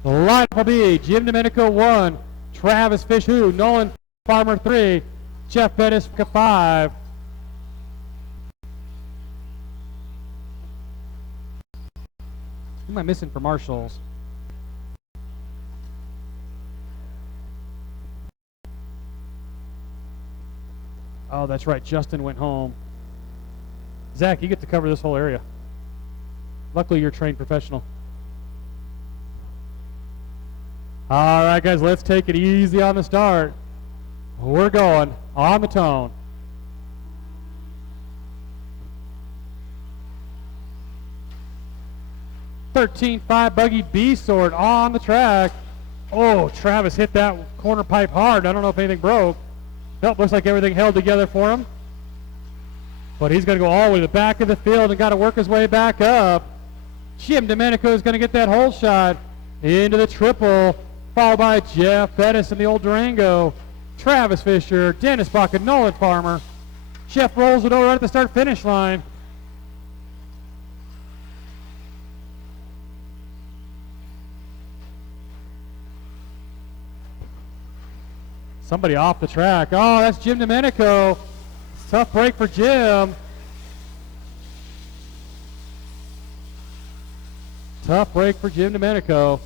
The lineup will be Jim Domenico 1, Travis Fishu, Nolan Farmer 3, Jeff Bettis 5. Who am I missing for marshals? Oh, that's right. Justin went home. Zach, you get to cover this whole area. Luckily, you're a trained professional. All right, guys, let's take it easy on the start. We're going on the tone. .13.5 buggy B sort on the track. Oh, Travis hit that corner pipe hard. I don't know if anything broke. Nope, looks like everything held together for him. But he's going to go all the way to the back of the field and got to work his way back up. Jim Domenico is going to get that hole shot into the triple, followed by Jeff Bettis in the old Durango. Travis Fisher, Dennis Bach, and Nolan Farmer. Jeff rolls it over right at the start-finish line. Somebody off the track. Oh, that's Jim Domenico. Tough break for Jim. Tough break for Jim Domenico.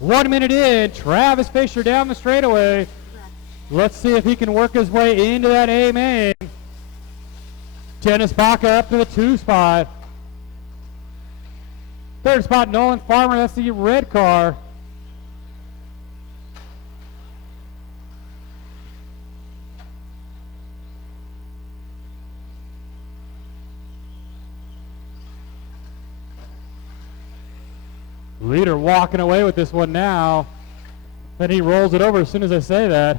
One minute in, Travis Fisher down the straightaway. Let's see if he can work his way into that A main. Dennis Baca up to the 2 spot. 3rd spot, Nolan Farmer, that's the red car. Leader walking away with this one now. Then he rolls it over as soon as I say that.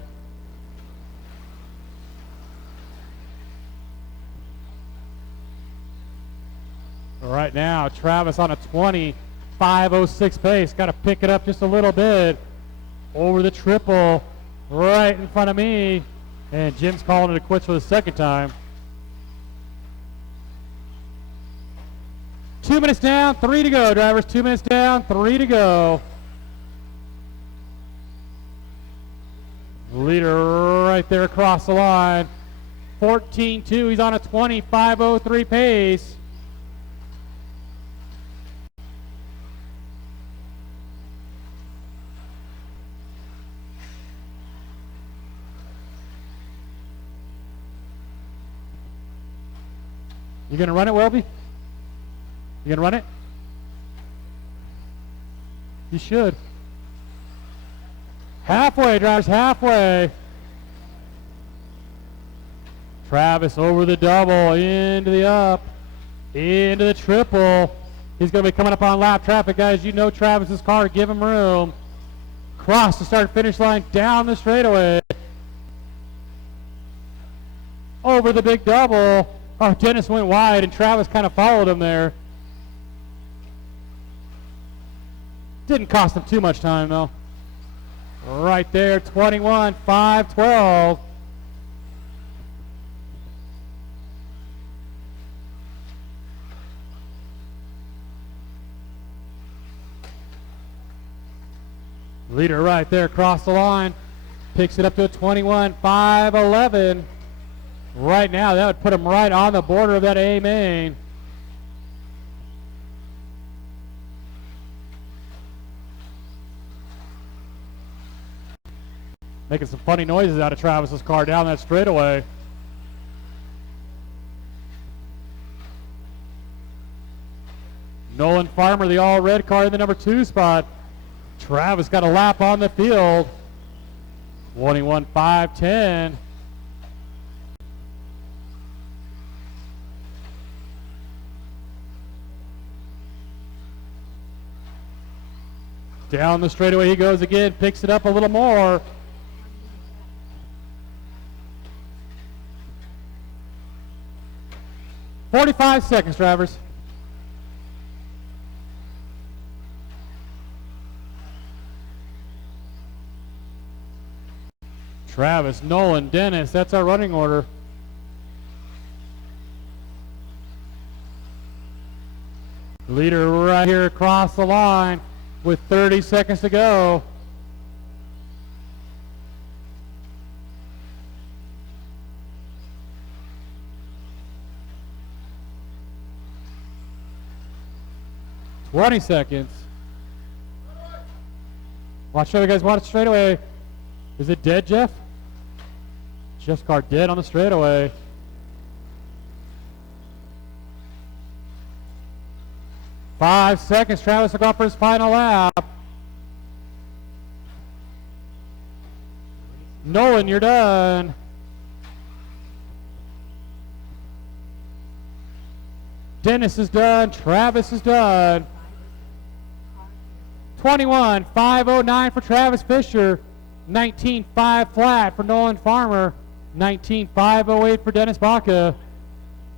Right now, Travis on a 20.506 pace. Got to pick it up just a little bit. Over the triple, right in front of me. And Jim's calling it a quits for the 2nd time. 2 minutes down, 3 to go, drivers. 2 minutes down, 3 to go. Leader right there across the line. 14.2, he's on a 20.503 pace. You gonna run it, Welby? You gonna run it? You should. Halfway, drivers, halfway. Travis over the double, into the up, into the triple. He's going to be coming up on lap traffic, guys. You know Travis's car. Give him room. Cross the start-finish line, down the straightaway. Over the big double. Oh, Dennis went wide, and Travis kind of followed him there. Didn't cost him too much time, though. Right there, 21, 5, 12. Leader right there across the line. Picks it up to a 21, 5, 11. Right now, that would put him right on the border of that A main. Making some funny noises out of Travis's car down that straightaway. Nolan Farmer, the all-red car in the number 2 spot. Travis got a lap on the field. 21, 5, 10. Down the straightaway he goes again, picks it up a little more. "45 seconds, drivers." Travis, Nolan, Dennis, that's our running order. Leader right here across the line with 30 seconds to go. "20 seconds. Watch out, you guys want it straight away. Is it dead, Jeff? Jeff's car dead on the straightaway. "5 seconds. Travis will go for his final lap. Nolan, you're done. Dennis is done. Travis is done. 21, 509 for Travis Fisher. 19.5 flat for Nolan Farmer. 19.508 for Dennis Baca.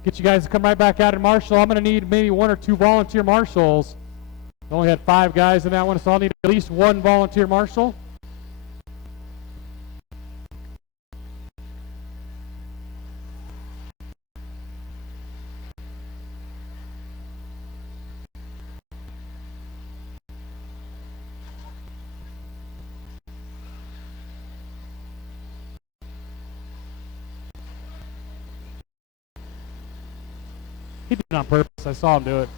Get you guys to come right back out in Marshall. I'm going to need maybe 1 or 2 volunteer marshals. I only had 5 guys in that one, so I'll need at least 1 volunteer marshal. He did it on purpose. I saw him do it.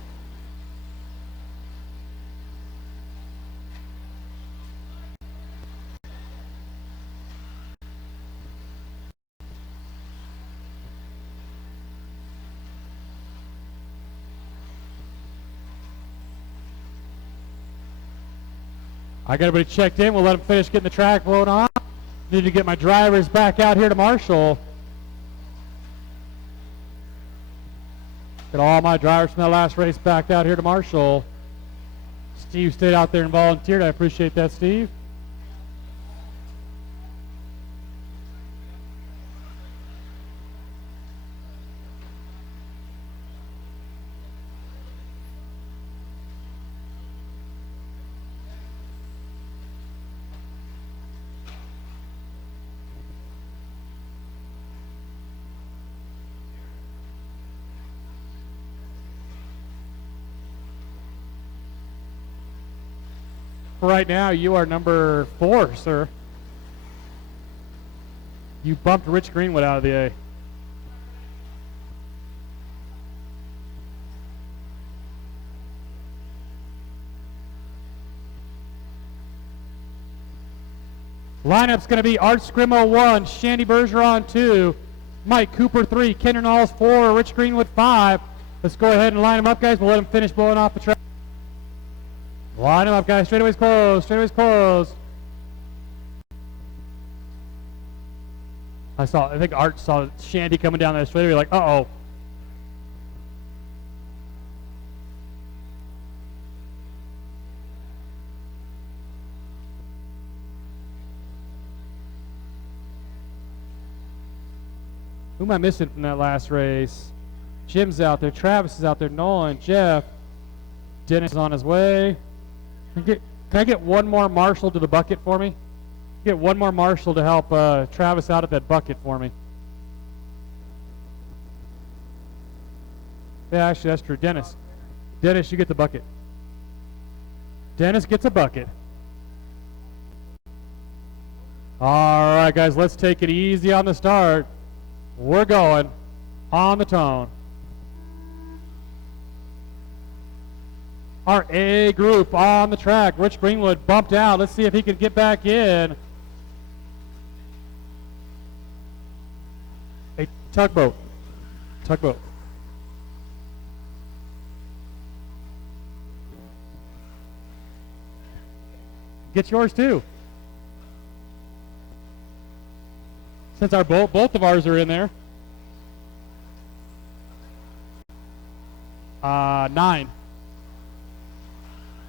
I got everybody checked in. We'll let them finish getting the track load on. Need to get my drivers back out here to Marshall. Get all my drivers from that last race back out here to Marshall. Steve stayed out there and volunteered. I appreciate that, Steve. Right now, you are number 4, sir. You bumped Rich Greenwood out of the A. Lineup's going to be Art Scrimo 1, Shandy Bergeron 2, Mike Cooper 3, Kendra Knowles 4, Rich Greenwood 5. Let's go ahead and line them up, guys. We'll let them finish blowing off the track. Line them up, guys. Straightaway's closed. Straightaway's closed. I think Art saw Shandy coming down that straightaway like, uh-oh. Who am I missing from that last race? Jim's out there. Travis is out there. Nolan, Jeff. Dennis is on his way. Can I get one more Marshall to the bucket for me? Get one more Marshall to help Travis out at that bucket for me. Yeah, actually, that's true. Dennis. Dennis, you get the bucket. Dennis gets a bucket. All right, guys, let's take it easy on the start. We're going on the tone. Our A group on the track. Rich Greenwood bumped out. Let's see if he can get back in. A tugboat. Tugboat. Get yours too. Since our both of ours are in there. 9.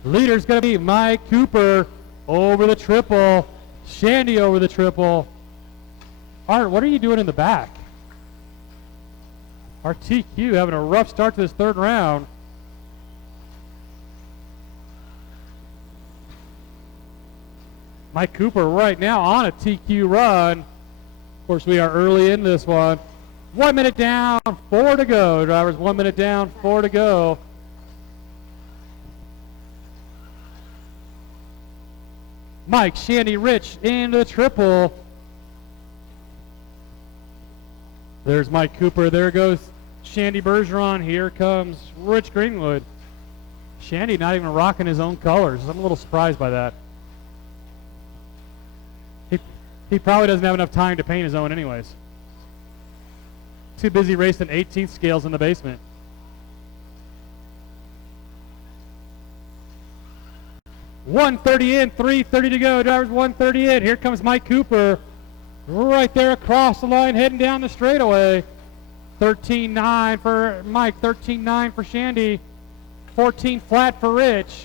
Leader's going to be Mike Cooper over the triple. Shandy over the triple. Art, what are you doing in the back? Our TQ having a rough start to this third round. Mike Cooper right now on a TQ run. Of course, we are early in this one. 1 minute down, 4 to go. Drivers, 1 minute down, 4 to go. Mike, Shandy, Rich into the triple. There's Mike Cooper. There goes Shandy Bergeron. Here comes Rich Greenwood. Shandy not even rocking his own colors. I'm a little surprised by that. He probably doesn't have enough time to paint his own anyways. Too busy racing 18th scales in the basement. $130 in, $330 to go. Drivers $130 in. Here comes Mike Cooper. Right there across the line, heading down the straightaway. 13.9 for Mike, 13.9 for Shandy, 14 flat for Rich.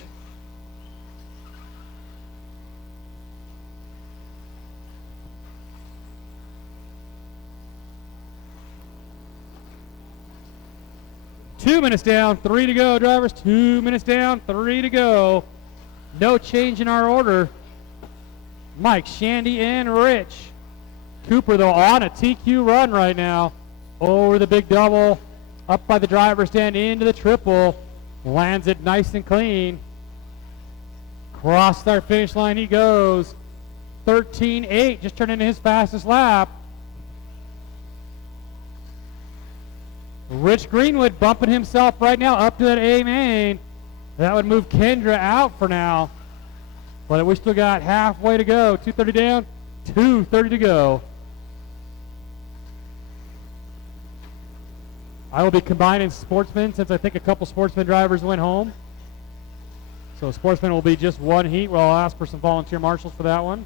Two minutes down, 3 to go, drivers. 2 minutes down, 3 to go. No change in our order. Mike, Shandy, and Rich. Cooper, though, on a TQ run right now. Over the big double, up by the driver's stand, into the triple. Lands it nice and clean. Across our finish line he goes. 13.8, just turned into his fastest lap. Rich Greenwood bumping himself right now up to that A main. That would move Kendra out for now. But we still got halfway to go. 2:30 down, 2:30 to go. I will be combining sportsmen since I think a couple sportsman drivers went home. So sportsman will be just one heat. Well, I'll ask for some volunteer marshals for that one.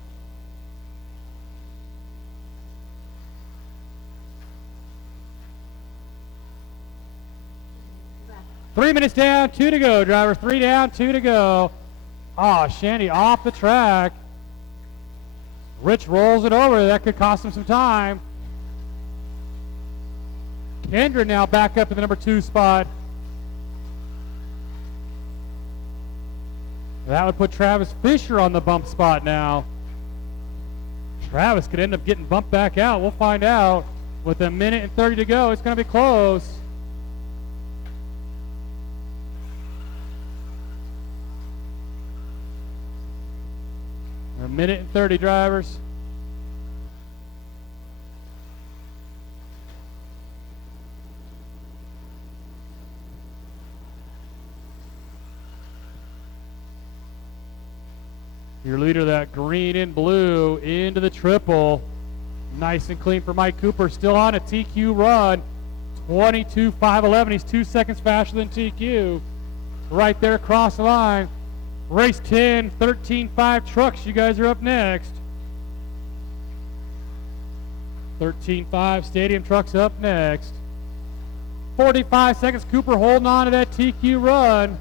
Three minutes down, 2 to go, drivers. 3 down, 2 to go. Ah, Shandy off the track. Rich rolls it over. That could cost him some time. Kendra now back up to the number 2 spot. That would put Travis Fisher on the bump spot now. Travis could end up getting bumped back out. We'll find out. With a minute and 30 to go, it's going to be close. A minute and 30, drivers. Your leader, that green and blue, into the triple. Nice and clean for Mike Cooper. Still on a TQ run. 22.511. He's 2 seconds faster than TQ. Right there across the line. Race 10, 13-5 trucks. You guys are up next. 13-5 stadium trucks up next. 45 seconds. Cooper holding on to that TQ run.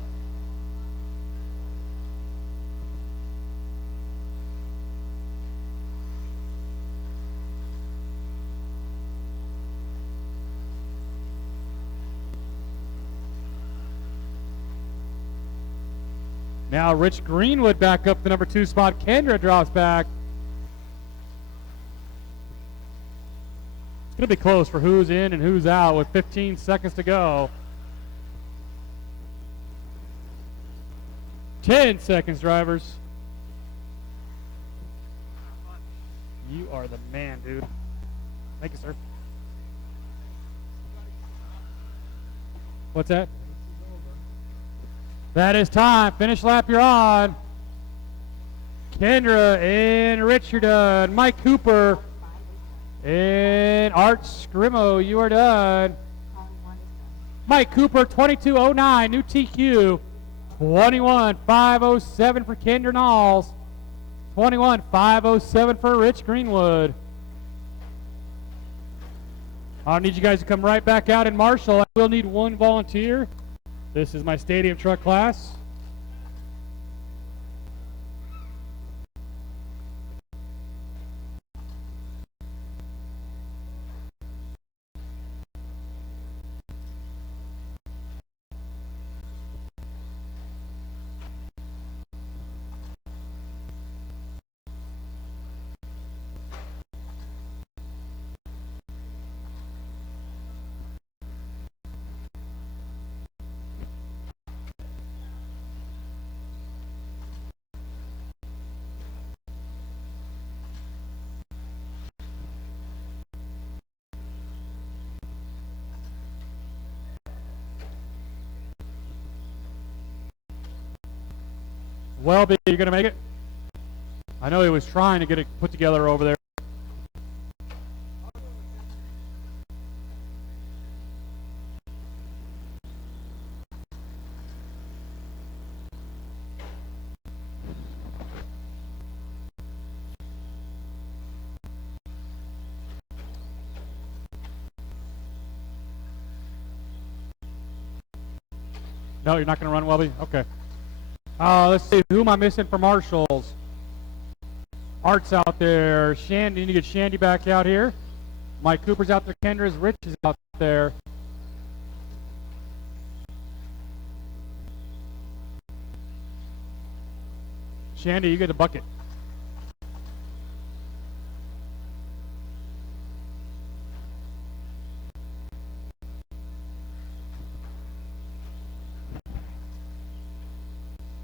Now Rich Greenwood back up the number 2 spot. Kendra drops back. It's going to be close for who's in and who's out with 15 seconds to go. 10 seconds, drivers. You are the man, dude. Thank you, sir. What's that? That is time. Finish lap, you're on. Kendra and Rich, you're done. Mike Cooper and Art Scrimo, you are done. Mike Cooper, 22:09, new TQ. 21:507 for Kendra Knowles. 21:507 for Rich Greenwood. I'll need you guys to come right back out in Marshall. I will need one volunteer. This is my stadium truck class. Welby, you gonna make it? I know he was trying to get it put together over there. No, you're not gonna run, Welby? Okay. Let's see, who am I missing for Marshalls? Art's out there. Shandy, you need to get Shandy back out here. Mike Cooper's out there. Kendra's Rich is out there. Shandy, you get the bucket.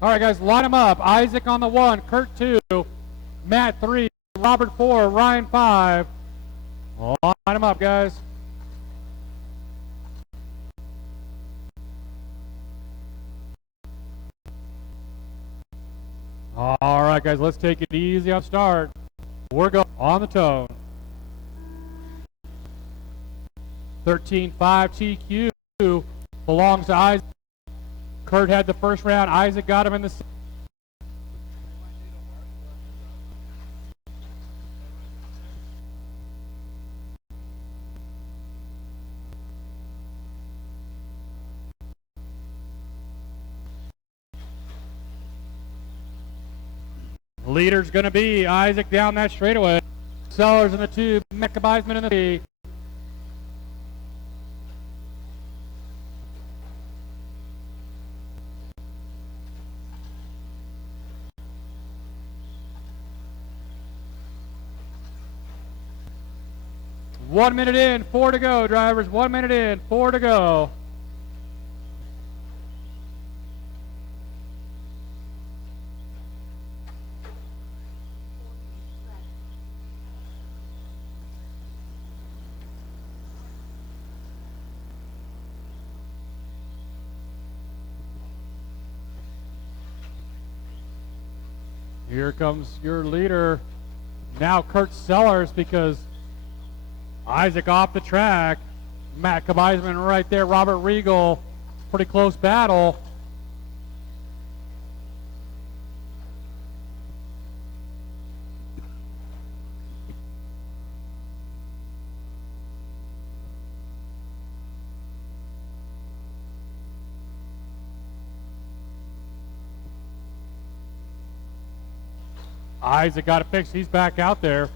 All right, guys, line them up. Isaac on the 1, Kurt 2, Matt 3, Robert 4, Ryan 5. Line them up, guys. All right, guys, let's take it easy off start. We're going on the tone. 13-5 TQ belongs to Isaac. Kurt had the first round. Isaac got him in the second. Leader's going to be Isaac down that straightaway. Sellers in the 2, Mecca Beisman in the 3. One minute in, 4 to go, drivers. 1 minute in, 4 to go. Here comes your leader. Now Kurt Sellers, because Isaac off the track. Matt Kabizman right there. Robert Regal. Pretty close battle. Isaac got it fixed. He's back out there.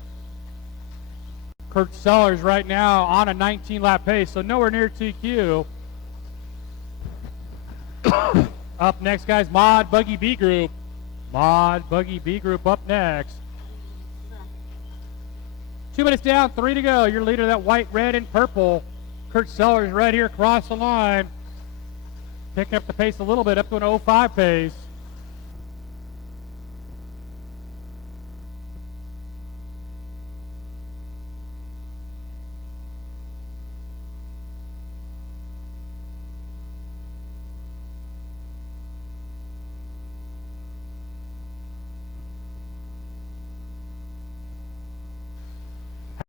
Kurt Sellers right now on a 19-lap pace, so nowhere near TQ. Up next, guys, Mod Buggy B Group. Mod Buggy B Group up next. 2 minutes down, 3 to go. Your leader, that white, red, and purple. Kurt Sellers right here across the line. Picking up the pace a little bit, up to an 05 pace.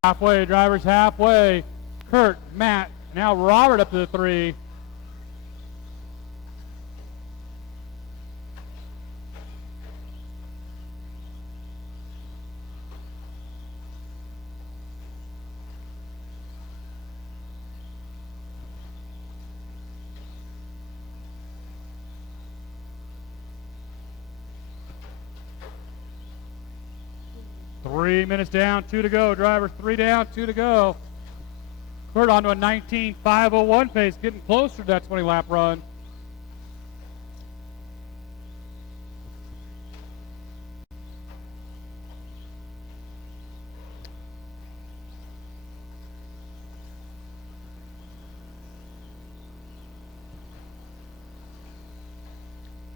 Halfway, drivers halfway. Kurt, Matt, now Robert up to the 3. Three minutes down, 2 to go. Drivers 3 down, 2 to go. Kurt onto a 19.501 pace, getting closer to that 20-lap run.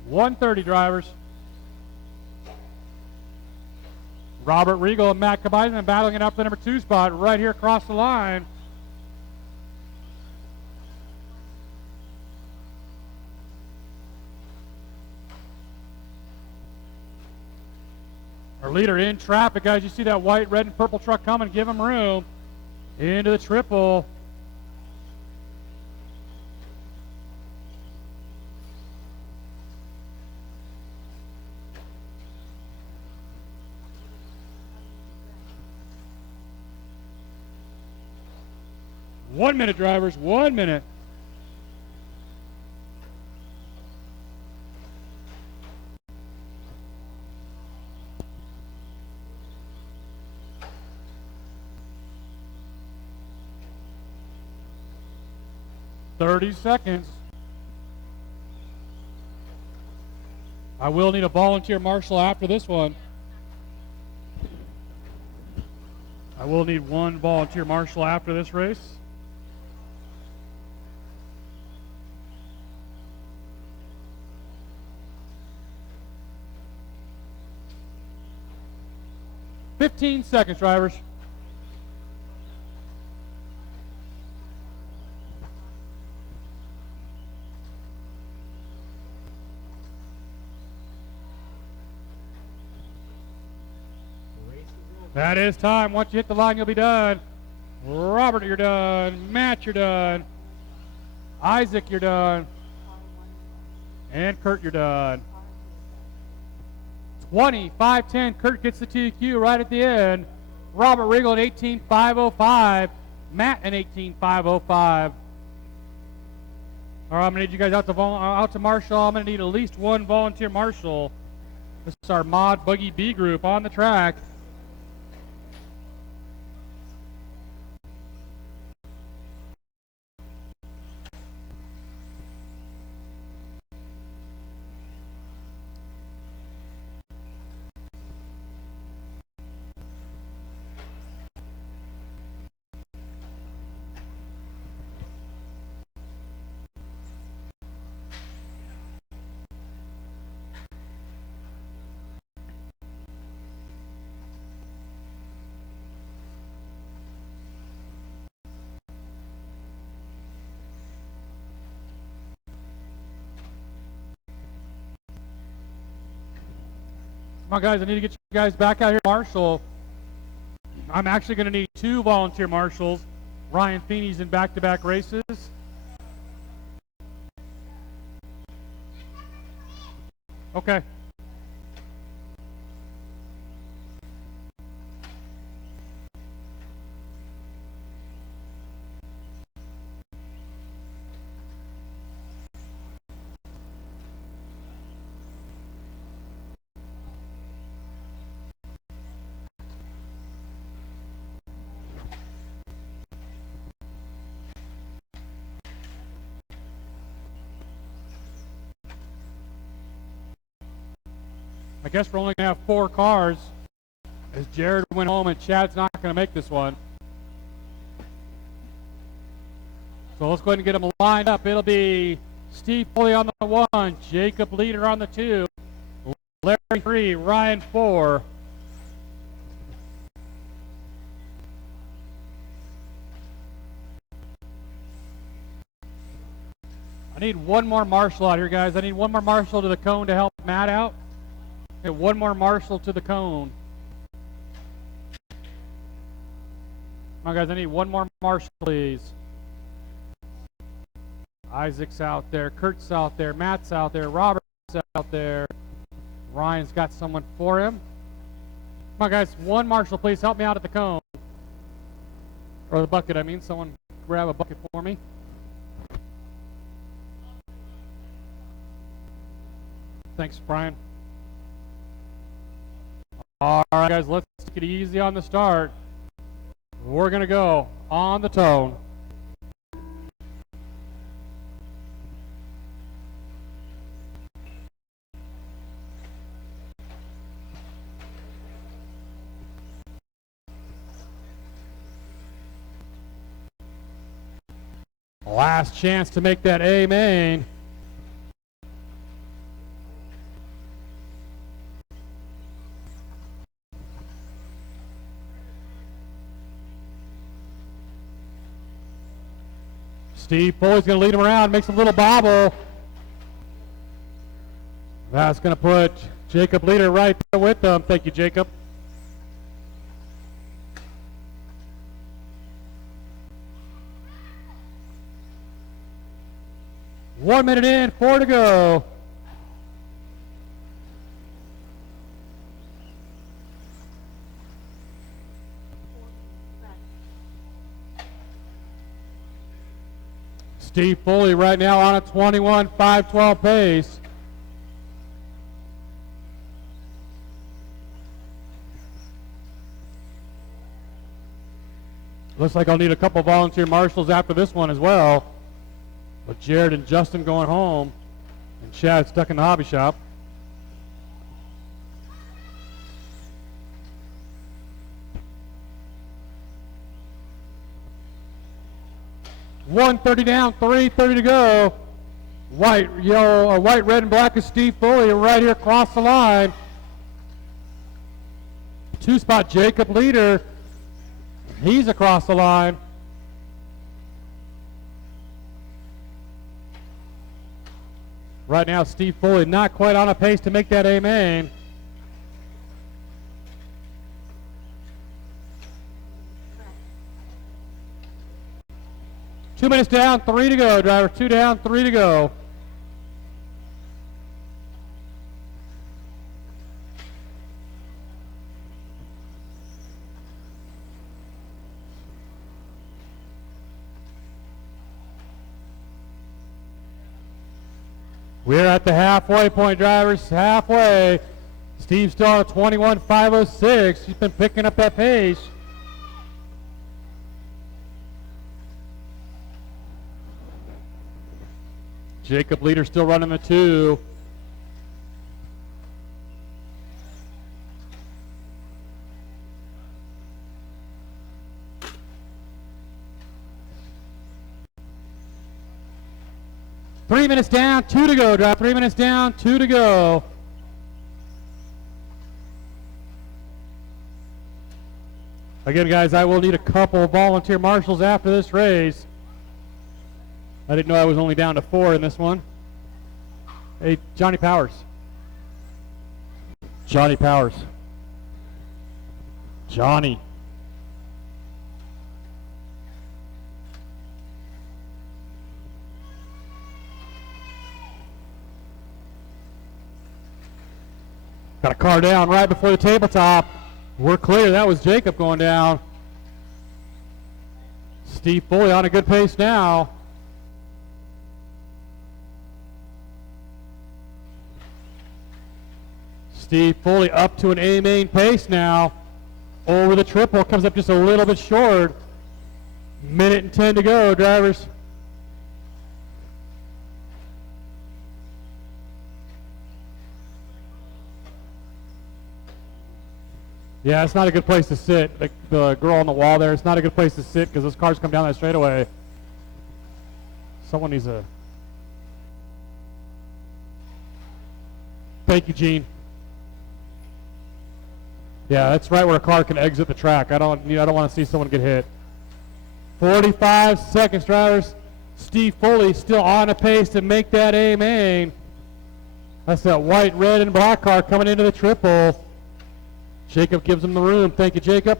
.130 drivers. Robert Regal and Matt Kabaiman battling it up the number 2 spot right here across the line. Our leader in traffic, guys. You see that white, red, and purple truck coming. Give him room. Into the triple. One minute, drivers. 1 minute. .30 seconds. I will need a volunteer marshal after this one. I will need one volunteer marshal after this race. .15 seconds, drivers. That is time. Once you hit the line, you'll be done. Robert, you're done. Matt, you're done. Isaac, you're done. And Kurt, you're done. 20.510. Kurt gets the TQ right at the end. Robert Regal at 18.505. Matt at 18.505. All right, I'm going to need you guys out to marshal. I'm going to need at least one volunteer marshal. This is our Mod Buggy B group on the track. Come on, guys, I need to get you guys back out here. Marshal, I'm actually going to need 2 volunteer marshals. Ryan Feeney's in back-to-back races. Okay. I guess we're only going to have 4 cars as Jared went home and Chad's not going to make this one. So let's go ahead and get them lined up. It'll be Steve Foley on the 1, Jacob Leader on the 2, Larry 3, Ryan 4. I need one more marshal out here, guys. I need one more marshal to the cone to help Matt out. Okay, one more marshal to the cone. Come on, guys. I need one more marshal, please. Isaac's out there. Kurt's out there. Matt's out there. Robert's out there. Ryan's got someone for him. Come on, guys. One marshal, please help me out at the cone. Or the bucket, I mean. Someone grab a bucket for me. Thanks, Brian. All right, guys, let's take it easy on the start. We're going to go on the tone. Last chance to make that A main. Steve Foley's going to lead him around, makes a little bobble. That's going to put Jacob Leader right there with them. Thank you, Jacob. One minute in, 4 to go. Steve Foley right now on a 21.512 pace. Looks like I'll need a couple volunteer marshals after this one as well. With Jared and Justin going home and Chad stuck in the hobby shop. $130 down, $330 to go. White, yellow, or white, red, and black is Steve Foley right here across the line. 2-spot Jacob Leader. He's across the line. Right now, Steve Foley not quite on a pace to make that A main. Two minutes down, 3 to go, driver. 2 down, 3 to go. We're at the halfway point, drivers. Halfway. Steve's still on a 21.506. He's been picking up that pace. Jacob Leader still running the 2. Three minutes down, 2 to go, drive. 3 minutes down, 2 to go. Again, guys, I will need a couple of volunteer marshals after this race. I didn't know I was only down to 4 in this one. Hey, Johnny Powers. Johnny Powers. Johnny. Got a car down right before the tabletop. We're clear. That was Jacob going down. Steve Foley on a good pace now. Steve Foley up to an A main pace now. Over the triple. Comes up just a little bit short. Minute and 10 to go, drivers. Yeah, it's not a good place to sit. The girl on the wall there, it's not a good place to sit because those cars come down that straightaway. Someone needs to. Thank you, Gene. Yeah, that's right where a car can exit the track. I don't want to see someone get hit. 45 seconds, drivers. Steve Foley still on a pace to make that A main. That's that white, red, and black car coming into the triple. Jacob gives him the room. Thank you, Jacob.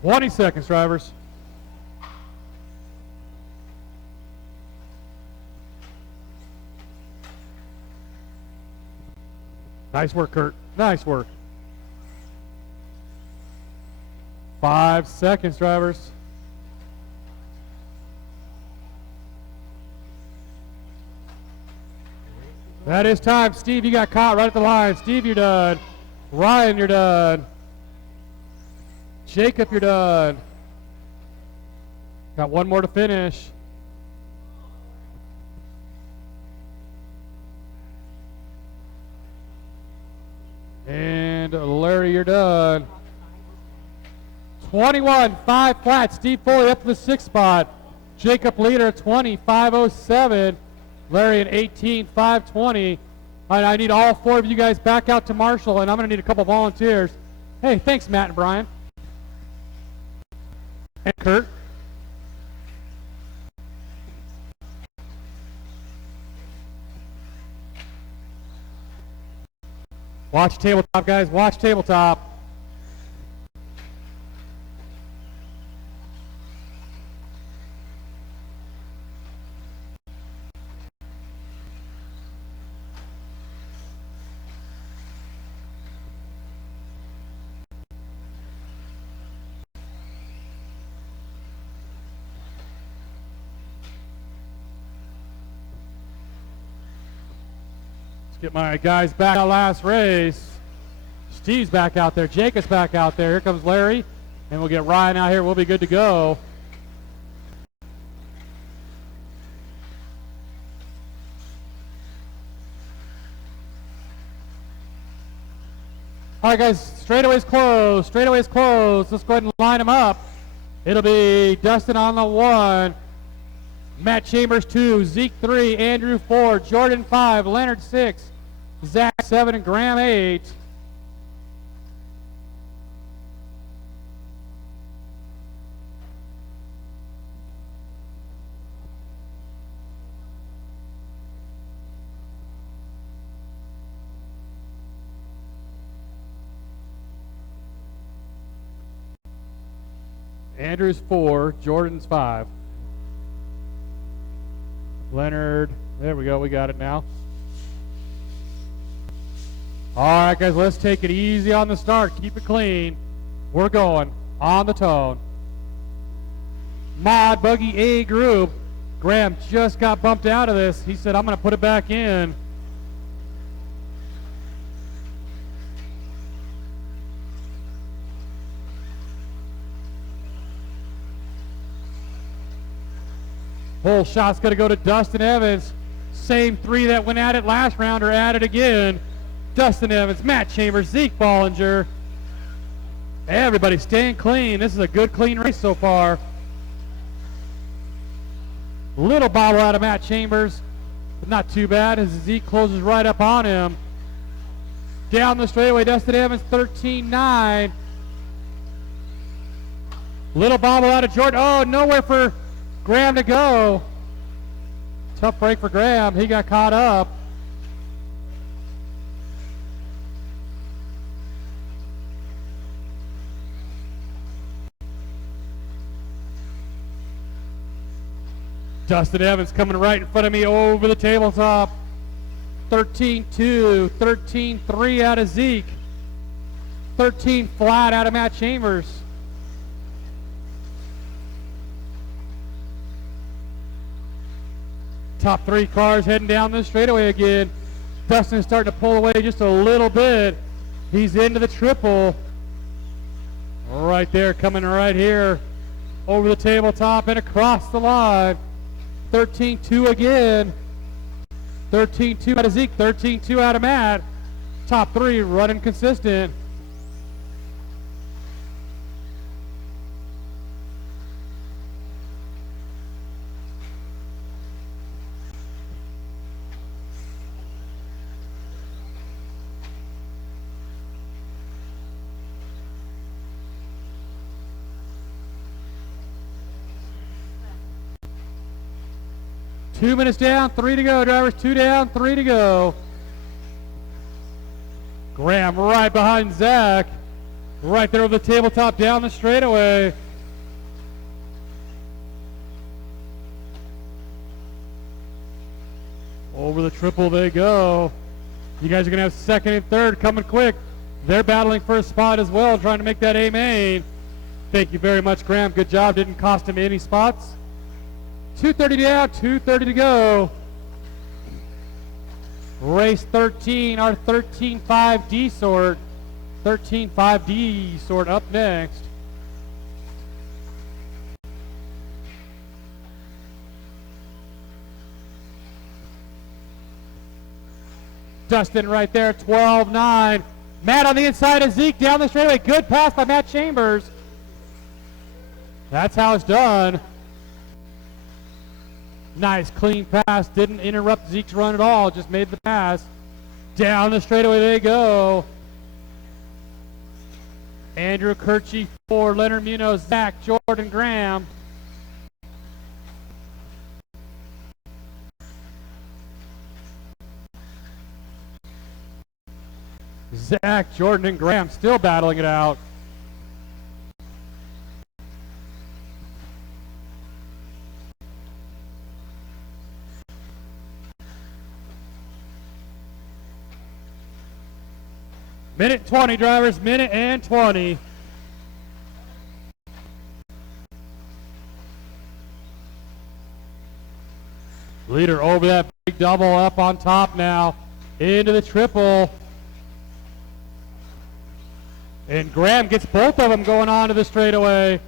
"20 seconds, drivers. Nice work, Kurt. Nice work. 5 seconds, drivers. That is time. Steve, you got caught right at the line. Steve, you're done. Ryan, you're done. Jacob, you're done. Got one more to finish. And Larry, you're done. 21, 5 flat. Steve Foley up to the 6th spot. Jacob leader, 20, 507. Larry at 18, 520. I need all 4 of you guys back out to Marshall, and I'm going to need a couple volunteers. Hey, thanks, Matt and Brian. And Kurt. Watch tabletop, guys. Watch tabletop. Get my guys back out last race. Steve's back out there. Jacob's back out there. Here comes Larry. And we'll get Ryan out here. We'll be good to go. All right, guys. Straightaway's closed. Straightaway's closed. Let's go ahead and line them up. It'll be Dustin on the 1. Matt Chambers 2, Zeke 3, Andrew 4, Jordan 5, Leonard 6, Zach 7, and Graham 8. Andrew's 4, Jordan's 5. Leonard, there we go, we got it now. All right, guys, let's take it easy on the start. Keep it clean. We're going on the tone. Mod Buggy A group. Graham just got bumped out of this. He said, I'm going to put it back in. Whole shot's going to go to Dustin Evans. Same 3 that went at it last round are at it again. Dustin Evans, Matt Chambers, Zeke Bollinger. Everybody staying clean. This is a good, clean race so far. Little bobble out of Matt Chambers, but not too bad as Zeke closes right up on him. Down the straightaway, Dustin Evans, 13-9. Little bobble out of Jordan. Oh, nowhere for Graham to go. Tough break for Graham. He got caught up. Dustin Evans coming right in front of me over the tabletop. 13-2, 13-3 out of Zeke. 13 flat out of Matt Chambers. Top 3 cars heading down the straightaway again. Dustin's starting to pull away just a little bit. He's into the triple. Right there, coming right here over the tabletop and across the line. 13-2 again. 13-2 out of Zeke, 13-2 out of Matt. Top three running consistent. Two minutes down, 3 to go, drivers. 2 down, 3 to go. Graham right behind Zach. Right there over the tabletop down the straightaway. Over the triple they go. You guys are going to have second and third coming quick. They're battling for a spot as well, trying to make that A main. Thank you very much, Graham. Good job. Didn't cost him any spots. 2:30 down, 2:30 to go. Race 13, our 13.5D sort. 13.5D sort up next. Dustin right there, 12-9. Matt on the inside of Zeke down the straightaway. Good pass by Matt Chambers. That's how it's done. Nice clean pass. Didn't interrupt Zeke's run at all. Just made the pass. Down the straightaway they go. Andrew Kirchie for Leonard Munoz, Zach, Jordan Graham. Zach, Jordan, and Graham still battling it out. Minute 20, drivers, minute and 20. Leader over that big double up on top now. Into the triple. And Graham gets both of them going on to the straightaway.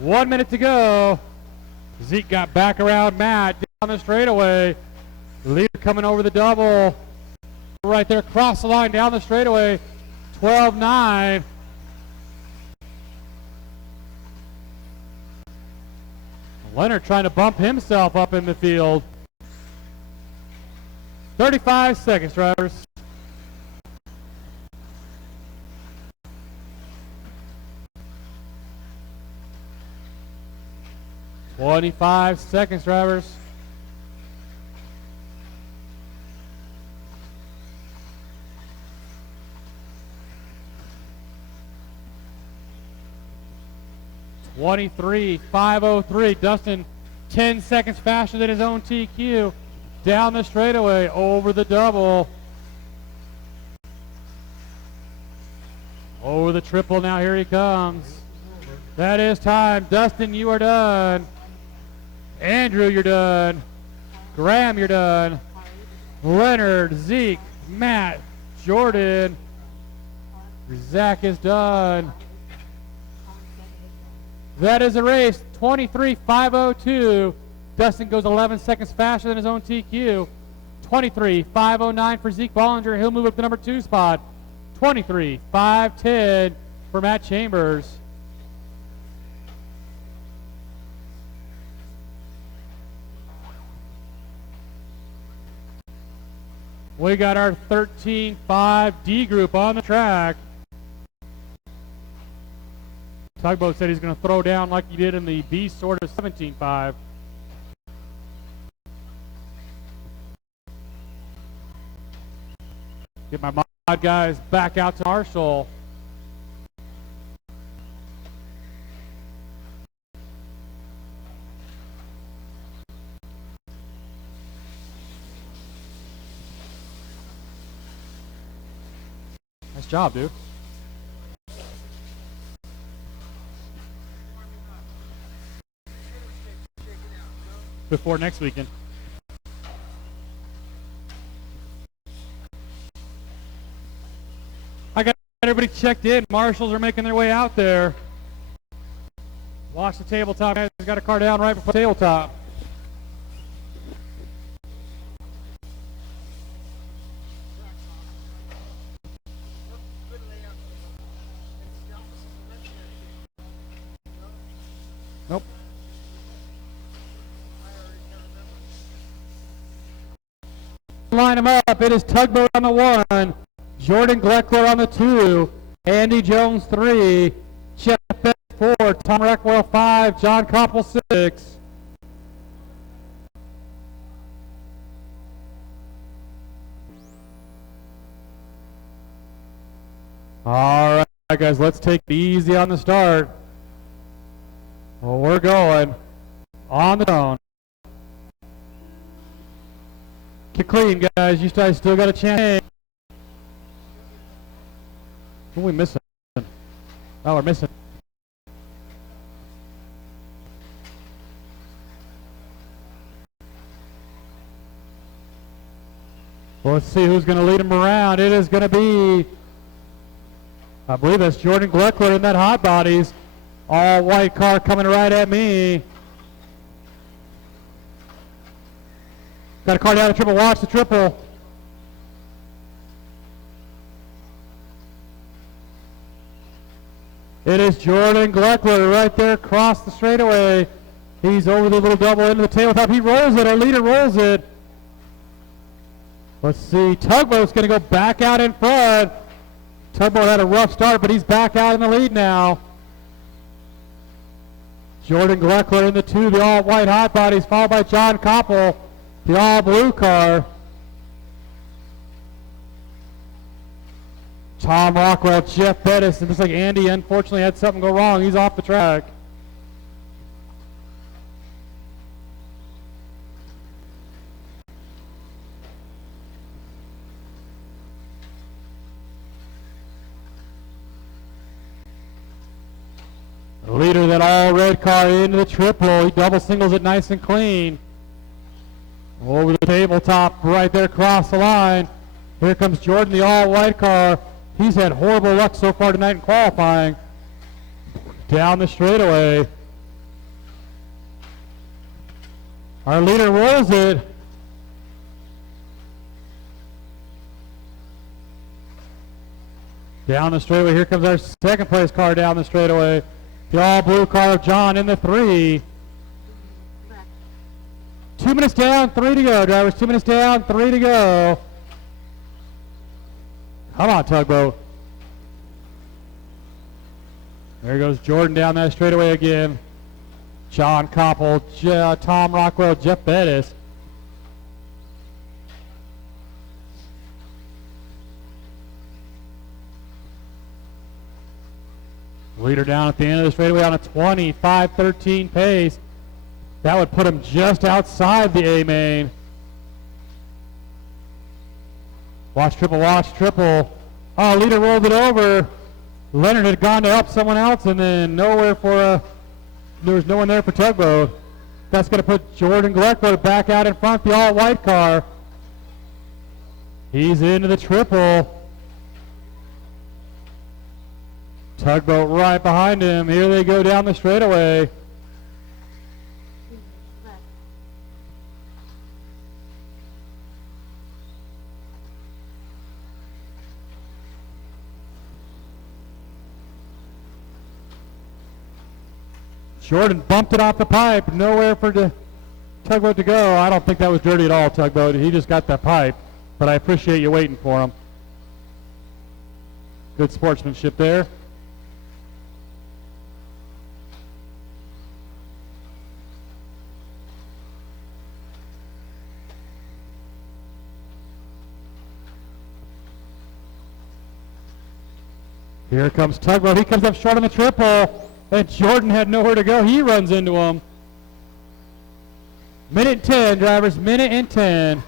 1 minute to go. Zeke got back around Matt down the straightaway. Leader coming over the double. Right there, across the line, down the straightaway. 12-9. Leonard trying to bump himself up in the field. 35 seconds, drivers. "25 seconds, drivers." "23.503. Dustin 10 seconds faster than his own TQ. Down the straightaway, over the double. Over the triple now, here he comes. That is time. Dustin, you are done. Andrew, you're done. Graham, you're done. Leonard, Zeke, Matt, Jordan. Zach is done. That is a race. 23.502. Dustin goes 11 seconds faster than his own TQ. 23.509 for Zeke Bollinger. He'll move up to number 2 spot. 23.510 for Matt Chambers. We got our 13.5D group on the track. Tugboat said he's going to throw down like he did in the B sort of 17.5. Get my mod guys back out to Marshall. Nice job, dude. Before next weekend. I got everybody checked in. Marshals are making their way out there. Watch the tabletop, guys. He's got a car down right before tabletop. Nope. Line them up. It is Tugboat on the 1, Jordan Gleckler on the 2, Andy Jones 3, Jeff Bennett 4, Tom Reckwell 5, John Koppel 6. All right, guys, let's take it easy on the start. Well, we're going on the zone. Get clean, guys. You guys still got a chance. What are we missing? Oh, we're missing. Well, let's see who's going to lead them around. It is going to be, I believe that's Jordan Gleckler in that hot bodies. All white car coming right at me. Got a car down the triple. Watch the triple. It is Jordan Gleckler right there across the straightaway. He's over the little double into the tabletop. He rolls it. Our leader rolls it. Let's see. Tugboat's going to go back out in front. Tugboat had a rough start, but he's back out in the lead now. Jordan Gleckler in the 2, the all-white hot bodies, followed by John Koppel, the all-blue car. Tom Rockwell, Jeff Bettis. It looks like Andy unfortunately had something go wrong. He's off the track. The leader, that all-red car into the triple. He double singles it nice and clean. Over the tabletop, right there across the line. Here comes Jordan, the all-white car. He's had horrible luck so far tonight in qualifying. Down the straightaway. Our leader rolls it. Down the straightaway. Here comes our second place car down the straightaway. The all-blue car of John in the 3. 2 minutes down, 3 to go, drivers. 2 minutes down, 3 to go. Come on, Tugboat. There goes Jordan down that straightaway again. John Koppel, Tom Rockwell, Jeff Bettis. Leader down at the end of the straightaway on a 25-13 pace. That would put him just outside the A main. Watch triple, watch triple. Oh, leader rolled it over. Leonard had gone to help someone else, and then nowhere for there was no one there for Tugboat. That's going to put Jordan Gleckler back out in front, the all-white car. He's into the triple. Tugboat right behind him. Here they go down the straightaway. Jordan bumped it off the pipe. Nowhere for Tugboat to go. I don't think that was dirty at all, Tugboat. He just got that pipe. But I appreciate you waiting for him. Good sportsmanship there. Here comes Tugboat. He comes up short on the triple. And Jordan had nowhere to go. He runs into him. Minute 10, drivers. Minute and 10.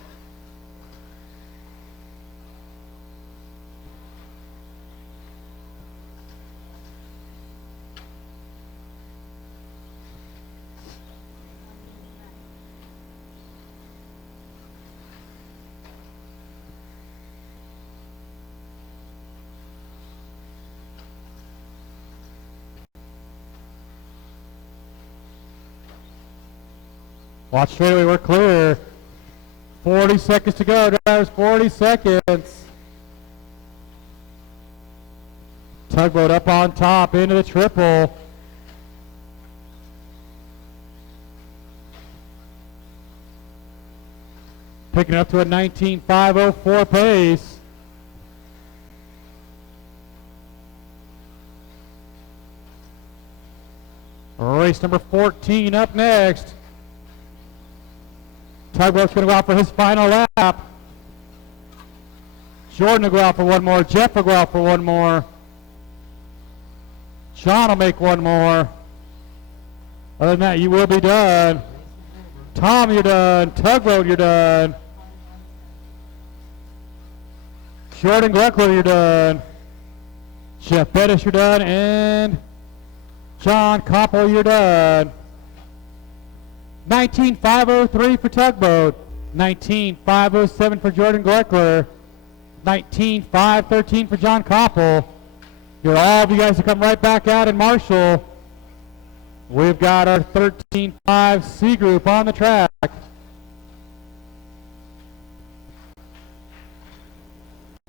Watch straightaway, we're clear. 40 seconds to go, drivers, 40 seconds. Tugboat up on top into the triple. Picking up to a 19.504 pace. Race number 14 up next. Tugboat's going to go out for his final lap. Jordan will go out for one more. Jeff will go out for one more. Sean will make one more. Other than that, you will be done. Tom, you're done. Tugboat, you're done. Jordan Gleckler, you're done. Jeff Bettis, you're done. And John Koppel, you're done. 19.503 for Tugboat. 19.507 for Jordan Gleckler. 19.513 for John Koppel. You're all of you guys to come right back out in Marshall. We've got our 13.5 C group on the track.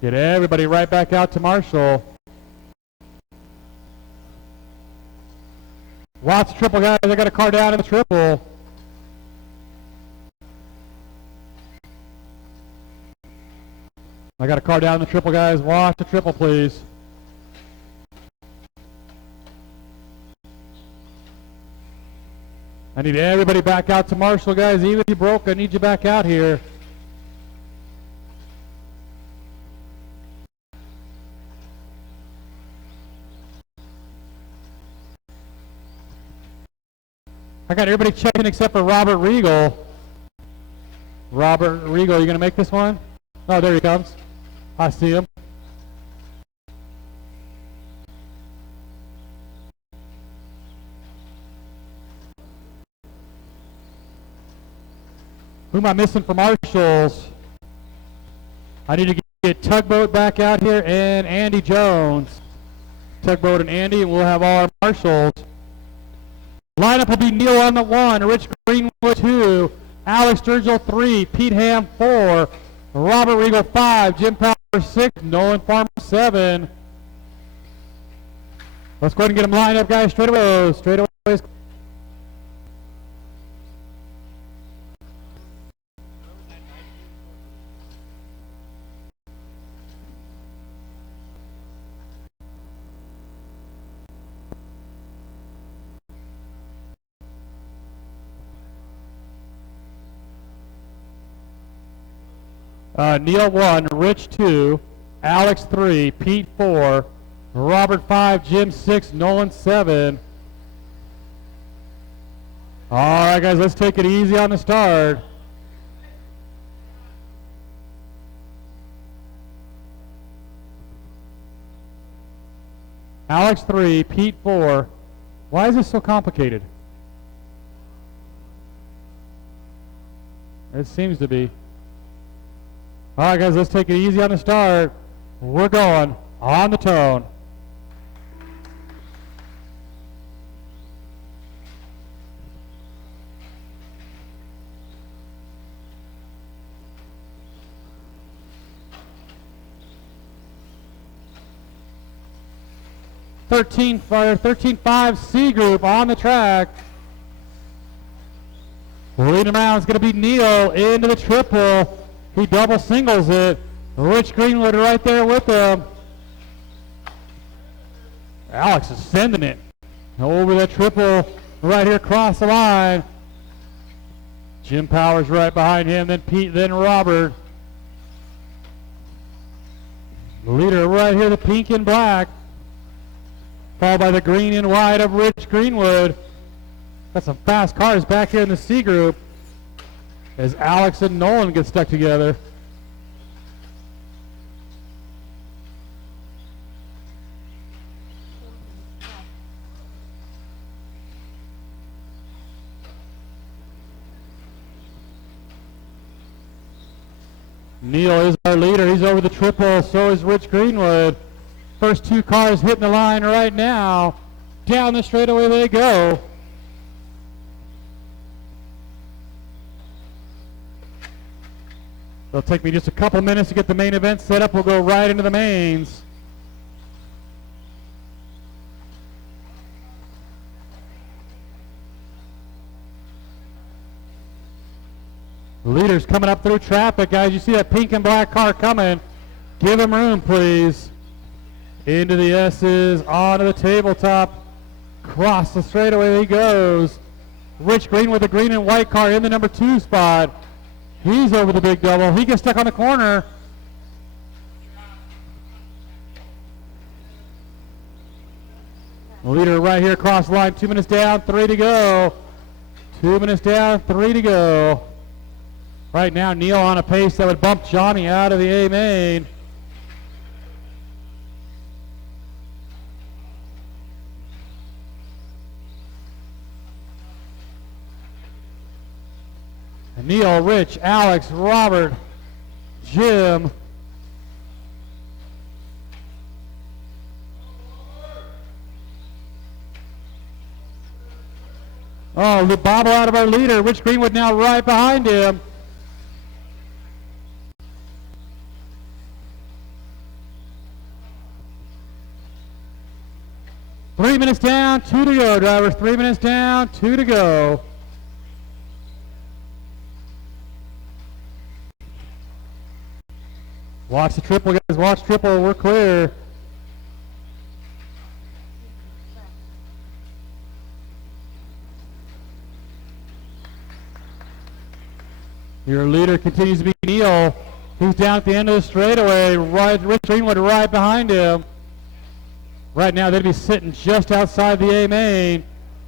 Get everybody right back out to Marshall. Watch the triple, guys. I got a car down in the triple. I got a car down in the triple, guys. Watch the triple, please. I need everybody back out to Marshall, guys. Even if you broke, I need you back out here. I got everybody checking except for Robert Regal. Robert Regal, you going to make this one? Oh, there he comes. I see him. Who am I missing for Marshalls? I need to get Tugboat back out here and Andy Jones. Tugboat and Andy, and we'll have all our Marshalls. Lineup will be Neil on the 1, Rich Greenwood 2, Alex Sturgill 3, Pete Ham 4, Robert Regal 5, Jim Power 6, Nolan Farmer 7. Let's go ahead and get them lined up, guys. Straight away. Straight away. Neil 1, Rich 2, Alex 3, Pete 4, Robert 5, Jim 6, Nolan 7. All right, guys, let's take it easy on the start. Alex 3, Pete 4. Why is this so complicated? It seems to be. All right, guys, let's take it easy on the start. We're going on the tone. Fire 13.5 C group on the track. Leading around is going to be Neil into the triple. He double singles it. Rich Greenwood right there with him. Alex is sending it over the triple right here across the line. Jim Powers right behind him, then Pete, then Robert. The leader right here, the pink and black. Followed by the green and white of Rich Greenwood. Got some fast cars back here in the C group as Alex and Nolan get stuck together. Neil is our leader. He's over the triple. So is Rich Greenwood. First two cars hitting the line right now. Down the straightaway they go. It'll take me just a couple minutes to get the main event set up. We'll go right into the mains. Leaders coming up through traffic, guys. You see that pink and black car coming. Give him room, please. Into the S's, onto the tabletop. Cross the straightaway he goes. Rich Green with the green and white car in the number 2 spot. He's over the big double. He gets stuck on the corner. Leader right here across the line. 2 minutes down, 3 to go. 2 minutes down, 3 to go. Right now, Neil on a pace that would bump Johnny out of the A main. Neil, Rich, Alex, Robert, Jim. Oh, the bobble out of our leader. Rich Greenwood now right behind him. Three minutes down, 2 to go, drivers. 3 minutes down, 2 to go. Watch the triple, guys. Watch triple. We're clear. Your leader continues to be Neil. He's down at the end of the straightaway. Rich Greenwood right behind him. Right now, they'd be sitting just outside the A main.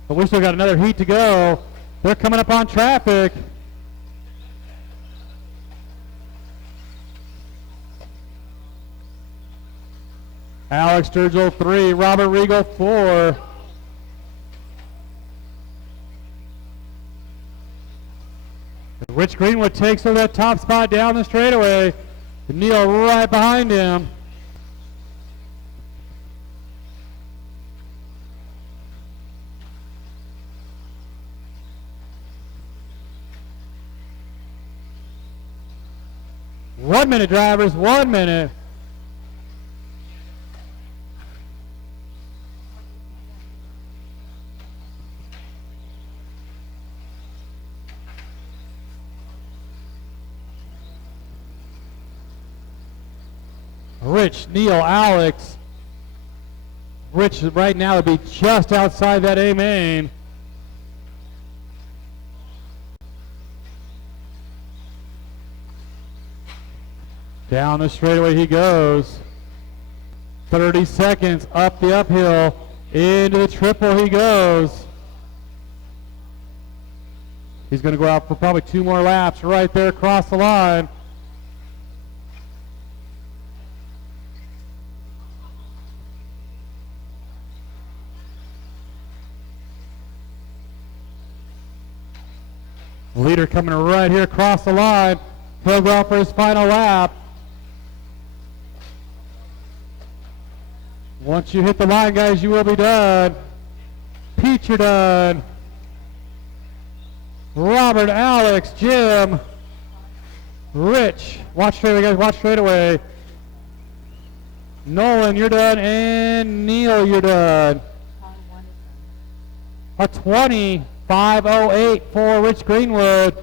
But we still got another heat to go. They're coming up on traffic. Alex Sturgill 3, Robert Regal 4. Rich Greenwood takes over that top spot down the straightaway. Neil right behind him. One minute, drivers, 1 minute. Rich, Neil, Alex. Rich right now would be just outside that A main. Down the straightaway he goes. 30 seconds up the uphill. Into the triple he goes. He's going to go out for probably 2 more laps right there across the line. Leader coming right here across the line. He'll go out for his final lap. Once you hit the line, guys, you will be done. Pete, you're done. Robert, Alex, Jim, Rich. Watch straight away, guys. Watch straight away. Nolan, you're done. And Neil, you're done. A 20.508 for Rich Greenwood.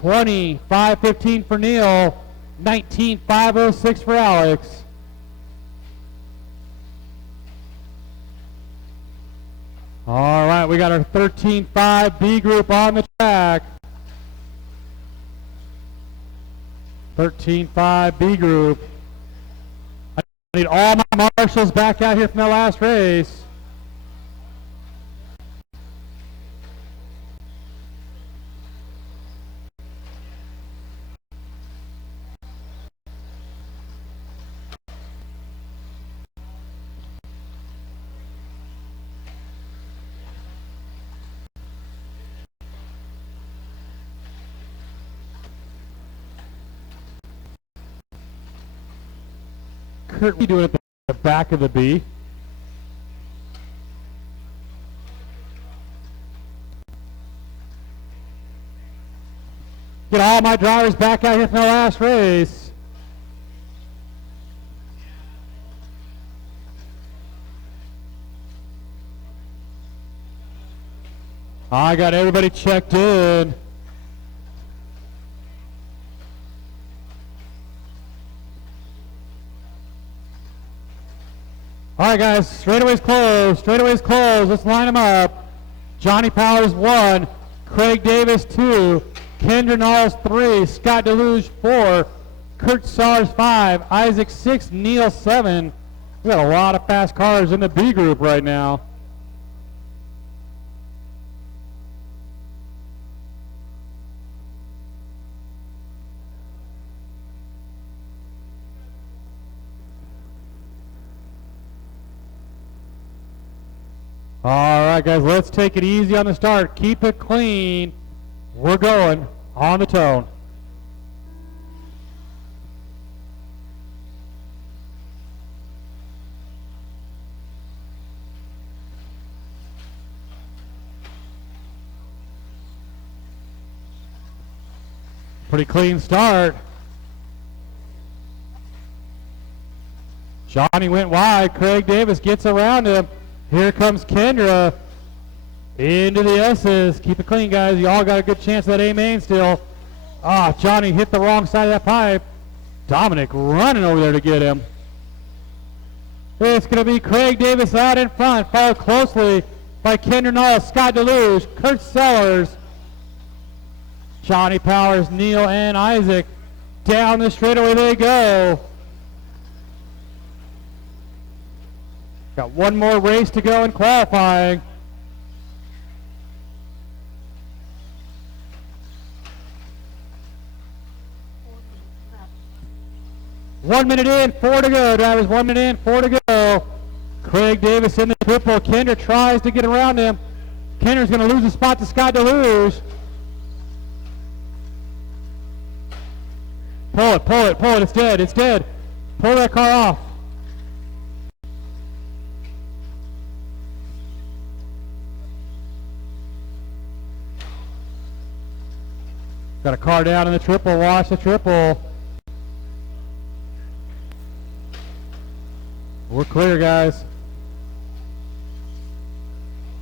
20.515 for Neil. 19.506 for Alex. All right, we got our 13.5 B group on the track. 13.5 B group. I need all my marshals back out here from that last race. Kurt, what are you doing at the back of the B? Get all my drivers back out here for the last race. I got everybody checked in. All right, guys, straightaways closed. Straightaways closed. Let's line them up. Johnny Powers 1, Craig Davis 2, Kendra Knowles 3, Scott Deluge 4, Kurt Sellers 5, Isaac 6, Neil 7. We got a lot of fast cars in the B group right now. All right, guys, let's take it easy on the start. Keep it clean. We're going on the tone. Pretty clean start. Johnny went wide. Craig Davis gets around him. Here comes Kendra into the S's. Keep it clean, guys. You all got a good chance at that A main still. Ah, Johnny hit the wrong side of that pipe. Dominic running over there to get him. It's going to be Craig Davis out in front, followed closely by Kendra Knowles, Scott Deluge, Kurt Sellers, Johnny Powers, Neil, and Isaac. Down the straightaway they go. Got one more race to go in qualifying. One minute in, 4 to go, drivers. 1 minute in, 4 to go. Craig Davis in the triple. Kendra tries to get around him. Kendra's going to lose a spot to Scott Deluge. Pull it, pull it, pull it. It's dead, it's dead. Pull that car off. Got a car down in the triple. Watch the triple. We're clear, guys.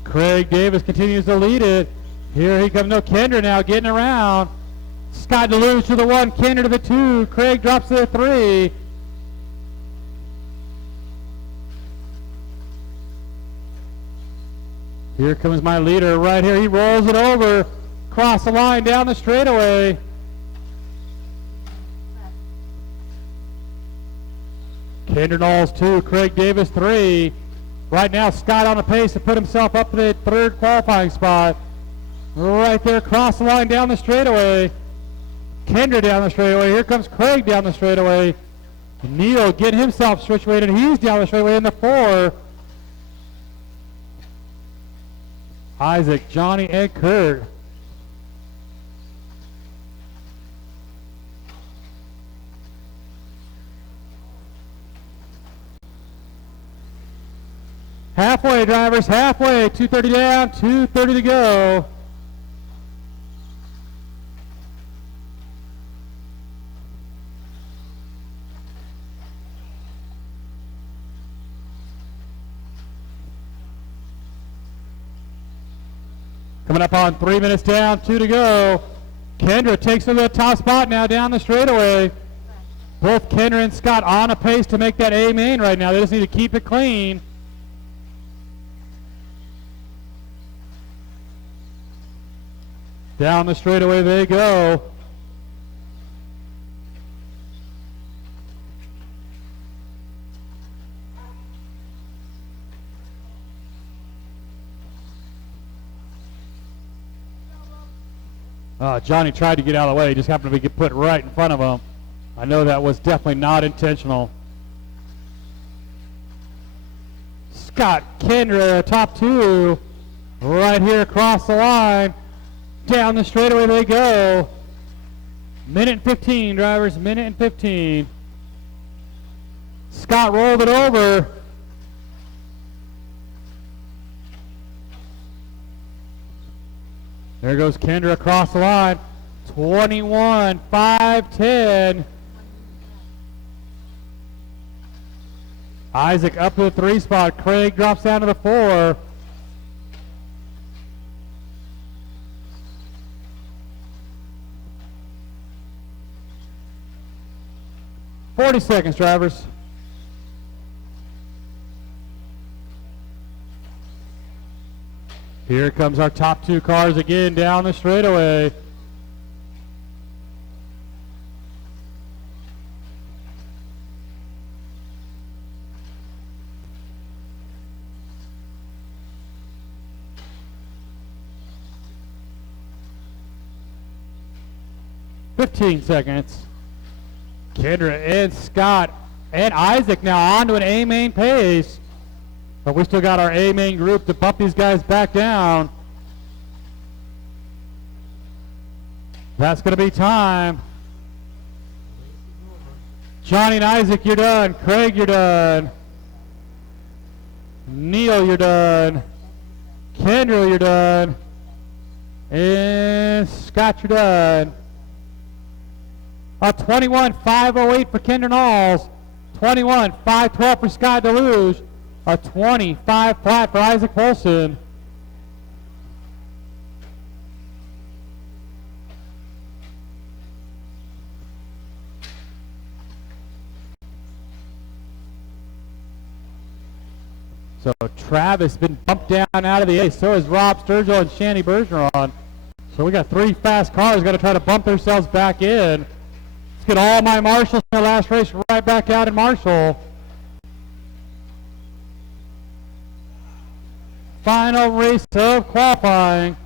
Craig Davis continues to lead it. Here he comes. No, Kendra now getting around. Scott Deluge to the 1, Kendra to the 2. Craig drops to the 3. Here comes my leader right here. He rolls it over. Cross the line down the straightaway. Kendra Knowles 2, Craig Davis 3. Right now Scott on the pace to put himself up to the 3rd qualifying spot. Right there, cross the line down the straightaway. Kendra down the straightaway. Here comes Craig down the straightaway. Neil getting himself situated. He's down the straightaway in the 4. Isaac, Johnny, and Kurt. Halfway, drivers, halfway. 2:30 down, 2:30 to go. Coming up on 3 minutes down, 2 to go. Kendra takes over the top spot now down the straightaway. Both Kendra and Scott on a pace to make that A main right now. They just need to keep it clean. Down the straightaway they go. Johnny tried to get out of the way. He just happened to get put right in front of him. I know that was definitely not intentional. Scott, Kendra, top 2. Right here across the line. Down the straightaway they go. Minute and 15, drivers. Minute and 15. Scott rolled it over. There goes Kendra across the line. 21, 5-10. Isaac up to the 3 spot. Craig drops down to the 4. "40 seconds, drivers." Here comes our top 2 cars again down the straightaway. "15 seconds. Kendra and Scott and Isaac now on to an A main pace. But we still got our A main group to bump these guys back down. That's going to be time. Johnny and Isaac, you're done. Craig, you're done. Neil, you're done. Kendra, you're done. And Scott, you're done. A 21-508 for Kendra Knowles. 21-512 for Scott Deluge. A 25 flat for Isaac Polson. So Travis been bumped down out of the A. So is Rob Sturgill and Shanny Bergeron. So we got 3 fast cars got to try to bump themselves back in. Let's get all my marshals in the last race right back out in Marshall. Final race of qualifying.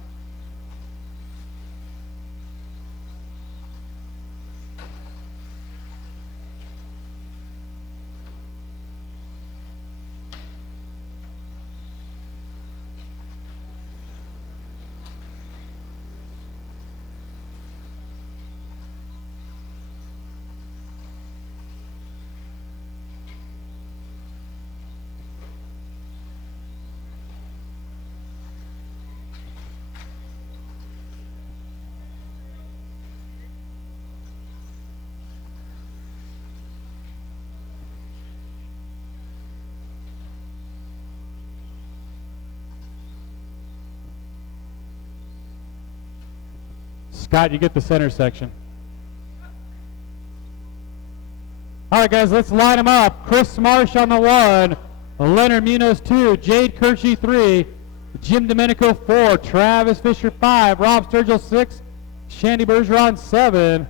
Scott, you get the center section. All right, guys, let's line them up. Chris Marsh on the 1, Leonard Munoz 2, Jade Kershey 3, Jim Domenico 4, Travis Fisher 5, Rob Sturgill 6, Shandy Bergeron 7.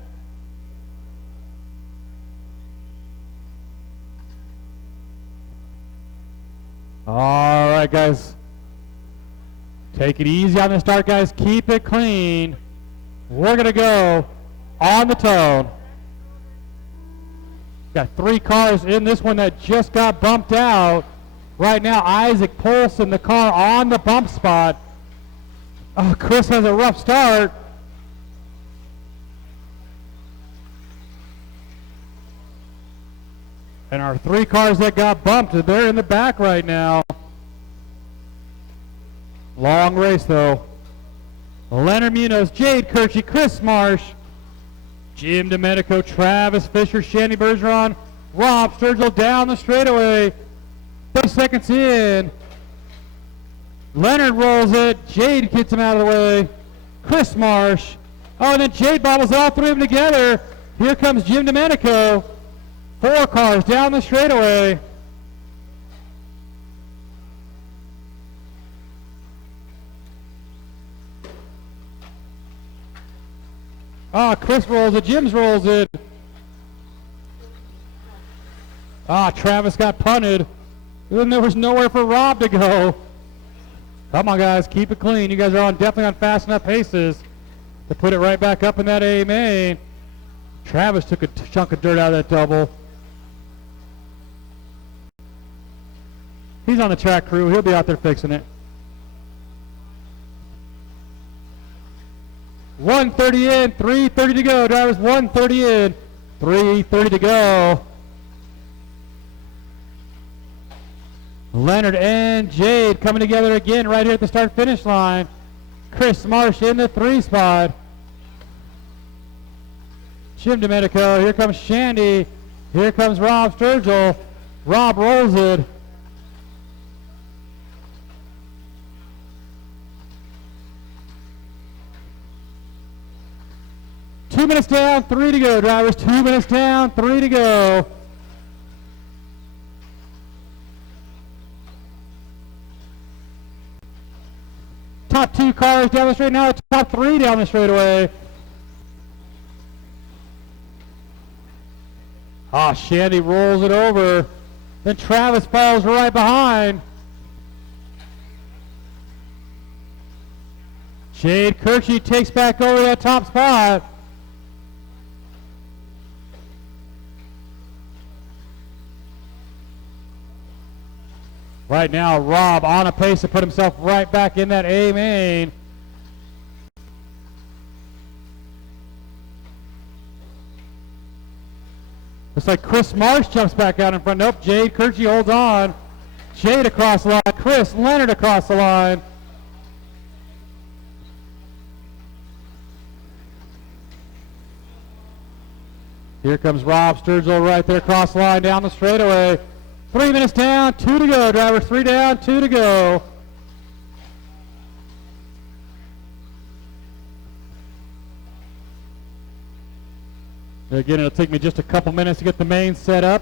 All right, guys. Take it easy on the start, guys. Keep it clean. We're going to go on the tone. Got 3 cars in this one that just got bumped out. Right now, Isaac Polson, the car on the bump spot. Oh, Chris has a rough start. And our 3 cars that got bumped, they're in the back right now. Long race, though. Leonard Munoz, Jade Kershey, Chris Marsh, Jim Domenico, Travis Fisher, Shandy Bergeron, Rob Sturgill down the straightaway. 30 seconds in. Leonard rolls it. Jade gets him out of the way. Chris Marsh. Oh, and then Jade bobbles all 3 of them together. Here comes Jim Domenico. 4 cars down the straightaway. Ah, Chris rolls it. Jim's rolls it. Ah, Travis got punted. Then there was nowhere for Rob to go. Come on, guys. Keep it clean. You guys are definitely on fast enough paces to put it right back up in that A main. Travis took a chunk of dirt out of that double. He's on the track crew. He'll be out there fixing it. 130 in, 330 to go. Drivers, 130 in, 330 to go. Leonard and Jade coming together again right here at the start-finish line. Chris Marsh in the 3 spot. Jim Domenico. Here comes Shandy. Here comes Rob Sturgill. Rob rolls it. Two minutes down, 3 to go, drivers. 2 minutes down, 3 to go. Top 2 cars down the straight, now top 3 down the straightaway. Ah, Shandy rolls it over. Then Travis falls right behind. Jade Kirchie takes back over that top spot. Right now, Rob on a pace to put himself right back in that A main. Looks like Chris Marsh jumps back out in front. Nope, Jade Kirchie holds on. Jade across the line. Chris Leonard across the line. Here comes Rob Sturgill right there across the line down the straightaway. 3 minutes down, 2 to go, drivers. 3 down, 2 to go. Again, it'll take me just a couple minutes to get the main set up.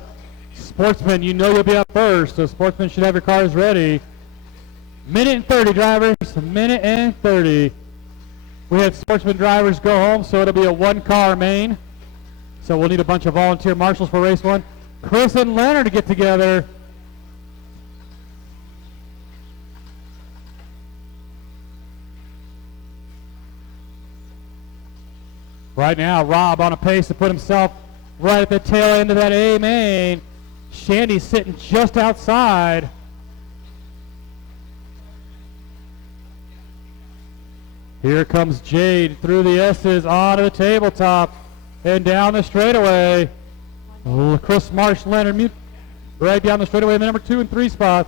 Sportsman, you know you'll be up first, so Sportsman should have your cars ready. Minute and 30, drivers. A minute and 30. We had Sportsman drivers go home, so it'll be a 1-car main. So we'll need a bunch of volunteer marshals for race 1. Chris and Leonard to get together. Right now, Rob on a pace to put himself right at the tail end of that A main. Shandy's sitting just outside. Here comes Jade through the S's onto the tabletop and down the straightaway. Oh, Chris Marsh, Leonard right down the straightaway in the number 2 and 3 spot.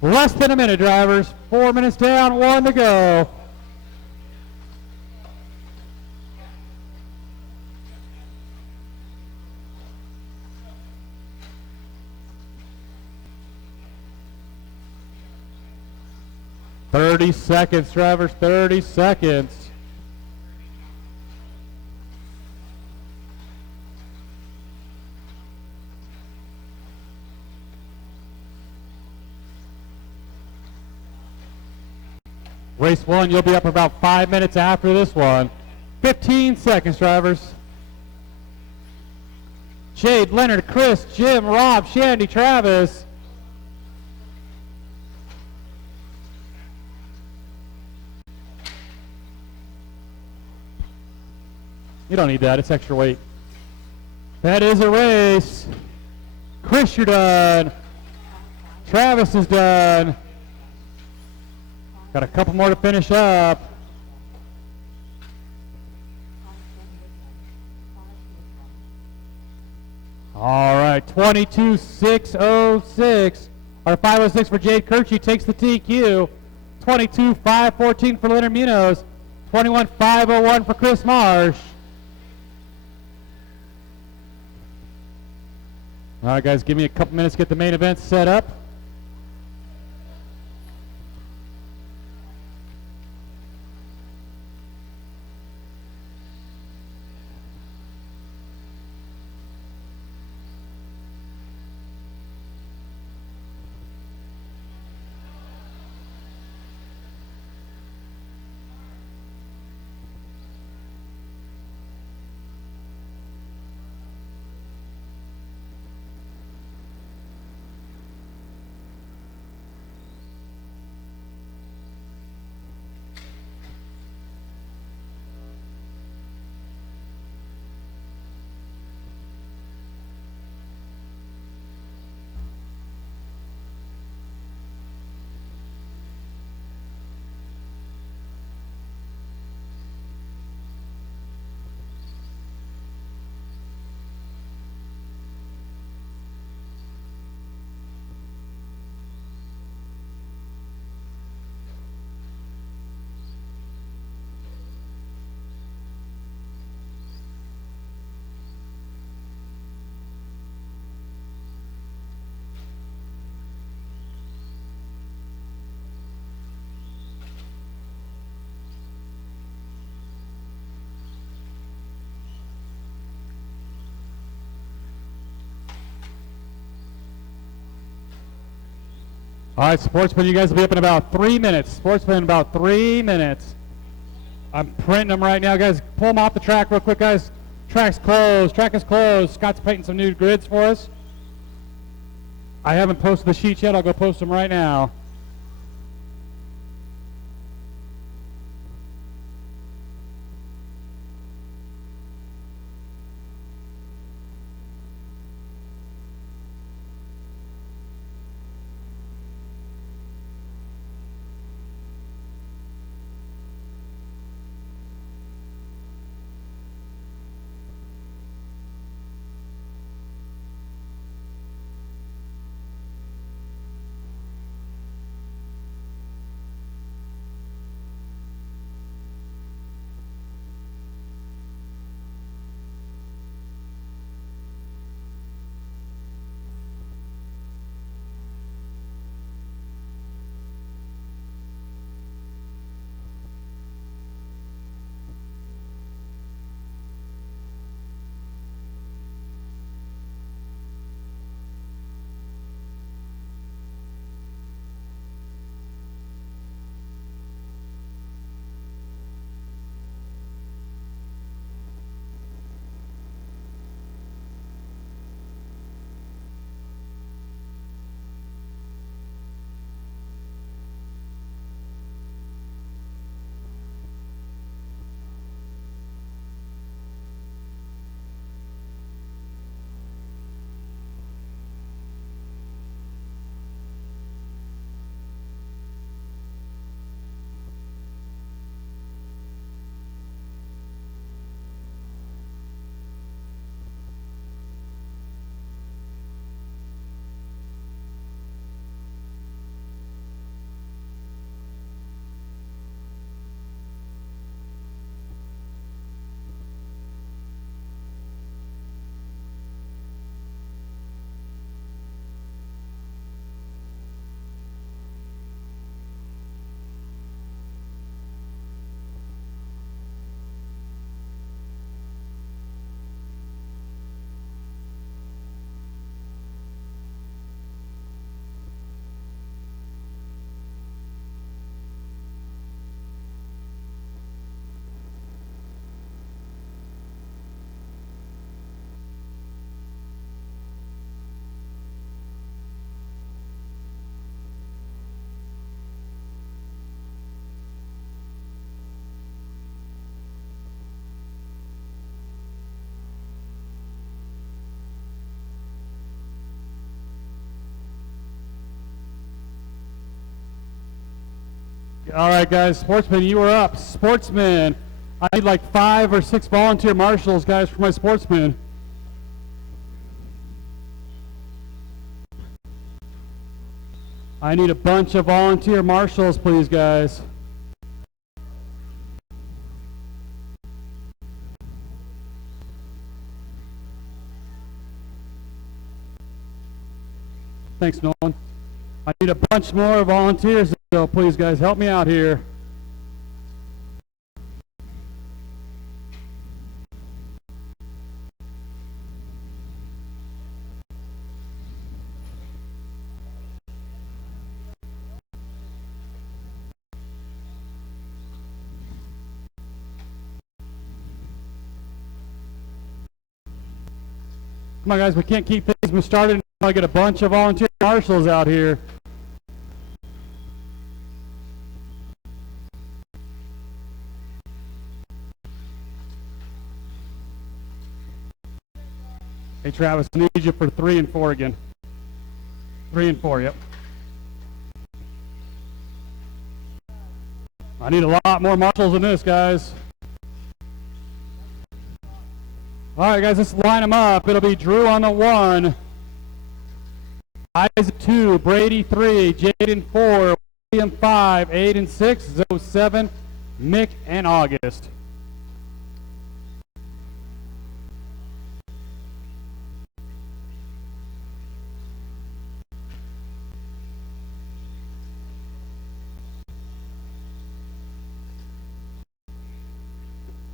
Less than a minute, drivers. 4 minutes down, 1 to go. "30 seconds, drivers, 30 seconds. Race 1, you'll be up about 5 minutes after this one. 15 seconds, drivers. Jade, Leonard, Chris, Jim, Rob, Shandy, Travis. You don't need that, it's extra weight. That is a race. Chris, you're done. Travis is done. Got a couple more to finish up. All right, 22.606, or 506 for Jade Kirchie takes the TQ. 22.514 for Leonard Munoz. 21.501 for Chris Marsh. All right, guys, give me a couple minutes to get the main event set up. All right, Sportsman, you guys will be up in about 3 minutes. Sportsman, about 3 minutes. I'm printing them right now, guys. Pull them off the track real quick, guys. Track's closed. Track is closed. Scott's painting some new grids for us. I haven't posted the sheets yet. I'll go post them right now. All right, guys. Sportsman, you are up. Sportsman, I need like 5 or 6 volunteer marshals, guys, for my Sportsman. I need a bunch of volunteer marshals, please, guys. Thanks, Nolan. I need a bunch more volunteers, so please, guys, help me out here. Come on, guys, we can't keep things started until I get a bunch of volunteer marshals out here. Hey, Travis, I need you for 3 and 4 again. 3 and 4, yep. I need a lot more marshals than this, guys. All right, guys, let's line them up. It'll be Drew on the 1, Isaac 2, Brady 3, Jaden 4, William 5, 8 and 6, Zoe 7, Mick and August.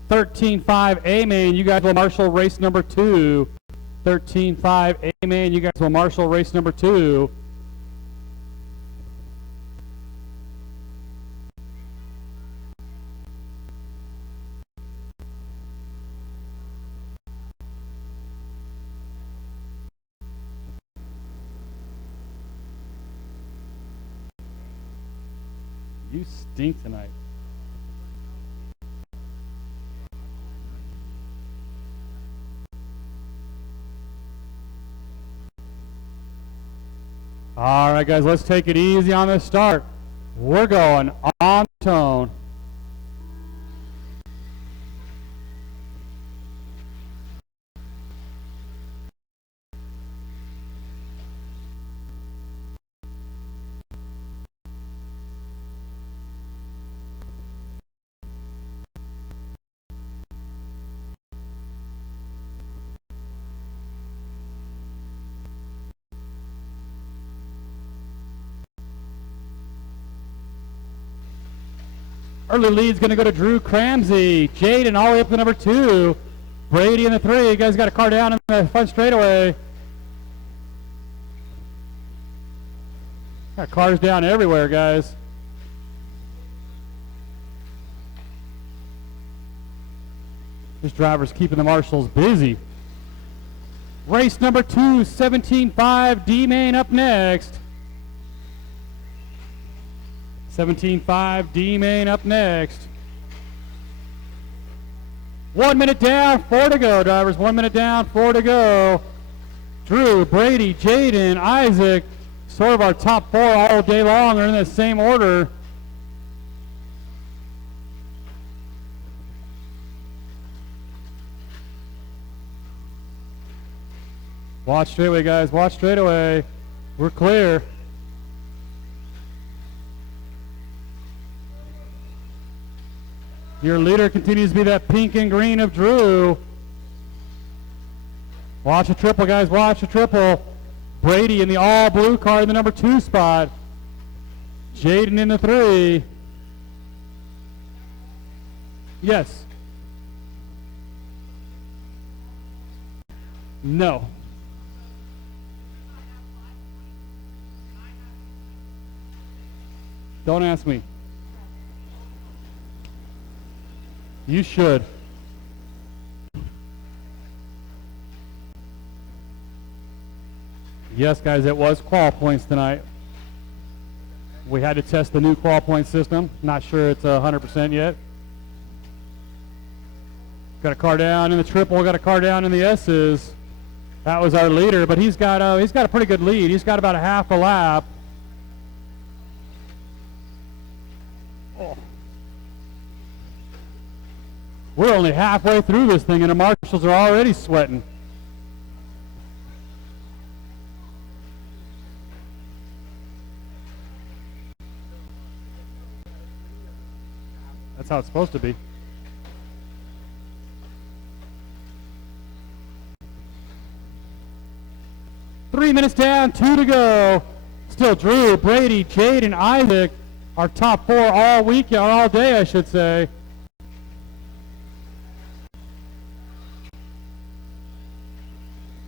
(13-5) A-Main, you guys will marshal race number 2. 13-5 A-Main, you guys will marshal race number 2. You stink tonight. All right, guys, let's take it easy on the start. We're going on tone. Early lead's going to go to Drew Cramsey. Jaden all the way up to number 2. Brady in the 3. You guys got a car down in the front straightaway. Got cars down everywhere, guys. This driver's keeping the marshals busy. Race number 2, 17.5, D-Main up next. 17.5, D-Main up next. 1 minute down, 4 to go, drivers. 1 minute down, 4 to go. Drew, Brady, Jaden, Isaac, sort of our top 4 all day long are in the same order. Watch straightaway, guys. Watch straightaway. We're clear. Your leader continues to be that pink and green of Drew. Watch a triple, guys. Watch a triple. Brady in the all blue car in the number 2 spot. Jaden in the 3. Yes. No. Don't ask me. You should. Yes, guys, it was qual points tonight. We had to test the new qual point system. Not sure it's 100% yet. Got a car down in the triple. Got a car down in the S's. That was our leader, but he's got a pretty good lead. He's got about a half a lap. Oh. We're only halfway through this thing, and the marshals are already sweating. That's how it's supposed to be. Three minutes down, 2 to go. Still Drew, Brady, Jade, and Isaac, our top 4 all week, or all day, I should say.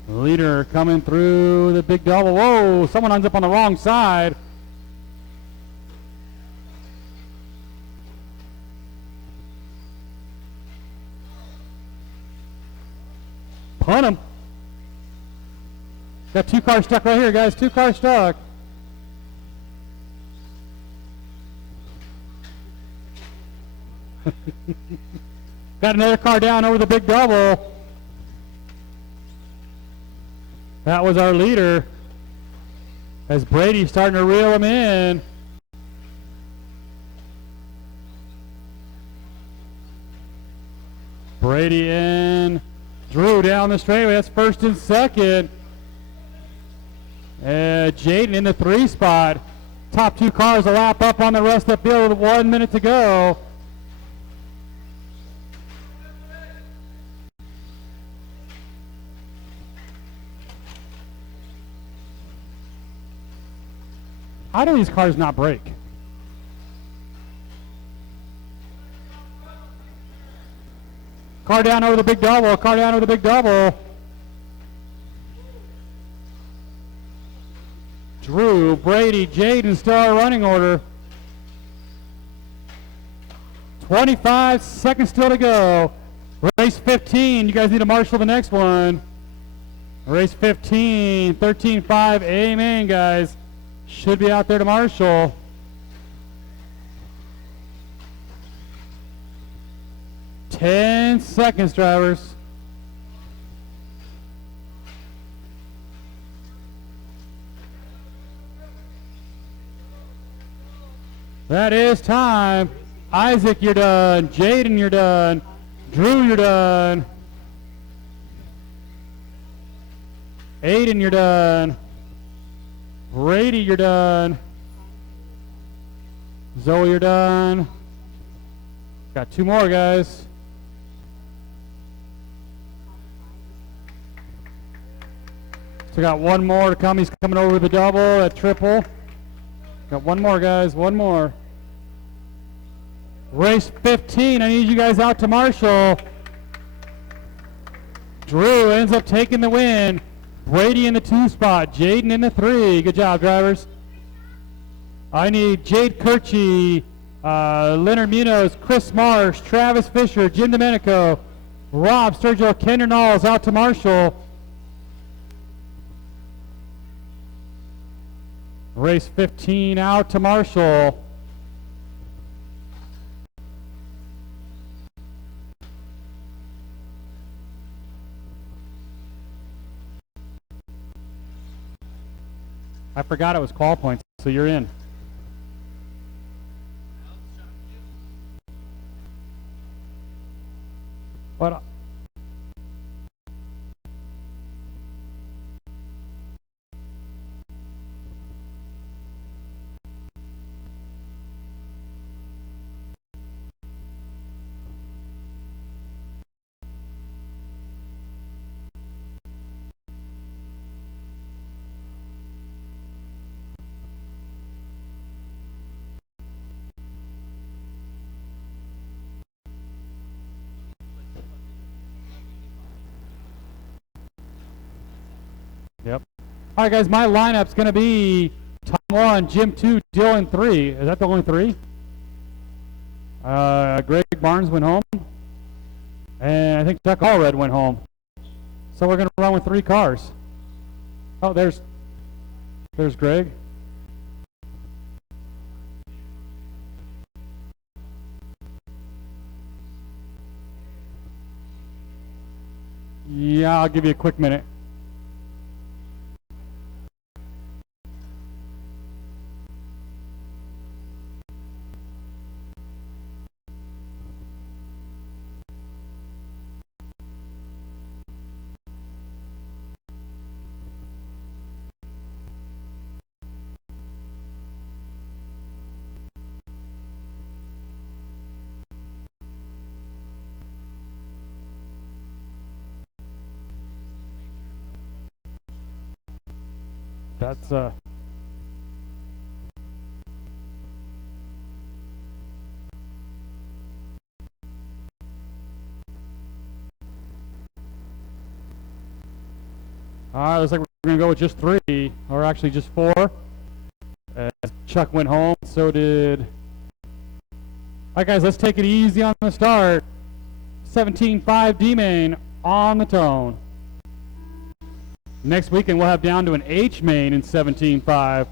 Leader coming through the big double. Whoa, someone ends up on the wrong side. Punt him. Got 2 cars stuck right here, guys. 2 cars stuck. Got another car down over the big double. That was our leader. As Brady's starting to reel him in. Brady and Drew down the straightaway. That's first and second. Jaden in the 3 spot. Top 2 cars a lap up on the rest of the field with 1 minute to go. How do these cars not break? Car down over the big double. Car down over the big double. Drew, Brady, Jaden still our running order. 25 seconds still to go. Race 15. You guys need to marshal the next one. Race 15. 13.5. Amen, guys. Should be out there to marshal. 10 seconds, drivers. That is time. Isaac, you're done. Jaden, you're done. Drew, you're done. Aiden, you're done. Brady, you're done. Zoe, you're done. Got 2 more, guys. So got 1 more to come. He's coming over the double at triple. Got 1 more, guys. 1 more. Race 15. I need you guys out to Marshall. Drew ends up taking the win. Brady in the 2 spot. Jaden in the 3. Good job, drivers. I need Jade Kirchie, Leonard Munoz, Chris Marsh, Travis Fisher, Jim Domenico, Rob Sturgill, Kendra Knowles out to Marshall. Race 15 out to Marshall. I forgot it was call points, so you're in. But yep. All right, guys, my lineup's going to be Tom 1, Jim 2, Dylan 3. Is that the only 3? Greg Barnes went home. And I think Chuck Allred went home. So we're going to run with 3 cars. Oh, there's Greg. Yeah, I'll give you a quick minute. That's all right, looks like we're going to go with just 3, or actually just 4. Chuck went home, so did... All right, guys, let's take it easy on the start. 17.5 D-main on the tone. Next weekend, we'll have down to an H main in 17.5.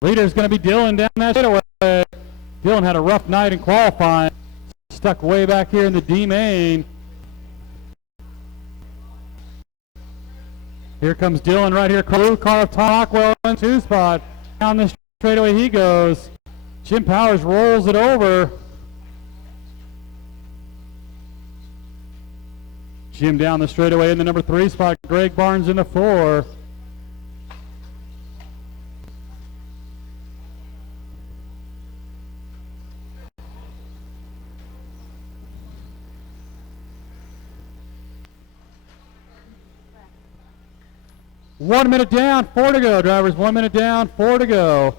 Leader's going to be Dylan down that straightaway. Dylan had a rough night in qualifying. Stuck way back here in the D main. Here comes Dylan right here. Blue car of Tom Rockwell in 2 spot. Down the straightaway he goes. Jim Powers rolls it over. Jim down the straightaway in the number 3 spot. Greg Barnes in the 4. One minute down, 4 to go, drivers. 1 minute down, 4 to go.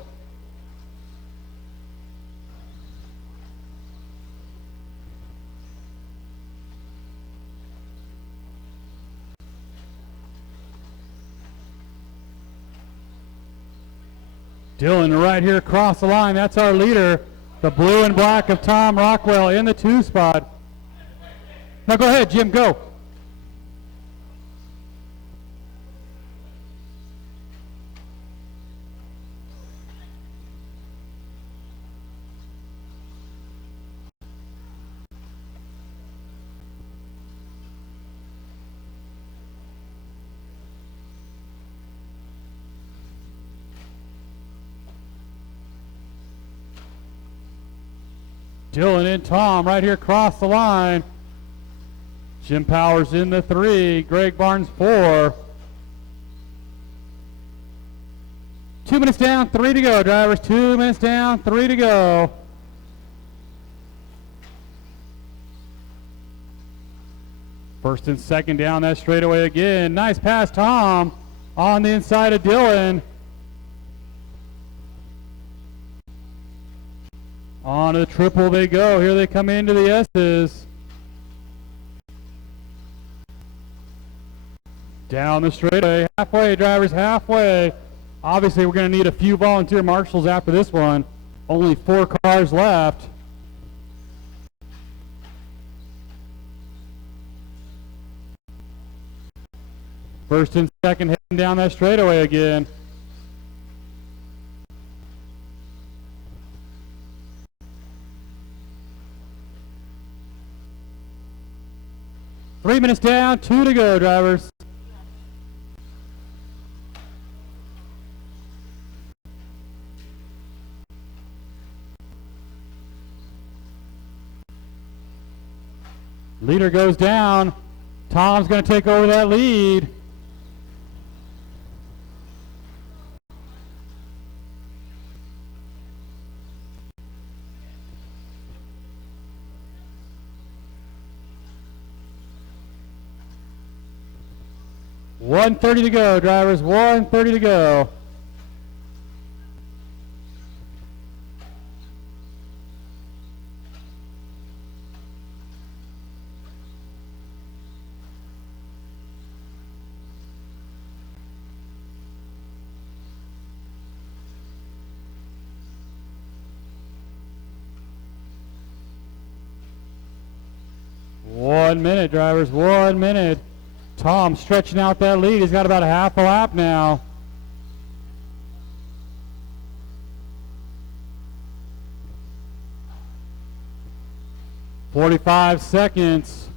Dylan right here across the line. That's our leader. The blue and black of Tom Rockwell in the 2 spot. Now go ahead, Jim, go. Dylan and Tom right here across the line. Jim Powers in the 3, Greg Barnes 4. 2 minutes down, 3 to go, drivers. 2 minutes down, 3 to go. First and second down that straightaway again. Nice pass, Tom, on the inside of Dylan. On to the triple they go. Here they come into the S's. Down the straightaway, halfway, drivers, halfway. Obviously, we're going to need a few volunteer marshals after this one. Only 4 cars left. First and second heading down that straightaway again. Three minutes down, 2 to go, drivers. Leader goes down. Tom's going to take over that lead. $1:30 to go, drivers. $1:30 to go. One minute, drivers. 1 minute. Tom stretching out that lead. He's got about a half a lap now. "45 seconds.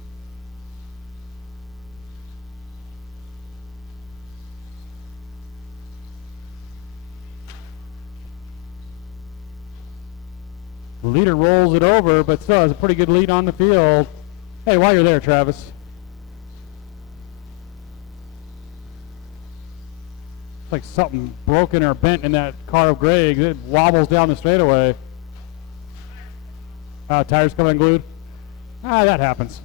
The leader rolls it over, but still has a pretty good lead on the field. Hey, while you're there, Travis. It's like something broken or bent in that car of Greg's. It wobbles down the straightaway. Tires coming unglued. That happens.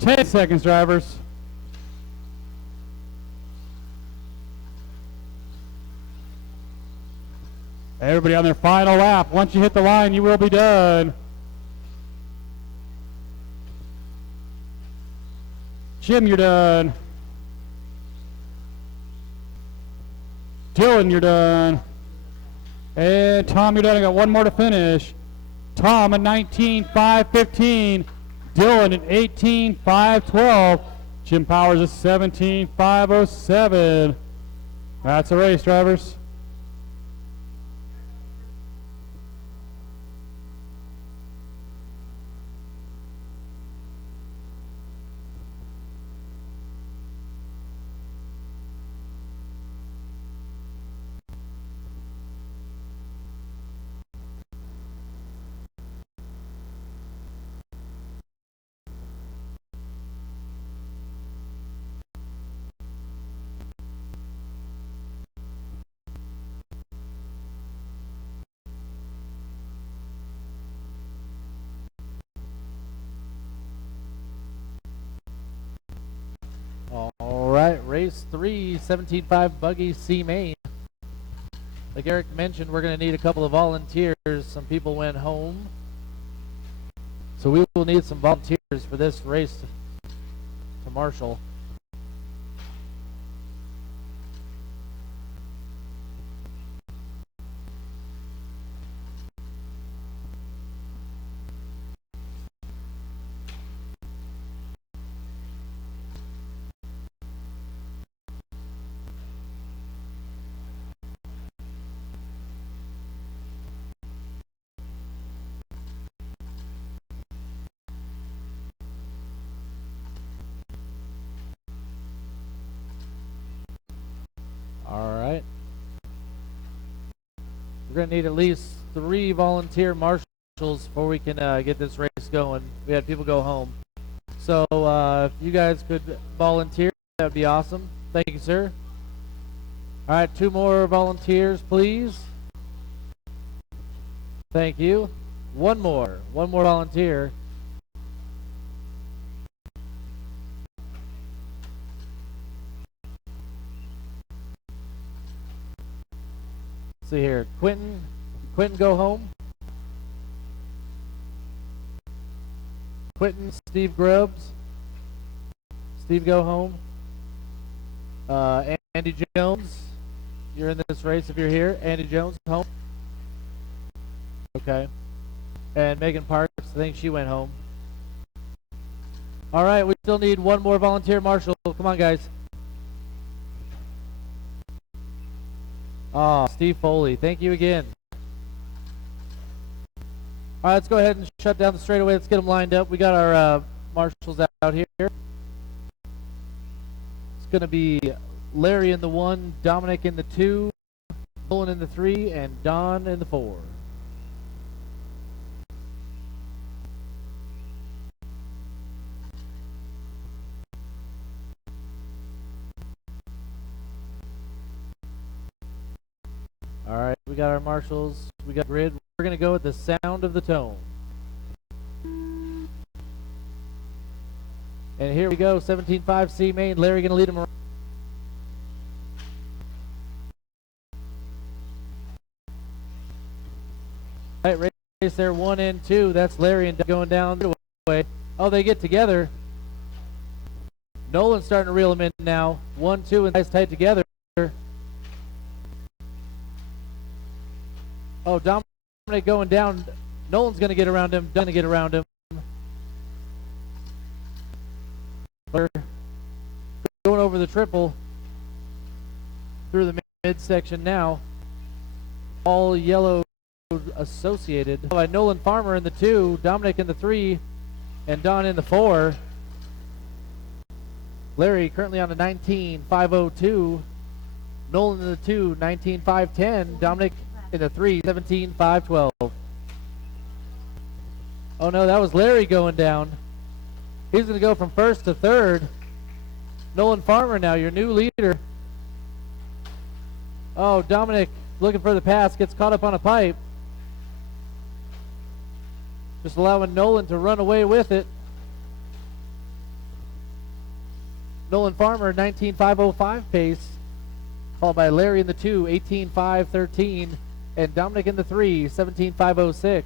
"10 seconds, drivers. Everybody on their final lap. Once you hit the line, you will be done. Jim, you're done. Dylan, you're done. And Tom, you're done. I got one more to finish. Tom at 19.515. Dylan at 18.512. Jim Powers at 17.507. That's a race, drivers. All right, race 3, 17.5 Buggy C Main. Like Eric mentioned, we're going to need a couple of volunteers. Some people went home. So we will need some volunteers for this race to marshal. We're going to need at least 3 volunteer marshals before we can get this race going. We had people go home. So if you guys could volunteer, that would be awesome. Thank you, sir. All right, 2 more volunteers, please. Thank you. One more volunteer. Let's see here, Quentin, go home. Quentin, Steve Grubbs. Steve, go home. Andy Jones, you're in this race if you're here. Andy Jones, home. Okay. And Megan Parks, I think she went home. All right, we still need 1 more volunteer marshal. Come on, guys. Oh, Steve Foley, thank you again. All right, let's go ahead and shut down the straightaway. Let's get them lined up. We got our marshals out here. It's going to be Larry in the 1, Dominic in the 2, Nolan in the 3, and Don in the 4. All right, we got our marshals. We got grid. We're going to go with the sound of the tone. And here we go, 17.5 C main. Larry going to lead him around. All right, race there, 1 and 2. That's Larry and going down the way. Oh, they get together. Nolan's starting to reel him in now. 1, 2, and nice tight together. Oh, Dominic going down. Nolan's going to get around him. Going to get around him. Going over the triple through the midsection now. All yellow associated by Nolan Farmer in the 2, Dominic in the 3, and Don in the 4. Larry currently on a 19.502. Nolan in the 2, 19.510. Dominic in the 3, 17.512. Oh no, that was Larry going down. He's going to go from 1st to 3rd. Nolan Farmer now, your new leader. Oh, Dominic looking for the pass, gets caught up on a pipe. Just allowing Nolan to run away with it. Nolan Farmer, 19.505 pace. Followed by Larry in the 2, 18.513. And Dominic in the 3, 17.506.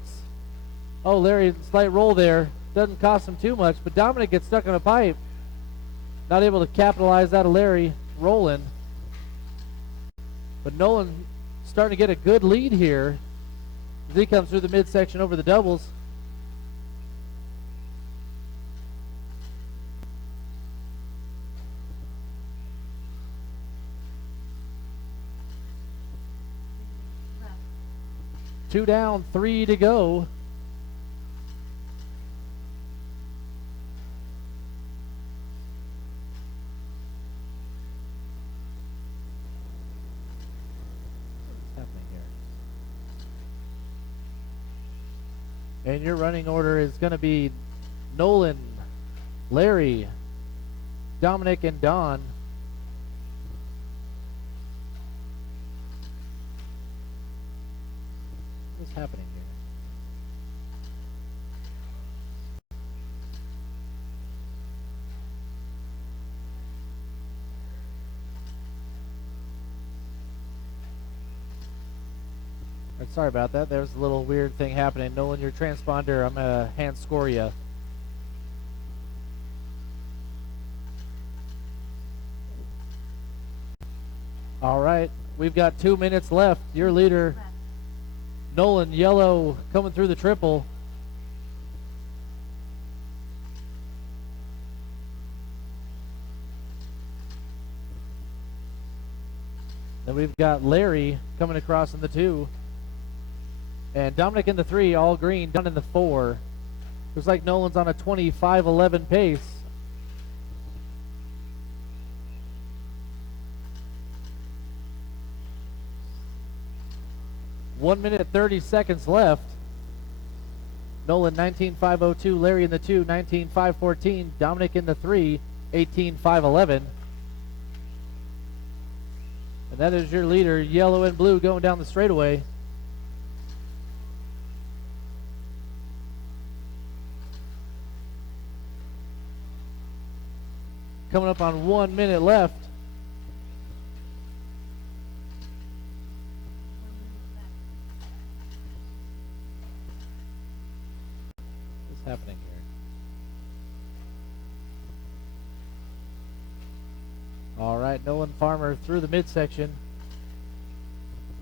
Oh, Larry, slight roll there. Doesn't cost him too much, but Dominic gets stuck on a pipe. Not able to capitalize out of Larry rolling. But Nolan starting to get a good lead here as he comes through the midsection over the doubles. Two down, 3 to go. And your running order is going to be Nolan, Larry, Dominic, and Don. What's happening here? Sorry about that. There's a little weird thing happening. Nolan, your transponder, I'm going to hand score you. All right. We've got 2 minutes left. Your leader, Nolan, yellow, coming through the triple. Then we've got Larry coming across in the 2. And Dominic in the 3, all green. Down in the 4. Looks like Nolan's on a 25-11 pace. 1 minute 30 seconds left. Nolan 19.502, Larry in the 2, 19.514, Dominic in the 3, 18.511. And that is your leader, yellow and blue, going down the straightaway. Coming up on 1 minute left. What's happening here? All right, Nolan Farmer through the midsection.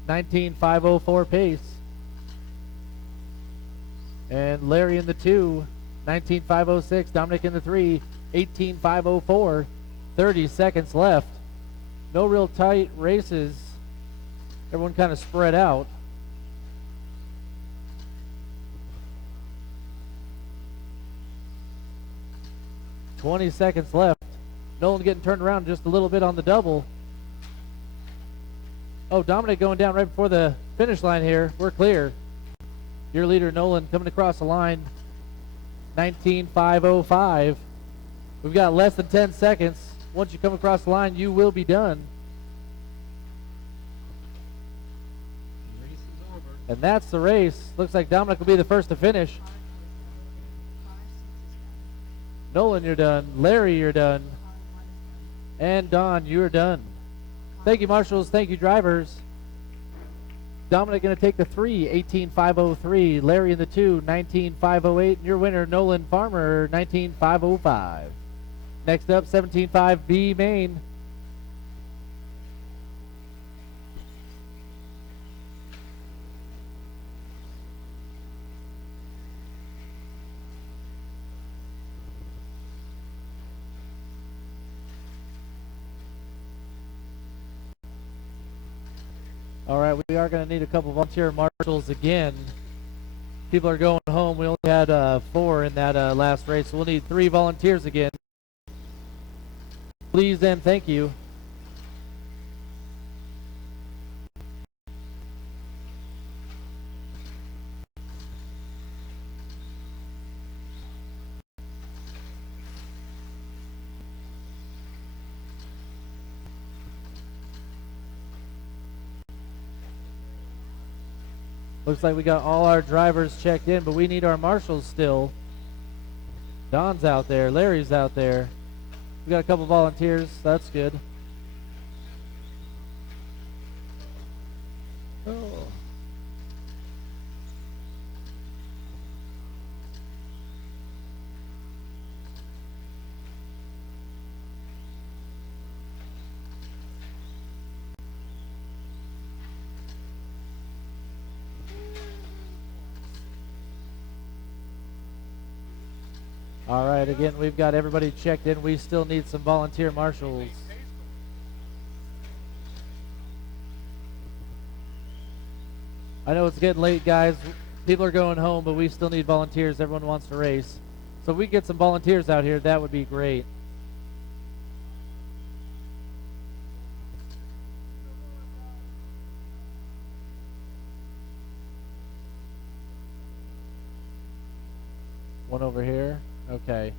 19.504 pace. And Larry in the 2, 19.506. Dominic in the 3, 18.504. 30 seconds left. No real tight races. Everyone kind of spread out. $20 seconds left. Nolan getting turned around just a little bit on the double. Oh, Dominic going down right before the finish line here. We're clear. Your leader, Nolan, coming across the line. 19.505. We've got less than 10 seconds. Once you come across the line, you will be done. Race is over. And that's the race. Looks like Dominic will be the first to finish. Nolan, you're done. Larry, you're done. And Don, you're done. Thank you, marshals. Thank you, drivers. Dominic going to take the 3, 18.503. Larry in the 2, 19.508. And your winner, Nolan Farmer, 19.505. Next up, 17.5 B main. All right, we are going to need a couple volunteer marshals again. People are going home. We only had 4 in that last race, so we'll need 3 volunteers again. Please and thank you. Looks like we got all our drivers checked in, but we need our marshals still. Don's out there. Larry's out there. We got a couple volunteers. That's good. Oh. All right, again, we've got everybody checked in. We still need some volunteer marshals. I know it's getting late, guys. People are going home, but we still need volunteers. Everyone wants to race. So if we get some volunteers out here, that would be great. One over here. Okay.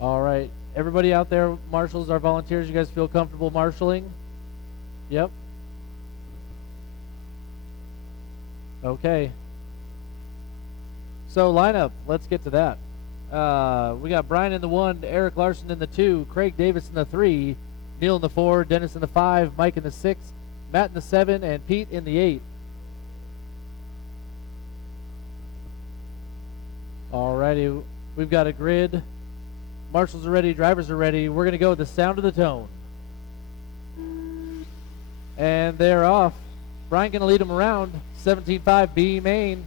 All right. Everybody out there, marshals, our volunteers, you guys feel comfortable marshaling? Yep. Okay. So lineup, let's get to that. We got Brian in the 1, Eric Larson in the 2, Craig Davis in the 3, Neil in the 4, Dennis in the 5, Mike in the 6, Matt in the 7, and Pete in the 8. Alrighty, we've got a grid. Marshals are ready, drivers are ready. We're going to go with the sound of the tone. And they're off. Brian going to lead them around. 17.5 B main.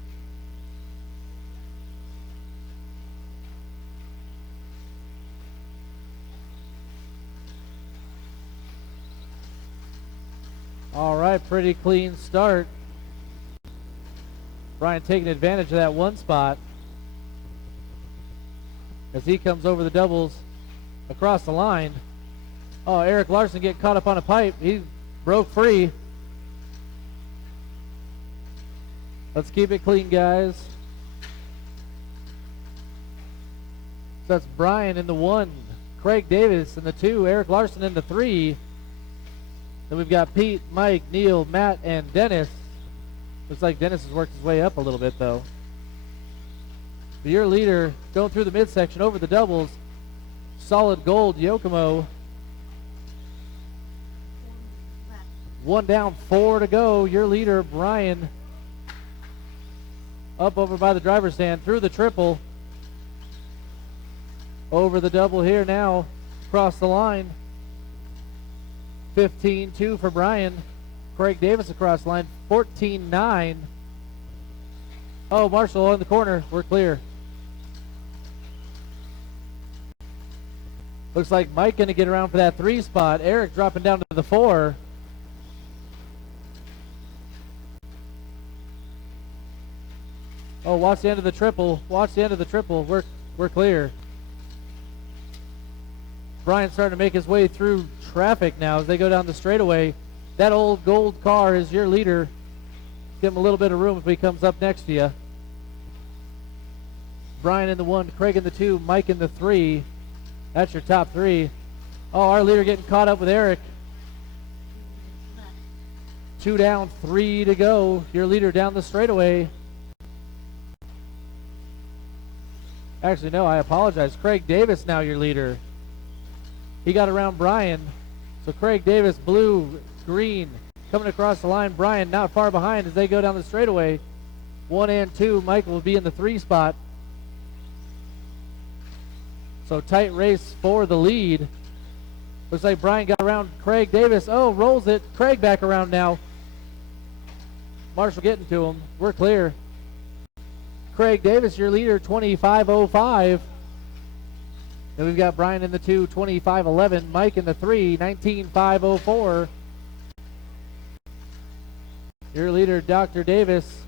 All right, pretty clean start. Brian taking advantage of that one spot as he comes over the doubles across the line. Oh, Eric Larson getting caught up on a pipe. He broke free. Let's keep it clean, guys. So that's Brian in the 1, Craig Davis in the 2, Eric Larson in the 3. Then we've got Pete, Mike, Neil, Matt, and Dennis. Looks like Dennis has worked his way up a little bit, though. But your leader going through the midsection over the doubles. Solid gold, Yokomo. 1 down, 4 to go. Your leader, Brian, up over by the driver's stand through the triple. Over the double here now, across the line. 15-2 for Brian. Craig Davis across the line, 14-9. Oh, Marshall in the corner, we're clear. Looks like Mike gonna get around for that 3 spot. Eric dropping down to the 4. Oh, watch the end of the triple. Watch the end of the triple. We're clear. Brian's starting to make his way through traffic now as they go down the straightaway. That old gold car is your leader. Give him a little bit of room if he comes up next to you. Brian in the 1, Craig in the 2, Mike in the 3. That's your top 3. Oh, our leader getting caught up with Eric. 2 down, 3 to go. Your leader down the straightaway. Actually, no, I apologize. Craig Davis now your leader. He got around Brian. So Craig Davis, blue, green, coming across the line. Brian not far behind as they go down the straightaway. 1 and 2. Mike will be in the 3 spot. So tight race for the lead. Looks like Brian got around Craig Davis. Oh, rolls it. Craig back around now. Marshall getting to him. We're clear. Craig Davis, your leader, 25.05. Then we've got Brian in the 2, 25.11. Mike in the 3, 19.504. Your leader, Dr. Davis.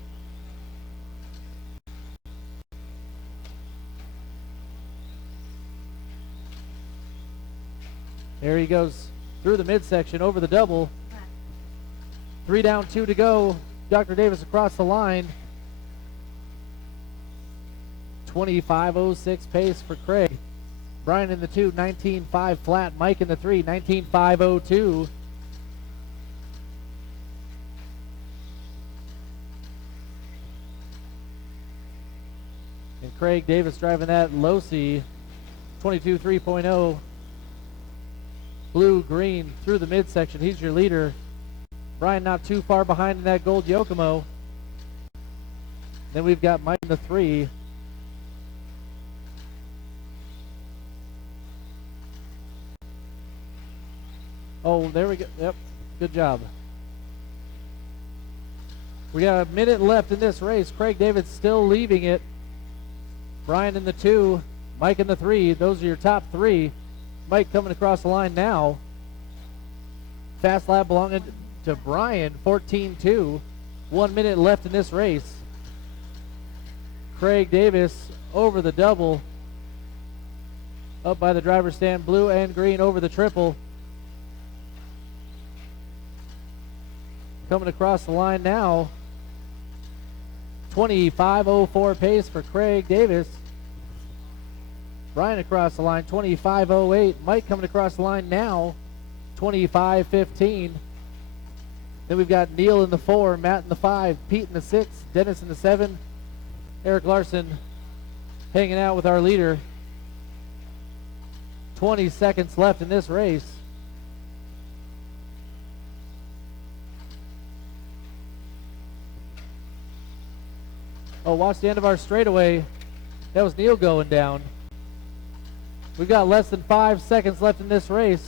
There he goes through the midsection over the double. 3 down, 2 to go. Dr. Davis across the line. 25.06 pace for Craig. Brian in the 2, 19.5 flat. Mike in the 3, 19.502. And Craig Davis driving that Losi 22 3.0. Blue, green through the midsection. He's your leader. Brian not too far behind in that gold Yokomo. Then we've got Mike in the 3. Oh, there we go. Yep, good job. We got a minute left in this race. Craig Davis still leaving it. Brian in the 2, Mike in the 3. Those are your top 3. Mike coming across the line now. Fast lap belonging to Brian, 14-2. 1 minute left in this race. Craig Davis over the double. Up by the driver's stand, blue and green over the triple. Coming across the line now. 25.04 pace for Craig Davis. Brian across the line, 25.08. Mike coming across the line now, 25.15. Then we've got Neil in the 4, Matt in the 5, Pete in the 6, Dennis in the 7, Eric Larson hanging out with our leader. 20 seconds left in this race. Oh, watch the end of our straightaway. That was Neil going down. We've got less than 5 seconds left in this race.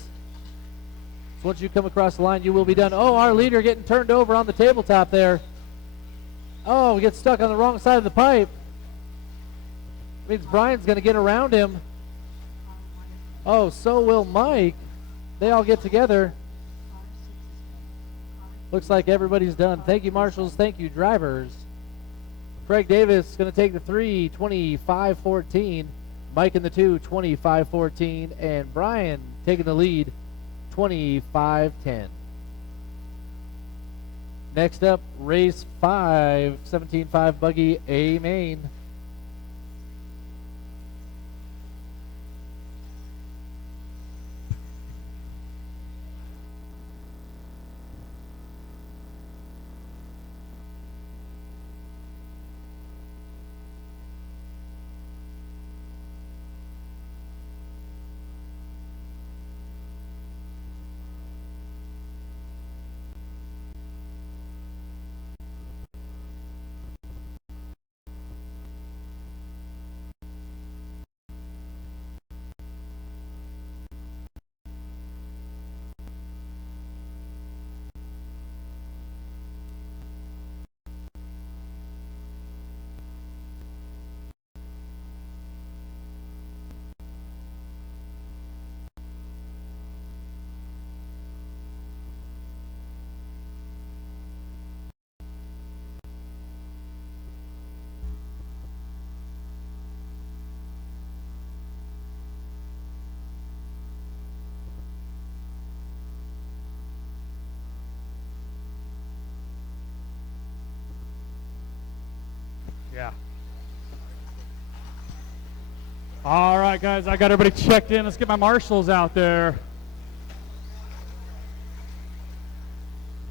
So once you come across the line, you will be done. Oh, our leader getting turned over on the tabletop there. Oh, we get stuck on the wrong side of the pipe. Means Brian's going to get around him. Oh, so will Mike. They all get together. Looks like everybody's done. Thank you, marshals. Thank you, drivers. Craig Davis going to take the 3, 25.14. Mike in the 2, 25.14. And Brian taking the lead, 25.10. Next up, race 5, 17.5 buggy A main. Yeah. All right, guys, I got everybody checked in. Let's get my marshals out there.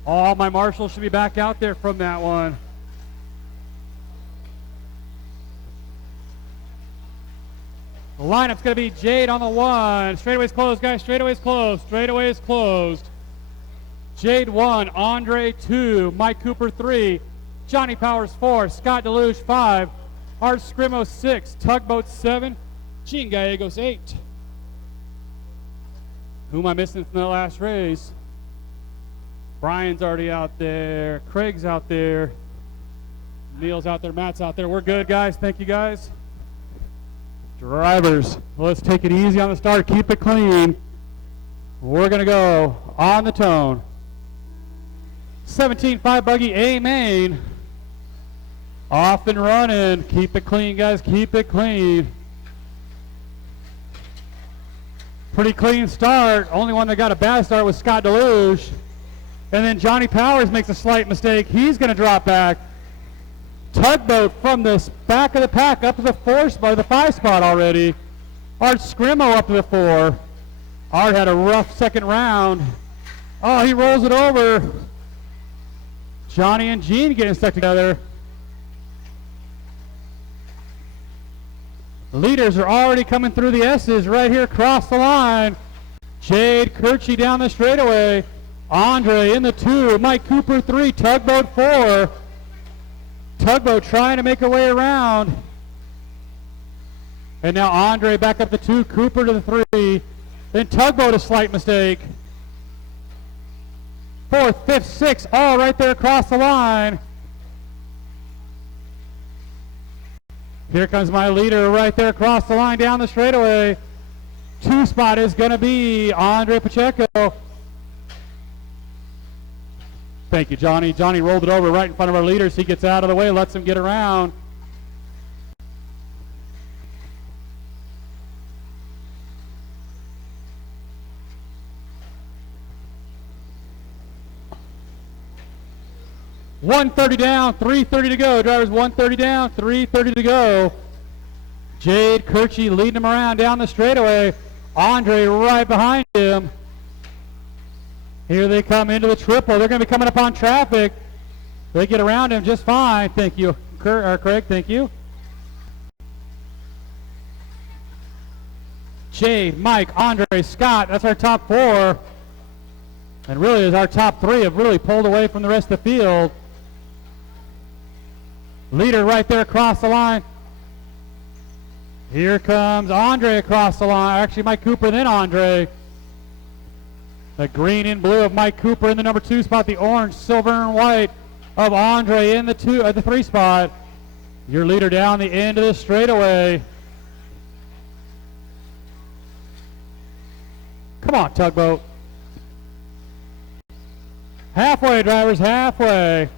All my marshals should be back out there from that one. The lineup's going to be Jade on the 1. Straightaway's closed, guys. Straightaway's closed. Straightaway's closed. Jade 1, Andre 2, Mike Cooper 3, Johnny Powers 4, Scott Deluge 5, Art Scrimo 6, Tugboat 7, Gene Gallegos 8. Who am I missing from the last race? Brian's already out there. Craig's out there. Neil's out there. Matt's out there. We're good, guys. Thank you, guys. Drivers, let's take it easy on the start. Keep it clean. We're going to go on the tone. 17.5 buggy A main. Off and running. Keep it clean, guys. Keep it clean. Pretty clean start. Only one that got a bad start was Scott Deluge. And then Johnny Powers makes a slight mistake. He's going to drop back. Tugboat from the back of the pack up to the 4 spot, the 5 spot already. Art Scrimo up to the 4. Art had a rough second round. Oh, he rolls it over. Johnny and Gene getting stuck together. The leaders are already coming through the S's right here across the line. Jade Kirchie down the straightaway. Andre in the 2. Mike Cooper 3. Tugboat 4. Tugboat trying to make her way around. And now Andre back up the 2. Cooper to the 3. Then Tugboat a slight mistake. 4th, 5th, 6th, all right there across the line. Here comes my leader right there across the line down the straightaway. 2 spot is going to be Andre Pacheco. Thank you, Johnny. Johnny rolled it over right in front of our leaders. He gets out of the way, lets him get around. .130 down, 3:30 to go. Drivers, 1:30 down, 3:30 to go. Jade Kirchie leading him around down the straightaway. Andre right behind him. Here they come into the triple. They're going to be coming up on traffic. They get around him just fine. Thank you, Craig. Thank you. Jade, Mike, Andre, Scott. That's our top 4. And really, as our top 3 have really pulled away from the rest of the field. Leader right there across the line. Here comes Andre across the line. Actually, Mike Cooper, then Andre. The green and blue of Mike Cooper in the number 2 spot. The orange, silver, and white of Andre in the 3 spot. Your leader down the end of the straightaway. Come on, Tugboat. Halfway, drivers, halfway.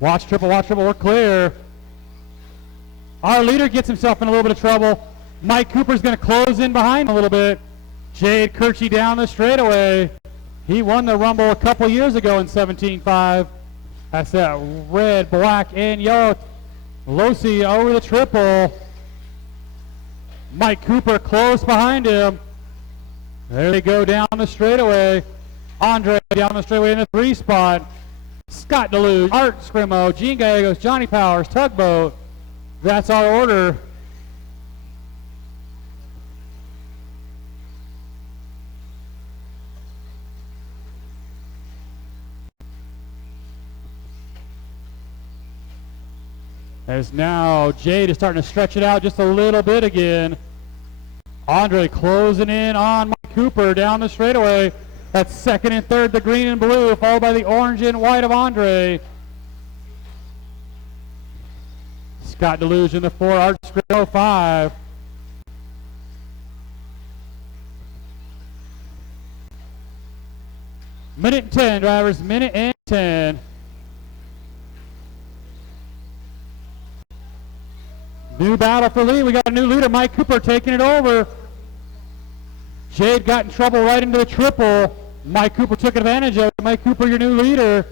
Watch triple, we're clear. Our leader gets himself in a little bit of trouble. Mike Cooper's going to close in behind a little bit. Jade Kirchie down the straightaway. He won the Rumble a couple years ago in 17.5. That's that red, black, and yellow. Losi over the triple. Mike Cooper close behind him. There they go down the straightaway. Andre down the straightaway in the 3 spot. Scott Deluge, Art Scrimo, Gene Gallegos, Johnny Powers, Tugboat. That's our order. As now Jade is starting to stretch it out just a little bit again. Andre closing in on Mike Cooper down the straightaway. That's second and third, the green and blue, followed by the orange and white of Andre. Scott Deluge in the 4, Art Scrimo 5. Minute and 10, drivers, minute and 10. New battle for lead. We got a new leader, Mike Cooper, taking it over. Jade got in trouble right into the triple. Mike Cooper took advantage of it. Mike Cooper, your new leader.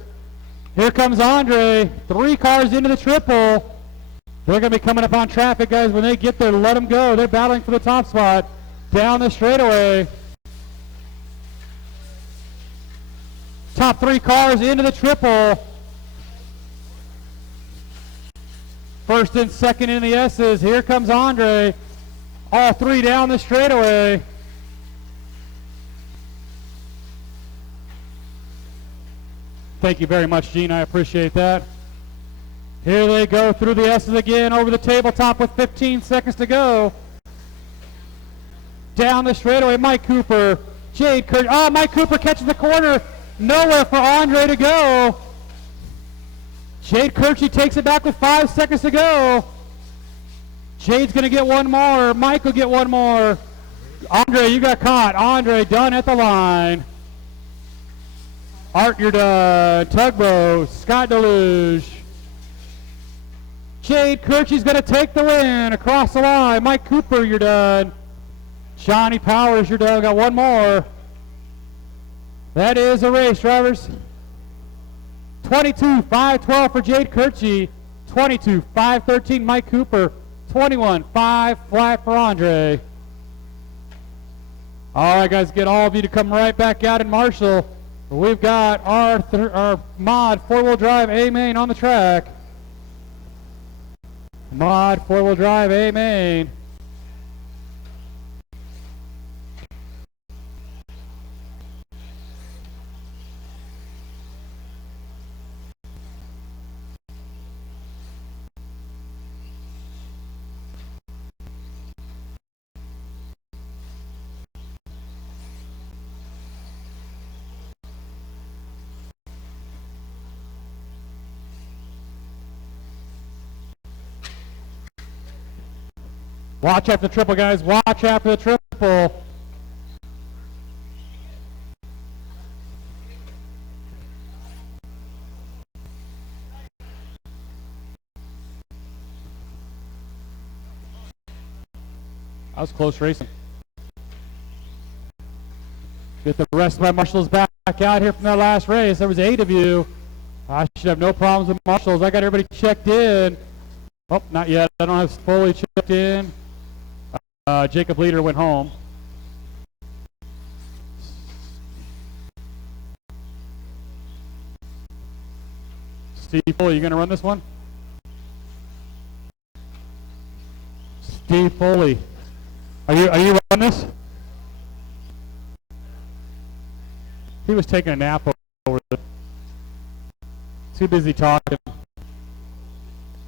Here comes Andre. 3 cars into the triple. They're going to be coming up on traffic, guys. When they get there, let them go. They're battling for the top spot. Down the straightaway. Top 3 cars into the triple. First and second in the S's. Here comes Andre. All 3 down the straightaway. Thank you very much, Gene. I appreciate that. Here they go through the S's again over the tabletop with 15 seconds to go. Down the straightaway, Mike Cooper. Jade Kirchie. Oh, Mike Cooper catches the corner. Nowhere for Andre to go. Jade Kirchie takes it back with 5 seconds to go. Jade's going to get one more. Mike will get one more. Andre, you got caught. Andre done at the line. Art, you're done. Tugboat, Scott Deluge. Jade Kirchie's going to take the win across the line. Mike Cooper, you're done. Johnny Powers, you're done. Got one more. That is a race, drivers. 22-5-12 for Jade Kirchie. 22-5-13 Mike Cooper. 21-5 flat for Andre. All right, guys, get all of you to come right back out in Marshall. We've got our mod 4-wheel drive A-main on the track. Mod 4-wheel drive A-main. Watch after the triple, guys. Watch after the triple. That was close racing. Get the rest of my marshals back out here from that last race. There was 8 of you. I should have no problems with marshals. I got everybody checked in. Oh, not yet. I don't have fully checked in. Jacob Leader went home. Steve Foley, you going to run this one? Steve Foley, are you running this? He was taking a nap over there. Too busy talking. All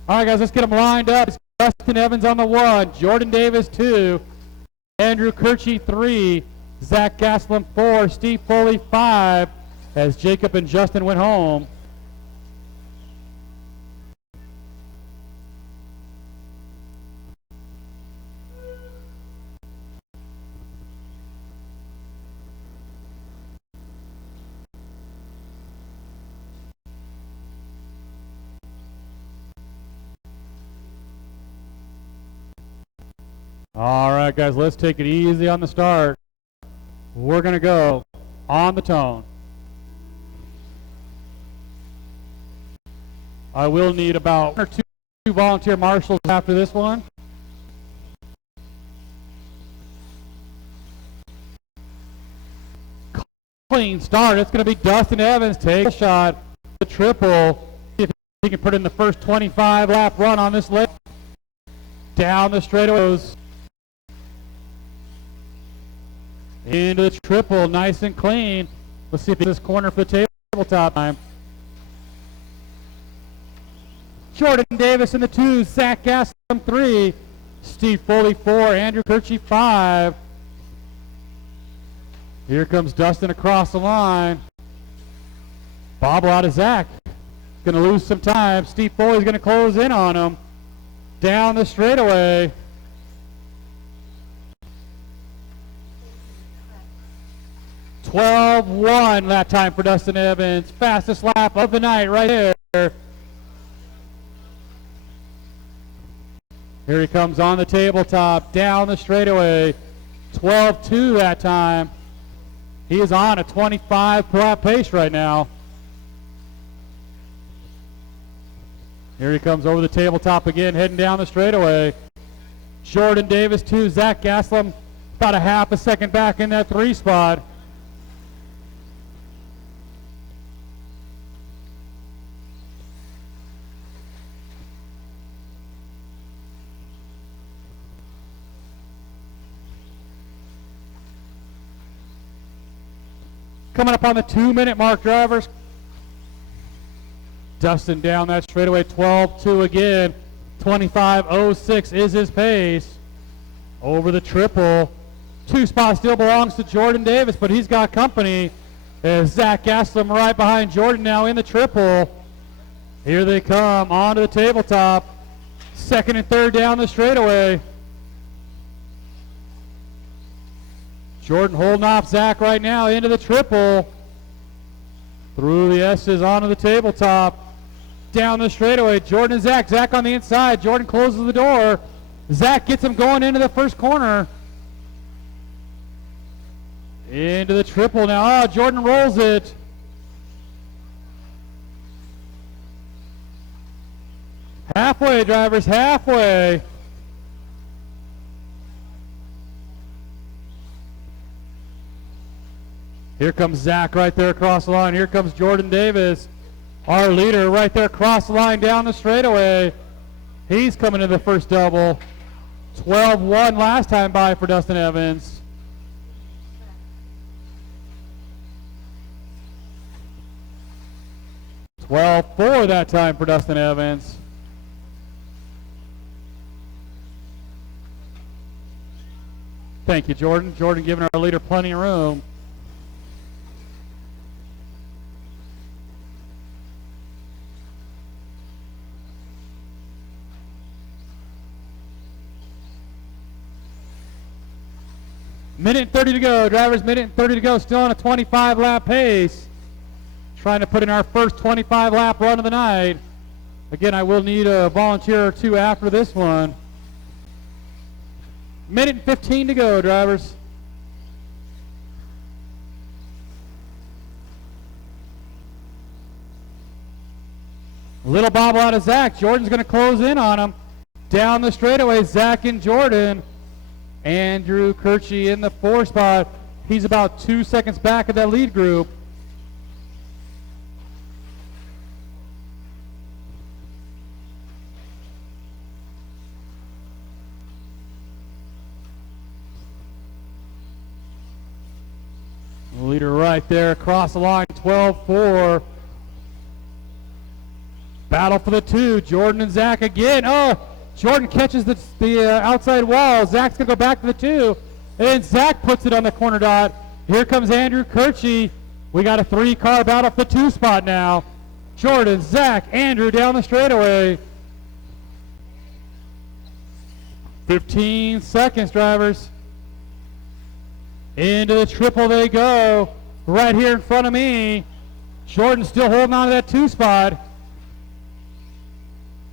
right, guys, let's get them lined up. Justin Evans on the 1, Jordan Davis 2, Andrew Kirchie 3, Zach Gaslam 4, Steve Foley 5, as Jacob and Justin went home. All right, guys, let's take it easy on the start. We're going to go on the tone. I will need about 1 or 2 volunteer marshals after this one. Clean start. It's going to be Dustin Evans. Take a shot. The triple. See if he can put in the first 25 lap run on this leg. Down the straightaways. Into the triple. Nice and clean. Let's see if this corner for the tabletop time. Jordan Davis in the 2, Zach Gaslam 3, Steve Foley 4, Andrew Kirchie 5. Here comes Dustin across the line. Bobble out of Zach. Going to lose some time. Steve Foley's going to close in on him. Down the straightaway. .12.1 that time for Dustin Evans. Fastest lap of the night right there. Here he comes on the tabletop, down the straightaway. 12.2 that time. He is on a 25 per lap pace right now. Here he comes over the tabletop again, heading down the straightaway. Jordan Davis 2, Zach Gaslam about a half a second back in that 3 spot. Coming up on the 2-minute mark, drivers. Dustin down that straightaway, 12.2 again. 25.06 is his pace. Over the triple. 2 spot still belongs to Jordan Davis, but he's got company. As Zach Gaslam right behind Jordan now in the triple. Here they come onto the tabletop. 2nd and 3rd down the straightaway. Jordan holding off Zach right now into the triple. Through the S's onto the tabletop. Down the straightaway. Jordan and Zach. Zach on the inside. Jordan closes the door. Zach gets him going into the first corner. Into the triple now. Oh, Jordan rolls it. Halfway, drivers, halfway. Here comes Zach right there across the line. Here comes Jordan Davis, our leader, right there across the line down the straightaway. He's coming to the first double. 12.1 last time by for Dustin Evans. .12.4 that time for Dustin Evans. Thank you, Jordan. Jordan giving our leader plenty of room. Minute and 30 to go, drivers, minute and 30 to go, still on a 25 lap pace. Trying to put in our first 25 lap run of the night. Again, I will need a volunteer or 2 after this one. Minute and 15 to go, drivers. Little bobble out of Zach. Jordan's going to close in on him. Down the straightaway, Zach and Jordan. Andrew Kirchie in the 4 spot. He's about 2 seconds back of that lead group. Leader right there across the line, 12.4. Battle for the 2, Jordan and Zach again. Oh, Jordan catches the outside wall. Zach's going to go back to the 2. And Zach puts it on the corner dot. Here comes Andrew Kirchie. We got a 3-car battle for the 2 spot now. Jordan, Zach, Andrew down the straightaway. 15 seconds, drivers. Into the triple they go. Right here in front of me. Jordan still holding on to that 2 spot.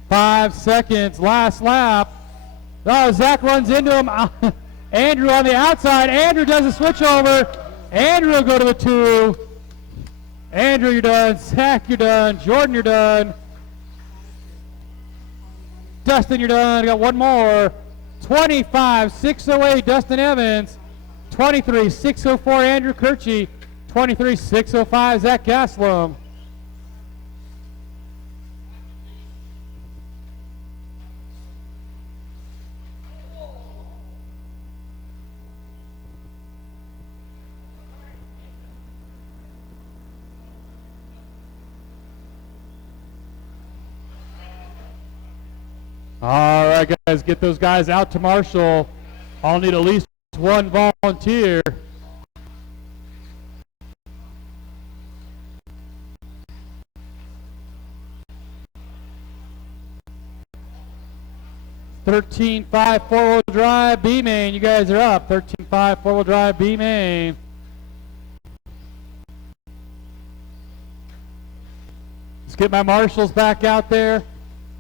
5 seconds, last lap. Oh, Zach runs into him. Andrew on the outside. Andrew does a switch over. Andrew will go to the 2. Andrew, you're done. Zach, you're done. Jordan, you're done. Dustin, you're done. Got one more. 25-608, Dustin Evans. 23-604, Andrew Kirchie. 23-605, Zach Gaslam. All right, guys, get those guys out to Marshall. I'll need at least one volunteer. (13.5) four-wheel drive B main. You guys are up. 13.5 four-wheel drive B main. Let's get my marshals back out there.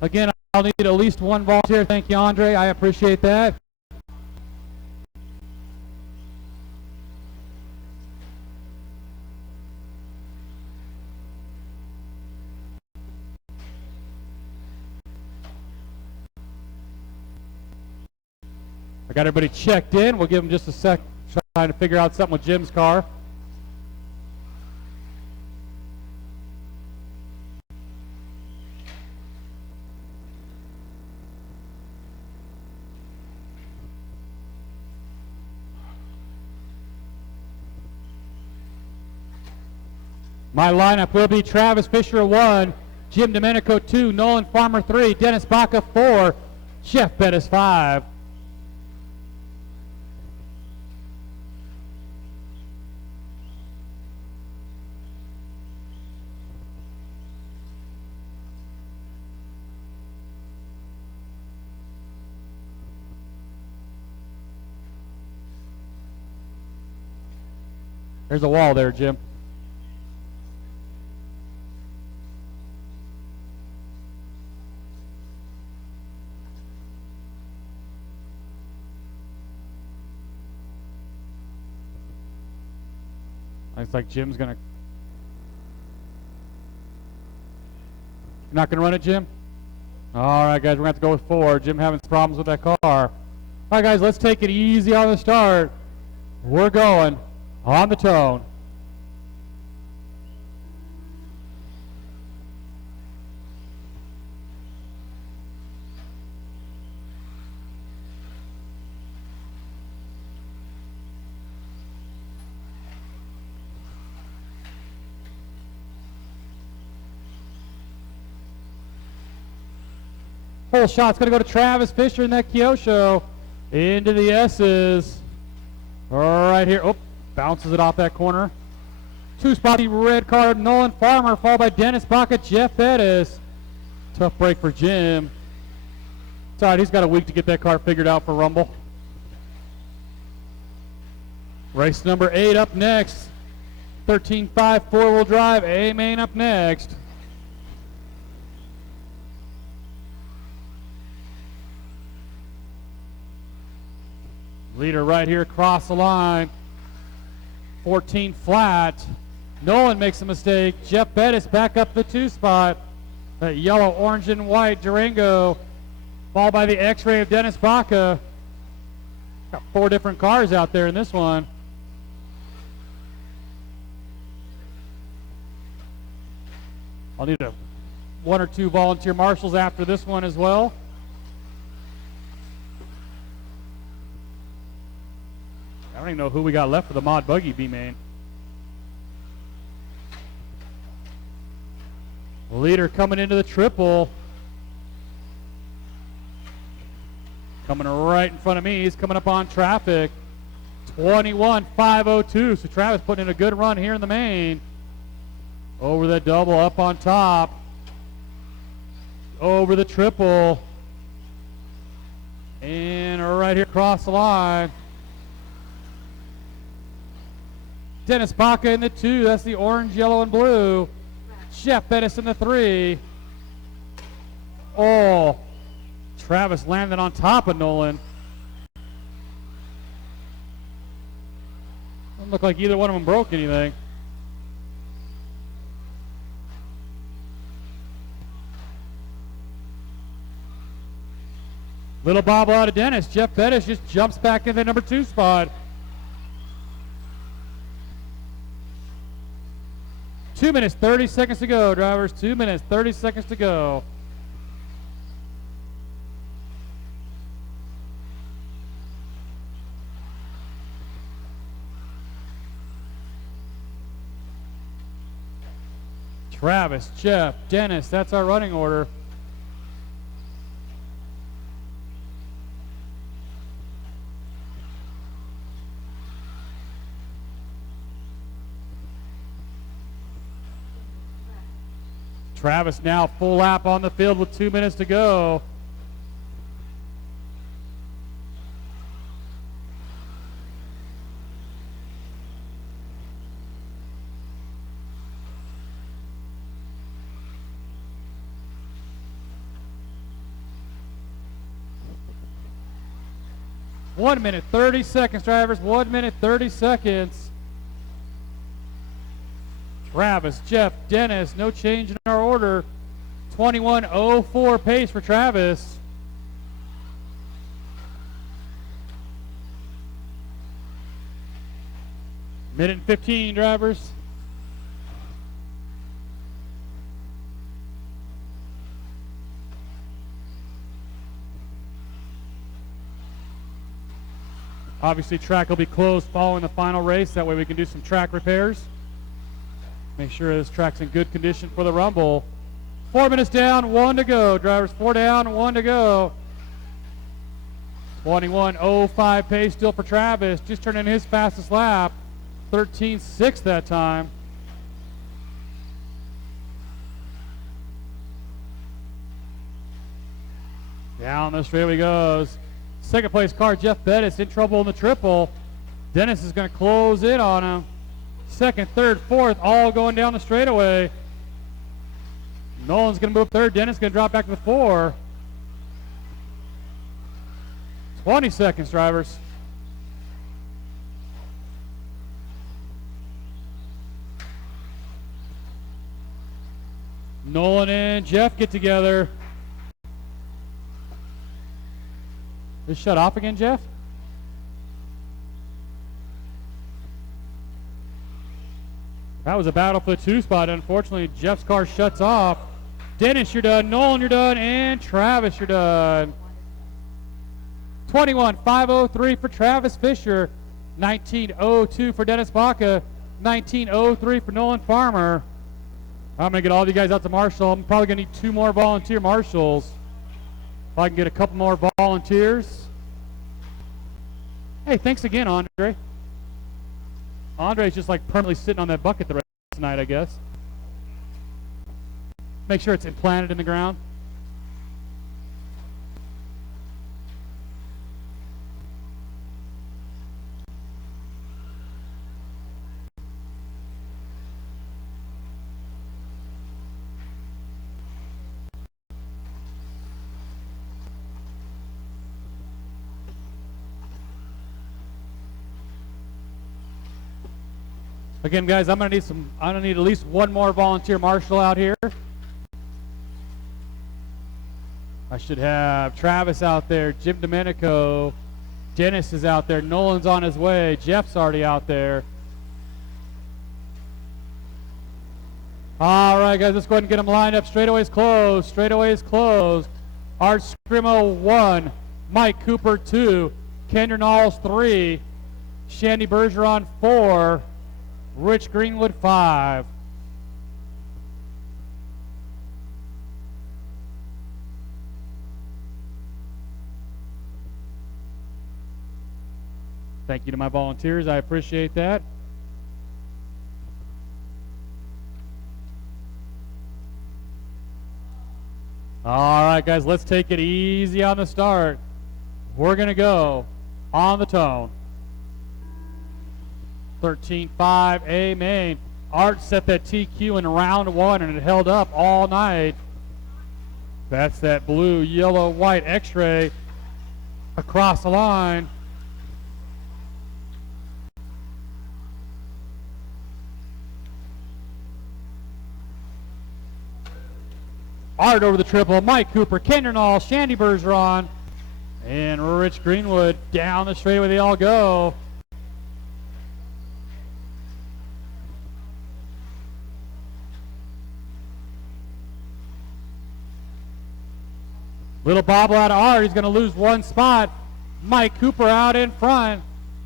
Again, I'll need at least one volunteer. Thank you, Andre. I appreciate that. I got everybody checked in. We'll give them just a sec, trying to figure out something with Jim's car. My lineup will be Travis Fisher 1, Jim Domenico 2, Nolan Farmer 3, Dennis Baca 4, Jeff Bettis 5. There's a wall there, Jim. Looks like Jim's gonna. You're not gonna run it, Jim? All right, guys, we're gonna have to go with 4. Jim having some problems with that car. All right, guys, let's take it easy on the start. We're going on the tone. Full shot's going to go to Travis Fisher in that Kyosho. Into the S's. Right here. Oh, bounces it off that corner. 2-spot red card, Nolan Farmer, followed by Dennis Baca, Jeff Bettis. Tough break for Jim. It's all right, he's got a week to get that car figured out for Rumble. Race number 8 up next. 13.5 four-wheel drive, A main up next. Leader right here across the line. 14 flat. Nolan makes a mistake. Jeff Bettis back up the 2-spot. That yellow, orange, and white Durango. Followed by the X-ray of Dennis Baca. Got 4 different cars out there in this one. I'll need 1 or 2 volunteer marshals after this one as well. I don't even know who we got left for the Mod Buggy B-Main. Leader coming into the triple. Coming right in front of me. He's coming up on traffic. 21.502. So Travis putting in a good run here in the main. Over the double, up on top. Over the triple. And right here across the line. Dennis Baca in the 2. That's the orange, yellow, and blue. Jeff Bettis in the 3. Oh. Travis landed on top of Nolan. Doesn't look like either one of them broke anything. Little bobble out of Dennis. Jeff Bettis just jumps back in the number 2 spot. 2 minutes, 30 seconds to go, drivers. 2 minutes, 30 seconds to go. Travis, Jeff, Dennis, that's our running order. Travis now full lap on the field with 2 minutes to go. One minute, 30 seconds, drivers. 1 minute, 30 seconds. Travis, Jeff, Dennis, no change in our order. 21:04 pace for Travis. Minute and 15, drivers. Obviously, track will be closed following the final race. That way we can do some track repairs. Make sure this track's in good condition for the Rumble. 4 minutes down, 1 to go. Drivers, 4 down, 1 to go. 21:05 pace still for Travis. Just turned in his fastest lap. 13:06 that time. Down the straightaway goes. Second place car, Jeff Bettis, in trouble in the triple. Dennis is going to close in on him. Second, third, fourth, all going down the straightaway. Nolan's going to move third. Dennis is going to drop back to the 4. 20 seconds, drivers. Nolan and Jeff get together. Is shut off again, Jeff? That was a battle for the 2 spot. Unfortunately, Jeff's car shuts off. Dennis, you're done. Nolan, you're done. And Travis, you're done. 21:503 for Travis Fisher. 19:02 for Dennis Baca. 19:03 for Nolan Farmer. I'm going to get all of you guys out to Marshall. I'm probably going to need 2 more volunteer marshals. If I can get a couple more volunteers. Hey, thanks again, Andre. Andre's just like permanently sitting on that bucket the rest of the night, I guess. Make sure it's implanted in the ground. Again, guys, I'm gonna need at least 1 more volunteer marshal out here. I should have Travis out there, Jim Domenico, Dennis is out there, Nolan's on his way, Jeff's already out there. All right, guys, let's go ahead and get them lined up. Straightaways closed. Straightaways closed. Art Scrimo 1, Mike Cooper 2, Kendra Knowles 3, Shandy Bergeron 4, Rich Greenwood 5. Thank you to my volunteers. I appreciate that. All right, guys, let's take it easy on the start. We're going to go on the tone. 13.5 A main. Art set that TQ in round 1 and it held up all night. That's that blue, yellow, white X-ray across the line. Art over the triple. Mike Cooper, Kendernall, Shandy Bergeron, and Rich Greenwood down the straightaway. They all go. Little bobble out of Art. He's going to lose one spot. Mike Cooper out in front.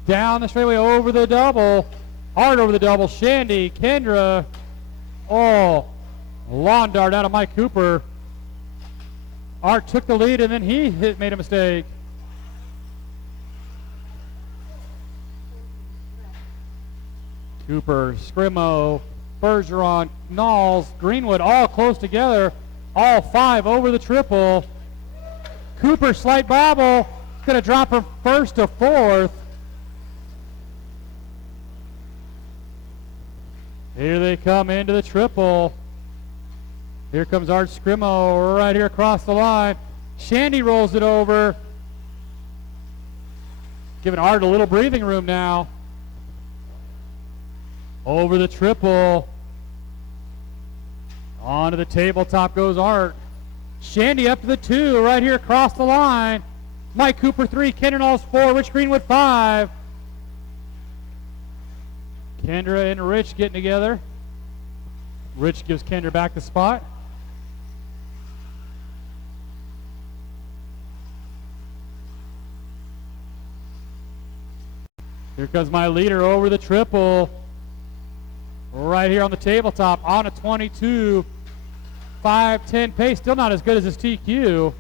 Down the straightaway over the double. Art over the double. Shandy, Kendra. Oh, lawn dart out of Mike Cooper. Art took the lead and then he made a mistake. Cooper, Scrimo, Bergeron, Knowles, Greenwood all close together. All five over the triple. Cooper, slight bobble. Going to drop from first to fourth. Here they come into the triple. Here comes Art Scrimo right here across the line. Shandy rolls it over. Giving Art a little breathing room now. Over the triple. Onto the tabletop goes Art. Shandy up to the two right here across the line. Mike Cooper 3, Kendernall's 4, Rich Greenwood 5. Kendra and Rich getting together. Rich gives Kendra back the spot. Here comes my leader over the triple. Right here on the tabletop on a 22. 5:10 pace, still not as good as his TQ.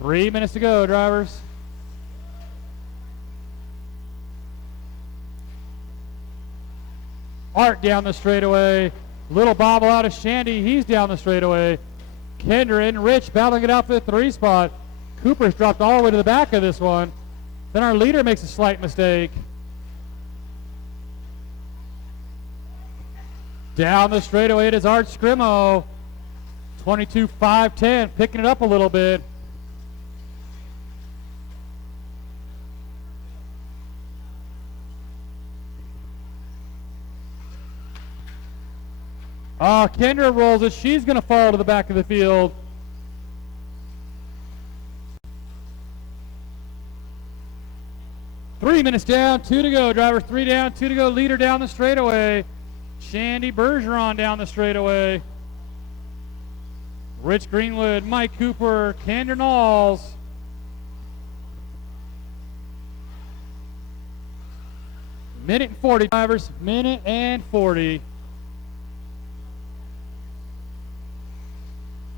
3 minutes to go, drivers. Art down the straightaway. Little bobble out of Shandy, he's down the straightaway. Kendra and Rich battling it out for the 3 spot. Cooper's dropped all the way to the back of this one. Then our leader makes a slight mistake. Down the straightaway, it is Art Scrimo. 22-5-10, picking it up a little bit. Kendra rolls it. She's going to fall to the back of the field. Three minutes down, 2 to go. Drivers 3 down, 2 to go. Leader down the straightaway. Shandy Bergeron down the straightaway. Rich Greenwood, Mike Cooper, Kendra Knowles. Minute and 40, drivers. Minute and 40.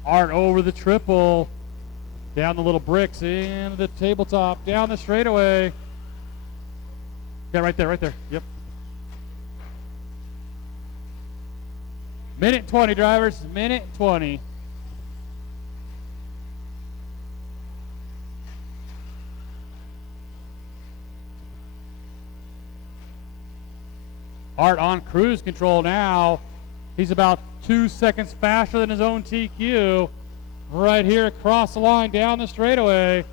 Art over the triple. Down the little bricks into the tabletop. Down the straightaway. Yeah, right there, right there. Yep. Minute and 20, drivers. Minute and 20. Art on cruise control now. He's about 2 seconds faster than his own TQ. Right here across the line, down the straightaway.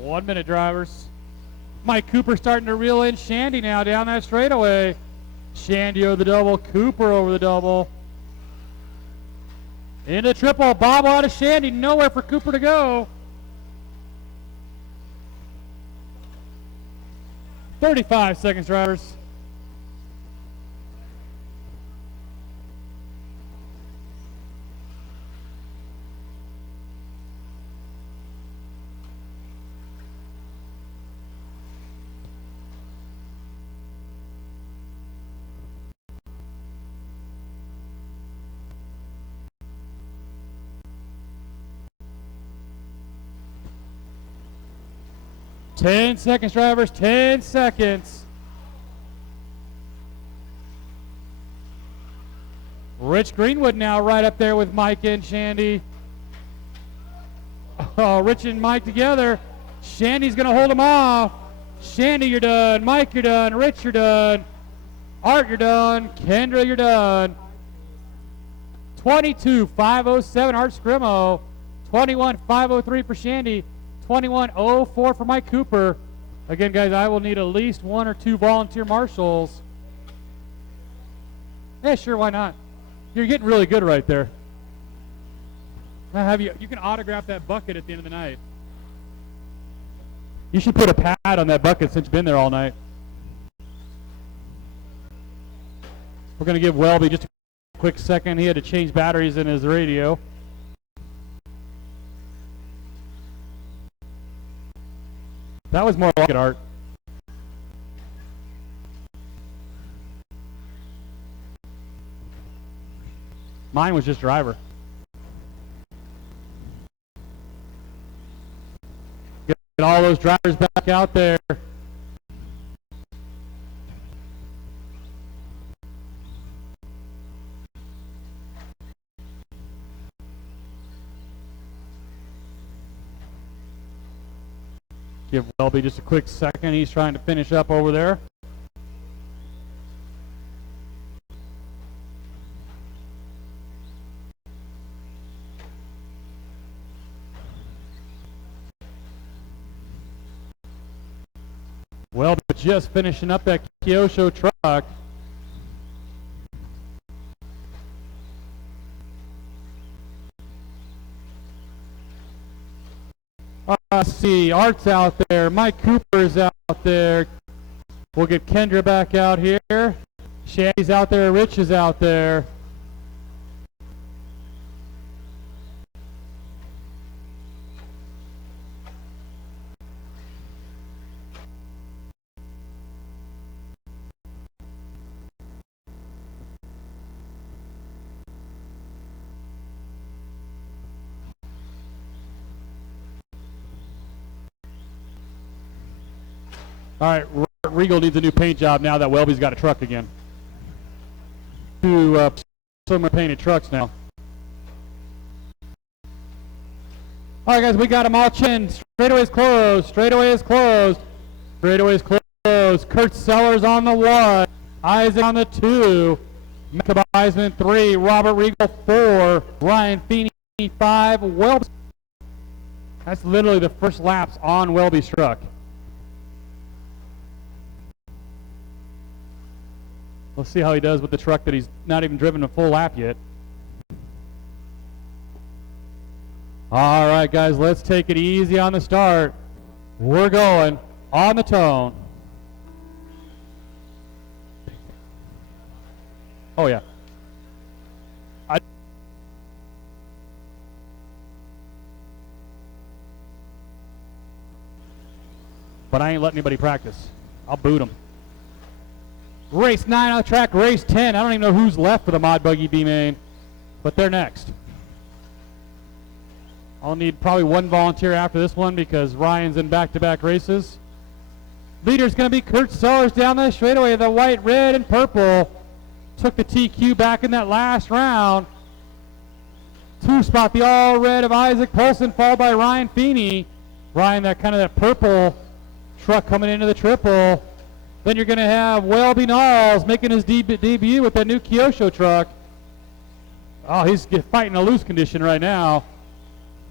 One minute, drivers. Mike Cooper starting to reel in Shandy now down that straightaway. Shandy over the double, Cooper over the double. Into the triple, bobble out of Shandy, nowhere for Cooper to go. 35 seconds, drivers. Ten seconds, drivers, 10 seconds. Rich Greenwood now right up there with Mike and Shandy. Oh, Rich and Mike together. Shandy's going to hold him off. Shandy, you're done. Mike, you're done. Rich, you're done. Art, you're done. Kendra, you're done. 22.507 Art Scrimo. 21.503 for Shandy. 21.04 for Mike Cooper. Again, guys, I will need at least 1 or 2 volunteer marshals. Yeah, sure, why not? You're getting really good right there. I'll have you can autograph that bucket at the end of the night. You should put a pad on that bucket since you've been there all night. We're going to give Welby just a quick second. He had to change batteries in his radio. That was more like it, Art. Mine was just driver. Get all those drivers back out there. Give Welby just a quick second. He's trying to finish up over there. Welby just finishing up that Kyosho truck. Let's see, Art's out there, Mike Cooper's out there. We'll get Kendra back out here. Shandy's out there, Rich is out there. All right, Regal needs a new paint job now that Welby's got a truck again. 2 summer painted trucks now. All right, guys, we got them all chinned. Straightaway is closed. Straightaway is closed. Straightaway is closed. Kurt Sellers on the 1. Isaac on the 2. Micah Beisman 3. Robert Regal 4. Ryan Feeney 5. Welby. That's literally the first laps on Welby's truck. We'll see how he does with the truck that he's not even driven a full lap yet. All right, guys, let's take it easy on the start. We're going on the tone. Oh, yeah. But I ain't letting anybody practice. I'll boot them. Race 9 on the track, race 10. I don't even know who's left for the Mod Buggy B-Main, but they're next. I'll need probably 1 volunteer after this one because Ryan's in back-to-back races. Leader's going to be Kurt Sellers down the straightaway. The white, red, and purple took the TQ back in that last round. 2 spot, the all-red of Isaac Polson, followed by Ryan Feeney. Ryan, that purple truck coming into the triple. Then you're going to have Welby Knowles making his debut with that new Kyosho truck. Oh, he's fighting a loose condition right now.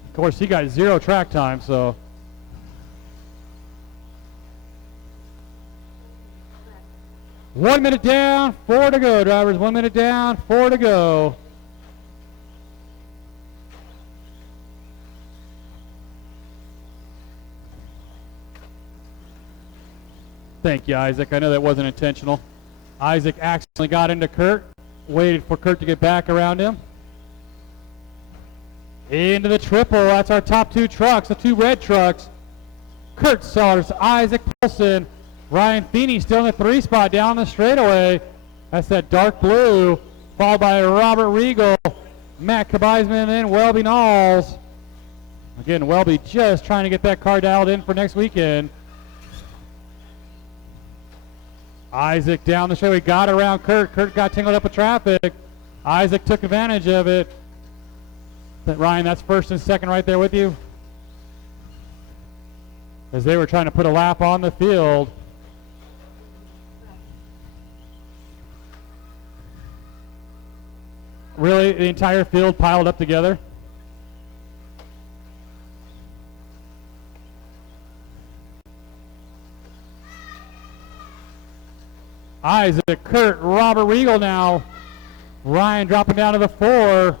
Of course, he got 0 track time, so. One minute down, 4 to go, drivers. 1 minute down, 4 to go. Thank you, Isaac. I know that wasn't intentional. Isaac accidentally got into Kurt, waited for Kurt to get back around him. Into the triple. That's our top 2 trucks, the 2 red trucks. Kurt Sellers, Isaac Polson, Ryan Feeney still in the 3 spot down the straightaway. That's that dark blue, followed by Robert Regal, Matt Kabeisman, and then Welby Knowles. Again, Welby just trying to get that car dialed in for next weekend. Isaac down the straightaway, got around Kurt. Kurt got tangled up with traffic. Isaac took advantage of it. But Ryan, that's first and second right there with you. As they were trying to put a lap on the field. Really, the entire field piled up together? Isaac, Kurt, Robert Regal now. Ryan dropping down to the 4.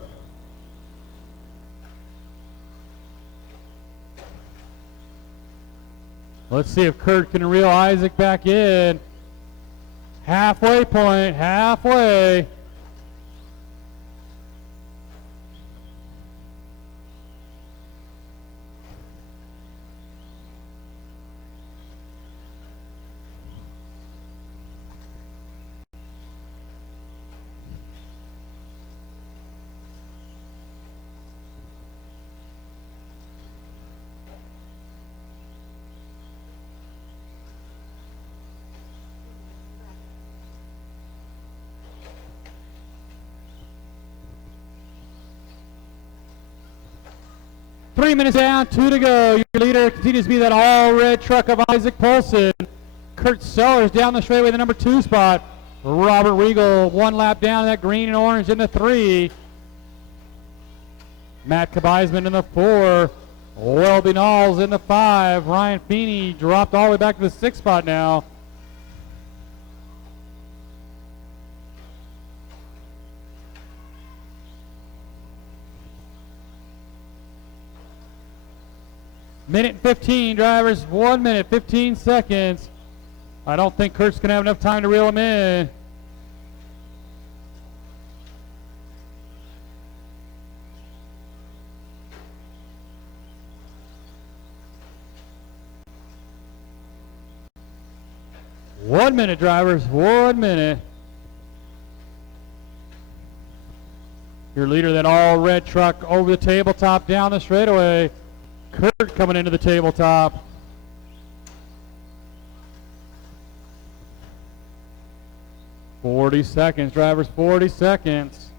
Let's see if Kurt can reel Isaac back in. Halfway point, halfway. Three minutes down, 2 to go. Your leader continues to be that all-red truck of Isaac Polson. Kurt Sellers down the straightaway, the number 2 spot. Robert Regal, 1 lap down, that green and orange in the 3. Matt Kabeisman in the 4. Welby Knowles in the 5. Ryan Feeney dropped all the way back to the 6th spot now. Minute 15, drivers, 1 minute, 15 seconds. I don't think Kurt's going to have enough time to reel him in. One minute, drivers, 1 minute. Your leader, that all-red truck over the tabletop down the straightaway. Kurt coming into the tabletop. $40, drivers, 40 seconds.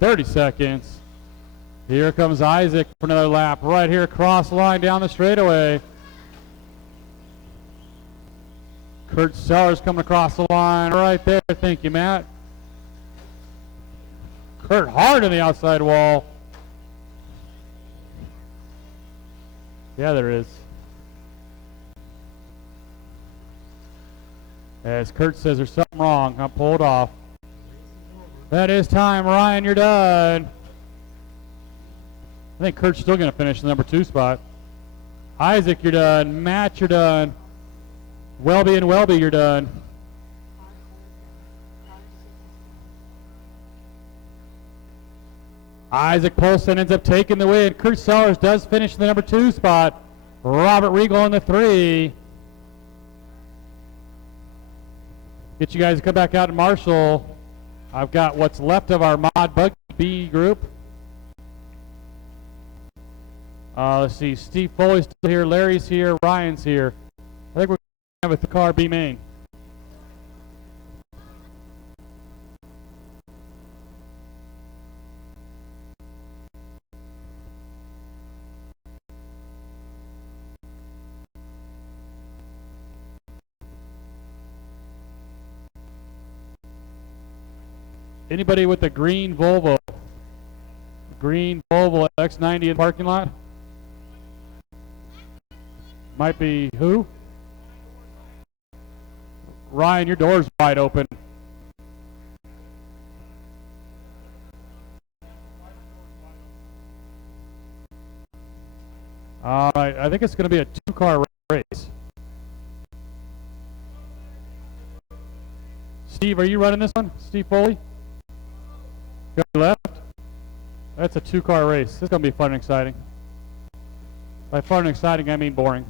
$30 seconds. Here comes Isaac for another lap right here across the line down the straightaway. Kurt Sellers coming across the line right there. Thank you, Matt. Kurt hard on the outside wall. Yeah, there is. As Kurt says there's something wrong. I pulled off. That is time. Ryan, you're done. I think Kurt's still going to finish the number 2 spot. Isaac, you're done. Matt, you're done. Welby and Welby, you're done. Isaac Polson ends up taking the win. Kurt Sellers does finish the number 2 spot. Robert Regal in the 3. Get you guys to come back out and marshal. I've got what's left of our Mod Buggy B group. Let's see. Steve Foley's still here. Larry's here. Ryan's here. I think we're with the car B main. Anybody with the green Volvo? Green Volvo X90 in the parking lot? Might be who? Ryan, your door's wide open. All right, I think it's going to be a 2-car race. Steve, are you running this one? Steve Foley? Got left? That's a 2-car race. This is going to be fun and exciting. By fun and exciting, I mean boring.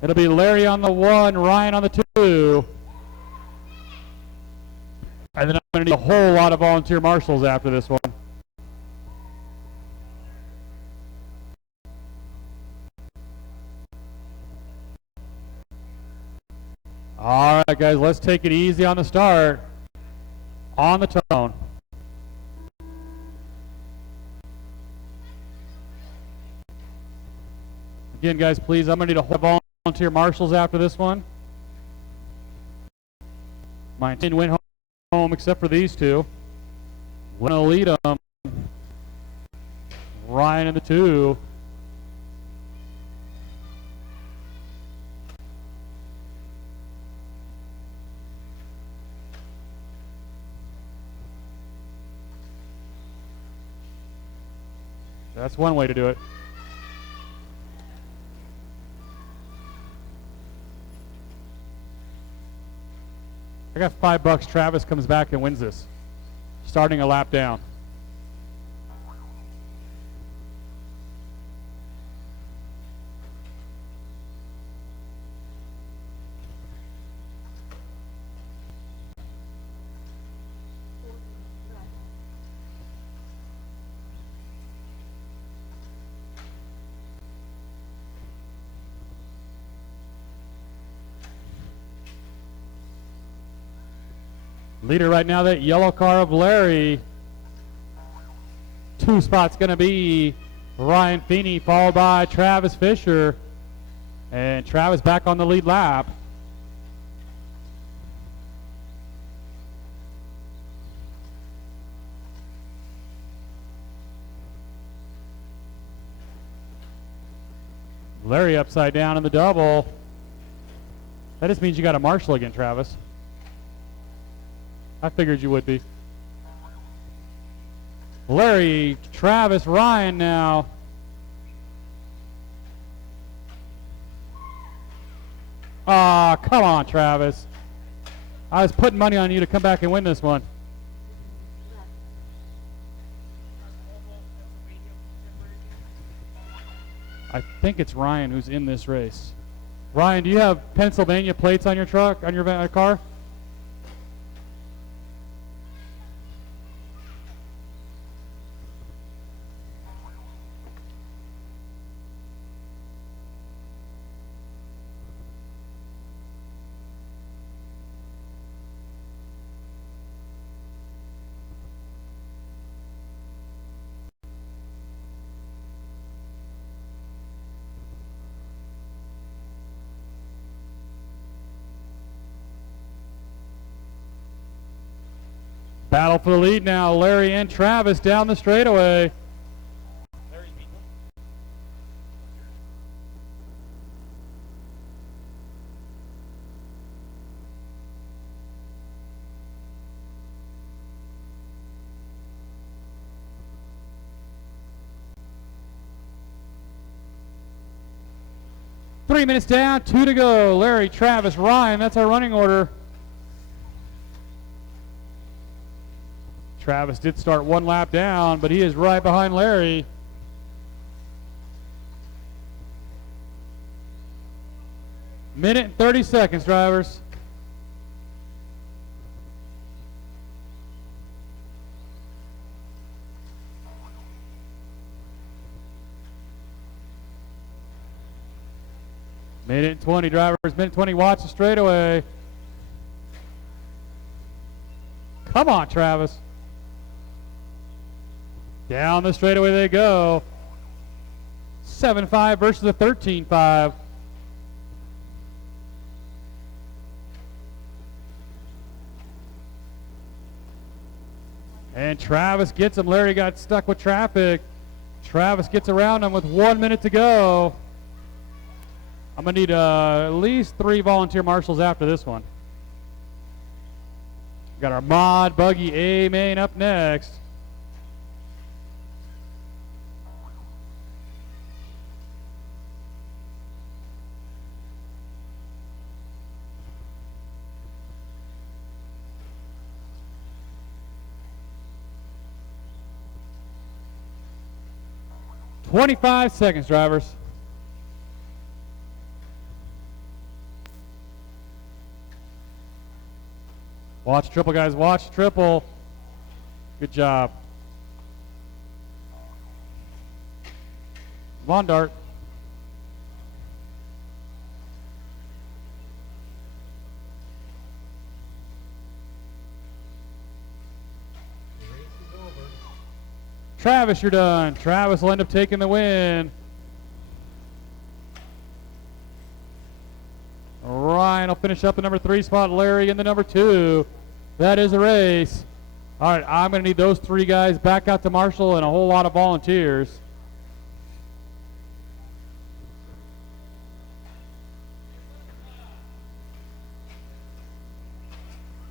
It'll be Larry on the 1, Ryan on the 2. And then I'm going to need a whole lot of volunteer marshals after this one. All right, guys, let's take it easy on the start. On the tone. Again, guys, please, I'm going to need a volunteer marshals after this one. My team went home except for these two. We're going to lead them. Ryan in the 2. That's one way to do it. I got $5. Travis comes back and wins this. Starting a lap down. Leader right now, that yellow car of Larry. 2 spots going to be Ryan Feeney, followed by Travis Fisher. And Travis back on the lead lap. Larry upside down in the double. That just means you got a marshal again, Travis. I figured you would be. Larry, Travis, Ryan now. Ah, come on, Travis. I was putting money on you to come back and win this one. I think it's Ryan who's in this race. Ryan, do you have Pennsylvania plates on your truck, on your car? Battle for the lead now. Larry and Travis down the straightaway. Three minutes down, 2 to go. Larry, Travis, Ryan, that's our running order. Travis did start 1 lap down, but he is right behind Larry. Minute and 30 seconds, drivers. Minute and 20, drivers. Minute 20, watch the straightaway. Come on, Travis. Down the straightaway they go. 7.5 versus a 13.5. And Travis gets him. Larry got stuck with traffic. Travis gets around him with 1 minute to go. I'm going to need at least 3 volunteer marshals after this one. Got our mod buggy A main up next. "25 seconds, drivers." Watch triple, guys. Watch triple. Good job. Von Dart. The race is over. Travis, you're done. Travis will end up taking the win. will finish up the number 3 spot. Larry in the number 2. That is a race. All right, I'm going to need those 3 guys back out to Marshall and a whole lot of volunteers.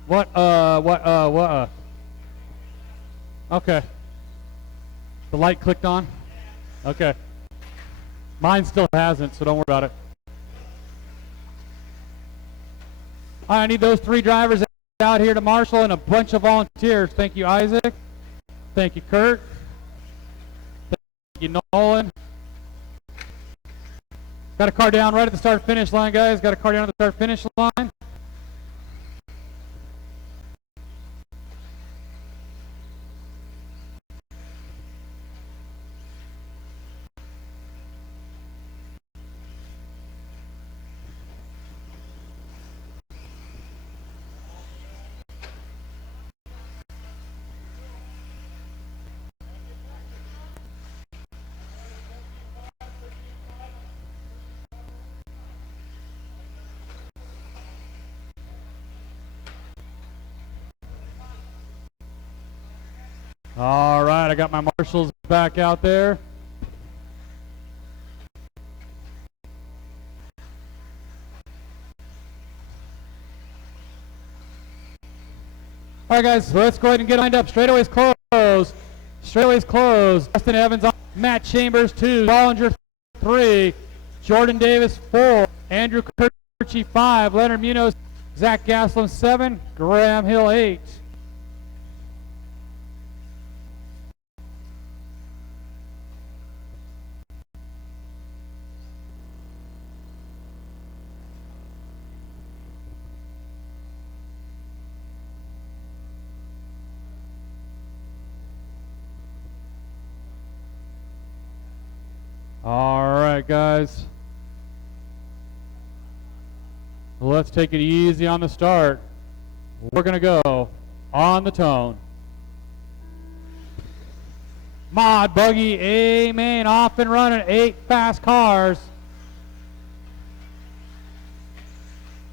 What? Okay. The light clicked on? Okay. Mine still hasn't, so don't worry about it. All right, I need those 3 drivers out here to Marshall and a bunch of volunteers. Thank you, Isaac. Thank you, Kurt. Thank you, Nolan. Got a car down right at the start-finish line, guys. Got a car down at the start-finish line. All right, I got my marshals back out there. All right, guys, so let's go ahead and get lined up. Straightaways closed. Straightaways closed. Dustin Evans on. Matt Chambers 2. Bollinger 3. Jordan Davis 4. Andrew Kirchie 5. Leonard Munoz. Zach Gaslam 7. Graham Hill 8. All right, guys. Let's take it easy on the start. We're going to go on the tone. Mod Buggy, amen, off and running, 8 fast cars.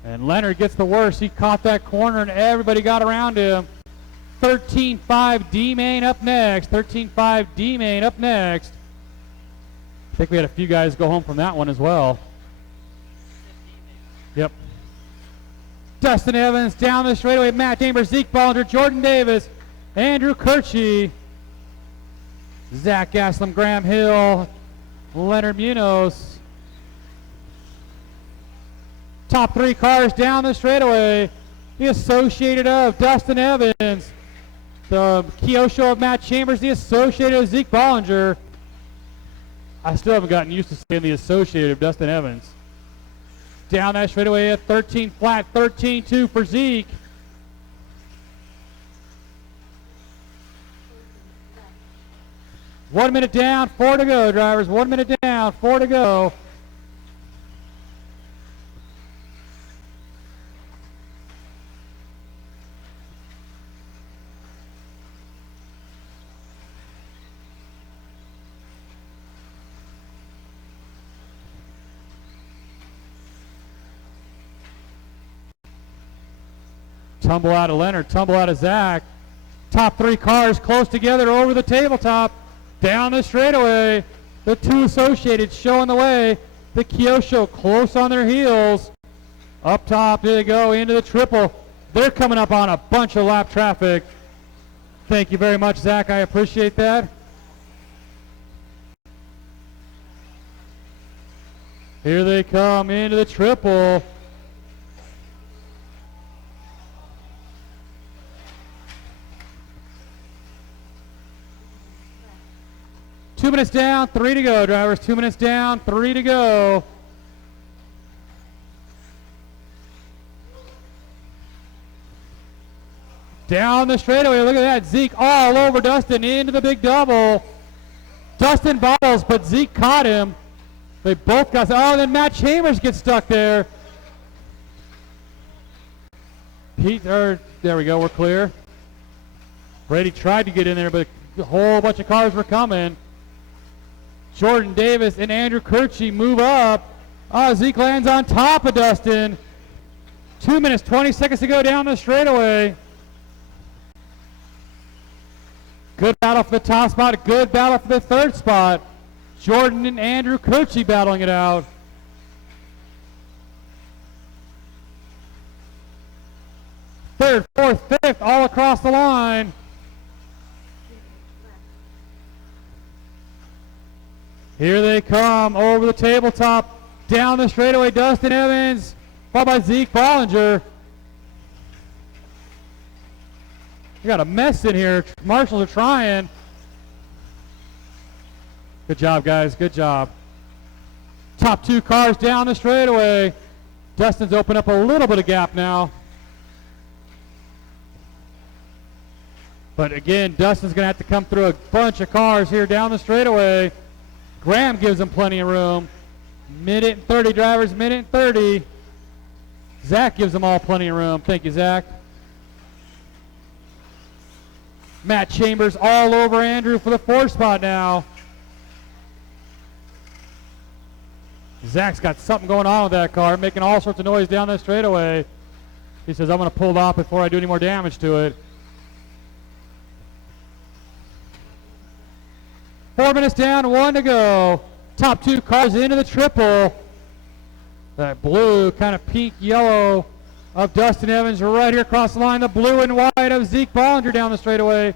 And Leonard gets the worst. He caught that corner and everybody got around him. 13.5 D-Main up next. 13.5 D-Main up next. I think we had a few guys go home from that one as well. Yep. Dustin Evans down the straightaway. Matt Chambers, Zeke Bollinger, Jordan Davis, Andrew Kirchie, Zach Gaslam, Graham Hill, Leonard Munoz. Top 3 cars down the straightaway. The Associated of Dustin Evans. The Kyosho of Matt Chambers. The Associated of Zeke Bollinger. I still haven't gotten used to saying the Associated of Dustin Evans. Down that straightaway at 13 flat, 13-2 for Zeke. One minute down, 4 to go, drivers. 1 minute down, 4 to go. Tumble out of Leonard, tumble out of Zach. Top 3 cars close together over the tabletop. Down the straightaway. The 2 Associated showing the way. The Kyosho close on their heels. Up top they go into the triple. They're coming up on a bunch of lap traffic. Thank you very much, Zach. I appreciate that. Here they come into the triple. Two minutes down, 3 to go, drivers. 2 minutes down, 3 to go. Down the straightaway, look at that. Zeke all over Dustin into the big double. Dustin bottles, but Zeke caught him. They both got, oh, then Matt Chambers gets stuck there. There we go, we're clear. Brady tried to get in there, but a whole bunch of cars were coming. Jordan Davis and Andrew Kirchie move up. Zeke lands on top of Dustin. 2 minutes, 20 seconds to go down the straightaway. Good battle for the top spot. Good battle for the third spot. Jordan and Andrew Kochi battling it out. Third, fourth, fifth, all across the line. Here they come over the tabletop, down the straightaway. Dustin Evans, followed by Zeke Bollinger. We got a mess in here. Marshals are trying. Good job, guys. Good job. Top two cars down the straightaway. Dustin's opened up a little bit of gap now. But again, Dustin's going to have to come through a bunch of cars here down the straightaway. Graham gives him plenty of room. Minute and 30, drivers, minute and 30. Zach gives them all plenty of room. Thank you, Zach. Matt Chambers all over Andrew for the fourth spot now. Zach's got something going on with that car, making all sorts of noise down that straightaway. He says, I'm going to pull it off before I do any more damage to it. 4 minutes down, 1 to go. Top two cars into the triple. That blue, kind of pink yellow of Dustin Evans right here across the line. The blue and white of Zeke Bollinger down the straightaway.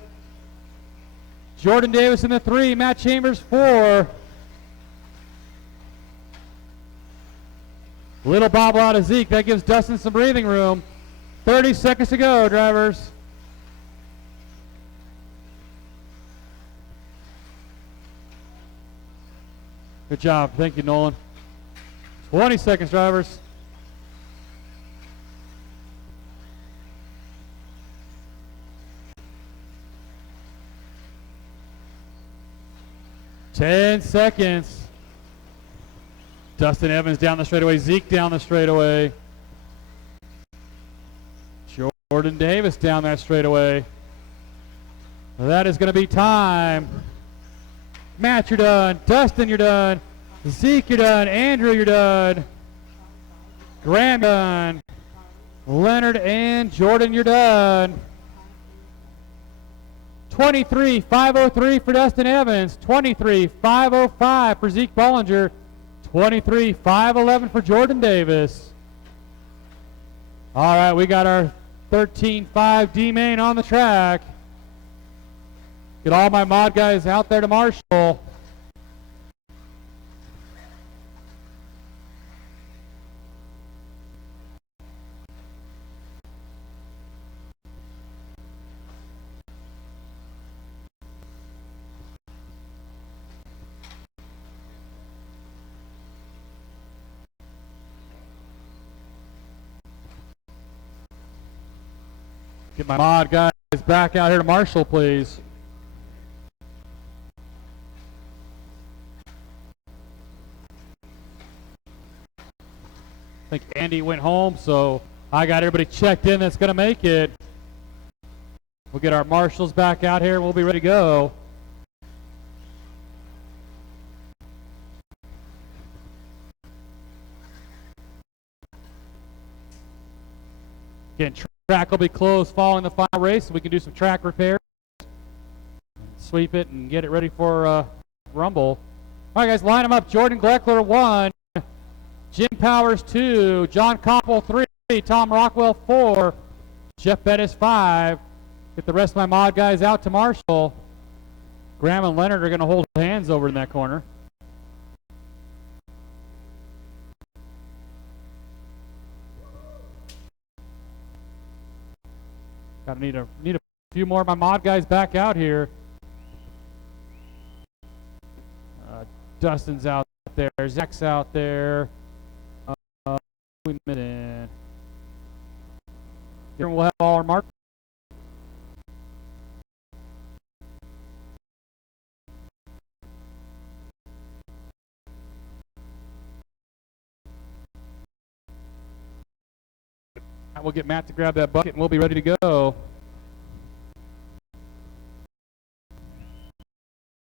Jordan Davis in the 3, Matt Chambers 4. Little bobble out of Zeke. That gives Dustin some breathing room. 30 seconds to go, drivers. Good job. Thank you, Nolan. 20 seconds, drivers. Ten seconds. Dustin Evans down the straightaway. Zeke down the straightaway. Jordan Davis down that straightaway. That is going to be time. Matt, you're done. Dustin, you're done. Zeke, you're done. Andrew, you're done. Graham, done. Leonard and Jordan, you're done. 23,503 for Dustin Evans. 23,505 for Zeke Bollinger. 23,511 for Jordan Davis. All right, we got our 13.5 D-main on the track. Get all my mod guys out there to marshal. Get my mod guys back out here to marshal, please. I think Andy went home, so I got everybody checked in that's going to make it. We'll get our marshals back out here. We'll be ready to go. Again, track will be closed following the final race, so we can do some track repairs, sweep it, and get it ready for Rumble. All right, guys, line them up. Jordan Gleckler 1, Jim Powers 2, John Koppel 3, Tom Rockwell 4, Jeff Bettis 5. Get the rest of my mod guys out to marshal. Graham and Leonard are going to hold hands over in that corner. Got to need a few more of my mod guys back out here. Dustin's out there. Zach's out there. We missed in. Here we'll have all our mark. We'll get Matt to grab that bucket and we'll be ready to go.